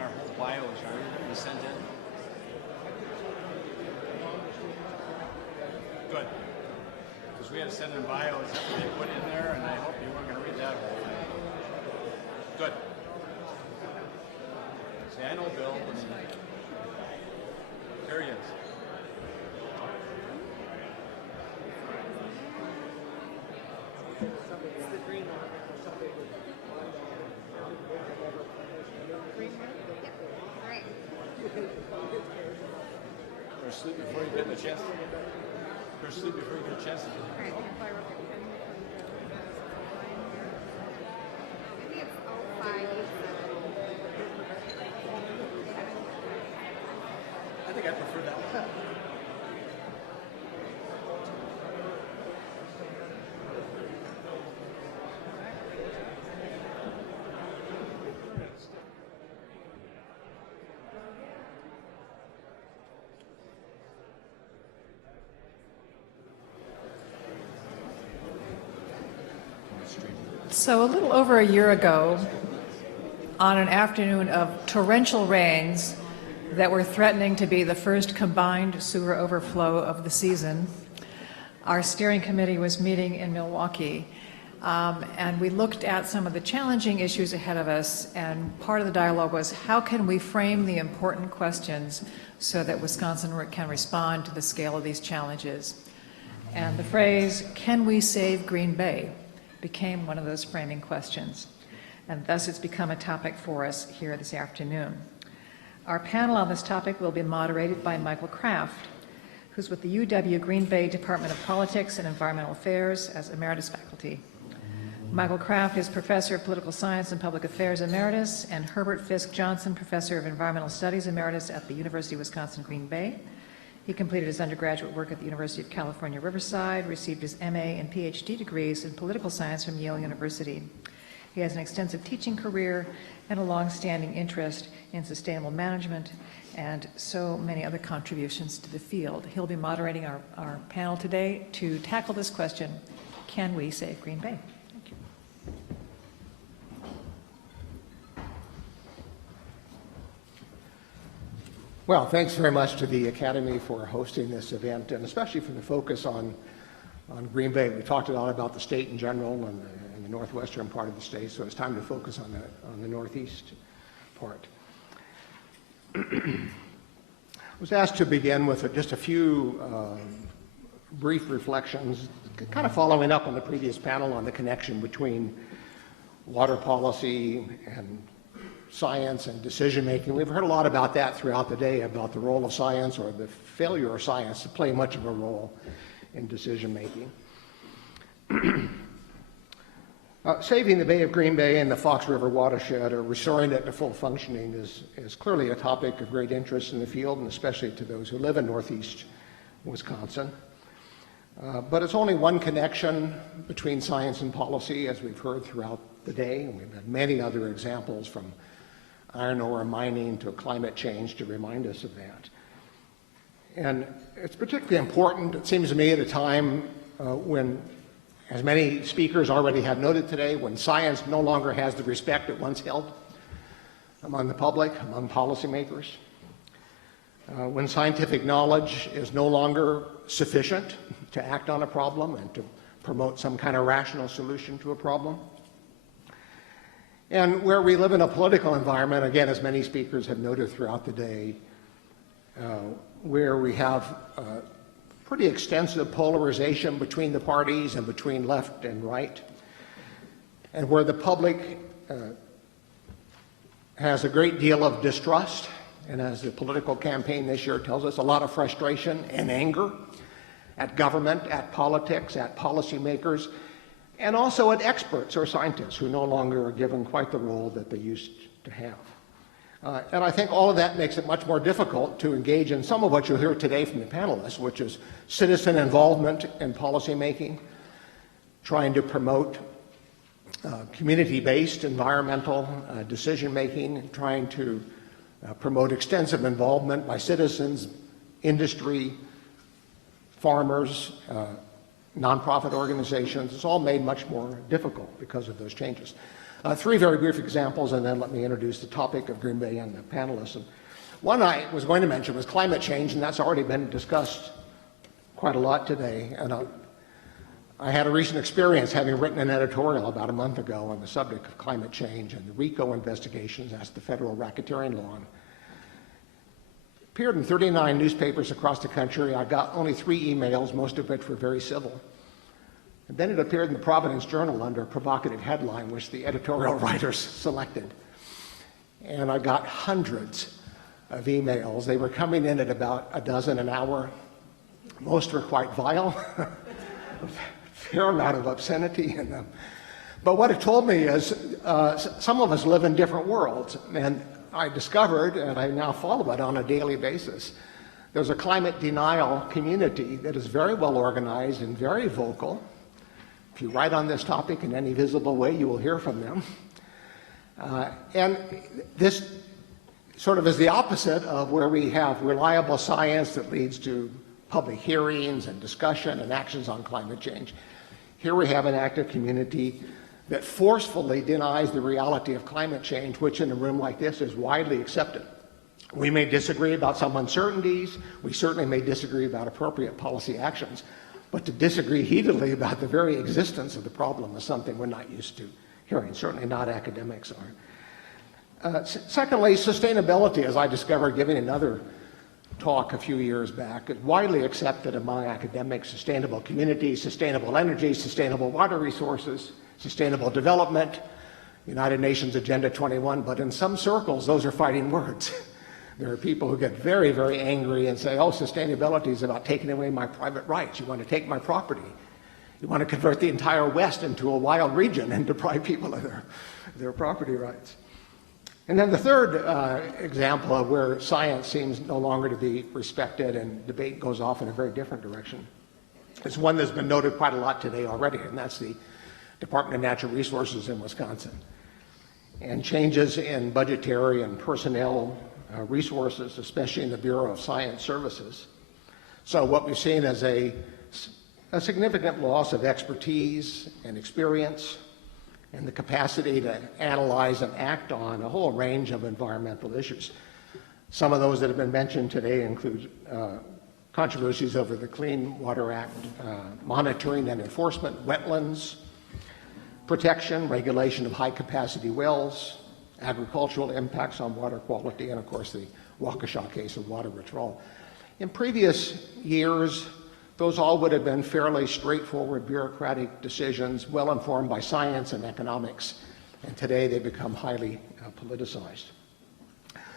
our whole bios, right, that we sent in? Good. Because we had to send in bios that they put in there, and I hope you weren't going to read that whole thing. Good. See, I know Bill. There he is. Or sleep before you get the chance. Or sleep before you get a chance. I think I prefer that one. So a little over a year ago, on an afternoon of torrential rains that were threatening to be the first combined sewer overflow of the season, our steering committee was meeting in Milwaukee, and we looked at some of the challenging issues ahead of us, and part of the dialogue was how can we frame the important questions so that Wisconsin can respond to the scale of these challenges. And the phrase, "Can we save Green Bay?" became one of those framing questions, and thus it's become a topic for us here this afternoon. Our panel on this topic will be moderated by Michael Kraft, who's with the UW Green Bay Department of Politics and Environmental Affairs as emeritus faculty. Michael Kraft is Professor of Political Science and Public Affairs Emeritus and Herbert Fisk Johnson Professor of Environmental Studies Emeritus at the University of Wisconsin-Green Bay. He completed his undergraduate work at the University of California, Riverside, received his MA and PhD degrees in political science from Yale University. He has an extensive teaching career and a long-standing interest in sustainable management and so many other contributions to the field. He'll be moderating our panel today to tackle this question, can we save Green Bay? Thank you. Well, thanks very much to the Academy for hosting this event, and especially for the focus on Green Bay. We talked a lot about the state in general and the northwestern part of the state, so it's time to focus on the northeast part. I was asked to begin with just a few brief reflections, kind of following up on the previous panel on the connection between water policy and science and decision-making. We've heard a lot about that throughout the day, about the role of science or the failure of science to play much of a role in decision-making. Saving the Bay of Green Bay and the Fox River watershed, or restoring it to full functioning, is clearly a topic of great interest in the field, and especially to those who live in northeast Wisconsin. But it's only one connection between science and policy, as we've heard throughout the day, and we've had many other examples from iron ore mining to climate change to remind us of that. And it's particularly important, it seems to me, at a time when, as many speakers already have noted today, when science no longer has the respect it once held among the public, among policymakers, when scientific knowledge is no longer sufficient to act on a problem and to promote some kind of rational solution to a problem. And where we live in a political environment, again, as many speakers have noted throughout the day, where we have pretty extensive polarization between the parties and between left and right, and where the public has a great deal of distrust, and as the political campaign this year tells us, a lot of frustration and anger at government, at politics, at policymakers, and also at experts or scientists who no longer are given quite the role that they used to have. And I think all of that makes it much more difficult to engage in some of what you'll hear today from the panelists, which is citizen involvement in policymaking, trying to promote community-based environmental decision-making, trying to promote extensive involvement by citizens, industry, farmers, nonprofit organizations. It's all made much more difficult because of those changes. Three very brief examples, and then let me introduce the topic of Green Bay and the panelists. And one I was going to mention was climate change, and that's already been discussed quite a lot today. And I had a recent experience having written an editorial about a month ago on the subject of climate change and the RICO investigations, that's the federal racketeering law. Appeared in 39 newspapers across the country. I got only 3 emails, most of which were very civil. And then it appeared in the Providence Journal under a provocative headline, which the editorial writers selected. And I got hundreds of emails. They were coming in at about a dozen an hour. Most were quite vile. Fair amount of obscenity in them. But what it told me is some of us live in different worlds. And I discovered, and I now follow it on a daily basis, there's a climate denial community that is very well organized and very vocal. If you write on this topic in any visible way, you will hear from them. And this sort of is the opposite of where we have reliable science that leads to public hearings and discussion and actions on climate change. Here we have an active community that forcefully denies the reality of climate change, which in a room like this is widely accepted. We may disagree about some uncertainties. We certainly may disagree about appropriate policy actions. But to disagree heatedly about the very existence of the problem is something we're not used to hearing. Certainly not academics are. Secondly, sustainability, as I discovered giving another talk a few years back, is widely accepted among academics. Sustainable communities, sustainable energy, sustainable water resources, sustainable development, United Nations Agenda 21, but in some circles, those are fighting words. There are people who get very, very angry and say, oh, sustainability is about taking away my private rights. You want to take my property. You want to convert the entire West into a wild region and deprive people of their property rights. And then the third example of where science seems no longer to be respected and debate goes off in a very different direction is one that's been noted quite a lot today already, and that's the Department of Natural Resources in Wisconsin. And changes in budgetary and personnel resources, especially in the Bureau of Science Services. So what we've seen is a significant loss of expertise and experience and the capacity to analyze and act on a whole range of environmental issues. Some of those that have been mentioned today include controversies over the Clean Water Act, monitoring and enforcement, wetlands, protection, regulation of high-capacity wells, agricultural impacts on water quality, and of course the Waukesha case of water withdrawal. In previous years, those all would have been fairly straightforward bureaucratic decisions, well informed by science and economics, and today they become highly politicized.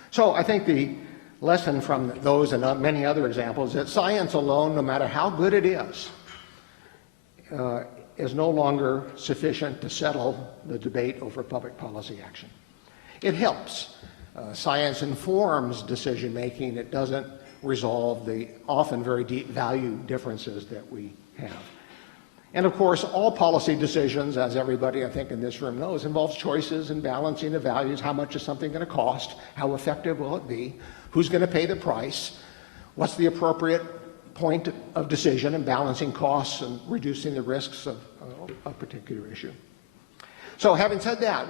So I think the lesson from those and many other examples is that science alone, no matter how good it is no longer sufficient to settle the debate over public policy action. It helps. Science informs decision-making. It doesn't resolve the often very deep value differences that we have. And of course, all policy decisions, as everybody I think in this room knows, involves choices and balancing the values. How much is something going to cost? How effective will it be? Who's going to pay the price? What's the appropriate point of decision in balancing costs and reducing the risks of a particular issue? So having said that,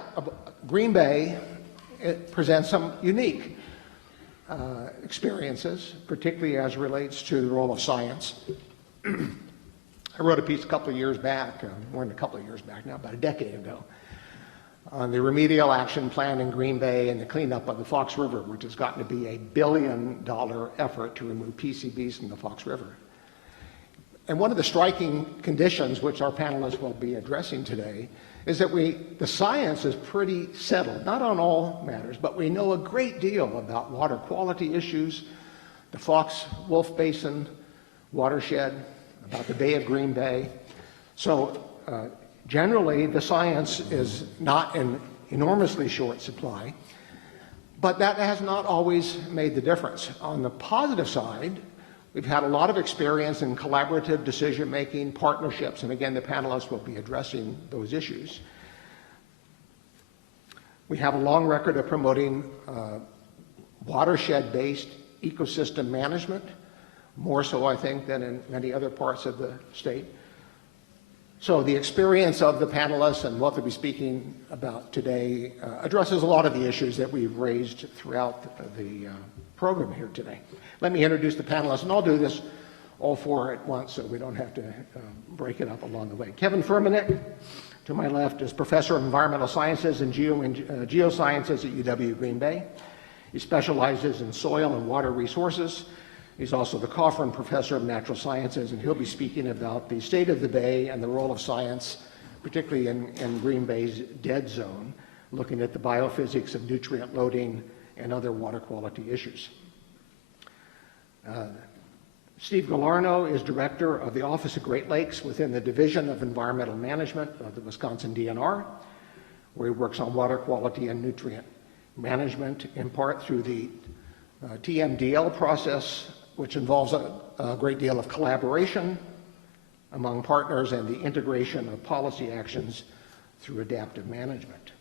Green Bay presents some unique experiences, particularly as relates to the role of science. I wrote a piece a couple of years back, more than a couple of years back now, about a decade ago, on the remedial action plan in Green Bay and the cleanup of the Fox River, which has gotten to be a $1 billion effort to remove PCBs from the Fox River. And one of the striking conditions, which our panelists will be addressing today, is that the science is pretty settled, not on all matters, but we know a great deal about water quality issues, the Fox-Wolf Basin watershed, about the Bay of Green Bay. So generally, the science is not in enormously short supply, but that has not always made the difference. On the positive side, we've had a lot of experience in collaborative decision-making, partnerships, and again, the panelists will be addressing those issues. We have a long record of promoting watershed-based ecosystem management, more so, I think, than in many other parts of the state. So the experience of the panelists and what they'll be speaking about today addresses a lot of the issues that we've raised throughout the program here today. Let me introduce the panelists, and I'll do this all four at once so we don't have to break it up along the way. Kevin Firmenich, to my left, is Professor of Environmental Sciences and Geosciences at UW Green Bay. He specializes in soil and water resources. He's also the Coffin Professor of Natural Sciences, and he'll be speaking about the state of the Bay and the role of science, particularly in Green Bay's dead zone, looking at the biophysics of nutrient loading and other water quality issues. Steve Galarno is Director of the Office of Great Lakes within the Division of Environmental Management of the Wisconsin DNR, where he works on water quality and nutrient management, in part through the TMDL process, which involves a great deal of collaboration among partners and the integration of policy actions through adaptive management.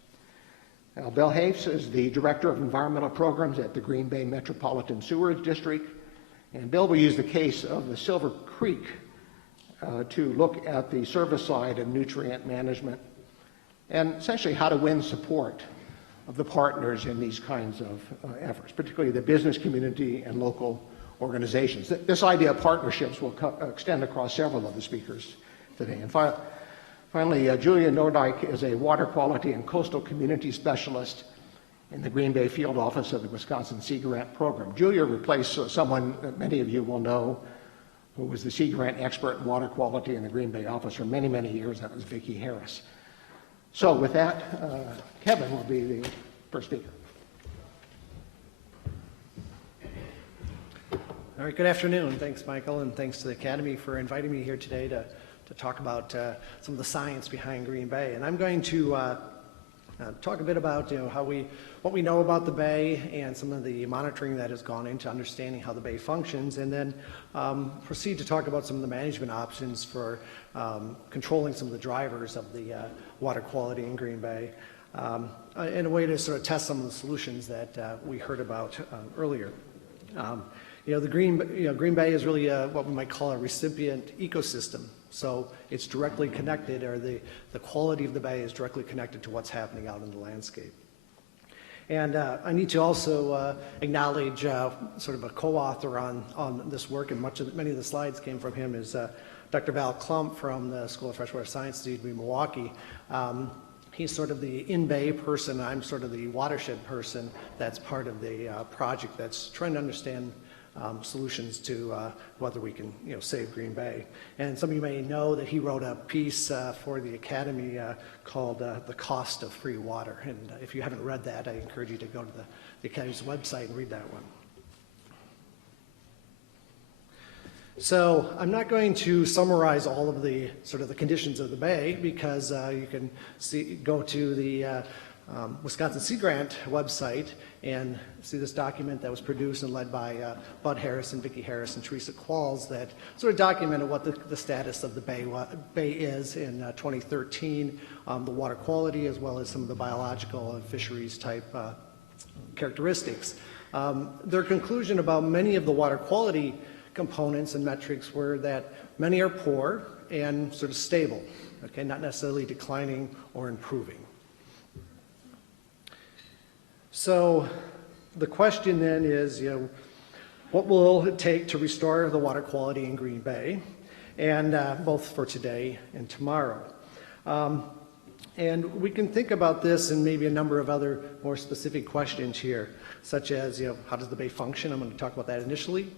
Bill Hafs is the Director of Environmental Programs at the Green Bay Metropolitan Sewerage District, and Bill will use the case of the Silver Creek to look at the service side of nutrient management and essentially how to win support of the partners in these kinds of efforts, particularly the business community and local organizations. This idea of partnerships will extend across several of the speakers today. And finally, Julia Nordyke is a water quality and coastal community specialist in the Green Bay field office of the Wisconsin Sea Grant program. Julia replaced someone that many of you will know who was the Sea Grant expert in water quality in the Green Bay office for many, many years. That was Vicki Harris. So with that, Kevin will be the first speaker. All right, good afternoon. Thanks, Michael, and thanks to the Academy for inviting me here today to talk about some of the science behind Green Bay. And I'm going to talk a bit about what we know about the Bay and some of the monitoring that has gone into understanding how the Bay functions, and then proceed to talk about some of the management options for controlling some of the drivers of the water quality in Green Bay, in a way to sort of test some of the solutions that we heard about earlier. The Green Bay is really what we might call a recipient ecosystem. So it's directly connected, or the quality of the bay is directly connected to what's happening out in the landscape. And I need to also acknowledge sort of a co-author on this work, and many of the slides came from him, is Dr. Val Klump from the School of Freshwater Science at UW Milwaukee. He's sort of the in-bay person. I'm sort of the watershed person that's part of the project that's trying to understand solutions to whether we can save Green Bay. And some of you may know that he wrote a piece for the Academy called The Cost of Free Water. And if you haven't read that, I encourage you to go to the Academy's website and read that one. So I'm not going to summarize all of the sort of the conditions of the Bay, because you can go to the Wisconsin Sea Grant website and see this document that was produced and led by Bud Harris and Vicki Harris and Teresa Qualls that sort of documented what the status of the Bay is in 2013, the water quality, as well as some of the biological and fisheries type characteristics. Their conclusion about many of the water quality components and metrics were that many are poor and sort of stable, okay, not necessarily declining or improving. So the question then is, what will it take to restore the water quality in Green Bay, and both for today and tomorrow? And we can think about this and maybe a number of other more specific questions here, such as, how does the Bay function? I'm going to talk about that initially.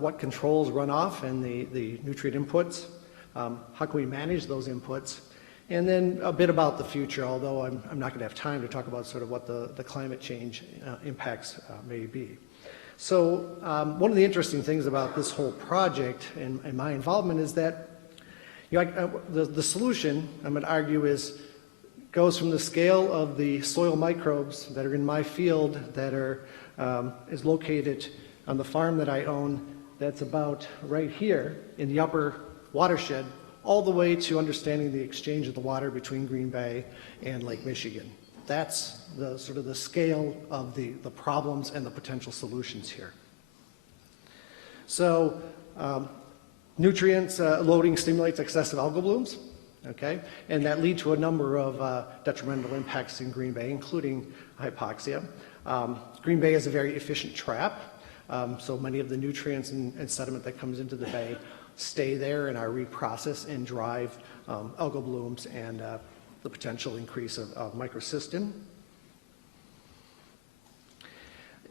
What controls runoff and the nutrient inputs? How can we manage those inputs? And then a bit about the future, although I'm not going to have time to talk about sort of what the climate change impacts may be. So one of the interesting things about this whole project and my involvement is that the solution, I'm going to argue, goes from the scale of the soil microbes that are in my field that is located on the farm that I own, that's about right here in the upper watershed, all the way to understanding the exchange of the water between Green Bay and Lake Michigan. That's the sort of the scale of the problems and the potential solutions here. So nutrients loading stimulates excessive algal blooms. okay? And that lead to a number of detrimental impacts in Green Bay, including hypoxia. Green Bay is a very efficient trap, so many of the nutrients and sediment that comes into the bay stay there and are reprocessed and drive algal blooms and the potential increase of microcystin.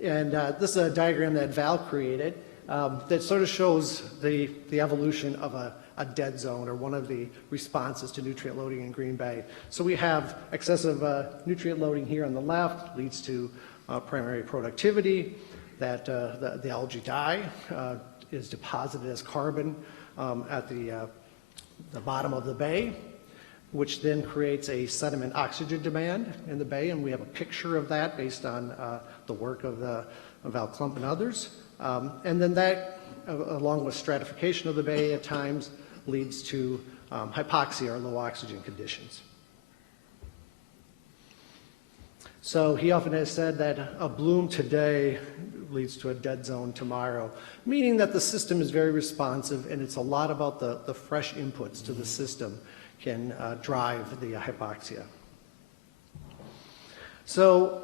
And this is a diagram that Val created that sort of shows the evolution of a dead zone, or one of the responses to nutrient loading in Green Bay. So we have excessive nutrient loading here on the left, leads to primary productivity, that the algae die is deposited as carbon at the bottom of the bay, which then creates a sediment oxygen demand in the bay, and we have a picture of that based on the work of Val Klump and others. And then that, along with stratification of the bay at times, leads to hypoxia or low oxygen conditions. So he often has said that a bloom today leads to a dead zone tomorrow, meaning that the system is very responsive, and it's a lot about the fresh inputs to the system can drive the hypoxia. So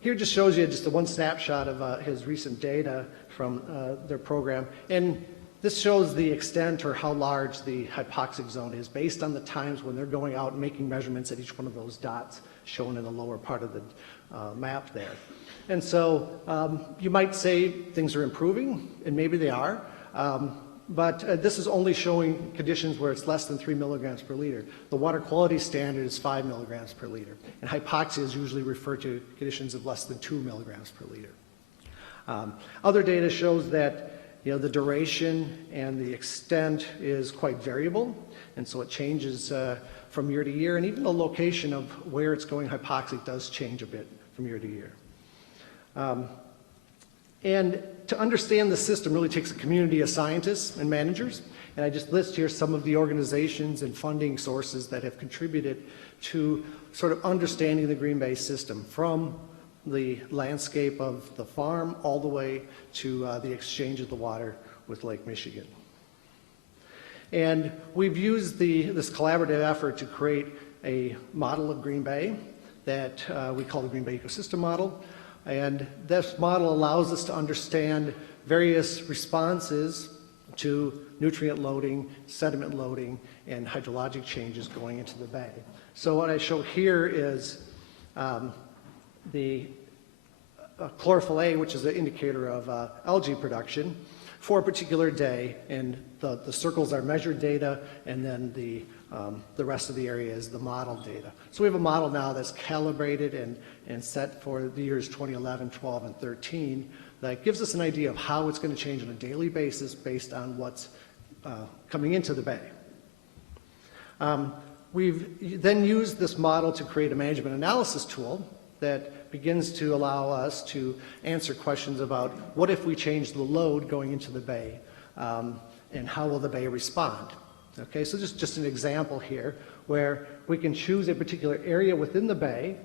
here just shows you just one snapshot of his recent data from their program. And this shows the extent, or how large the hypoxic zone is based on the times when they're going out and making measurements at each one of those dots shown in the lower part of the map there. And so you might say things are improving, and maybe they are, but this is only showing conditions where it's less than 3 milligrams per liter. The water quality standard is 5 milligrams per liter, and hypoxia is usually referred to conditions of less than 2 milligrams per liter. Other data shows that the duration and the extent is quite variable, and so it changes from year to year, and even the location of where it's going hypoxic does change a bit from year to year. And to understand the system really takes a community of scientists and managers, and I just list here some of the organizations and funding sources that have contributed to sort of understanding the Green Bay system, from the landscape of the farm all the way to the exchange of the water with Lake Michigan. And we've used this collaborative effort to create a model of Green Bay that we call the Green Bay Ecosystem Model. And this model allows us to understand various responses to nutrient loading, sediment loading, and hydrologic changes going into the bay. So what I show here is the chlorophyll A, which is an indicator of algae production for a particular day, and the circles are measured data, and then the rest of the area is the model data. So we have a model now that's calibrated and set for the years 2011, 12, and 13 that gives us an idea of how it's going to change on a daily basis based on what's coming into the bay. We've then used this model to create a management analysis tool that begins to allow us to answer questions about what if we change the load going into the bay, and how will the bay respond? Okay, so just an example here where we can choose a particular area within the bay,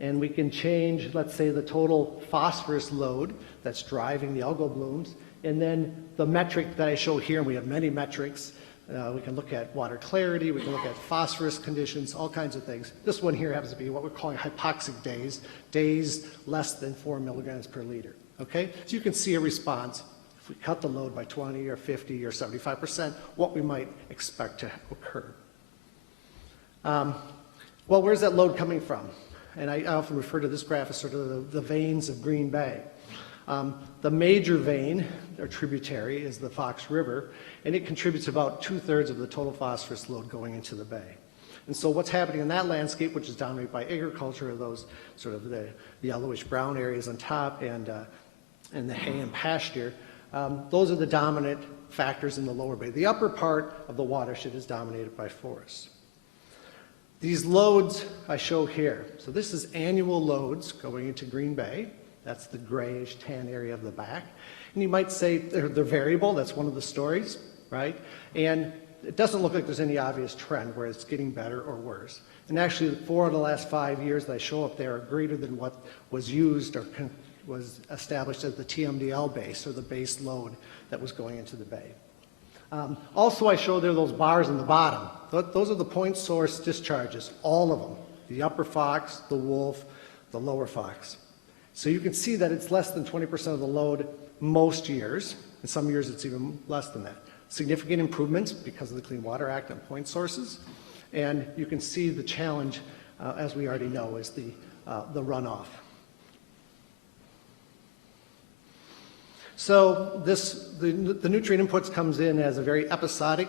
and we can change, let's say, the total phosphorus load that's driving the algal blooms, and then the metric that I show here, and we have many metrics. We can look at water clarity, we can look at phosphorus conditions, all kinds of things. This one here happens to be what we're calling hypoxic days, days less than 4 milligrams per liter. Okay, so you can see a response. If we cut the load by 20 or 50 or 75%, what we might expect to occur. Well, where's that load coming from? And I often refer to this graph as sort of the veins of Green Bay. The major vein, or tributary, is the Fox River, and it contributes about 2/3 of the total phosphorus load going into the bay. And so what's happening in that landscape, which is dominated by agriculture, are those sort of the yellowish brown areas on top, and the hay and pasture, those are the dominant factors in the lower bay. The upper part of the watershed is dominated by forests. These loads I show here. So this is annual loads going into Green Bay. That's the grayish tan area of the back. And you might say they're variable. That's one of the stories, right? And it doesn't look like there's any obvious trend where it's getting better or worse. And actually, 4 of the last 5 years that I show up there are greater than what was used or was established as the TMDL base, or the base load that was going into the bay. Also, I show there those bars in the bottom. Those are the point source discharges, all of them. The upper Fox, the Wolf, the lower Fox. So you can see that it's less than 20% of the load most years. In some years, it's even less than that. Significant improvements because of the Clean Water Act on point sources. And you can see the challenge, as we already know, is the runoff. So the nutrient inputs comes in as a very episodic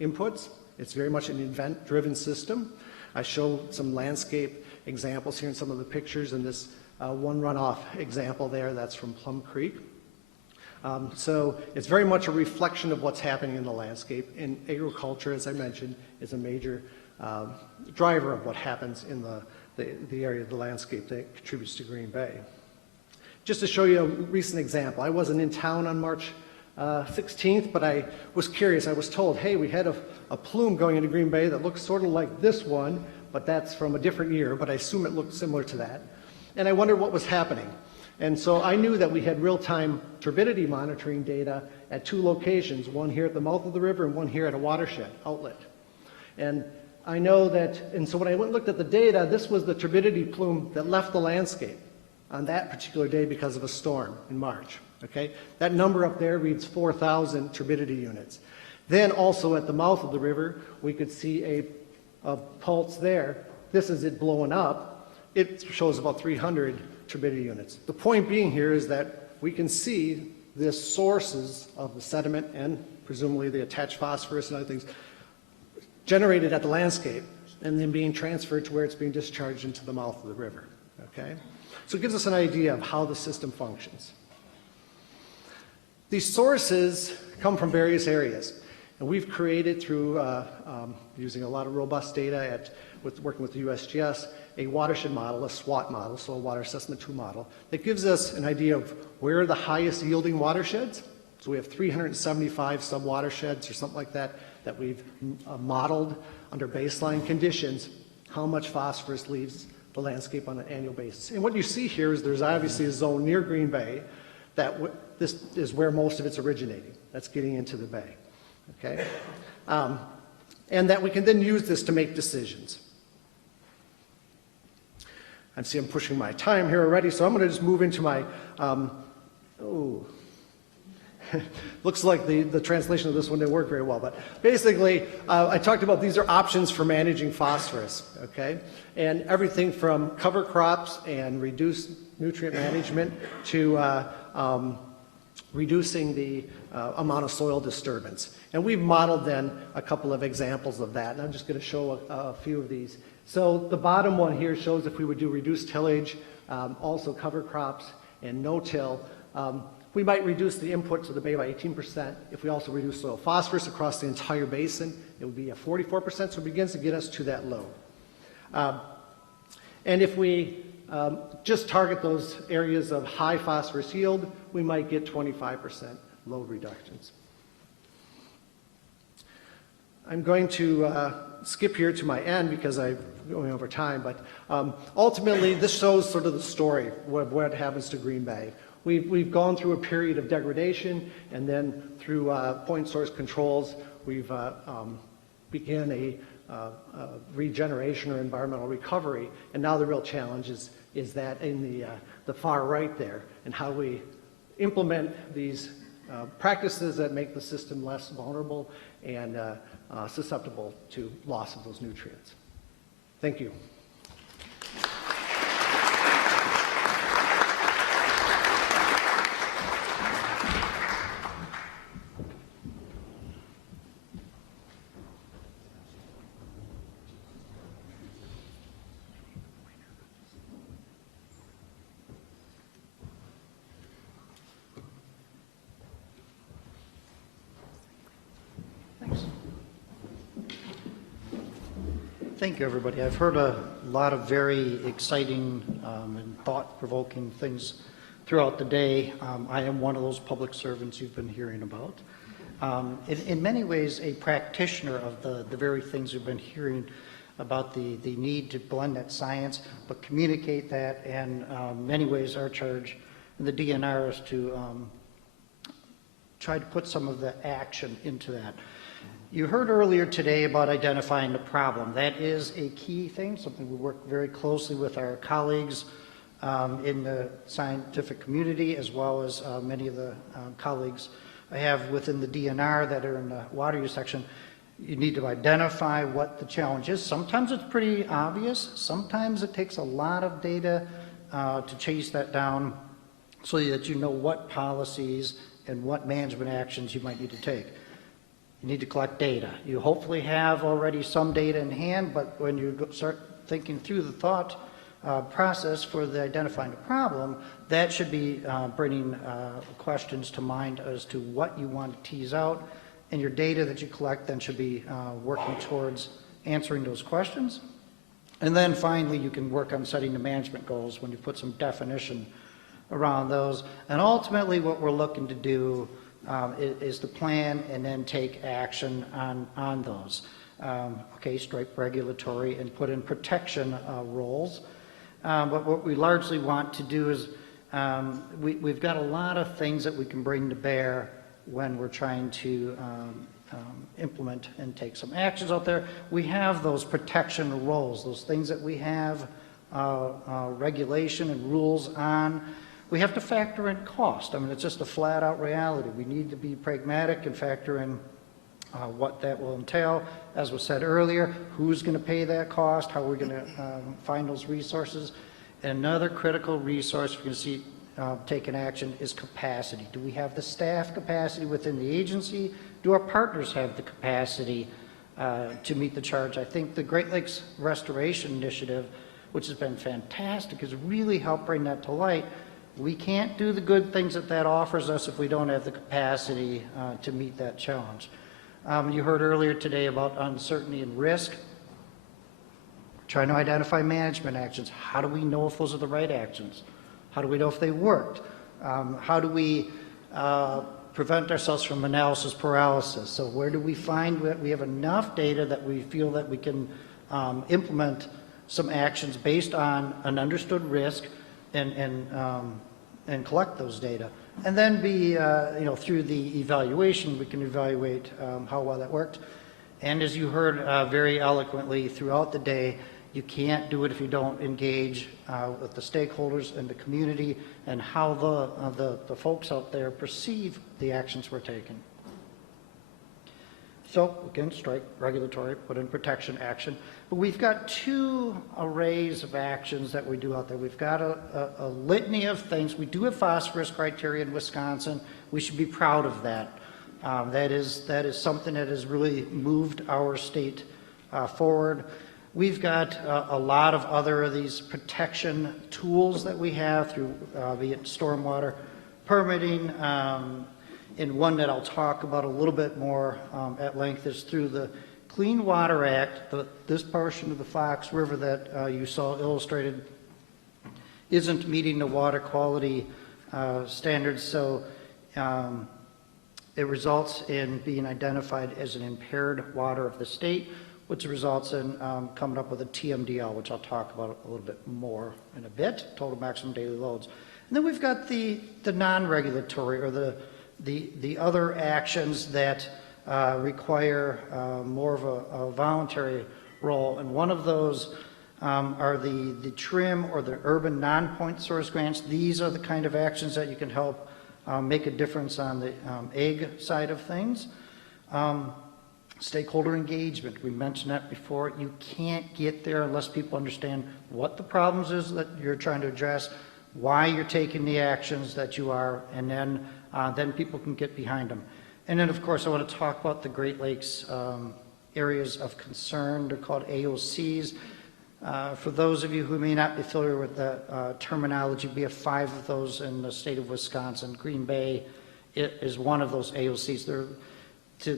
inputs. It's very much an event-driven system. I show some landscape examples here in some of the pictures, and this one runoff example there, that's from Plum Creek. So it's very much a reflection of what's happening in the landscape. And agriculture, as I mentioned, is a major driver of what happens in the area of the landscape that contributes to Green Bay. Just to show you a recent example, I wasn't in town on March 16th, but I was curious. I was told, hey, we had a plume going into Green Bay that looks sort of like this one, but that's from a different year, but I assume it looked similar to that. And I wondered what was happening. And so I knew that we had real-time turbidity monitoring data at 2 locations, one here at the mouth of the river and one here at a watershed outlet. And I know that, and so when I went and looked at the data, this was the turbidity plume that left the landscape on that particular day because of a storm in March. Okay? That number up there reads 4,000 turbidity units. Then also at the mouth of the river, we could see a pulse there. This is it blowing up. It shows about 300 turbidity units. The point being here is that we can see the sources of the sediment and presumably the attached phosphorus and other things generated at the landscape and then being transferred to where it's being discharged into the mouth of the river. Okay? So it gives us an idea of how the system functions. These sources come from various areas, and we've created through using a lot of robust data working with the USGS, a watershed model, a SWAT model, so a Water Assessment Tool model, that gives us an idea of where are the highest yielding watersheds. So we have 375 sub-watersheds or something like that that we've modeled under baseline conditions, how much phosphorus leaves the landscape on an annual basis. And what you see here is there's obviously a zone near Green Bay that this is where most of it's originating. That's getting into the bay. Okay? And that we can then use this to make decisions. I see I'm pushing my time here already, so I'm going to just move into my, looks like the translation of this one didn't work very well, but basically I talked about these are options for managing phosphorus, okay? And everything from cover crops and reduced nutrient management to reducing the amount of soil disturbance. And we've modeled then a couple of examples of that, and I'm just going to show a few of these. So the bottom one here shows if we would do reduced tillage, also cover crops and no-till, we might reduce the input to the bay by 18%. If we also reduce soil phosphorus across the entire basin, it would be a 44%, so it begins to get us to that low. And if we just target those areas of high phosphorus yield, we might get 25% load reductions. I'm going to skip here to my end because I'm going over time, but ultimately this shows sort of the story of what happens to Green Bay. We've gone through a period of degradation, and then through point source controls, we've began a regeneration or environmental recovery, and now the real challenge is that in the far right there, and how we implement these practices that make the system less vulnerable and susceptible to loss of those nutrients. Thank you. Thank you, everybody. I've heard a lot of very exciting and thought-provoking things throughout the day. I am one of those public servants you've been hearing about. In many ways, a practitioner of the very things we've been hearing about the need to blend that science, but communicate that, and in many ways our charge in the DNR is to try to put some of the action into that. You heard earlier today about identifying the problem. That is a key thing, something we work very closely with our colleagues in the scientific community, as well as many of the colleagues I have within the DNR that are in the water use section. You need to identify what the challenge is. Sometimes it's pretty obvious. Sometimes it takes a lot of data to chase that down so that you know what policies and what management actions you might need to take. You need to collect data. You hopefully have already some data in hand, but when you start thinking through the thought process for the identifying the problem, that should be bringing questions to mind as to what you want to tease out, and your data that you collect then should be working towards answering those questions. And then finally, you can work on setting the management goals when you put some definition around those. And ultimately, what we're looking to do is to plan and then take action on those. Okay, strike regulatory and put in protection roles. But what we largely want to do is we've got a lot of things that we can bring to bear when we're trying to implement and take some actions out there. We have those protection roles, those things that we have regulation and rules on. We have to factor in cost. I mean, it's just a flat-out reality. We need to be pragmatic and factor in what that will entail. As was said earlier, who's going to pay that cost? How are we going to find those resources? And another critical resource we're going to see taking action is capacity. Do we have the staff capacity within the agency? Do our partners have the capacity to meet the charge? I think the Great Lakes Restoration Initiative, which has been fantastic, has really helped bring that to light. We can't do the good things that offers us if we don't have the capacity to meet that challenge. You heard earlier today about uncertainty and risk. We're trying to identify management actions. How do we know if those are the right actions? How do we know if they worked? How do we prevent ourselves from analysis paralysis? So where do we find that we have enough data that we feel that we can implement some actions based on an understood risk and collect those data? And then through the evaluation, we can evaluate how well that worked. And as you heard very eloquently throughout the day, you can't do it if you don't engage with the stakeholders and the community and how the folks out there perceive the actions we're taking. So again, strike regulatory, put in protection action. But we've got two arrays of actions that we do out there. We've got a litany of things. We do have phosphorus criteria in Wisconsin. We should be proud of that. That is something that has really moved our state forward. We've got a lot of other of these protection tools that we have through be it stormwater permitting, and one that I'll talk about a little bit more at length is through the Clean Water Act. This portion of the Fox River that you saw illustrated isn't meeting the water quality standards, so it results in being identified as an impaired water of the state, which results in coming up with a TMDL, which I'll talk about a little bit more in a bit, total maximum daily loads. And then we've got the non-regulatory or the other actions that require more of a voluntary role. And one of those are the TRIM or the urban non-point source grants. These are the kind of actions that you can help make a difference on the ag side of things. Stakeholder engagement, we mentioned that before. You can't get there unless people understand what the problems is that you're trying to address, why you're taking the actions that you are, and then people can get behind them. And then, of course, I want to talk about the Great Lakes areas of concern. They're called AOCs. For those of you who may not be familiar with the terminology, we have 5 of those in the state of Wisconsin. Green Bay is one of those AOCs. They're, to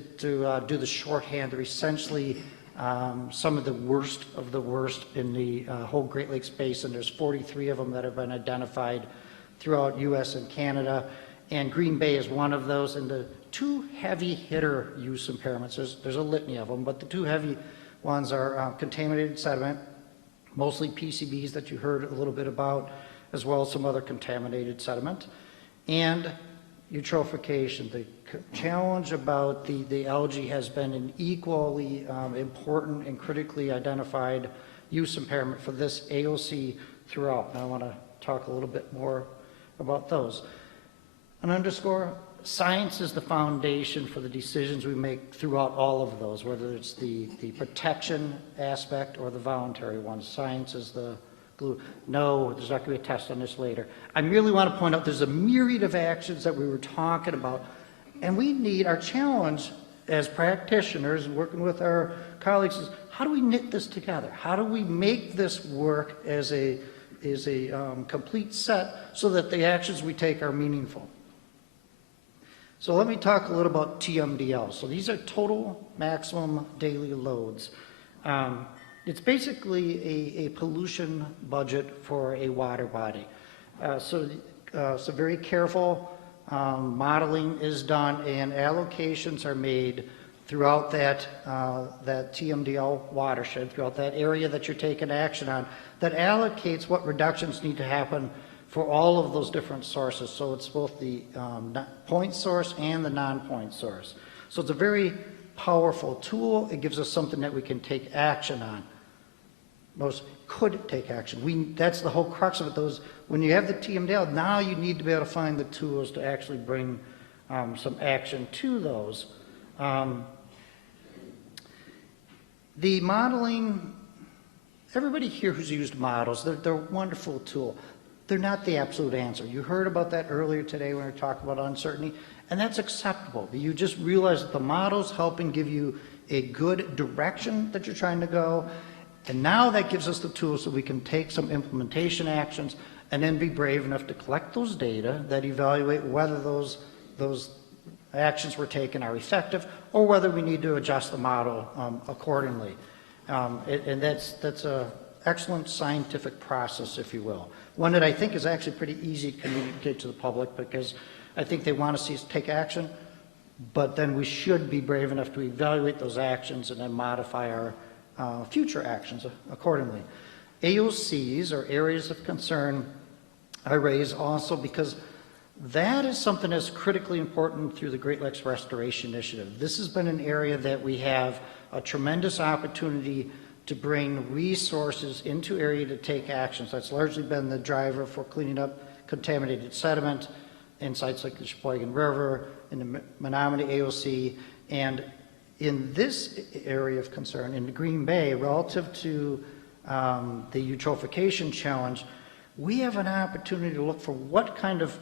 do the shorthand, they're essentially some of the worst in the whole Great Lakes Basin. There's 43 of them that have been identified throughout U.S. and Canada, and Green Bay is one of those. And the 2 heavy hitter use impairments, there's a litany of them, but the 2 heavy ones are contaminated sediment, mostly PCBs that you heard a little bit about, as well as some other contaminated sediment, and eutrophication, the challenge about the algae has been an equally important and critically identified use impairment for this AOC throughout. And I want to talk a little bit more about those. And underscore, science is the foundation for the decisions we make throughout all of those, whether it's the protection aspect or the voluntary ones. Science is the glue. No, there's not going to be a test on this later. I merely want to point out there's a myriad of actions that we were talking about, and we need, our challenge as practitioners and working with our colleagues is, how do we knit this together? How do we make this work as a complete set so that the actions we take are meaningful? So let me talk a little about TMDL. So these are total maximum daily loads. It's basically a pollution budget for a water body. So very careful modeling is done and allocations are made throughout that TMDL watershed, throughout that area that you're taking action on, that allocates what reductions need to happen for all of those different sources. So it's both the point source and the non-point source. So it's a very powerful tool. It gives us something that we can take action on. Most could take action. That's the whole crux of it. When you have the TMDL, now you need to be able to find the tools to actually bring some action to those. The modeling, everybody here who's used models, they're a wonderful tool. They're not the absolute answer. You heard about that earlier today when we were talking about uncertainty, and that's acceptable. You just realize that the model's helping give you a good direction that you're trying to go, and now that gives us the tools so we can take some implementation actions and then be brave enough to collect those data that evaluate whether those actions we're taking are effective or whether we need to adjust the model accordingly. And that's a excellent scientific process, if you will. One that I think is actually pretty easy to communicate to the public because I think they want to see us take action, but then we should be brave enough to evaluate those actions and then modify our future actions accordingly. AOCs, or areas of concern, I raise also because that is something that's critically important through the Great Lakes Restoration Initiative. This has been an area that we have a tremendous opportunity to bring resources into area to take actions. That's largely been the driver for cleaning up contaminated sediment in sites like the Sheboygan River, in the Menominee AOC, and in this area of concern, in the Green Bay, relative to the eutrophication challenge, we have an opportunity to look for what kind of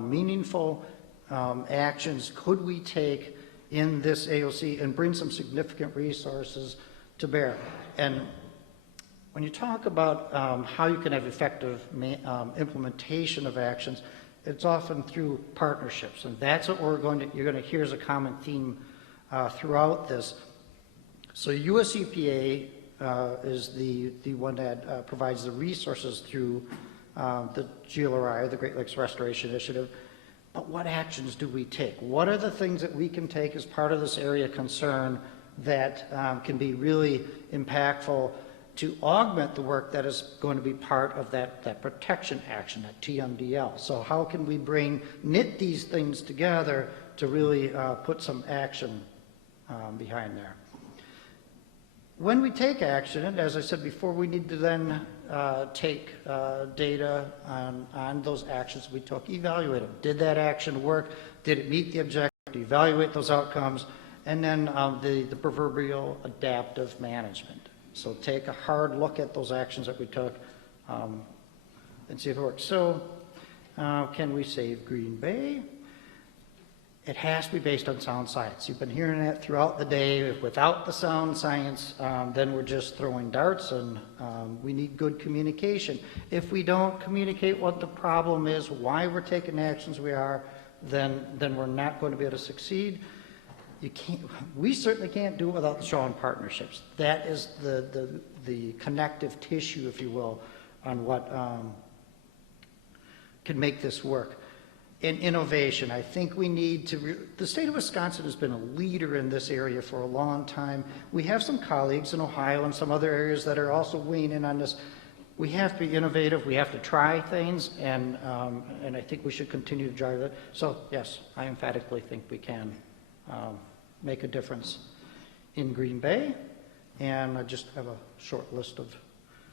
meaningful actions could we take in this AOC and bring some significant resources to bear. And when you talk about how you can have effective implementation of actions, it's often through partnerships, and that's what you're going to hear as a common theme throughout this. So US EPA is the one that provides the resources through the GLRI, the Great Lakes Restoration Initiative. But what actions do we take? What are the things that we can take as part of this area of concern that can be really impactful to augment the work that is going to be part of that protection action, that TMDL? So how can we knit these things together to really put some action behind there? When we take action, and as I said before, we need to then take data on those actions we took, evaluate them. Did that action work? Did it meet the objective? Evaluate those outcomes. And then the proverbial adaptive management. So take a hard look at those actions that we took and see if it works. So can we save Green Bay? It has to be based on sound science. You've been hearing that throughout the day. Without the sound science, then we're just throwing darts, and we need good communication. If we don't communicate what the problem is, why we're taking the actions we are, then we're not going to be able to succeed. We certainly can't do it without strong partnerships. That is the connective tissue, if you will, on what can make this work. In innovation, I think we need to, the state of Wisconsin has been a leader in this area for a long time. We have some colleagues in Ohio and some other areas that are also weighing in on this. we have to be innovative, we have to try things, and I think we should continue to drive that. So yes, I emphatically think we can make a difference in Green Bay, and I just have a short list of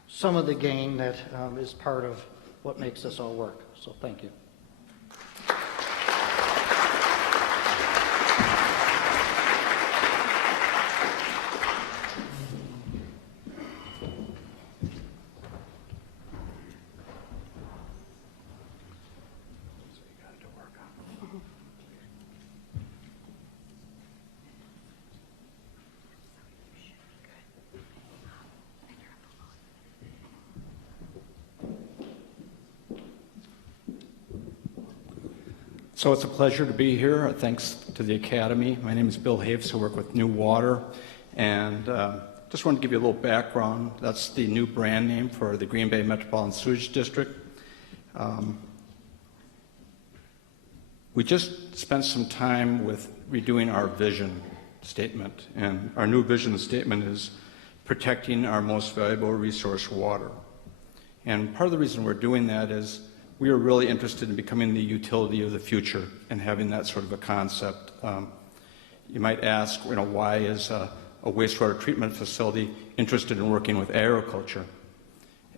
some of the gain that is part of what makes this all work. So thank you. So it's a pleasure to be here. Thanks to the Academy. My name is Bill Haves. I work with New Water. And just wanted to give you a little background. That's the new brand name for the Green Bay Metropolitan Sewage District. We just spent some time with redoing our vision statement. And our new vision statement is protecting our most valuable resource, water. And part of the reason we're doing that is we are really interested in becoming the utility of the future and having that sort of a concept. You might ask, why is a wastewater treatment facility interested in working with agriculture?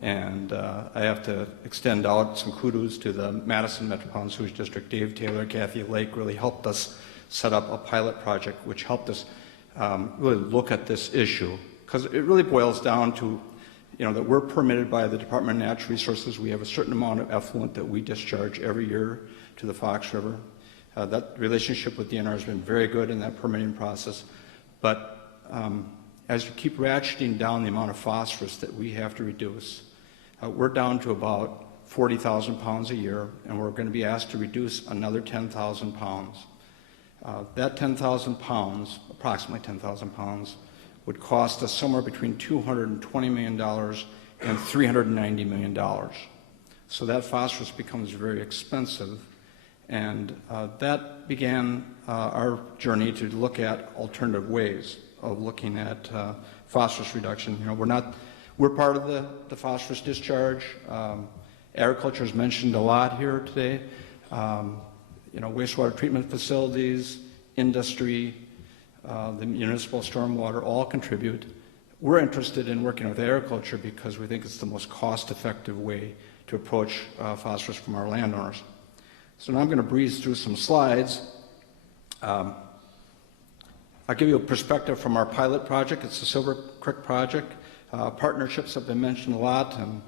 And I have to extend out some kudos to the Madison Metropolitan Sewage District. Dave Taylor, Kathy Lake really helped us set up a pilot project which helped us really look at this issue, because it really boils down to that we're permitted by the Department of Natural Resources. We have a certain amount of effluent that we discharge every year to the Fox River. That relationship with DNR has been very good in that permitting process. But as you keep ratcheting down the amount of phosphorus that we have to reduce, we're down to about 40,000 pounds a year, and we're going to be asked to reduce another 10,000 pounds. That 10,000 pounds, approximately 10,000 pounds, would cost us somewhere between $220 million and $390 million. So that phosphorus becomes very expensive, and that began our journey to look at alternative ways of looking at phosphorus reduction. We're part of the phosphorus discharge. Agriculture is mentioned a lot here today. Wastewater treatment facilities, industry, the municipal stormwater all contribute. We're interested in working with agriculture because we think it's the most cost-effective way to approach phosphorus from our landowners. So now I'm going to breeze through some slides. I'll give you a perspective from our pilot project. It's the Silver Creek project. Partnerships have been mentioned a lot, and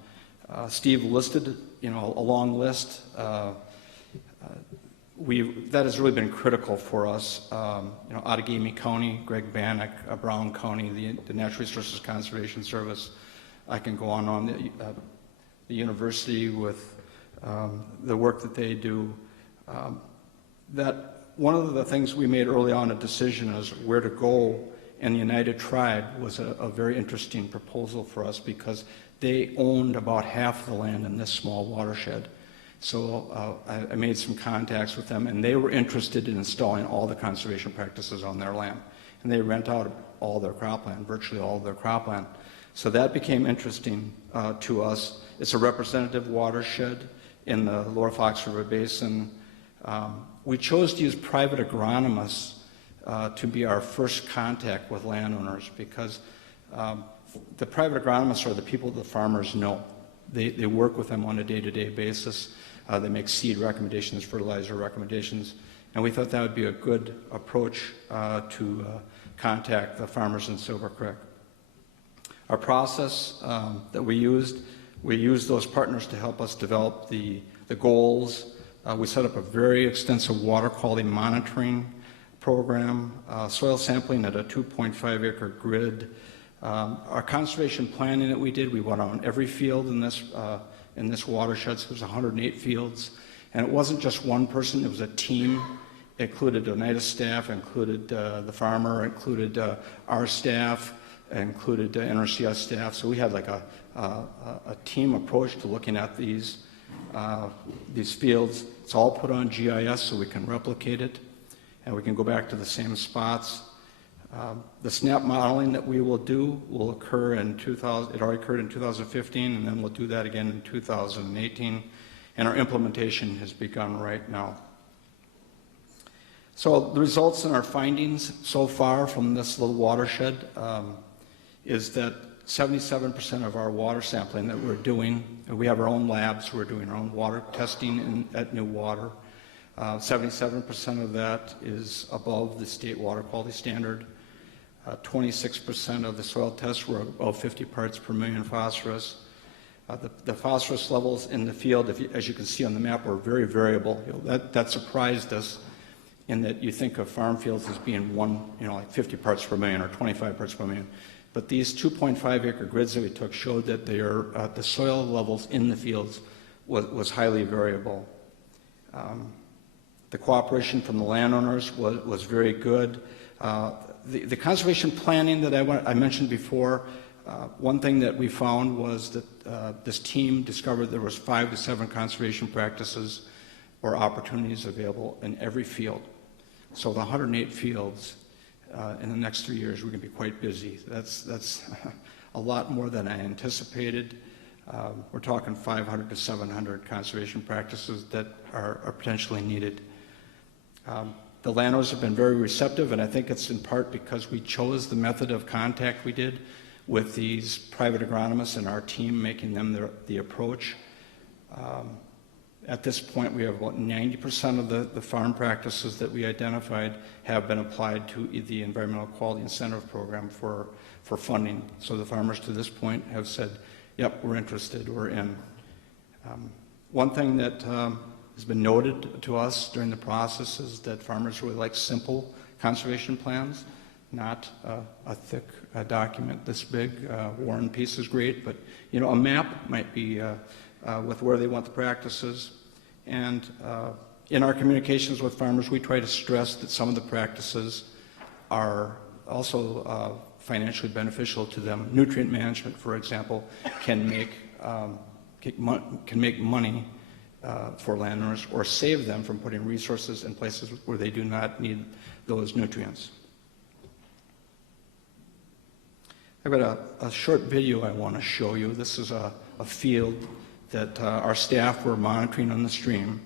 Steve listed a long list. That has really been critical for us. Outagamie County, Greg Bannock, Brown County, the Natural Resources Conservation Service. I can go on the university with the work that they do. That one of the things we made early on a decision is where to go, and the United Tribe was a very interesting proposal for us because they owned about half the land in this small watershed. So I made some contacts with them, and they were interested in installing all the conservation practices on their land. And they rent out all their cropland, virtually all of their cropland. So that became interesting to us. It's a representative watershed in the Lower Fox River Basin. We chose to use private agronomists to be our first contact with landowners because the private agronomists are the people the farmers know. They work with them on a day-to-day basis. They make seed recommendations, fertilizer recommendations, and we thought that would be a good approach to contact the farmers in Silver Creek. Our process that we used those partners to help us develop the goals. We set up a very extensive water quality monitoring program, soil sampling at a 2.5-acre grid. Our conservation planning that we did, we went on every field in this watershed, so there's 108 fields. And it wasn't just one person, it was a team. It included Oneida staff, included the farmer, included our staff, included NRCS staff. So we had like a team approach to looking at these fields. It's all put on GIS so we can replicate it, and we can go back to the same spots. The SNAP modeling that we will do will occur in it already occurred in 2015, and then we'll do that again in 2018, and our implementation has begun right now. So the results and our findings so far from this little watershed is that 77% of our water sampling that we're doing, we have our own labs, we're doing our own water testing at New Water. 77% of that is above the state water quality standard. 26% of the soil tests were above 50 parts per million phosphorus. The phosphorus levels in the field, as you can see on the map, were very variable. That surprised us, in that you think of farm fields as being like 50 parts per million or 25 parts per million. But these 2.5 acre grids that we took showed that the soil levels in the fields was highly variable. The cooperation from the landowners was very good. The conservation planning that I mentioned before, one thing that we found was that this team discovered there was 5 to 7 conservation practices or opportunities available in every field. So the 108 fields, in the next 3 years, we're going to be quite busy. That's a lot more than I anticipated. We're talking 500 to 700 conservation practices that are potentially needed. The landowners have been very receptive, and I think it's in part because we chose the method of contact we did with these private agronomists and our team, making them the approach. At this point, we have about 90% of the farm practices that we identified have been applied to the Environmental Quality Incentive Program for funding. So the farmers to this point have said, yep, we're interested, we're in. One thing that has been noted to us during the process is that farmers really like simple conservation plans, not a thick document this big. War and Peace is great, but a map might be with where they want the practices. And in our communications with farmers, we try to stress that some of the practices are also financially beneficial to them. Nutrient management, for example, can make money for landowners, or save them from putting resources in places where they do not need those nutrients. I've got a short video I want to show you. This is a field that our staff were monitoring on the stream.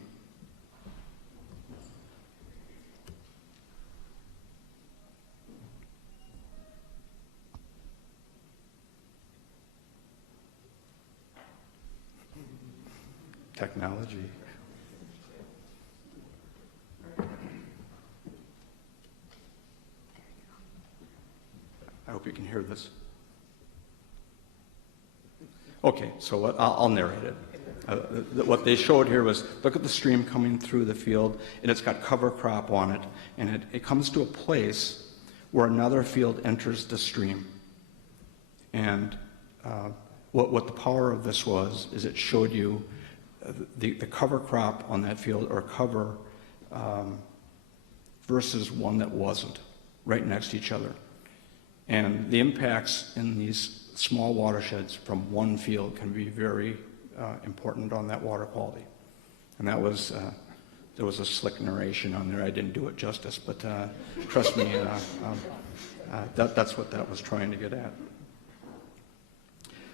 Technology. I hope you can hear this. Okay, so I'll narrate it. What they showed here was, look at the stream coming through the field, and it's got cover crop on it, and it comes to a place where another field enters the stream. And what the power of this was, is it showed you the cover crop on that field, or cover, versus one that wasn't, right next to each other. And the impacts in these small watersheds from one field can be very important on that water quality. And that was, there was a slick narration on there. I didn't do it justice, but trust me, that's what that was trying to get at.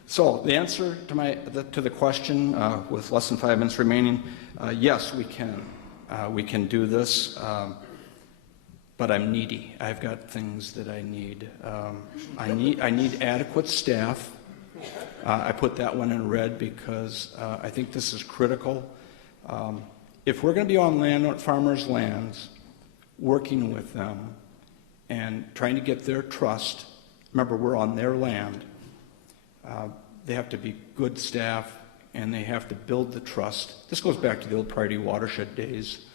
So the answer to the question, with less than 5 minutes remaining, yes, we can. We can do this, but I'm needy. I've got things that I need. I need adequate staff. I put that one in red because I think this is critical. If we're going to be on farmers' lands, working with them and trying to get their trust, remember, we're on their land. They have to be good staff, and they have to build the trust. This goes back to the old Priority Watershed days,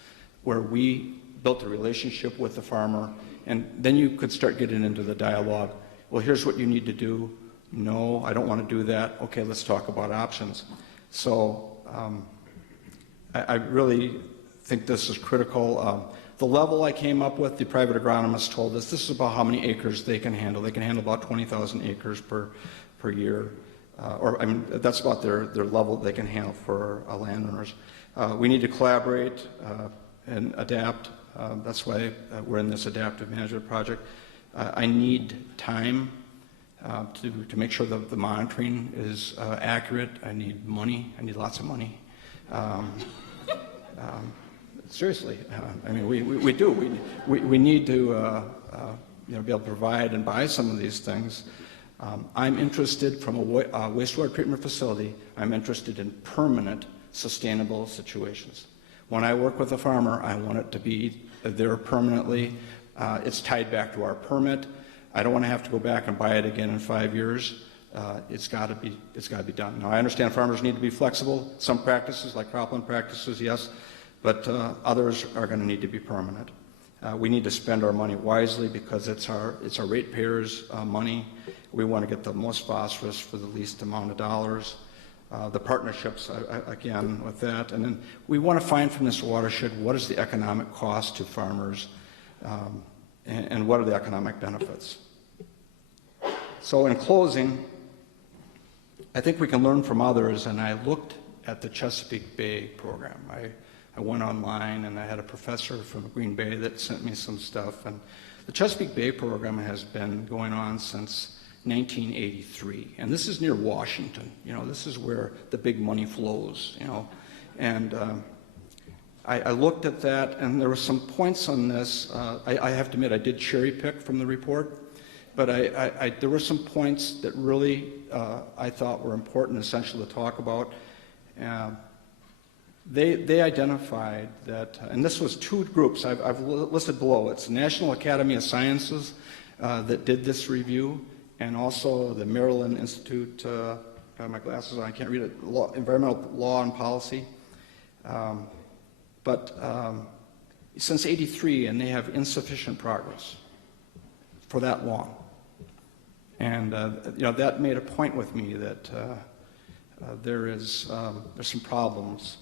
where we built a relationship with the farmer, and then you could start getting into the dialogue. Well, here's what you need to do. No, I don't want to do that. Okay, let's talk about options. So I really think this is critical. The level I came up with, the private agronomist told us, this is about how many acres they can handle. They can handle about 20,000 acres per year. That's about their level they can handle for landowners. We need to collaborate and adapt. That's why we're in this adaptive management project. I need time to make sure that the monitoring is accurate. I need money. I need lots of money. Seriously, I mean, we do. We need to be able to provide and buy some of these things. I'm interested from a wastewater treatment facility. I'm interested in permanent, sustainable situations. When I work with a farmer, I want it to be there permanently. It's tied back to our permit. I don't want to have to go back and buy it again in 5 years. It's got to be done. Now, I understand farmers need to be flexible. Some practices, like cropland practices, yes, but others are going to need to be permanent. We need to spend our money wisely because it's our ratepayers' money. We want to get the most phosphorus for the least amount of dollars. The partnerships, again, with that. And then we want to find from this watershed what is the economic cost to farmers and what are the economic benefits. So in closing, I think we can learn from others, and I looked at the Chesapeake Bay program. I went online and I had a professor from Green Bay that sent me some stuff. And the Chesapeake Bay program has been going on since 1983. And this is near Washington. You know, this is where the big money flows, you know. And I looked at that, and there were some points on this. I have to admit, I did cherry pick from the report. But there were some points that really I thought were important, essential to talk about. They identified that, and this was two groups I've listed below. It's the National Academy of Sciences that did this review, and also the Maryland Institute, I have my glasses on, I can't read it, Environmental Law and Policy. But since '83, and they have insufficient progress for that long. And you know, that made a point with me that there's some problems.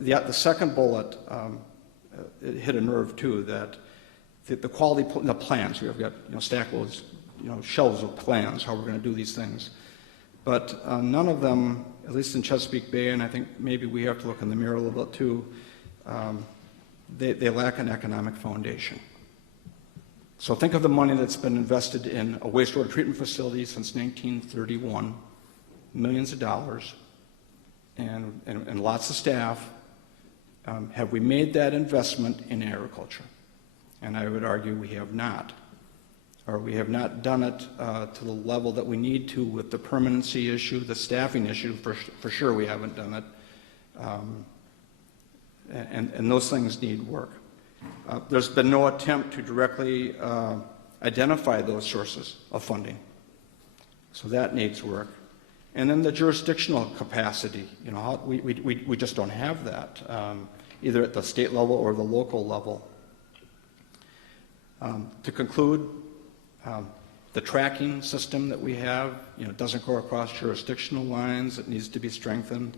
The second bullet it hit a nerve too, that the quality, the plans. We've got stack loads, shelves of plans how we're going to do these things, but none of them, at least in Chesapeake Bay, and I think maybe we have to look in the mirror a little bit too. They lack an economic foundation. So think of the money that's been invested in a wastewater treatment facility since 1931, millions of dollars, and lots of staff. Have we made that investment in agriculture? And I would argue we have not. Or we have not done it to the level that we need to with the permanency issue, the staffing issue, for sure we haven't done it. And those things need work. There's been no attempt to directly identify those sources of funding. So that needs work. And then the jurisdictional capacity, we just don't have that, either at the state level or the local level. To conclude, the tracking system that we have, doesn't go across jurisdictional lines. It needs to be strengthened.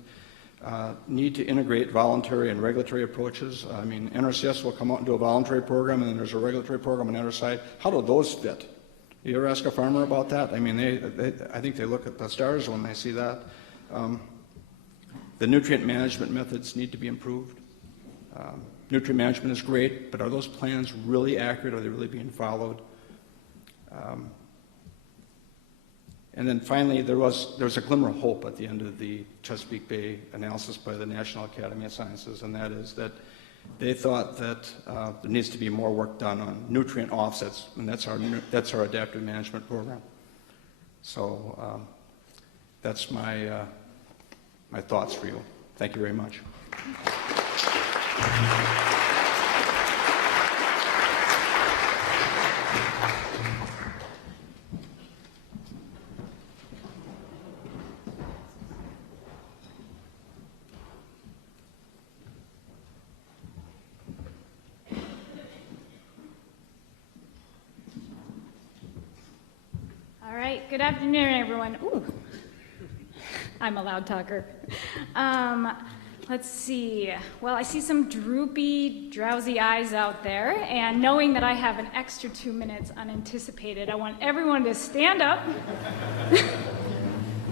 Need to integrate voluntary and regulatory approaches. I mean, NRCS will come out and do a voluntary program, and then there's a regulatory program on the other side. How do those fit? You ever ask a farmer about that? I mean, I think they look at the stars when they see that. The nutrient management methods need to be improved. Nutrient management is great, but are those plans really accurate? Are they really being followed? And then finally, there was a glimmer of hope at the end of the Chesapeake Bay analysis by the National Academy of Sciences, and that is that they thought that there needs to be more work done on nutrient offsets, and that's our adaptive management program. So that's my thoughts for you. Thank you very much. Good afternoon, everyone. Ooh, I'm a loud talker. Let's see. Well, I see some droopy, drowsy eyes out there, and knowing that I have an extra 2 minutes unanticipated, I want everyone to stand up,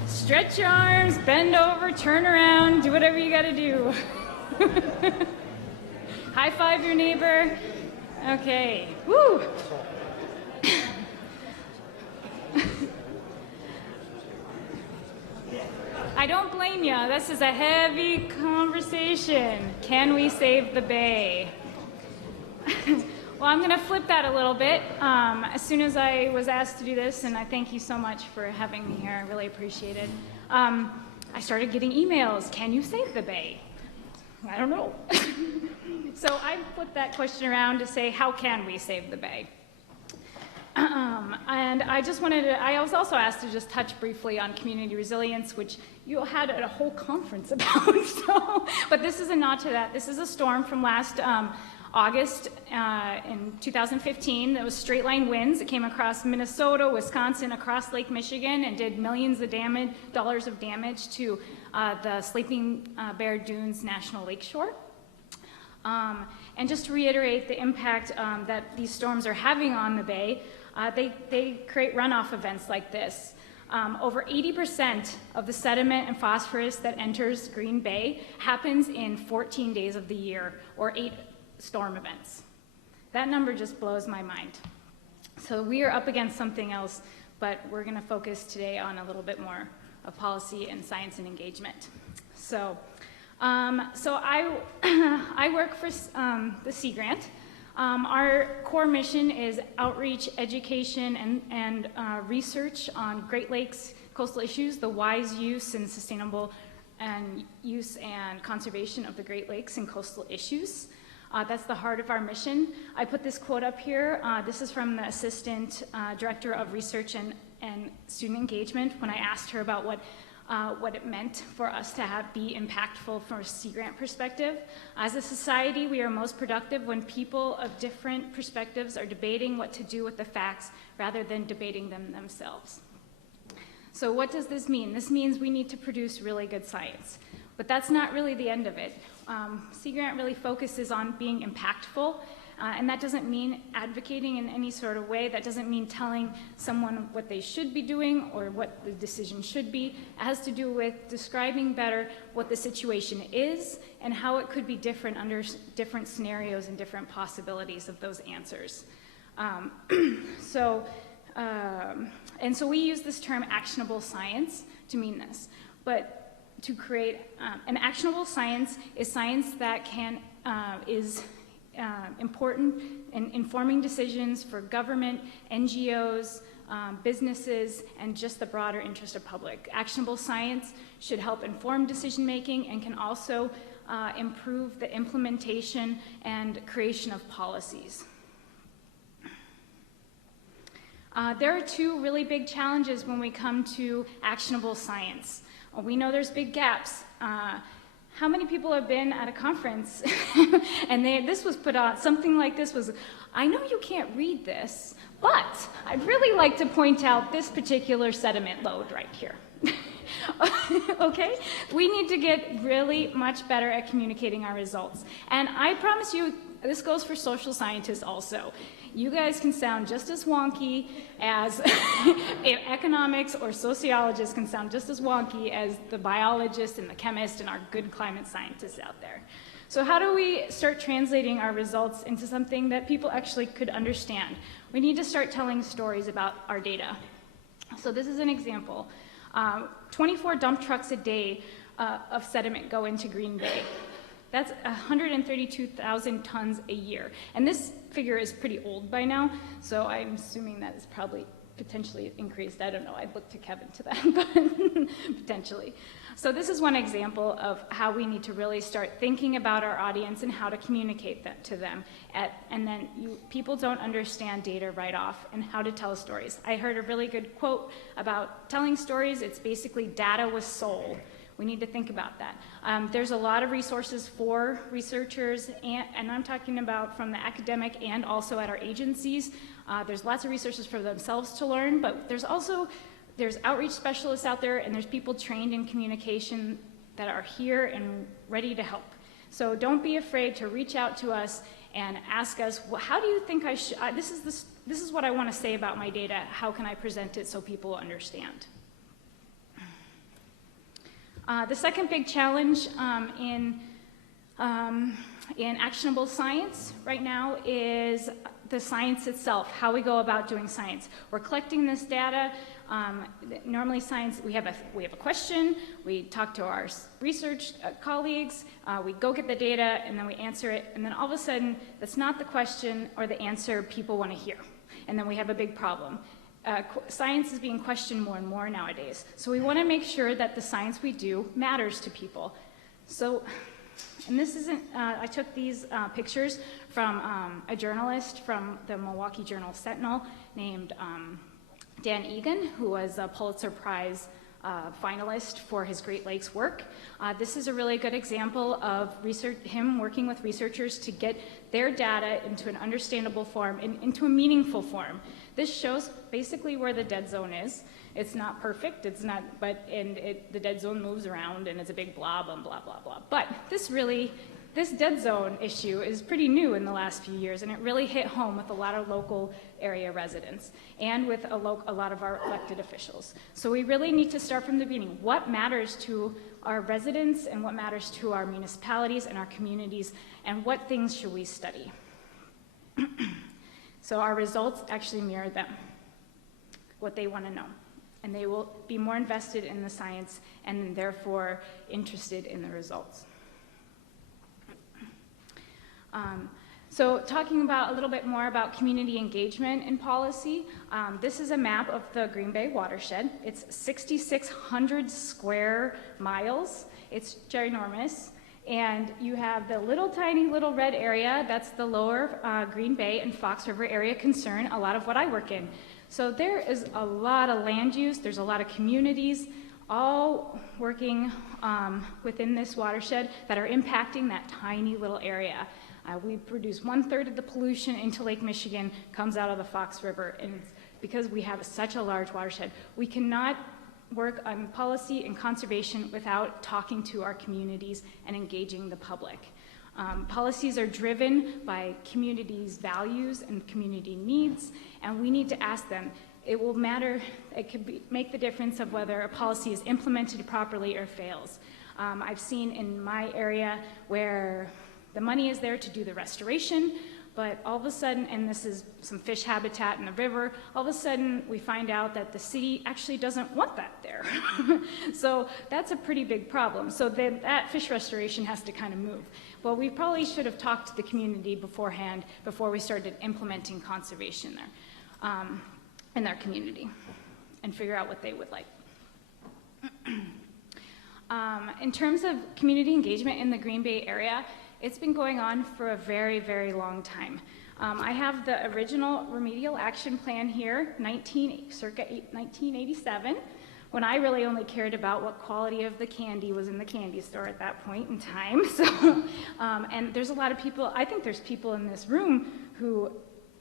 stretch your arms, bend over, turn around, do whatever you gotta do. High five your neighbor. Okay. Woo! I don't blame you. This is a heavy conversation. Can we save the bay? Well, I'm going to flip that a little bit. As soon as I was asked to do this, and I thank you so much for having me here, I really appreciate it. I started getting emails, can you save the bay? I don't know. So I flipped that question around to say, how can we save the bay? And I just wanted to, I was also asked to just touch briefly on community resilience, which you had a whole conference about. So, but this is a nod to that. This is a storm from last August in 2015. It was straight line winds. It came across Minnesota, Wisconsin, across Lake Michigan, and did millions of dollars of damage to the Sleeping Bear Dunes National Lakeshore. And just to reiterate the impact that these storms are having on the bay, they create runoff events like this. Over 80% of the sediment and phosphorus that enters Green Bay happens in 14 days of the year, or 8 storm events. That number just blows my mind. So we are up against something else, but we're going to focus today on a little bit more of policy and science and engagement. So I work for the Sea Grant. Our core mission is outreach, education, and research on Great Lakes coastal issues, the wise use and sustainable use and conservation of the Great Lakes and coastal issues. That's the heart of our mission. I put this quote up here. This is from the Assistant Director of Research and Student Engagement when I asked her about what it meant for us to be impactful from a Sea Grant perspective. As a society, we are most productive when people of different perspectives are debating what to do with the facts rather than debating them themselves. So what does this mean? This means we need to produce really good science. But that's not really the end of it. Sea Grant really focuses on being impactful, and that doesn't mean advocating in any sort of way. That doesn't mean telling someone what they should be doing or what the decision should be. It has to do with describing better what the situation is and how it could be different under different scenarios and different possibilities of those answers. So we use this term actionable science to mean this. But to create an actionable science is science that is important in informing decisions for government, NGOs, businesses, and just the broader interest of public. Actionable science should help inform decision-making and can also improve the implementation and creation of policies. There are 2 really big challenges when we come to actionable science. We know there's big gaps. How many people have been at a conference and this was put on, something like this was, I know you can't read this, but I'd really like to point out this particular sediment load right here. Okay? We need to get really much better at communicating our results. And I promise you, this goes for social scientists also. You guys can sound just as wonky as economics or sociologists can sound just as wonky as the biologists and the chemists and our good climate scientists out there. So how do we start translating our results into something that people actually could understand? We need to start telling stories about our data. So this is an example. 24 dump trucks a day of sediment go into Green Bay. That's 132,000 tons a year. And this figure is pretty old by now, so I'm assuming that is probably potentially increased. I don't know, I'd look to Kevin to that, but potentially. So this is one example of how we need to really start thinking about our audience and how to communicate that to them. And then people don't understand data right off and how to tell stories. I heard a really good quote about telling stories. It's basically data with soul. We need to think about that. There's a lot of resources for researchers, and I'm talking about from the academic and also at our agencies. There's lots of resources for themselves to learn, but there's outreach specialists out there, and there's people trained in communication that are here and ready to help. So don't be afraid to reach out to us and ask us, well, how do you think I should, this is what I want to say about my data. How can I present it so people understand? The second big challenge in actionable science right now is the science itself, how we go about doing science. We're collecting this data. Normally science, we have a question, we talk to our research colleagues, we go get the data, and then we answer it, and then all of a sudden, that's not the question or the answer people want to hear. And then we have a big problem. Science is being questioned more and more nowadays. So we want to make sure that the science we do matters to people. So, and this isn't, I took these pictures from a journalist from the Milwaukee Journal-Sentinel named Dan Egan, who was a Pulitzer Prize finalist for his Great Lakes work. This is a really good example of him working with researchers to get their data into an understandable form and into a meaningful form. This shows basically where the dead zone is. It's not perfect, it's not, but, the dead zone moves around and it's a big blob and blah, blah, blah. But this dead zone issue is pretty new in the last few years, and it really hit home with a lot of local area residents and with a lot of our elected officials. So we really need to start from the beginning. What matters to our residents and what matters to our municipalities and our communities, and what things should we study? So our results actually mirror them, what they want to know. And they will be more invested in the science and therefore interested in the results. So talking about a little bit more about community engagement in policy, this is a map of the Green Bay watershed. It's 6,600 square miles. It's ginormous. And you have the tiny little red area, that's the lower Green Bay and Fox River area concern, a lot of what I work in. So there is a lot of land use, there's a lot of communities all working within this watershed that are impacting that tiny little area. We produce 1/3 of the pollution into Lake Michigan comes out of the Fox River, and it's because we have such a large watershed. We cannot work on policy and conservation without talking to our communities and engaging the public. Policies are driven by communities' values and community needs, and we need to ask them. It will matter, it could make the difference of whether a policy is implemented properly or fails. I've seen in my area where the money is there to do the restoration, but all of a sudden, and this is some fish habitat in the river, all of a sudden we find out that the city actually doesn't want that there. So that's a pretty big problem. So that fish restoration has to kind of move. Well, we probably should have talked to the community beforehand before we started implementing conservation there in their community and figure out what they would like. In terms of community engagement in the Green Bay area, it's been going on for a very, very long time. I have the original remedial action plan here, circa 1987, when I really only cared about what quality of the candy was in the candy store at that point in time. So, and there's a lot of people, I think there's people in this room who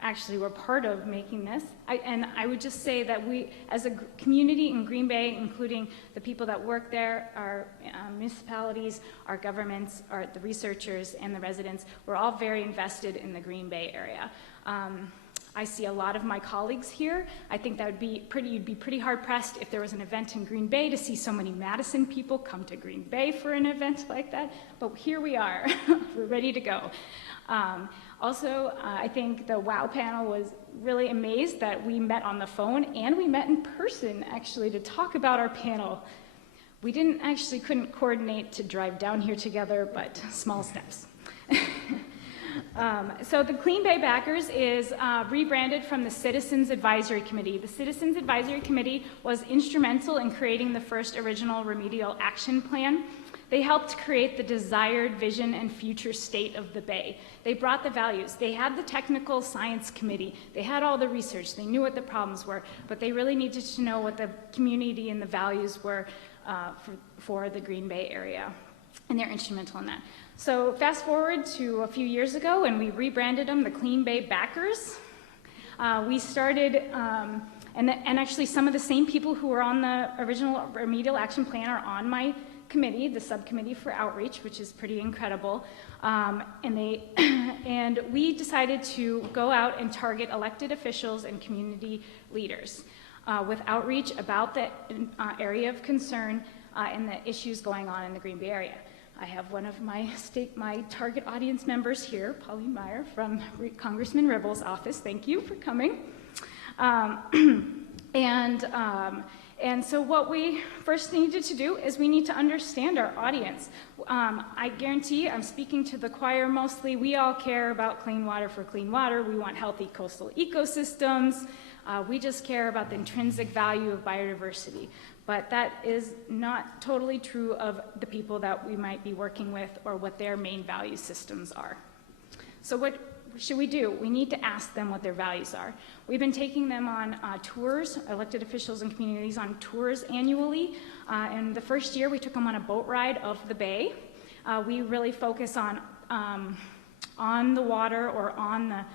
actually were part of making this. And I would just say that we, as a community in Green Bay, including the people that work there, our municipalities, our governments, the researchers, and the residents, we're all very invested in the Green Bay area. I see a lot of my colleagues here. I think that you'd be pretty hard pressed if there was an event in Green Bay to see so many Madison people come to Green Bay for an event like that, but here we are, we're ready to go. Also, I think the WOW panel was really amazed that we met on the phone and we met in person actually to talk about our panel. We couldn't coordinate to drive down here together, but small steps. So the Clean Bay Backers is rebranded from the Citizens Advisory Committee. The Citizens Advisory Committee was instrumental in creating the first original remedial action plan. They helped create the desired vision and future state of the Bay. They brought the values. They had the technical science committee. They had all the research. They knew what the problems were, but they really needed to know what the community and the values were for the Green Bay area, and they're instrumental in that. So fast forward to a few years ago, and we rebranded them the Clean Bay Backers. We started, and actually some of the same people who were on the original remedial action plan are on my committee, the subcommittee for outreach, which is pretty incredible. And we decided to go out and target elected officials and community leaders with outreach about the area of concern and the issues going on in the Green Bay area. I have one of my target audience members here, Pauline Meyer from Congressman Ribble's office. Thank you for coming. And so what we first needed to do is we need to understand our audience. I guarantee, I'm speaking to the choir mostly, we all care about clean water for clean water. We want healthy coastal ecosystems. We just care about the intrinsic value of biodiversity. But that is not totally true of the people that we might be working with or what their main value systems are. So what should we do? We need to ask them what their values are. We've been taking them on tours, elected officials and communities on tours annually. And the first year we took them on a boat ride of the bay. We really focus on the water or on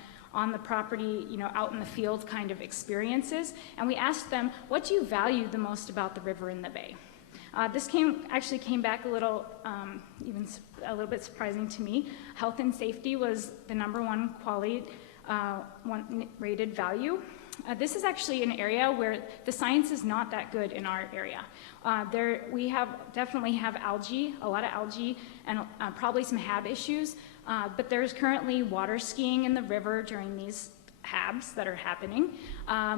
the property, out in the field kind of experiences. And we asked them, what do you value the most about the river and the bay? This actually came back a little bit surprising to me. Health and safety was the number1 quality rated value. This is actually an area where the science is not that good in our area. We definitely have algae, a lot of algae, and probably some HAB issues, but there's currently water skiing in the river during these HABs that are happening.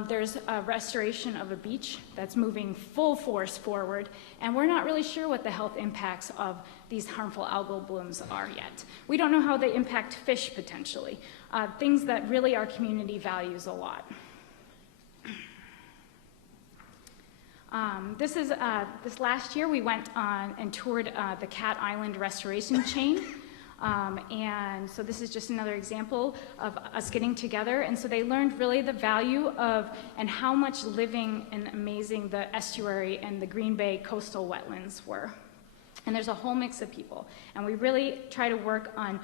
There's a restoration of a beach that's moving full force forward, and we're not really sure what the health impacts of these harmful algal blooms are yet. We don't know how they impact fish potentially, things that really our community values a lot. This last year we went on and toured the Cat Island restoration chain. And so this is just another example of us getting together. And so they learned really the value of and how much living and amazing the estuary and the Green Bay coastal wetlands were. And there's a whole mix of people. And we really try to work on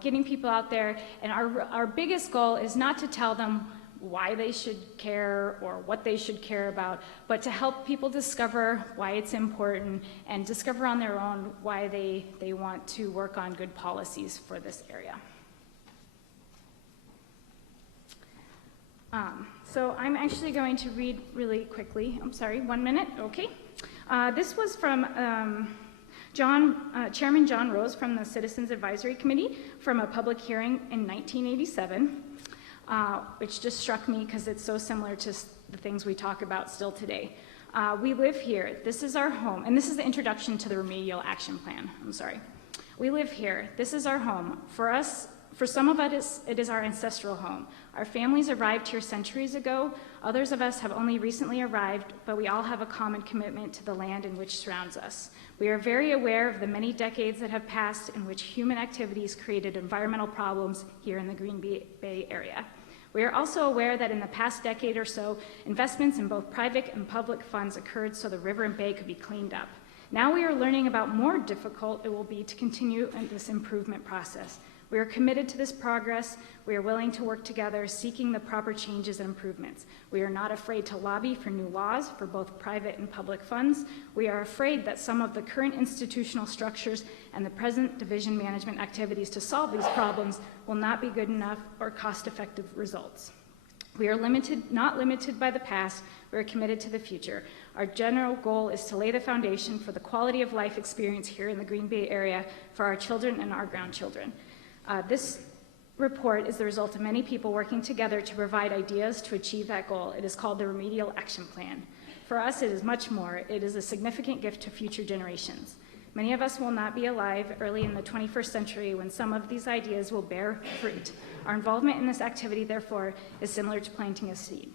getting people out there. And our biggest goal is not to tell them why they should care or what they should care about, but to help people discover why it's important and discover on their own why they want to work on good policies for this area. So I'm actually going to read really quickly. I'm sorry, 1 minute, okay. This was from Chairman John Rose from the Citizens Advisory Committee from a public hearing in 1987. Which just struck me because it's so similar to the things we talk about still today. We live here. This is our home. And this is the introduction to the Remedial Action Plan. I'm sorry. We live here. This is our home. For us, for some of us, it is our ancestral home. Our families arrived here centuries ago. Others of us have only recently arrived, but we all have a common commitment to the land in which surrounds us. We are very aware of the many decades that have passed in which human activities created environmental problems here in the Green Bay area. We are also aware that in the past decade or so, investments in both private and public funds occurred so the river and bay could be cleaned up. Now we are learning about more difficult it will be to continue in this improvement process. We are committed to this progress. We are willing to work together, seeking the proper changes and improvements. We are not afraid to lobby for new laws for both private and public funds. We are afraid that some of the current institutional structures and the present division management activities to solve these problems will not be good enough or cost-effective results. We are not limited by the past. We are committed to the future. Our general goal is to lay the foundation for the quality of life experience here in the Green Bay area for our children and our grandchildren. This report is the result of many people working together to provide ideas to achieve that goal. It is called the Remedial Action Plan. For us, it is much more. It is a significant gift to future generations. Many of us will not be alive early in the 21st century when some of these ideas will bear fruit. Our involvement in this activity, therefore, is similar to planting a seed.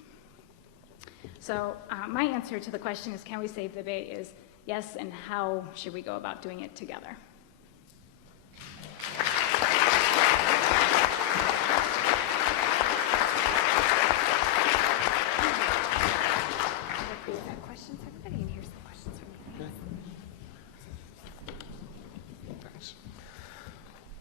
So my answer to the question is, can we save the bay, is yes, and how should we go about doing it together?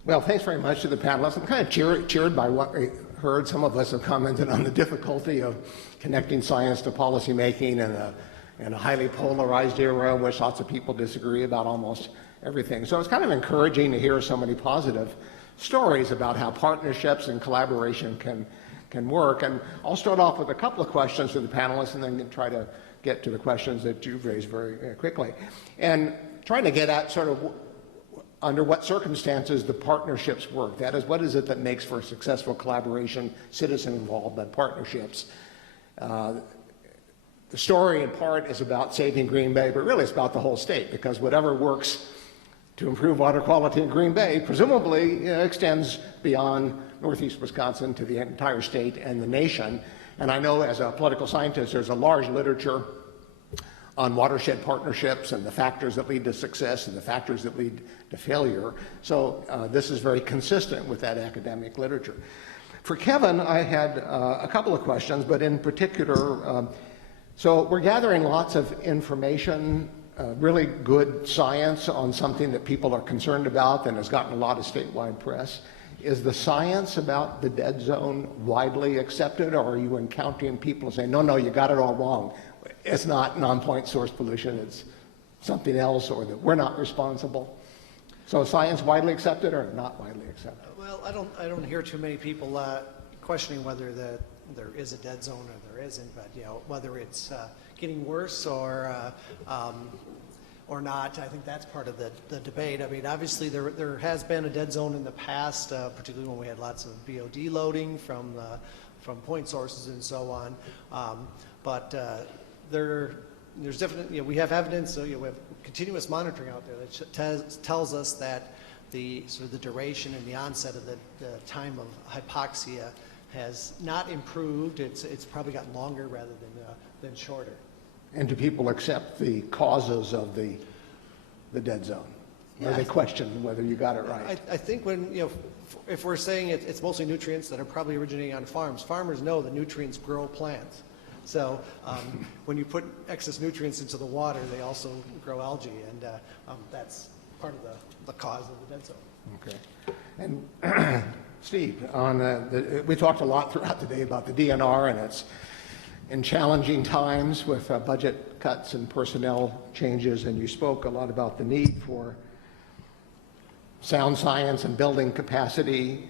Well, thanks very much to the panelists. I'm kind of cheered by what I heard. Some of us have commented on the difficulty of connecting science to policymaking in a highly polarized era in which lots of people disagree about almost everything. So it's kind of encouraging to hear so many positive stories about how partnerships and collaboration can work. And I'll start off with a couple of questions to the panelists and then try to get to the questions that you've raised very quickly. And trying to get at sort of under what circumstances the partnerships work. That is, what is it that makes for successful collaboration, citizen involvement, partnerships. The story in part is about saving Green Bay, but really it's about the whole state, because whatever works to improve water quality in Green Bay presumably extends beyond Northeast Wisconsin to the entire state and the nation. And I know as a political scientist there's a large literature on watershed partnerships and the factors that lead to success and the factors that lead to failure. So this is very consistent with that academic literature. For Kevin, I had a couple of questions, but in particular, so we're gathering lots of information, really good science on something that people are concerned about and has gotten a lot of statewide press. Is the science about the dead zone widely accepted, or are you encountering people saying, no, you got it all wrong? It's not non-point source pollution, it's something else, or that we're not responsible. So science widely accepted or not widely accepted? Well, I don't hear too many people questioning whether there is a dead zone or there isn't, but whether it's getting worse or not, I think that's part of the debate. I mean, obviously there has been a dead zone in the past, particularly when we had lots of BOD loading from point sources and so on. But there's definitely, we have evidence, so we have continuous monitoring out there that tells us that the duration and the onset of the time of hypoxia has not improved. It's probably gotten longer rather than shorter. And do people accept the causes of the dead zone? Or they question whether you got it right? I think when, if we're saying it's mostly nutrients that are probably originating on farms, farmers know that nutrients grow plants. So when you put excess nutrients into the water, they also grow algae, and that's part of the cause of the dead zone. Okay. And Steve, we talked a lot throughout the day about the DNR, and it's in challenging times with budget cuts and personnel changes, and you spoke a lot about the need for sound science and building capacity.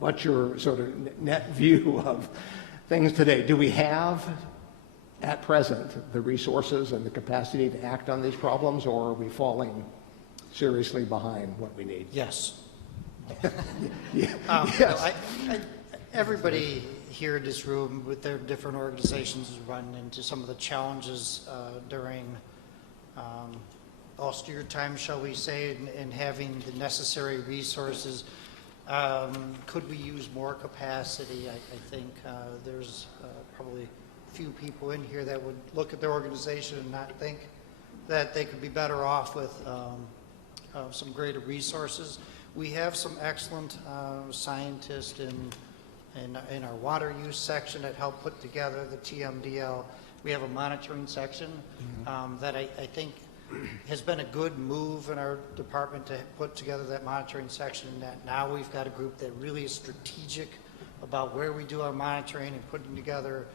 What's your sort of net view of things today? Do we have, at present, the resources and the capacity to act on these problems, or are we falling seriously behind what we need? Yes. Yes. Everybody here in this room with their different organizations has run into some of the challenges during austere times, shall we say, in having the necessary resources. Could we use more capacity? I think there's probably few people in here that would look at their organization and not think that they could be better off with some greater resources. We have some excellent scientists in our water use section that help put together the TMDL. We have a monitoring section that I think has been a good move in our department to put together that monitoring section, and that now we've got a group that really is strategic about where we do our monitoring and putting together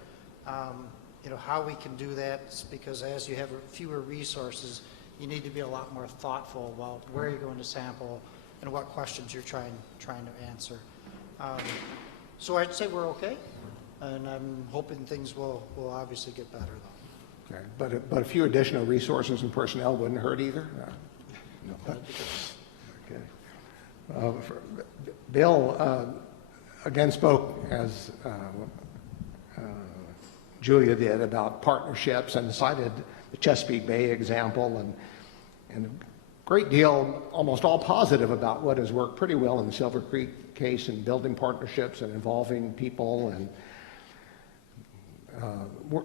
how we can do that, because as you have fewer resources, you need to be a lot more thoughtful about where you're going to sample and what questions you're trying to answer. So I'd say we're okay, and I'm hoping things will obviously get better, though. Okay. But a few additional resources and personnel wouldn't hurt either? No. Okay. Bill again spoke, as Julia did, about partnerships and cited the Chesapeake Bay example, and a great deal, almost all positive about what has worked pretty well in the Silver Creek case in building partnerships and involving people and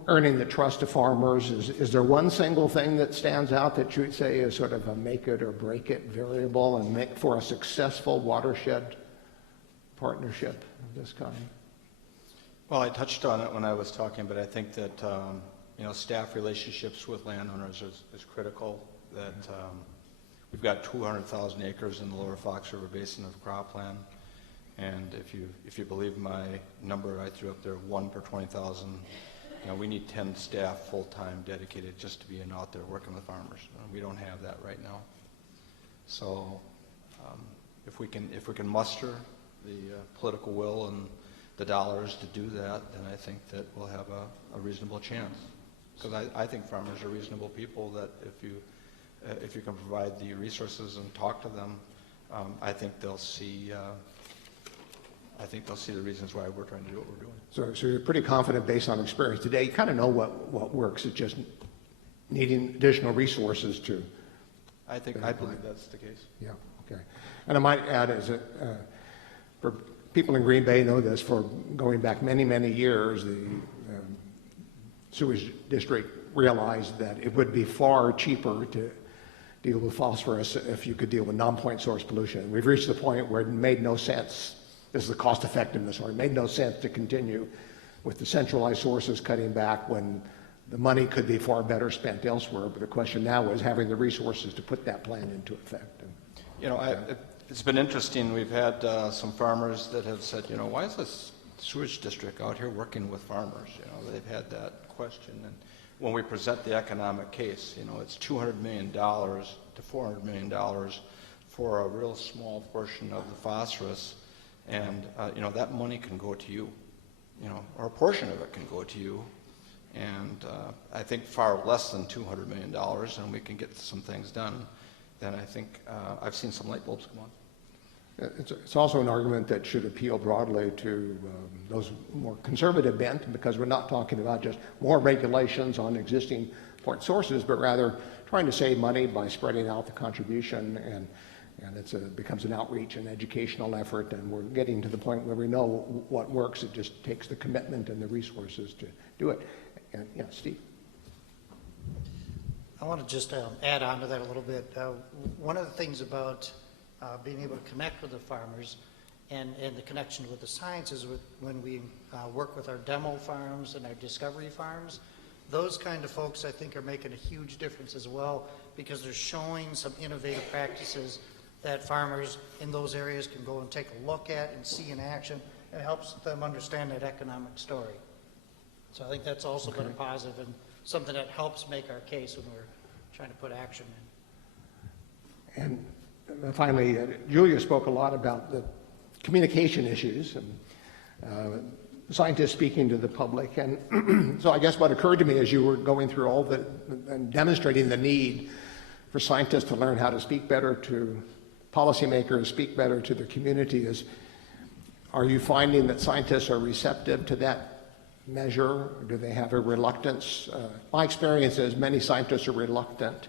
earning the trust of farmers. Is there one single thing that stands out that you would say is sort of a make it or break it variable and make for a successful watershed partnership of this kind? Well, I touched on it when I was talking, but I think that staff relationships with landowners is critical. That we've got 200,000 acres in the Lower Fox River Basin of cropland, and if you believe my number I threw up there, 1 per 20,000. We need 10 staff full-time dedicated just to being out there working with farmers. We don't have that right now. So if we can muster the political will and the dollars to do that, then I think that we'll have a reasonable chance. Because I think farmers are reasonable people, that if you can provide the resources and talk to them, I think they'll see the reasons why we're trying to do what we're doing. So you're pretty confident based on experience today. You kind of know what works. It's just needing additional resources to. I believe that's the case. Yeah. Okay. And I might add, for people in Green Bay know this, for going back many, many years, the sewage district realized that it would be far cheaper to deal with phosphorus if you could deal with non-point source pollution. We've reached the point where it made no sense. This is the cost effectiveness, or it made no sense to continue with the centralized sources cutting back when the money could be far better spent elsewhere. But the question now is having the resources to put that plan into effect. You know, it's been interesting. We've had some farmers that have said, you know, why is this sewage district out here working with farmers? You know, they've had that question. And when we present the economic case, you know, it's $200 million to $400 million for a real small portion of the phosphorus. And, you know, that money can go to you, you know, or a portion of it can go to you. And I think far less than $200 million, and we can get some things done. Then I think I've seen some light bulbs come on. It's also an argument that should appeal broadly to those more conservative bent, because we're not talking about just more regulations on existing point sources, but rather trying to save money by spreading out the contribution, and it becomes an outreach and educational effort, and we're getting to the point where we know what works. It just takes the commitment and the resources to do it. And yeah, Steve. I want to just add on to that a little bit. One of the things about being able to connect with the farmers and the connection with the science is when we work with our demo farms and our discovery farms. Those kind of folks, I think, are making a huge difference as well, because they're showing some innovative practices that farmers in those areas can go and take a look at and see in action, and it helps them understand that economic story. So I think that's also been a positive and something that helps make our case when we're trying to put action in. And finally, Julia spoke a lot about the communication issues and scientists speaking to the public. And so I guess what occurred to me as you were going through all the and demonstrating the need for scientists to learn how to speak better to policymakers, speak better to the community is, are you finding that scientists are receptive to that measure? Or do they have a reluctance? My experience is many scientists are reluctant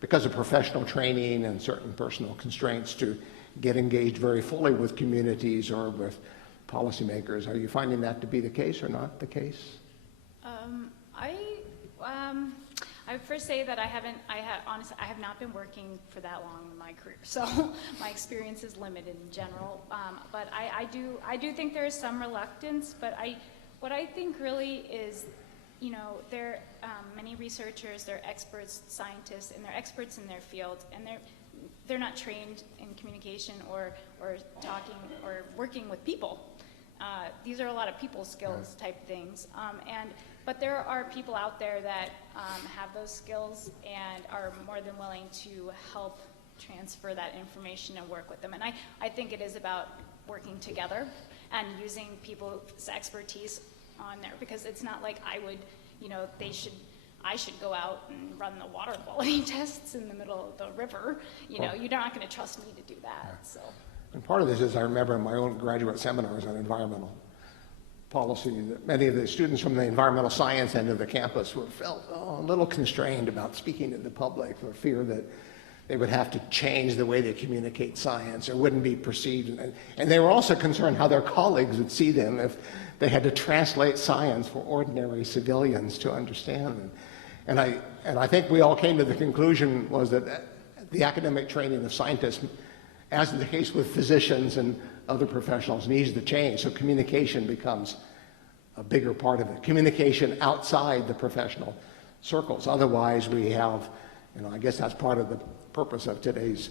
because of professional training and certain personal constraints to get engaged very fully with communities or with policymakers. Are you finding that to be the case or not the case? I would first say that honestly, I have not been working for that long in my career, so my experience is limited in general. But I do think there is some reluctance. But what I think really is, you know, there are many researchers, they're experts, scientists, and they're experts in their field, and they're not trained in communication or talking or working with people. These are a lot of people skills type things. But there are people out there that have those skills and are more than willing to help transfer that information and work with them. And I think it is about working together and using people's expertise on there, because it's not like I would, you know, I should go out and run the water quality tests in the middle of the river. You know, you're not going to trust me to do that. So. And part of this is I remember in my own graduate seminars on environmental policy that many of the students from the environmental science end of the campus felt a little constrained about speaking to the public for fear that they would have to change the way they communicate science or wouldn't be perceived. And they were also concerned how their colleagues would see them if they had to translate science for ordinary civilians to understand. And I think we all came to the conclusion was that the academic training of scientists, as is the case with physicians and other professionals, needs to change. So communication becomes a bigger part of it. Communication outside the professional circles. Otherwise, we have, you know, I guess that's part of the purpose of today's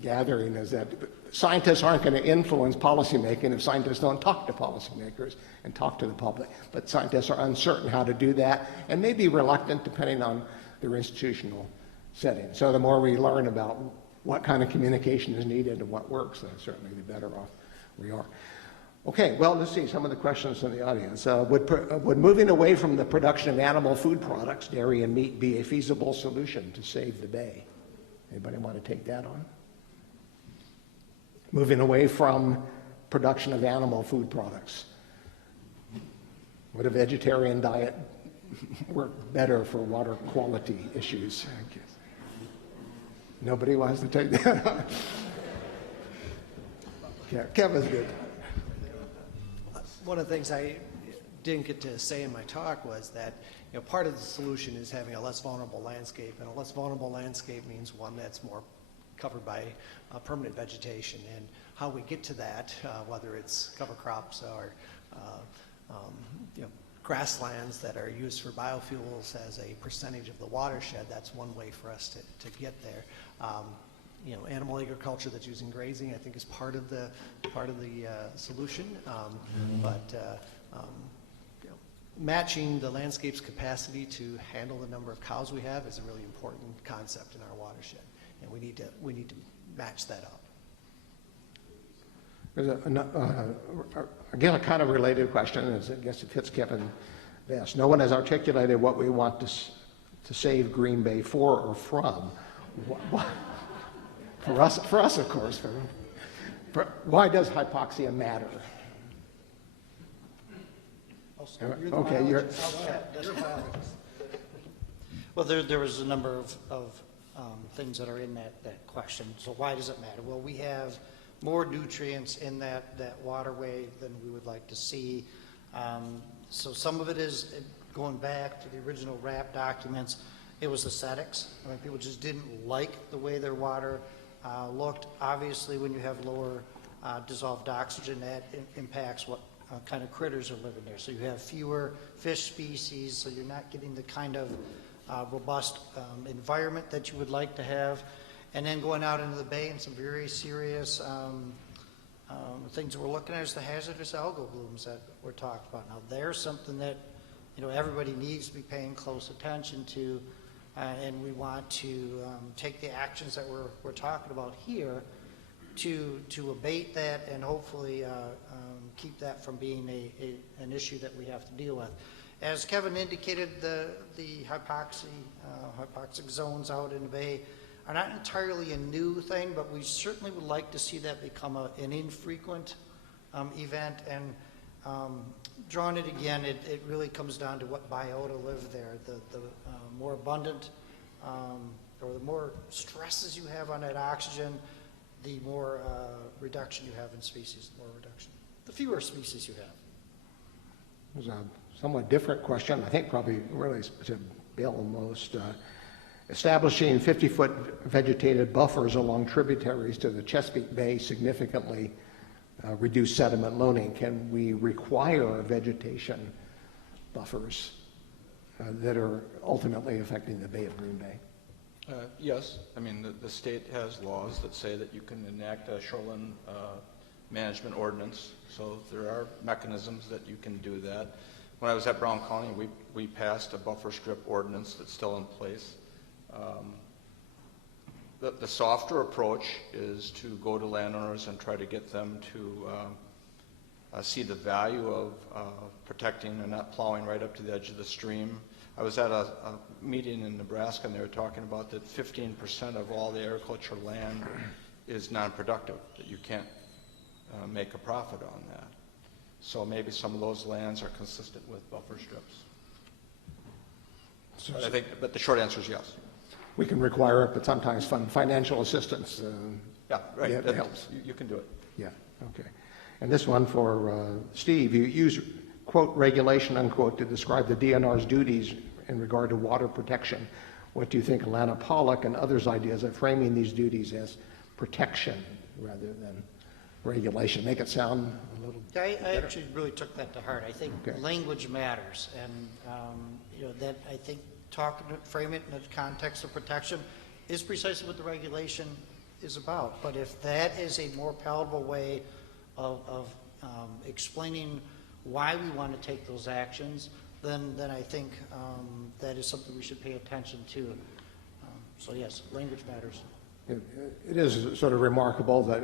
gathering, is that scientists aren't going to influence policymaking if scientists don't talk to policymakers and talk to the public. But scientists are uncertain how to do that and may be reluctant depending on their institutional setting. So the more we learn about what kind of communication is needed and what works, then certainly the better off we are. Okay, well, let's see some of the questions from the audience. Would moving away from the production of animal food products, dairy and meat, be a feasible solution to save the bay? Anybody want to take that on? Moving away from production of animal food products. Would a vegetarian diet work better for water quality issues? Nobody wants to take that on. Yeah, Kevin's good. One of the things I didn't get to say in my talk was that part of the solution is having a less vulnerable landscape, and a less vulnerable landscape means one that's more covered by permanent vegetation. And how we get to that, whether it's cover crops or grasslands that are used for biofuels as a percentage of the watershed, that's one way for us to get there. Animal agriculture that's using grazing, I think, is part of the solution. Matching the landscape's capacity to handle the number of cows we have is a really important concept in our watershed, and we need to match that up. There's again, a kind of related question, I guess it fits Kevin best. No one has articulated what we want to save Green Bay for or from. For us, of course. Why does hypoxia matter? Okay, you're a biologist. Well, there was a number of things that are in that question. So why does it matter? Well, we have more nutrients in that waterway than we would like to see. So some of it is going back to the original RAP documents. It was aesthetics. I mean, people just didn't like the way their water looked. Obviously, when you have lower dissolved oxygen, that impacts what kind of critters are living there. So you have fewer fish species, so you're not getting the kind of robust environment that you would like to have. And then going out into the bay, and some very serious things that we're looking at is the hazardous algal blooms that we're talking about. Now, there's something that everybody needs to be paying close attention to, and we want to take the actions that we're talking about here to abate that and hopefully keep that from being an issue that we have to deal with. As Kevin indicated, the hypoxic zones out in the bay are not entirely a new thing, but we certainly would like to see that become an infrequent event. And drawing it again, it really comes down to what biota live there. The more abundant or the more stresses you have on that oxygen, the more reduction you have in species, the more reduction. The fewer species you have. There's a somewhat different question, I think probably really to Bill most. Establishing 50-foot vegetated buffers along tributaries to the Chesapeake Bay significantly reduce sediment loading. Can we require vegetation buffers that are ultimately affecting the Bay of Green Bay? Yes. I mean, the state has laws that say that you can enact a shoreline management ordinance, so there are mechanisms that you can do that. When I was at Brown County, we passed a buffer strip ordinance that's still in place. The softer approach is to go to landowners and try to get them to see the value of protecting and not plowing right up to the edge of the stream. I was at a meeting in Nebraska, and they were talking about that 15% of all the agricultural land is non-productive, that you can't make a profit on that. So maybe some of those lands are consistent with buffer strips. But the short answer is yes. We can require it, but sometimes financial assistance. Yeah, right. It helps. You can do it. Yeah, okay. And this one for Steve. You use, quote, regulation, unquote, to describe the DNR's duties in regard to water protection. What do you think Alana Pollock and others' ideas of framing these duties as protection rather than regulation? Make it sound a little I actually really took that to heart. I think language matters, and that I think frame it in the context of protection is precisely what the regulation is about. But if that is a more palatable way of explaining why we want to take those actions, then I think that is something we should pay attention to. So yes, language matters. It is sort of remarkable that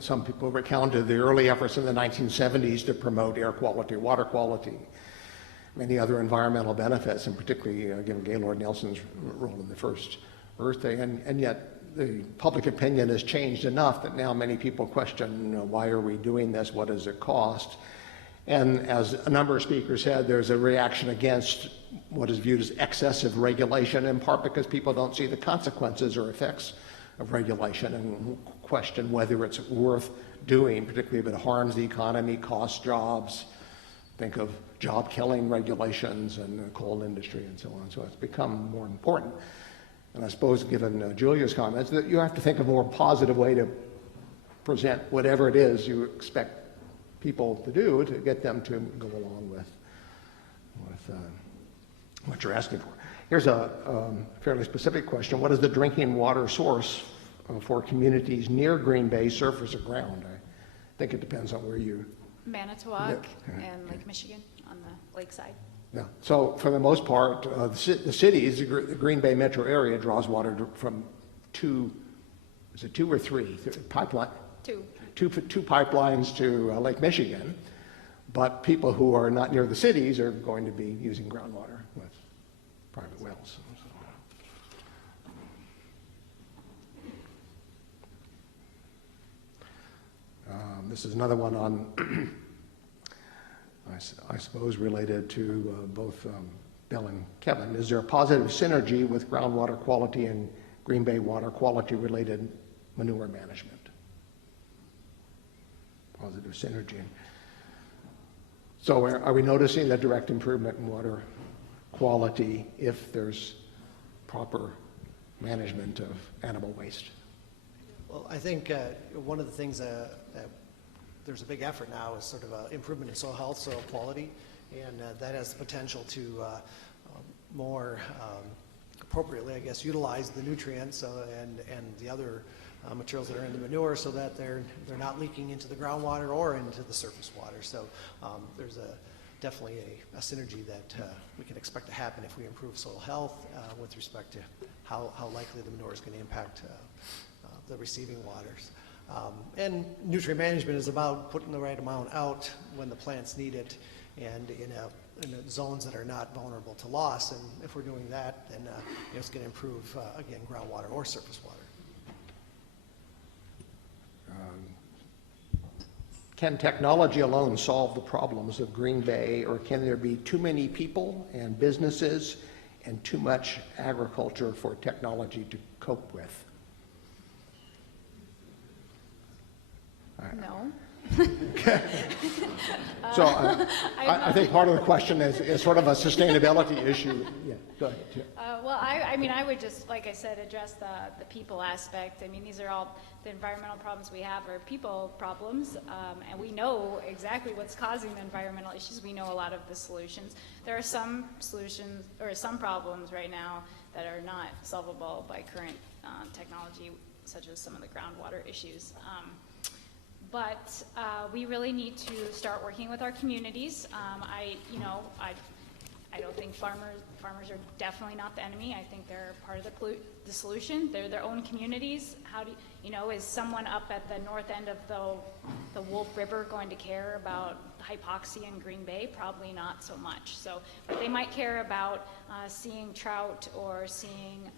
some people recounted the early efforts in the 1970s to promote air quality, water quality, many other environmental benefits, and particularly given Gaylord Nelson's role in the first Earth Day, and yet the public opinion has changed enough that now many people question, why are we doing this? What does it cost? And as a number of speakers said, there's a reaction against what is viewed as excessive regulation, in part because people don't see the consequences or effects of regulation and question whether it's worth doing, particularly if it harms the economy, costs jobs. Think of job-killing regulations and the coal industry and so on. So it's become more important. And I suppose, given Julia's comments, that you have to think of a more positive way to present whatever it is you expect people to do to get them to go along with what you're asking for. Here's a fairly specific question. What is the drinking water source for communities near Green Bay, surface or ground? I think it depends on where you... Manitowoc and Lake Michigan on the lakeside. Yeah. So for the most part, the cities, the Green Bay metro area draws water from two or three pipeline? Two pipelines to Lake Michigan, but people who are not near the cities are going to be using groundwater with private wells. This is another one on, I suppose, related to both Bill and Kevin. Is there a positive synergy with groundwater quality and Green Bay water quality related manure management? Positive synergy. So are we noticing a direct improvement in water quality if there's proper management of animal waste? Well, I think one of the things that there's a big effort now is sort of improvement in soil health, soil quality, and that has the potential to more appropriately, I guess, utilize the nutrients and the other materials that are in the manure so that they're not leaking into the groundwater or into the surface water. So there's definitely a synergy that we can expect to happen if we improve soil health with respect to how likely the manure is going to impact the receiving waters. And nutrient management is about putting the right amount out when the plants need it and in zones that are not vulnerable to loss. And if we're doing that, then it's going to improve, again, groundwater or surface water. Can technology alone solve the problems of Green Bay, or can there be too many people and businesses and too much agriculture for technology to cope with? No. So I think part of the question is sort of a sustainability issue. Yeah, go ahead. Well, I mean, I would just, like I said, address the people aspect. I mean, these are all the environmental problems we have are people problems, and we know exactly what's causing the environmental issues. We know a lot of the solutions. There are some solutions or some problems right now that are not solvable by current technology, such as some of the groundwater issues. But we really need to start working with our communities. I don't think farmers are definitely not the enemy. I think they're part of the solution. They're their own communities. How do is someone up at the north end of the Wolf River going to care about hypoxia in Green Bay? Probably not so much. So, but they might care about seeing trout or seeing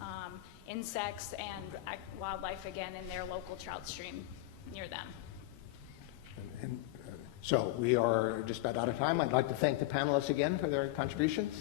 insects and wildlife again in their local trout stream near them. And so we are just about out of time. I'd like to thank the panelists again for their contributions.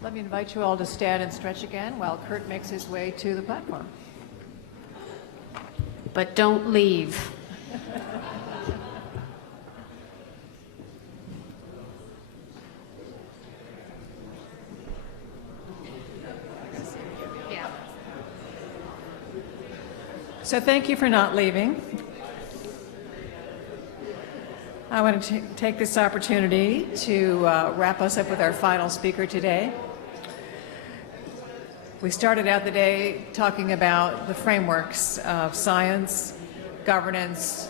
Let me invite you all to stand and stretch again while Kurt makes his way to the platform. But don't leave. So thank you for not leaving. I want to take this opportunity to wrap us up with our final speaker today. We started out the day talking about the frameworks of science, governance,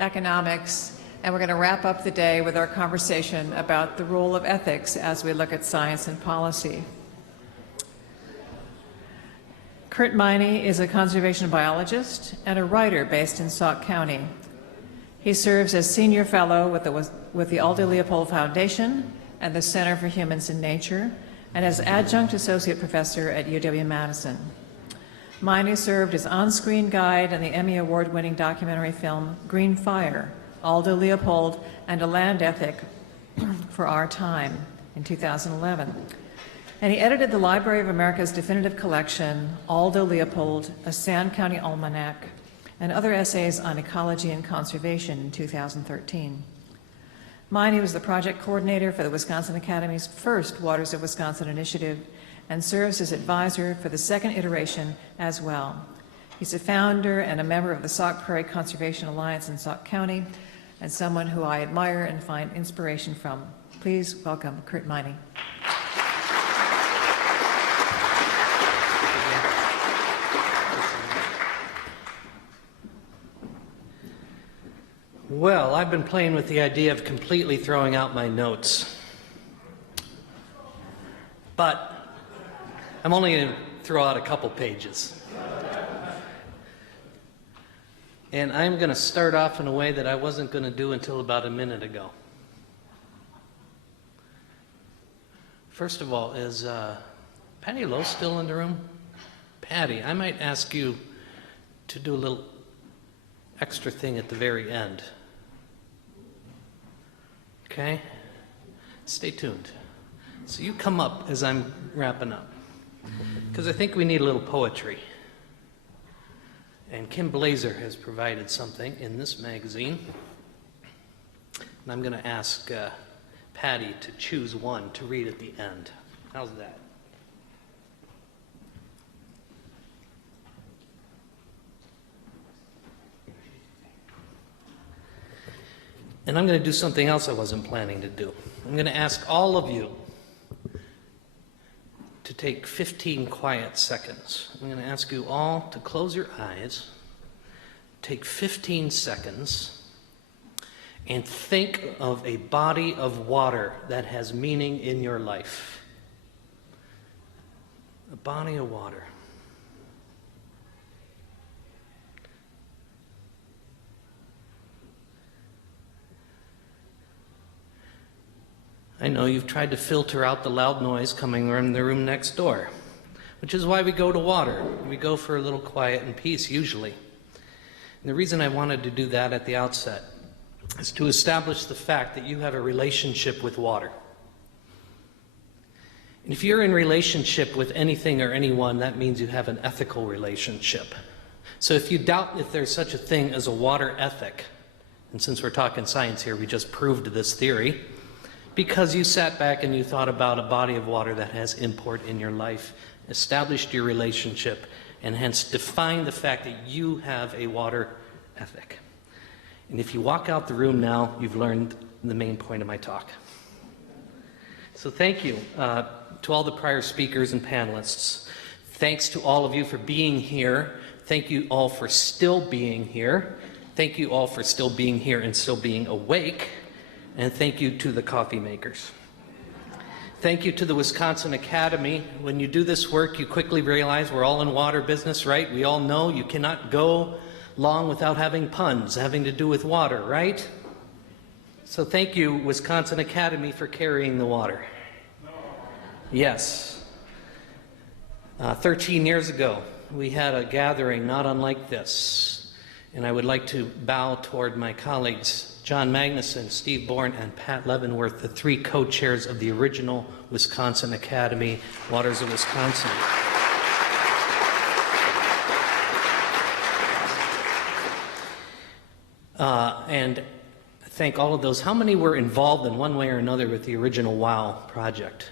economics, And we're going to wrap up the day with our conversation about the role of ethics as we look at science and policy. Kurt Miney is a conservation biologist and a writer based in Sauk County. He serves as senior fellow with the Aldo Leopold Foundation and the Center for Humans and Nature, and as adjunct associate professor at UW-Madison. Miney served as on-screen guide in the Emmy Award-winning documentary film Green Fire, Aldo Leopold and a Land Ethic for Our Time in 2011. And he edited the Library of America's definitive collection, Aldo Leopold, a Sand County Almanac, and other essays on ecology and conservation in 2013. Miney was the project coordinator for the Wisconsin Academy's first Waters of Wisconsin initiative and serves as advisor for the second iteration as well. He's a founder and a member of the Sauk Prairie Conservation Alliance in Sauk County and someone who I admire and find inspiration from. Please welcome Kurt Miney. Well, I've been playing with the idea of completely throwing out my notes. But I'm only going to throw out a couple pages. And I'm going to start off in a way that I wasn't going to do until about a minute ago. First of all, is Patty Lowe still in the room? Patty, I might ask you to do a little extra thing at the very end. Okay? Stay tuned. So you come up as I'm wrapping up, because I think we need a little poetry. And Kim Blazer has provided something in this magazine. And I'm going to ask Patty to choose one to read at the end. How's that? And I'm going to do something else I wasn't planning to do. I'm going to ask all of you to take 15 quiet seconds. I'm going to ask you all to close your eyes, take 15 seconds, and think of a body of water that has meaning in your life. A body of water. I know you've tried to filter out the loud noise coming from the room next door, which is why we go to water. We go for a little quiet and peace, usually. And the reason I wanted to do that at the outset is to establish the fact that you have a relationship with water. And if you're in relationship with anything or anyone, that means you have an ethical relationship. So if you doubt if there's such a thing as a water ethic, and since we're talking science here, we just proved this theory, because you sat back and you thought about a body of water that has import in your life, established your relationship, and hence defined the fact that you have a water ethic. And if you walk out the room now, you've learned the main point of my talk. So thank you to all the prior speakers and panelists. Thanks to all of you for being here. Thank you all for still being here. Thank you all for still being here and still being awake. And thank you to the coffee makers. Thank you to the Wisconsin Academy. When you do this work, you quickly realize we're all in water business, right? We all know you cannot go long without having puns having to do with water, right? So thank you, Wisconsin Academy, for carrying the water. Yes. 13 years ago, we had a gathering not unlike this. And I would like to bow toward my colleagues, John Magnuson, Steve Bourne, and Pat Leavenworth, the three co-chairs of the original Wisconsin Academy, Waters of Wisconsin. And thank all of those. How many were involved in one way or another with the original WOW project?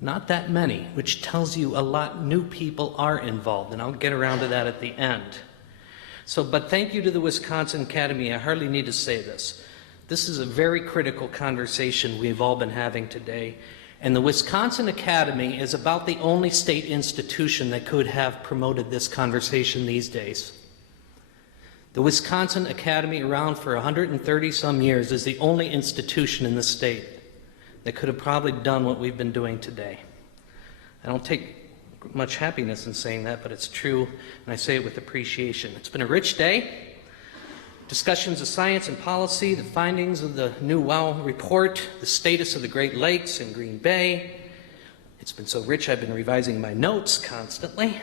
Not that many, which tells you a lot new people are involved, and I'll get around to that at the end. But thank you to the Wisconsin Academy. I hardly need to say this. This is a very critical conversation we've all been having today. And the Wisconsin Academy is about the only state institution that could have promoted this conversation these days. The Wisconsin Academy, around for 130 some years, is the only institution in the state that could have probably done what we've been doing today. I don't take much happiness in saying that, but it's true, and I say it with appreciation. It's been a rich day. Discussions of science and policy, the findings of the new WOW report, the status of the Great Lakes and Green Bay. It's been so rich I've been revising my notes constantly.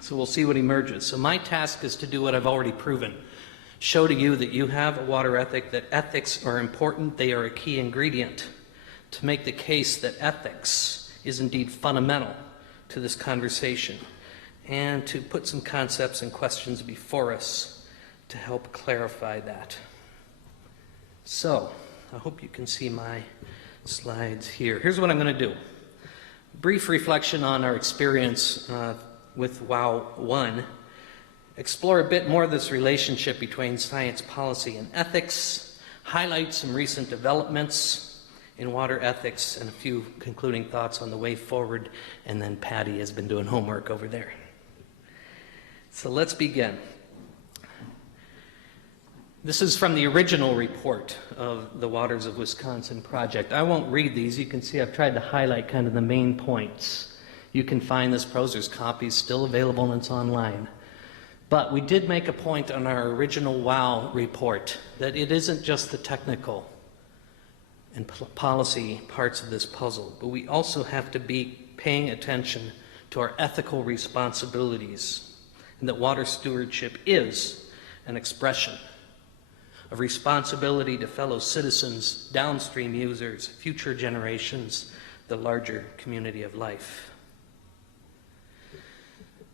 So we'll see what emerges. So my task is to do what I've already proven. Show to you that you have a water ethic, that ethics are important, they are a key ingredient. To make the case that ethics is indeed fundamental to this conversation, and to put some concepts and questions before us to help clarify that. So, I hope you can see my slides here. Here's what I'm going to do. Brief reflection on our experience with WOW 1. Explore a bit more of this relationship between science, policy, and ethics. Highlight some recent developments in water ethics and a few concluding thoughts on the way forward. And then Patty has been doing homework over there. So let's begin. This is from the original report of the Waters of Wisconsin project. I won't read these. You can see I've tried to highlight kind of the main points. You can find this prose. There's copies still available and it's online. But we did make a point on our original WOW report that it isn't just the technical and policy parts of this puzzle, but we also have to be paying attention to our ethical responsibilities, and that water stewardship is an expression of responsibility to fellow citizens, downstream users, future generations, the larger community of life.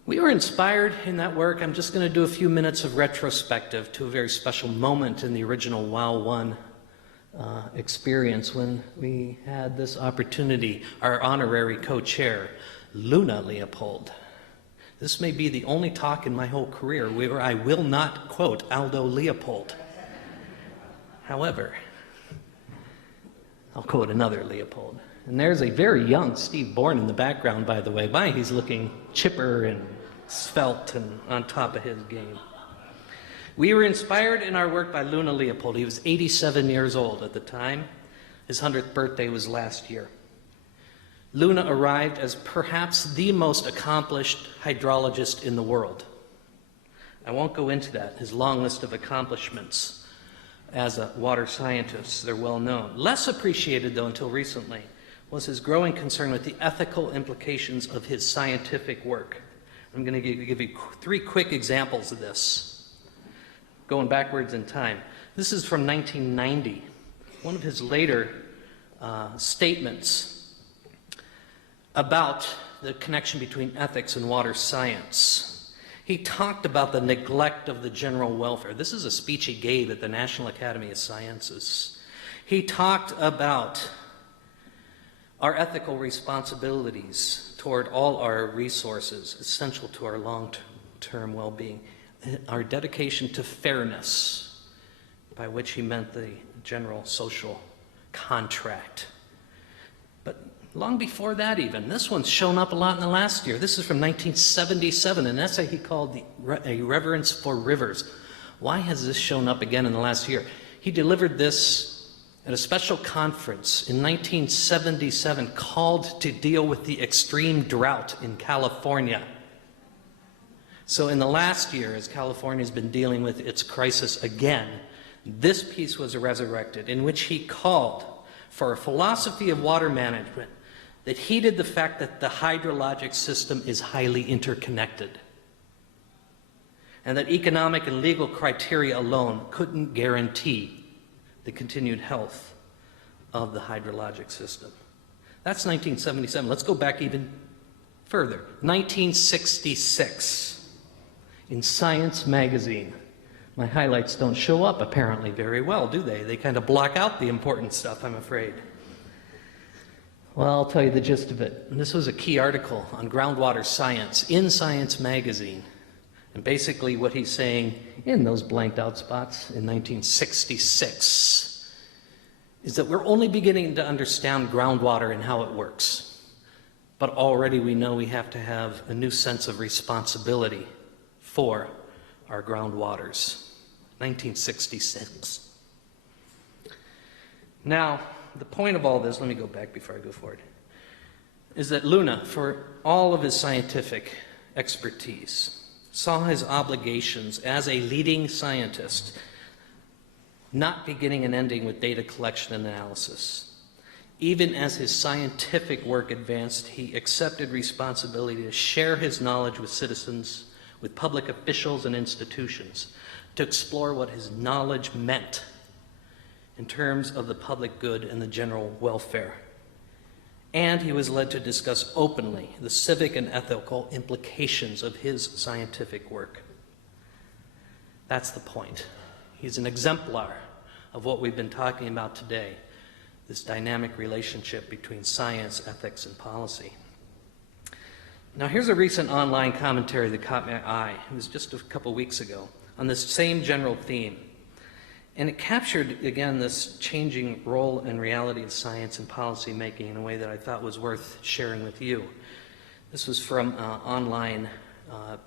We were inspired in that work. I'm just going to do a few minutes of retrospective to a very special moment in the original WOW 1 experience when we had this opportunity. Our honorary co-chair, Luna Leopold. This may be the only talk in my whole career where I will not quote Aldo Leopold. However, I'll quote another Leopold. And there's a very young Steve Bourne in the background, by the way. Why, he's looking chipper and svelte and on top of his game. We were inspired in our work by Luna Leopold. He was 87 years old at the time. His 100th birthday was last year. Luna arrived as perhaps the most accomplished hydrologist in the world. I won't go into that, his long list of accomplishments as a water scientist. They're well known. Less appreciated, though, until recently, was his growing concern with the ethical implications of his scientific work. I'm going to give you 3 quick examples of this. Going backwards in time. This is from 1990, one of his later statements about the connection between ethics and water science. He talked about the neglect of the general welfare. This is a speech he gave at the National Academy of Sciences. He talked about our ethical responsibilities toward all our resources, essential to our long-term well-being. Our dedication to fairness, by which he meant the general social contract. But long before that even, this one's shown up a lot in the last year. This is from 1977, an essay he called A Reverence for Rivers. Why has this shown up again in the last year? He delivered this at a special conference in 1977 called to deal with the extreme drought in California. So in the last year, as California's been dealing with its crisis again, this piece was resurrected, in which he called for a philosophy of water management that heeded the fact that the hydrologic system is highly interconnected, and that economic and legal criteria alone couldn't guarantee the continued health of the hydrologic system. That's 1977. Let's go back even further. 1966. In Science magazine. My highlights don't show up apparently very well, do they? They kind of block out the important stuff, I'm afraid. Well, I'll tell you the gist of it. This was a key article on groundwater science in Science magazine. And basically what he's saying in those blanked out spots in 1966 is that we're only beginning to understand groundwater and how it works. But already we know we have to have a new sense of responsibility for our groundwaters. 1966. Now, the point of all this, let me go back before I go forward, is that Luna, for all of his scientific expertise, saw his obligations as a leading scientist not beginning and ending with data collection and analysis. Even as his scientific work advanced, he accepted responsibility to share his knowledge with citizens, with public officials and institutions, to explore what his knowledge meant in terms of the public good and the general welfare. And he was led to discuss openly the civic and ethical implications of his scientific work. That's the point. He's an exemplar of what we've been talking about today, this dynamic relationship between science, ethics, and policy. Now, here's a recent online commentary that caught my eye. It was just a couple weeks ago on this same general theme. And it captured, again, this changing role and reality of science and policy making in a way that I thought was worth sharing with you. This was from online,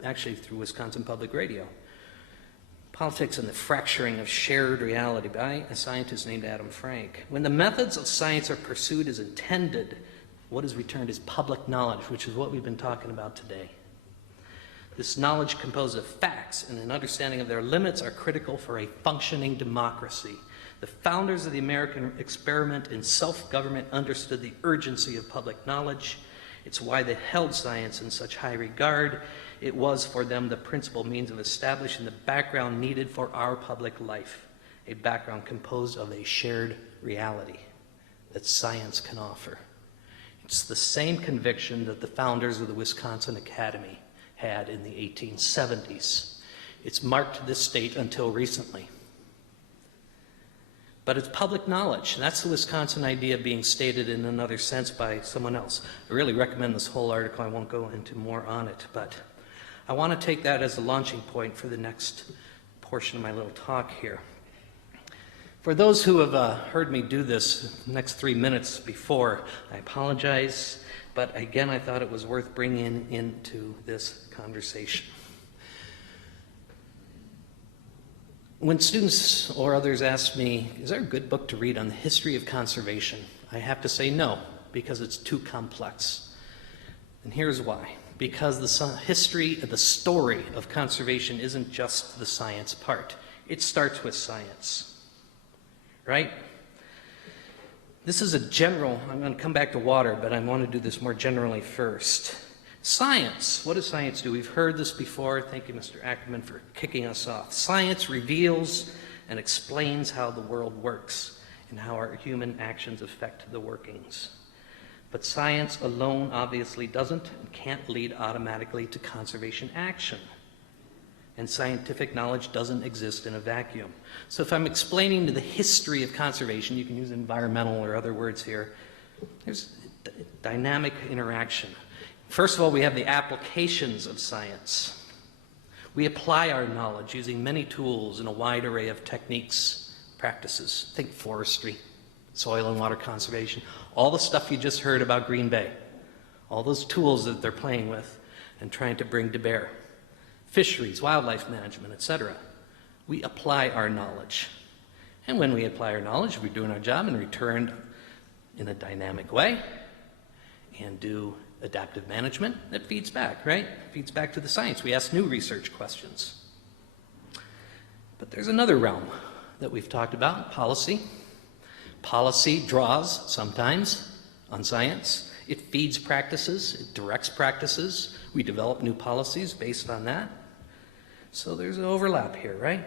actually through Wisconsin Public Radio. Politics and the Fracturing of Shared Reality by a scientist named Adam Frank. When the methods of science are pursued as intended, what is returned is public knowledge, which is what we've been talking about today. This knowledge composed of facts and an understanding of their limits are critical for a functioning democracy. The founders of the American experiment in self-government understood the urgency of public knowledge. It's why they held science in such high regard. It was for them the principal means of establishing the background needed for our public life, a background composed of a shared reality that science can offer. It's the same conviction that the founders of the Wisconsin Academy had in the 1870s. It's marked this state until recently. But it's public knowledge. That's the Wisconsin idea being stated in another sense by someone else. I really recommend this whole article. I won't go into more on it, but I want to take that as a launching point for the next portion of my little talk here. For those who have heard me do this next 3 minutes before, I apologize. But again, I thought it was worth bringing into this conversation. When students or others ask me, is there a good book to read on the history of conservation? I have to say no, because it's too complex. And here's why. Because the history, the story of conservation isn't just the science part. It starts with science, right? This is a general, I'm going to come back to water, but I want to do this more generally first. Science, what does science do? We've heard this before. Thank you, Mr. Ackerman, for kicking us off. Science reveals and explains how the world works and how our human actions affect the workings. But science alone obviously doesn't and can't lead automatically to conservation action. And scientific knowledge doesn't exist in a vacuum. So if I'm explaining the history of conservation, you can use environmental or other words here, there's dynamic interaction. First of all, we have the applications of science. We apply our knowledge using many tools and a wide array of techniques, practices. Think forestry, soil and water conservation, all the stuff you just heard about Green Bay, all those tools that they're playing with and trying to bring to bear. Fisheries, wildlife management, etc. We apply our knowledge. And when we apply our knowledge, we're doing our job and return in a dynamic way and do adaptive management. That feeds back, right? Feeds back to the science. We ask new research questions. But there's another realm that we've talked about, policy. Policy draws sometimes on science. It feeds practices, it directs practices. We develop new policies based on that. So there's an overlap here, right?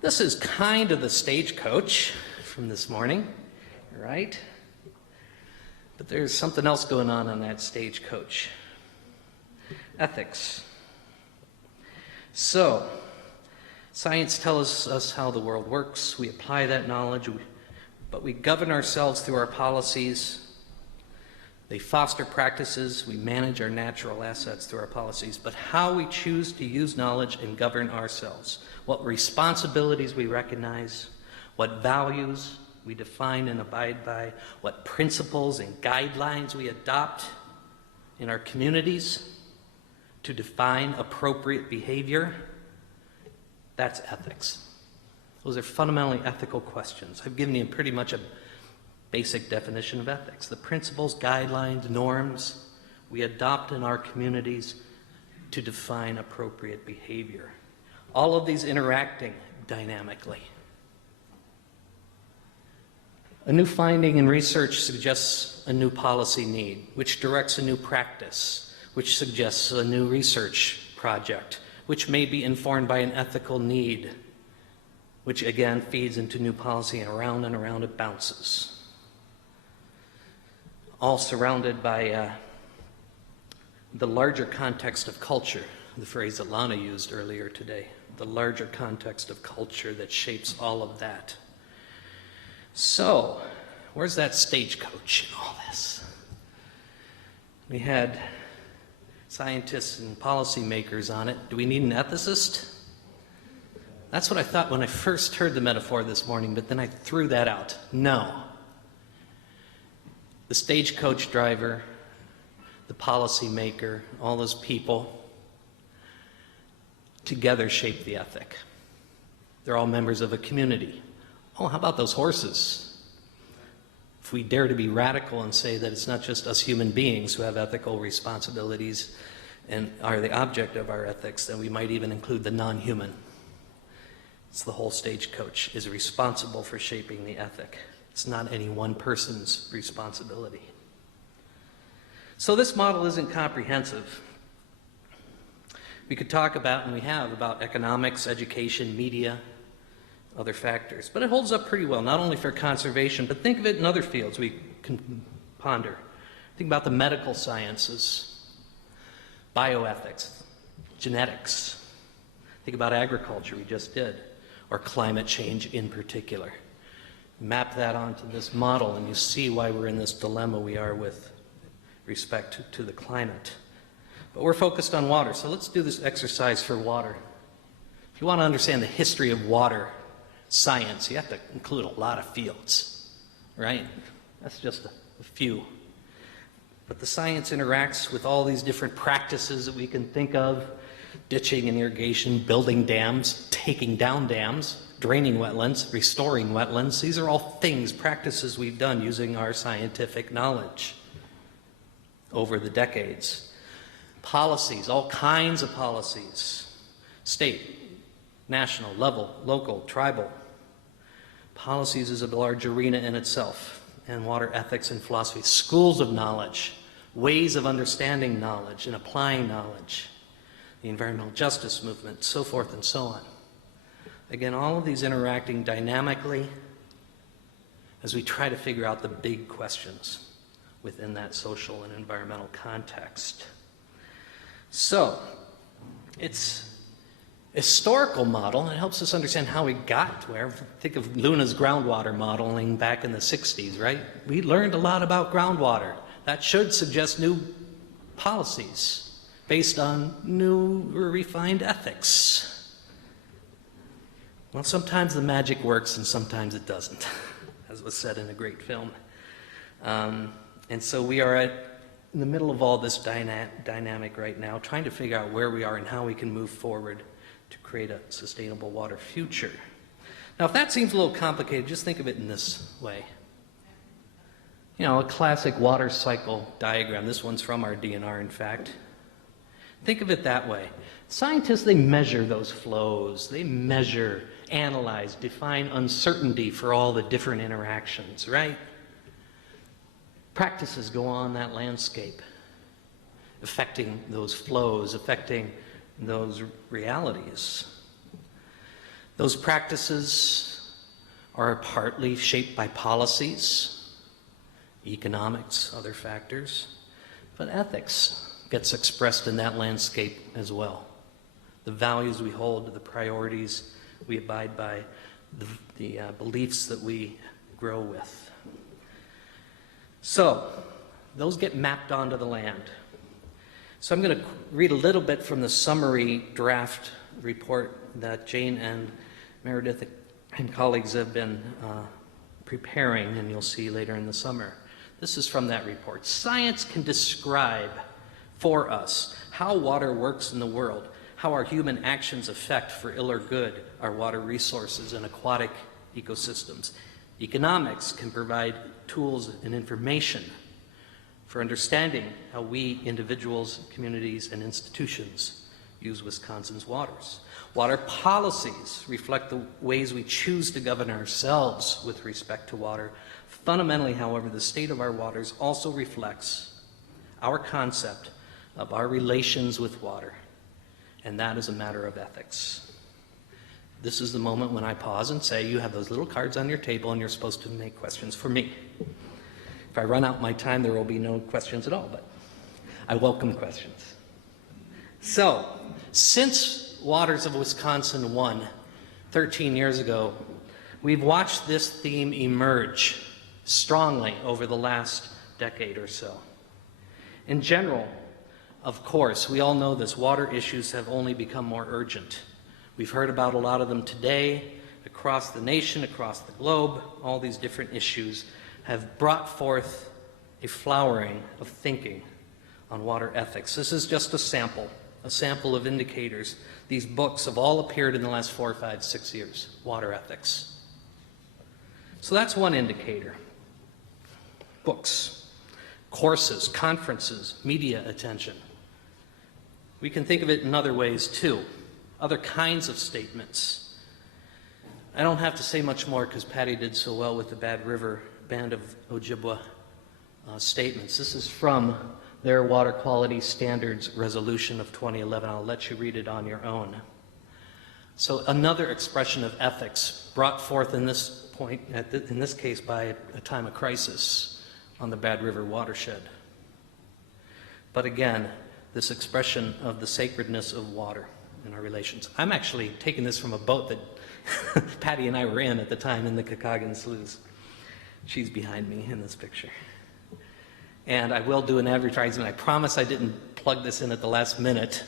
This is kind of the stagecoach from this morning, right? But there's something else going on that stagecoach. Ethics. So, science tells us how the world works. We apply that knowledge, but we govern ourselves through our policies. They foster practices. We manage our natural assets through our policies. But how we choose to use knowledge and govern ourselves, what responsibilities we recognize, what values we define and abide by, what principles and guidelines we adopt in our communities to define appropriate behavior, That's ethics. Those are fundamentally ethical questions. I've given you pretty much a basic definition of ethics. The principles, guidelines, norms we adopt in our communities to define appropriate behavior. All of these interacting dynamically. A new finding in research suggests a new policy need, which directs a new practice, which suggests a new research project, which may be informed by an ethical need, which again feeds into new policy, and around it bounces. All surrounded by the larger context of culture, the phrase that Lana used earlier today, the larger context of culture that shapes all of that. So, where's that stagecoach in all this? We had scientists and policymakers on it. Do we need an ethicist? That's what I thought when I first heard the metaphor this morning, but then I threw that out. No. The stagecoach driver, the policymaker, all those people together shape the ethic. They're all members of a community. Oh, how about those horses? If we dare to be radical and say that it's not just us human beings who have ethical responsibilities and are the object of our ethics, then we might even include the non-human. It's the whole stagecoach is responsible for shaping the ethic. It's not any one person's responsibility. So this model isn't comprehensive. We could talk about, and we have, about economics, education, media, other factors. But it holds up pretty well, not only for conservation, but think of it in other fields we can ponder. Think about the medical sciences, bioethics, genetics. Think about agriculture, we just did, or climate change in particular. Map that onto this model, and you see why we're in this dilemma we are with respect to the climate. But we're focused on water, so let's do this exercise for water. If you want to understand the history of water science, you have to include a lot of fields, right? That's just a few. But the science interacts with all these different practices that we can think of: ditching and irrigation, building dams, taking down dams, draining wetlands, restoring wetlands. These are all things, practices we've done using our scientific knowledge over the decades. Policies, all kinds of policies, state, national, level, local, tribal. Policies is a large arena in itself, and water ethics and philosophy, schools of knowledge, ways of understanding knowledge and applying knowledge, the environmental justice movement, so forth and so on. Again, all of these interacting dynamically as we try to figure out the big questions within that social and environmental context. So, it's a historical model, and it helps us understand how we got to where. Think of Luna's groundwater modeling back in the 60s, right? We learned a lot about groundwater. That should suggest new policies based on new or refined ethics. Well, sometimes the magic works and sometimes it doesn't, as was said in a great film. And so we are in the middle of all this dynamic right now, trying to figure out where we are and how we can move forward to create a sustainable water future. Now, if that seems a little complicated, just think of it in this way. You know, a classic water cycle diagram. This one's from our DNR, in fact. Think of it that way. Scientists, they measure those flows. They measure, analyze, define uncertainty for all the different interactions, right? Practices go on that landscape, affecting those flows, affecting those realities. Those practices are partly shaped by policies, economics, other factors, but ethics gets expressed in that landscape as well. The values we hold, the priorities we abide by, the beliefs that we grow with. So, those get mapped onto the land. So I'm going to read a little bit from the summary draft report that Jane and Meredith and colleagues have been preparing, and you'll see later in the summer. This is from that report. Science can describe for us how water works in the world, how our human actions affect, for ill or good, our water resources and aquatic ecosystems. Economics can provide tools and information for understanding how we, individuals, communities, and institutions, use Wisconsin's waters. Water policies reflect the ways we choose to govern ourselves with respect to water. Fundamentally, however, the state of our waters also reflects our concept of our relations with water, and that is a matter of ethics. This is the moment when I pause and say, you have those little cards on your table and you're supposed to make questions for me. If I run out my time, there will be no questions at all, but I welcome questions. So, since Waters of Wisconsin won 13 years ago, we've watched this theme emerge strongly over the last decade or so. In general, of course, we all know this, water issues have only become more urgent. We've heard about a lot of them today, across the nation, across the globe. All these different issues have brought forth a flowering of thinking on water ethics. This is just a sample of indicators. These books have all appeared in the last 4, 5, 6 years, water ethics. So that's one indicator. Books, courses, conferences, media attention. We can think of it in other ways too, other kinds of statements. I don't have to say much more because Patty did so well with the Bad River Band of Ojibwa statements. This is from their Water Quality Standards Resolution of 2011. I'll let you read it on your own. So another expression of ethics brought forth in this point, in this case by a time of crisis on the Bad River watershed. But again, this expression of the sacredness of water in our relations. I'm actually taking this from a boat that Patty and I were in at the time in the Kakagan Sloughs. She's behind me in this picture. And I will do an advertisement. I promise I didn't plug this in at the last minute,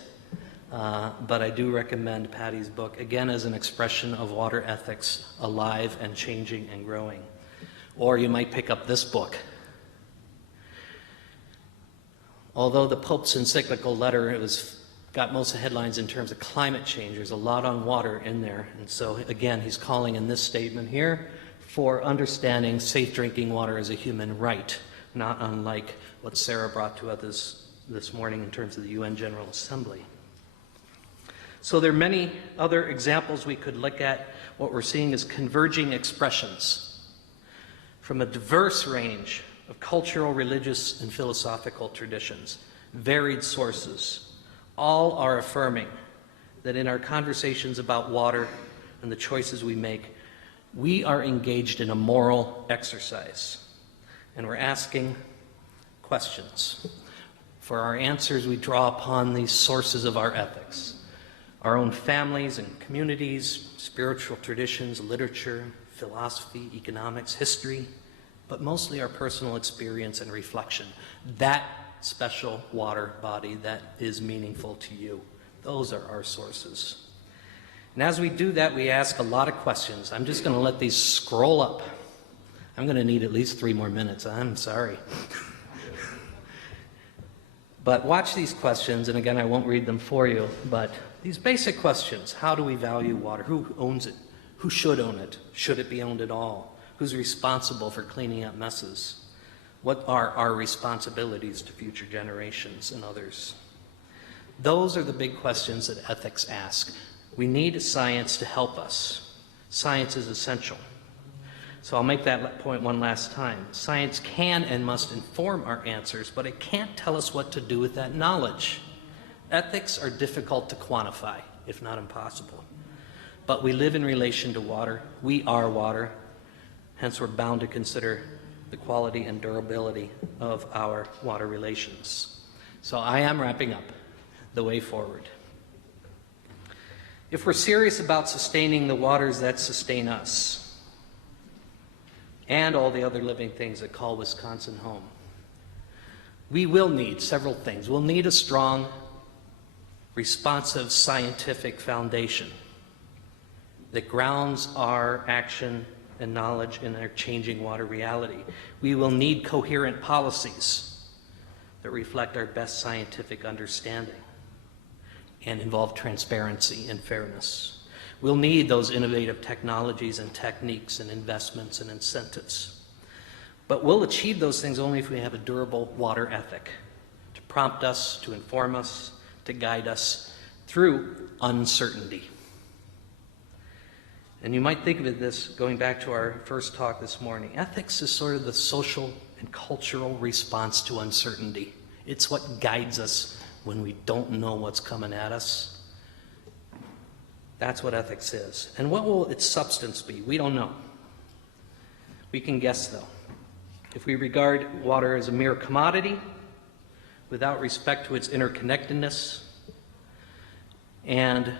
but I do recommend Patty's book, again, as an expression of water ethics, alive and changing and growing. Or you might pick up this book. Although the Pope's encyclical letter, got most of the headlines in terms of climate change, there's a lot on water in there. And so, again, he's calling in this statement here for understanding safe drinking water as a human right, not unlike what Sarah brought to us this morning in terms of the UN General Assembly. So there are many other examples we could look at. What we're seeing is converging expressions from a diverse range of cultural, religious, and philosophical traditions, varied sources. All are affirming that in our conversations about water and the choices we make, we are engaged in a moral exercise, and we're asking questions. For our answers, we draw upon these sources of our ethics, our own families and communities, spiritual traditions, literature, philosophy, economics, history, but mostly our personal experience and reflection. That special water body that is meaningful to you. Those are our sources. And as we do that, we ask a lot of questions. I'm just going to let these scroll up. I'm going to need at least 3 more minutes. I'm sorry. But watch these questions, and again, I won't read them for you, but these basic questions. How do we value water? Who owns it? Who should own it? Should it be owned at all? Who's responsible for cleaning up messes? What are our responsibilities to future generations and others? Those are the big questions that ethics ask. We need science to help us. Science is essential. So I'll make that point one last time. Science can and must inform our answers, but it can't tell us what to do with that knowledge. Ethics are difficult to quantify, if not impossible. But we live in relation to water. We are water. Hence, we're bound to consider the quality and durability of our water relations. So I am wrapping up the way forward. If we're serious about sustaining the waters that sustain us and all the other living things that call Wisconsin home, we will need several things. We'll need a strong, responsive scientific foundation that grounds our action and knowledge in our changing water reality. We will need coherent policies that reflect our best scientific understanding. and involve transparency and fairness. We'll need those innovative technologies and techniques and investments and incentives. But we'll achieve those things only if we have a durable water ethic to prompt us, to inform us, to guide us through uncertainty. And you might think of it this, going back to our first talk this morning, ethics is sort of the social and cultural response to uncertainty. It's what guides us when we don't know what's coming at us. That's what ethics is. And what will its substance be? We don't know. We can guess, though. If we regard water as a mere commodity, without respect to its interconnectedness, and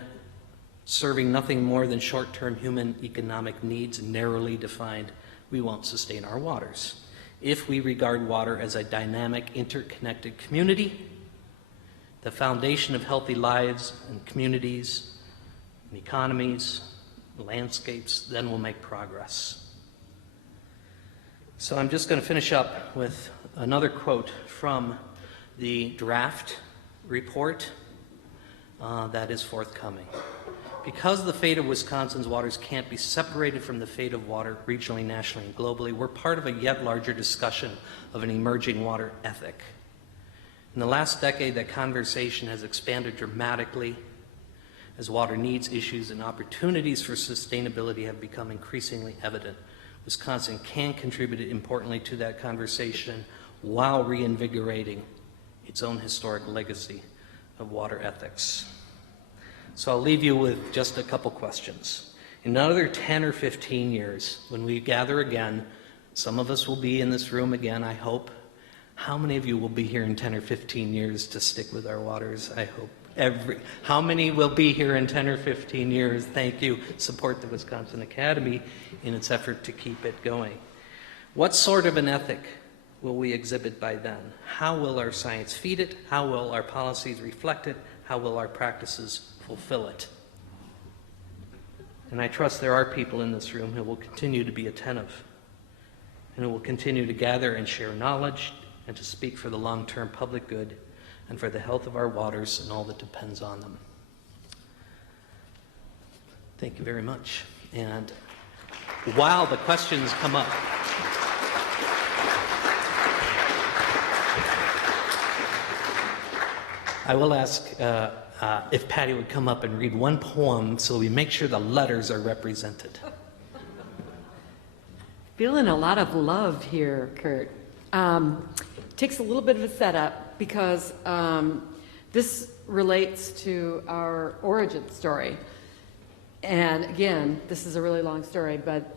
serving nothing more than short-term human economic needs narrowly defined, we won't sustain our waters. If we regard water as a dynamic, interconnected community, the foundation of healthy lives and communities and economies, landscapes, then we'll make progress. So I'm just going to finish up with another quote from the draft report that is forthcoming. Because the fate of Wisconsin's waters can't be separated from the fate of water regionally, nationally, and globally, we're part of a yet larger discussion of an emerging water ethic. In the last decade, that conversation has expanded dramatically as water needs, issues, and opportunities for sustainability have become increasingly evident. Wisconsin can contribute importantly to that conversation while reinvigorating its own historic legacy of water ethics. So I'll leave you with just a couple questions. In another 10 or 15 years, when we gather again, some of us will be in this room again, I hope. How many of you will be here in 10 or 15 years to stick with our waters? I hope. How many will be here in 10 or 15 years? Thank you. Support the Wisconsin Academy in its effort to keep it going. What sort of an ethic will we exhibit by then? How will our science feed it? How will our policies reflect it? How will our practices fulfill it? And I trust there are people in this room who will continue to be attentive and who will continue to gather and share knowledge and to speak for the long-term public good and for the health of our waters and all that depends on them. Thank you very much. And while the questions come up, I will ask if Patty would come up and read one poem so we make sure the letters are represented. Feeling a lot of love here, Kurt. Takes a little bit of a setup because this relates to our origin story. And again, this is a really long story, but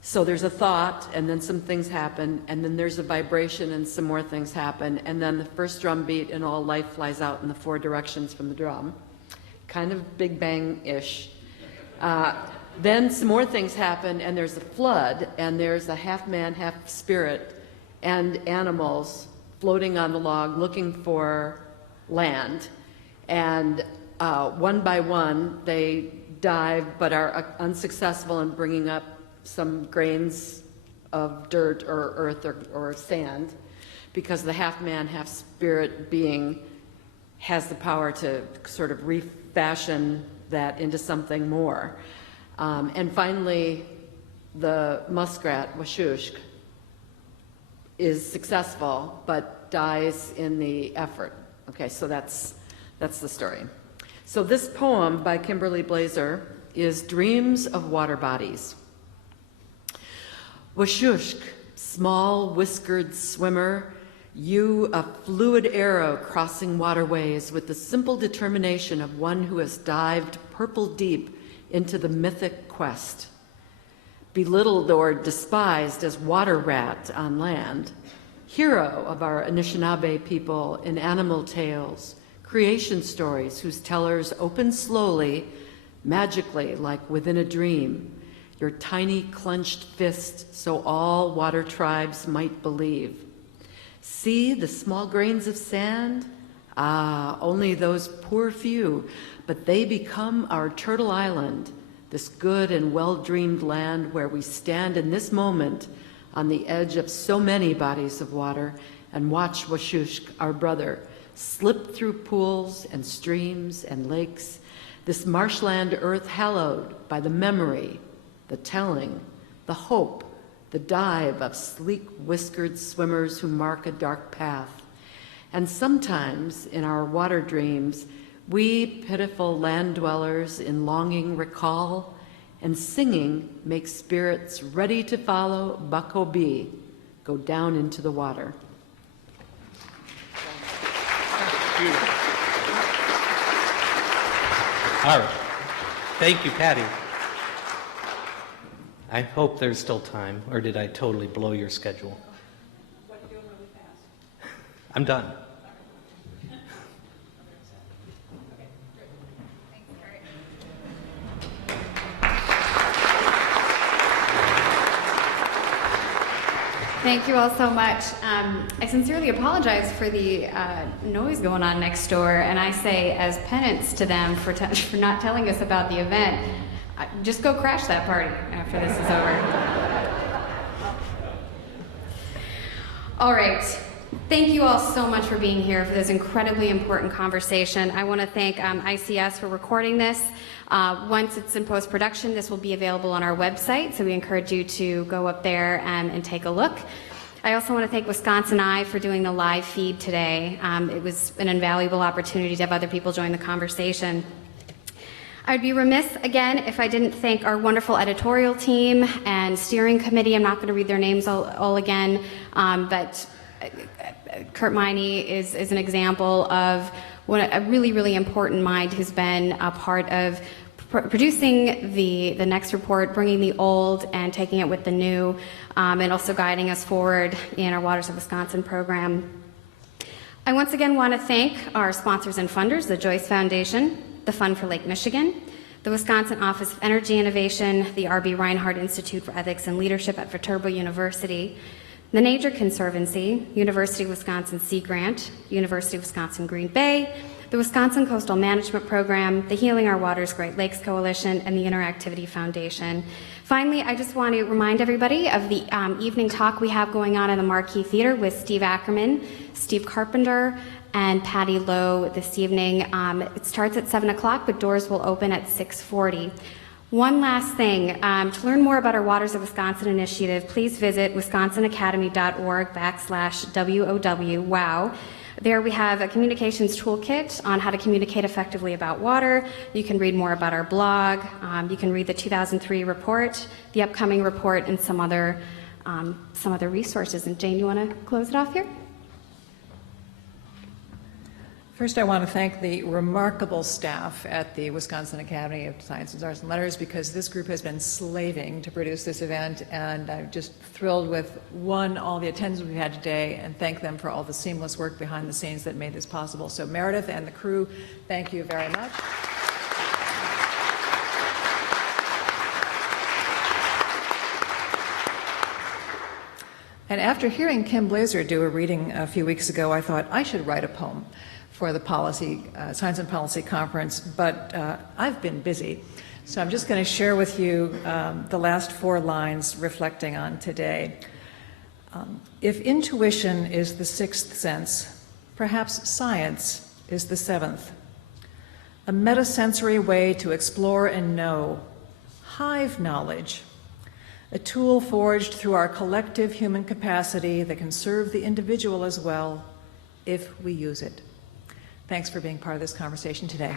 so there's a thought, and then some things happen, and then there's a vibration, and some more things happen, and then the first drum beat, and all life flies out in the four directions from the drum. Kind of Big Bang-ish. Then some more things happen, and there's a flood, and there's a half man, half spirit, and animals floating on the log looking for land. And one by one, they dive, but are unsuccessful in bringing up some grains of dirt or earth or sand, because the half man, half spirit being has the power to sort of refashion that into something more. And finally, the muskrat, Washushk, is successful but dies in the effort. Okay, so that's the story. So this poem by Kimberly Blazer is Dreams of Water Bodies. Washushk, small whiskered swimmer, you a fluid arrow crossing waterways with the simple determination of one who has dived purple deep into the mythic quest. Belittled or despised as water rat on land, hero of our Anishinaabe people in animal tales, creation stories whose tellers open slowly, magically like within a dream, your tiny clenched fist so all water tribes might believe. See the small grains of sand? Ah, only those poor few, but they become our Turtle Island, this good and well-dreamed land where we stand in this moment on the edge of so many bodies of water and watch Washushk, our brother, slip through pools and streams and lakes, this marshland earth hallowed by the memory, the telling, the hope, the dive of sleek whiskered swimmers who mark a dark path. And sometimes in our water dreams, we pitiful land dwellers in longing recall, and singing make spirits ready to follow Bucko B, go down into the water. All right. Thank you, Patty. I hope there's still time, or did I totally blow your schedule? What are you doing really fast? I'm done. Thank you all so much. I sincerely apologize for the noise going on next door, and I say as penance to them for not telling us about the event, just go crash that party after this is over. All right. Thank you all so much for being here for this incredibly important conversation. I want to thank ICS for recording this. Once it's in post-production, this will be available on our website, so we encourage you to go up there and take a look. I also want to thank Wisconsin Eye for doing the live feed today. It was an invaluable opportunity to have other people join the conversation. I'd be remiss, again, if I didn't thank our wonderful editorial team and steering committee. I'm not going to read their names all again, but Kurt Miney is an example of a really, really important mind who's been a part of producing the next report, bringing the old and taking it with the new, and also guiding us forward in our Waters of Wisconsin program. I once again want to thank our sponsors and funders, the Joyce Foundation, the Fund for Lake Michigan, the Wisconsin Office of Energy Innovation, the R.B. Reinhardt Institute for Ethics and Leadership at Viterbo University, the Nature Conservancy, University of Wisconsin Sea Grant, University of Wisconsin Green Bay, the Wisconsin Coastal Management Program, the Healing Our Waters Great Lakes Coalition, and the Interactivity Foundation. Finally, I just want to remind everybody of the evening talk we have going on in the Marquee Theater with Steve Ackerman, Steve Carpenter, and Patty Lowe this evening. It starts at 7 o'clock, but doors will open at 6:40. One last thing, to learn more about our Waters of Wisconsin initiative, please visit wisconsinacademy.org/WOW. There we have a communications toolkit on how to communicate effectively about water. You can read more about our blog. You can read the 2003 report, the upcoming report, and some other resources. And Jane, you want to close it off here? First, I want to thank the remarkable staff at the Wisconsin Academy of Sciences, Arts, and Letters, because this group has been slaving to produce this event, and I'm just thrilled with, all the attendance we've had today, and thank them for all the seamless work behind the scenes that made this possible. So Meredith and the crew, thank you very much. And after hearing Kim Blazer do a reading a few weeks ago, I thought I should write a poem for the Science and Policy Conference, but I've been busy. So I'm just going to share with you the last 4 lines reflecting on today. If intuition is the 6th sense, perhaps science is the 7th. A metasensory way to explore and know, hive knowledge, a tool forged through our collective human capacity that can serve the individual as well if we use it. Thanks for being part of this conversation today.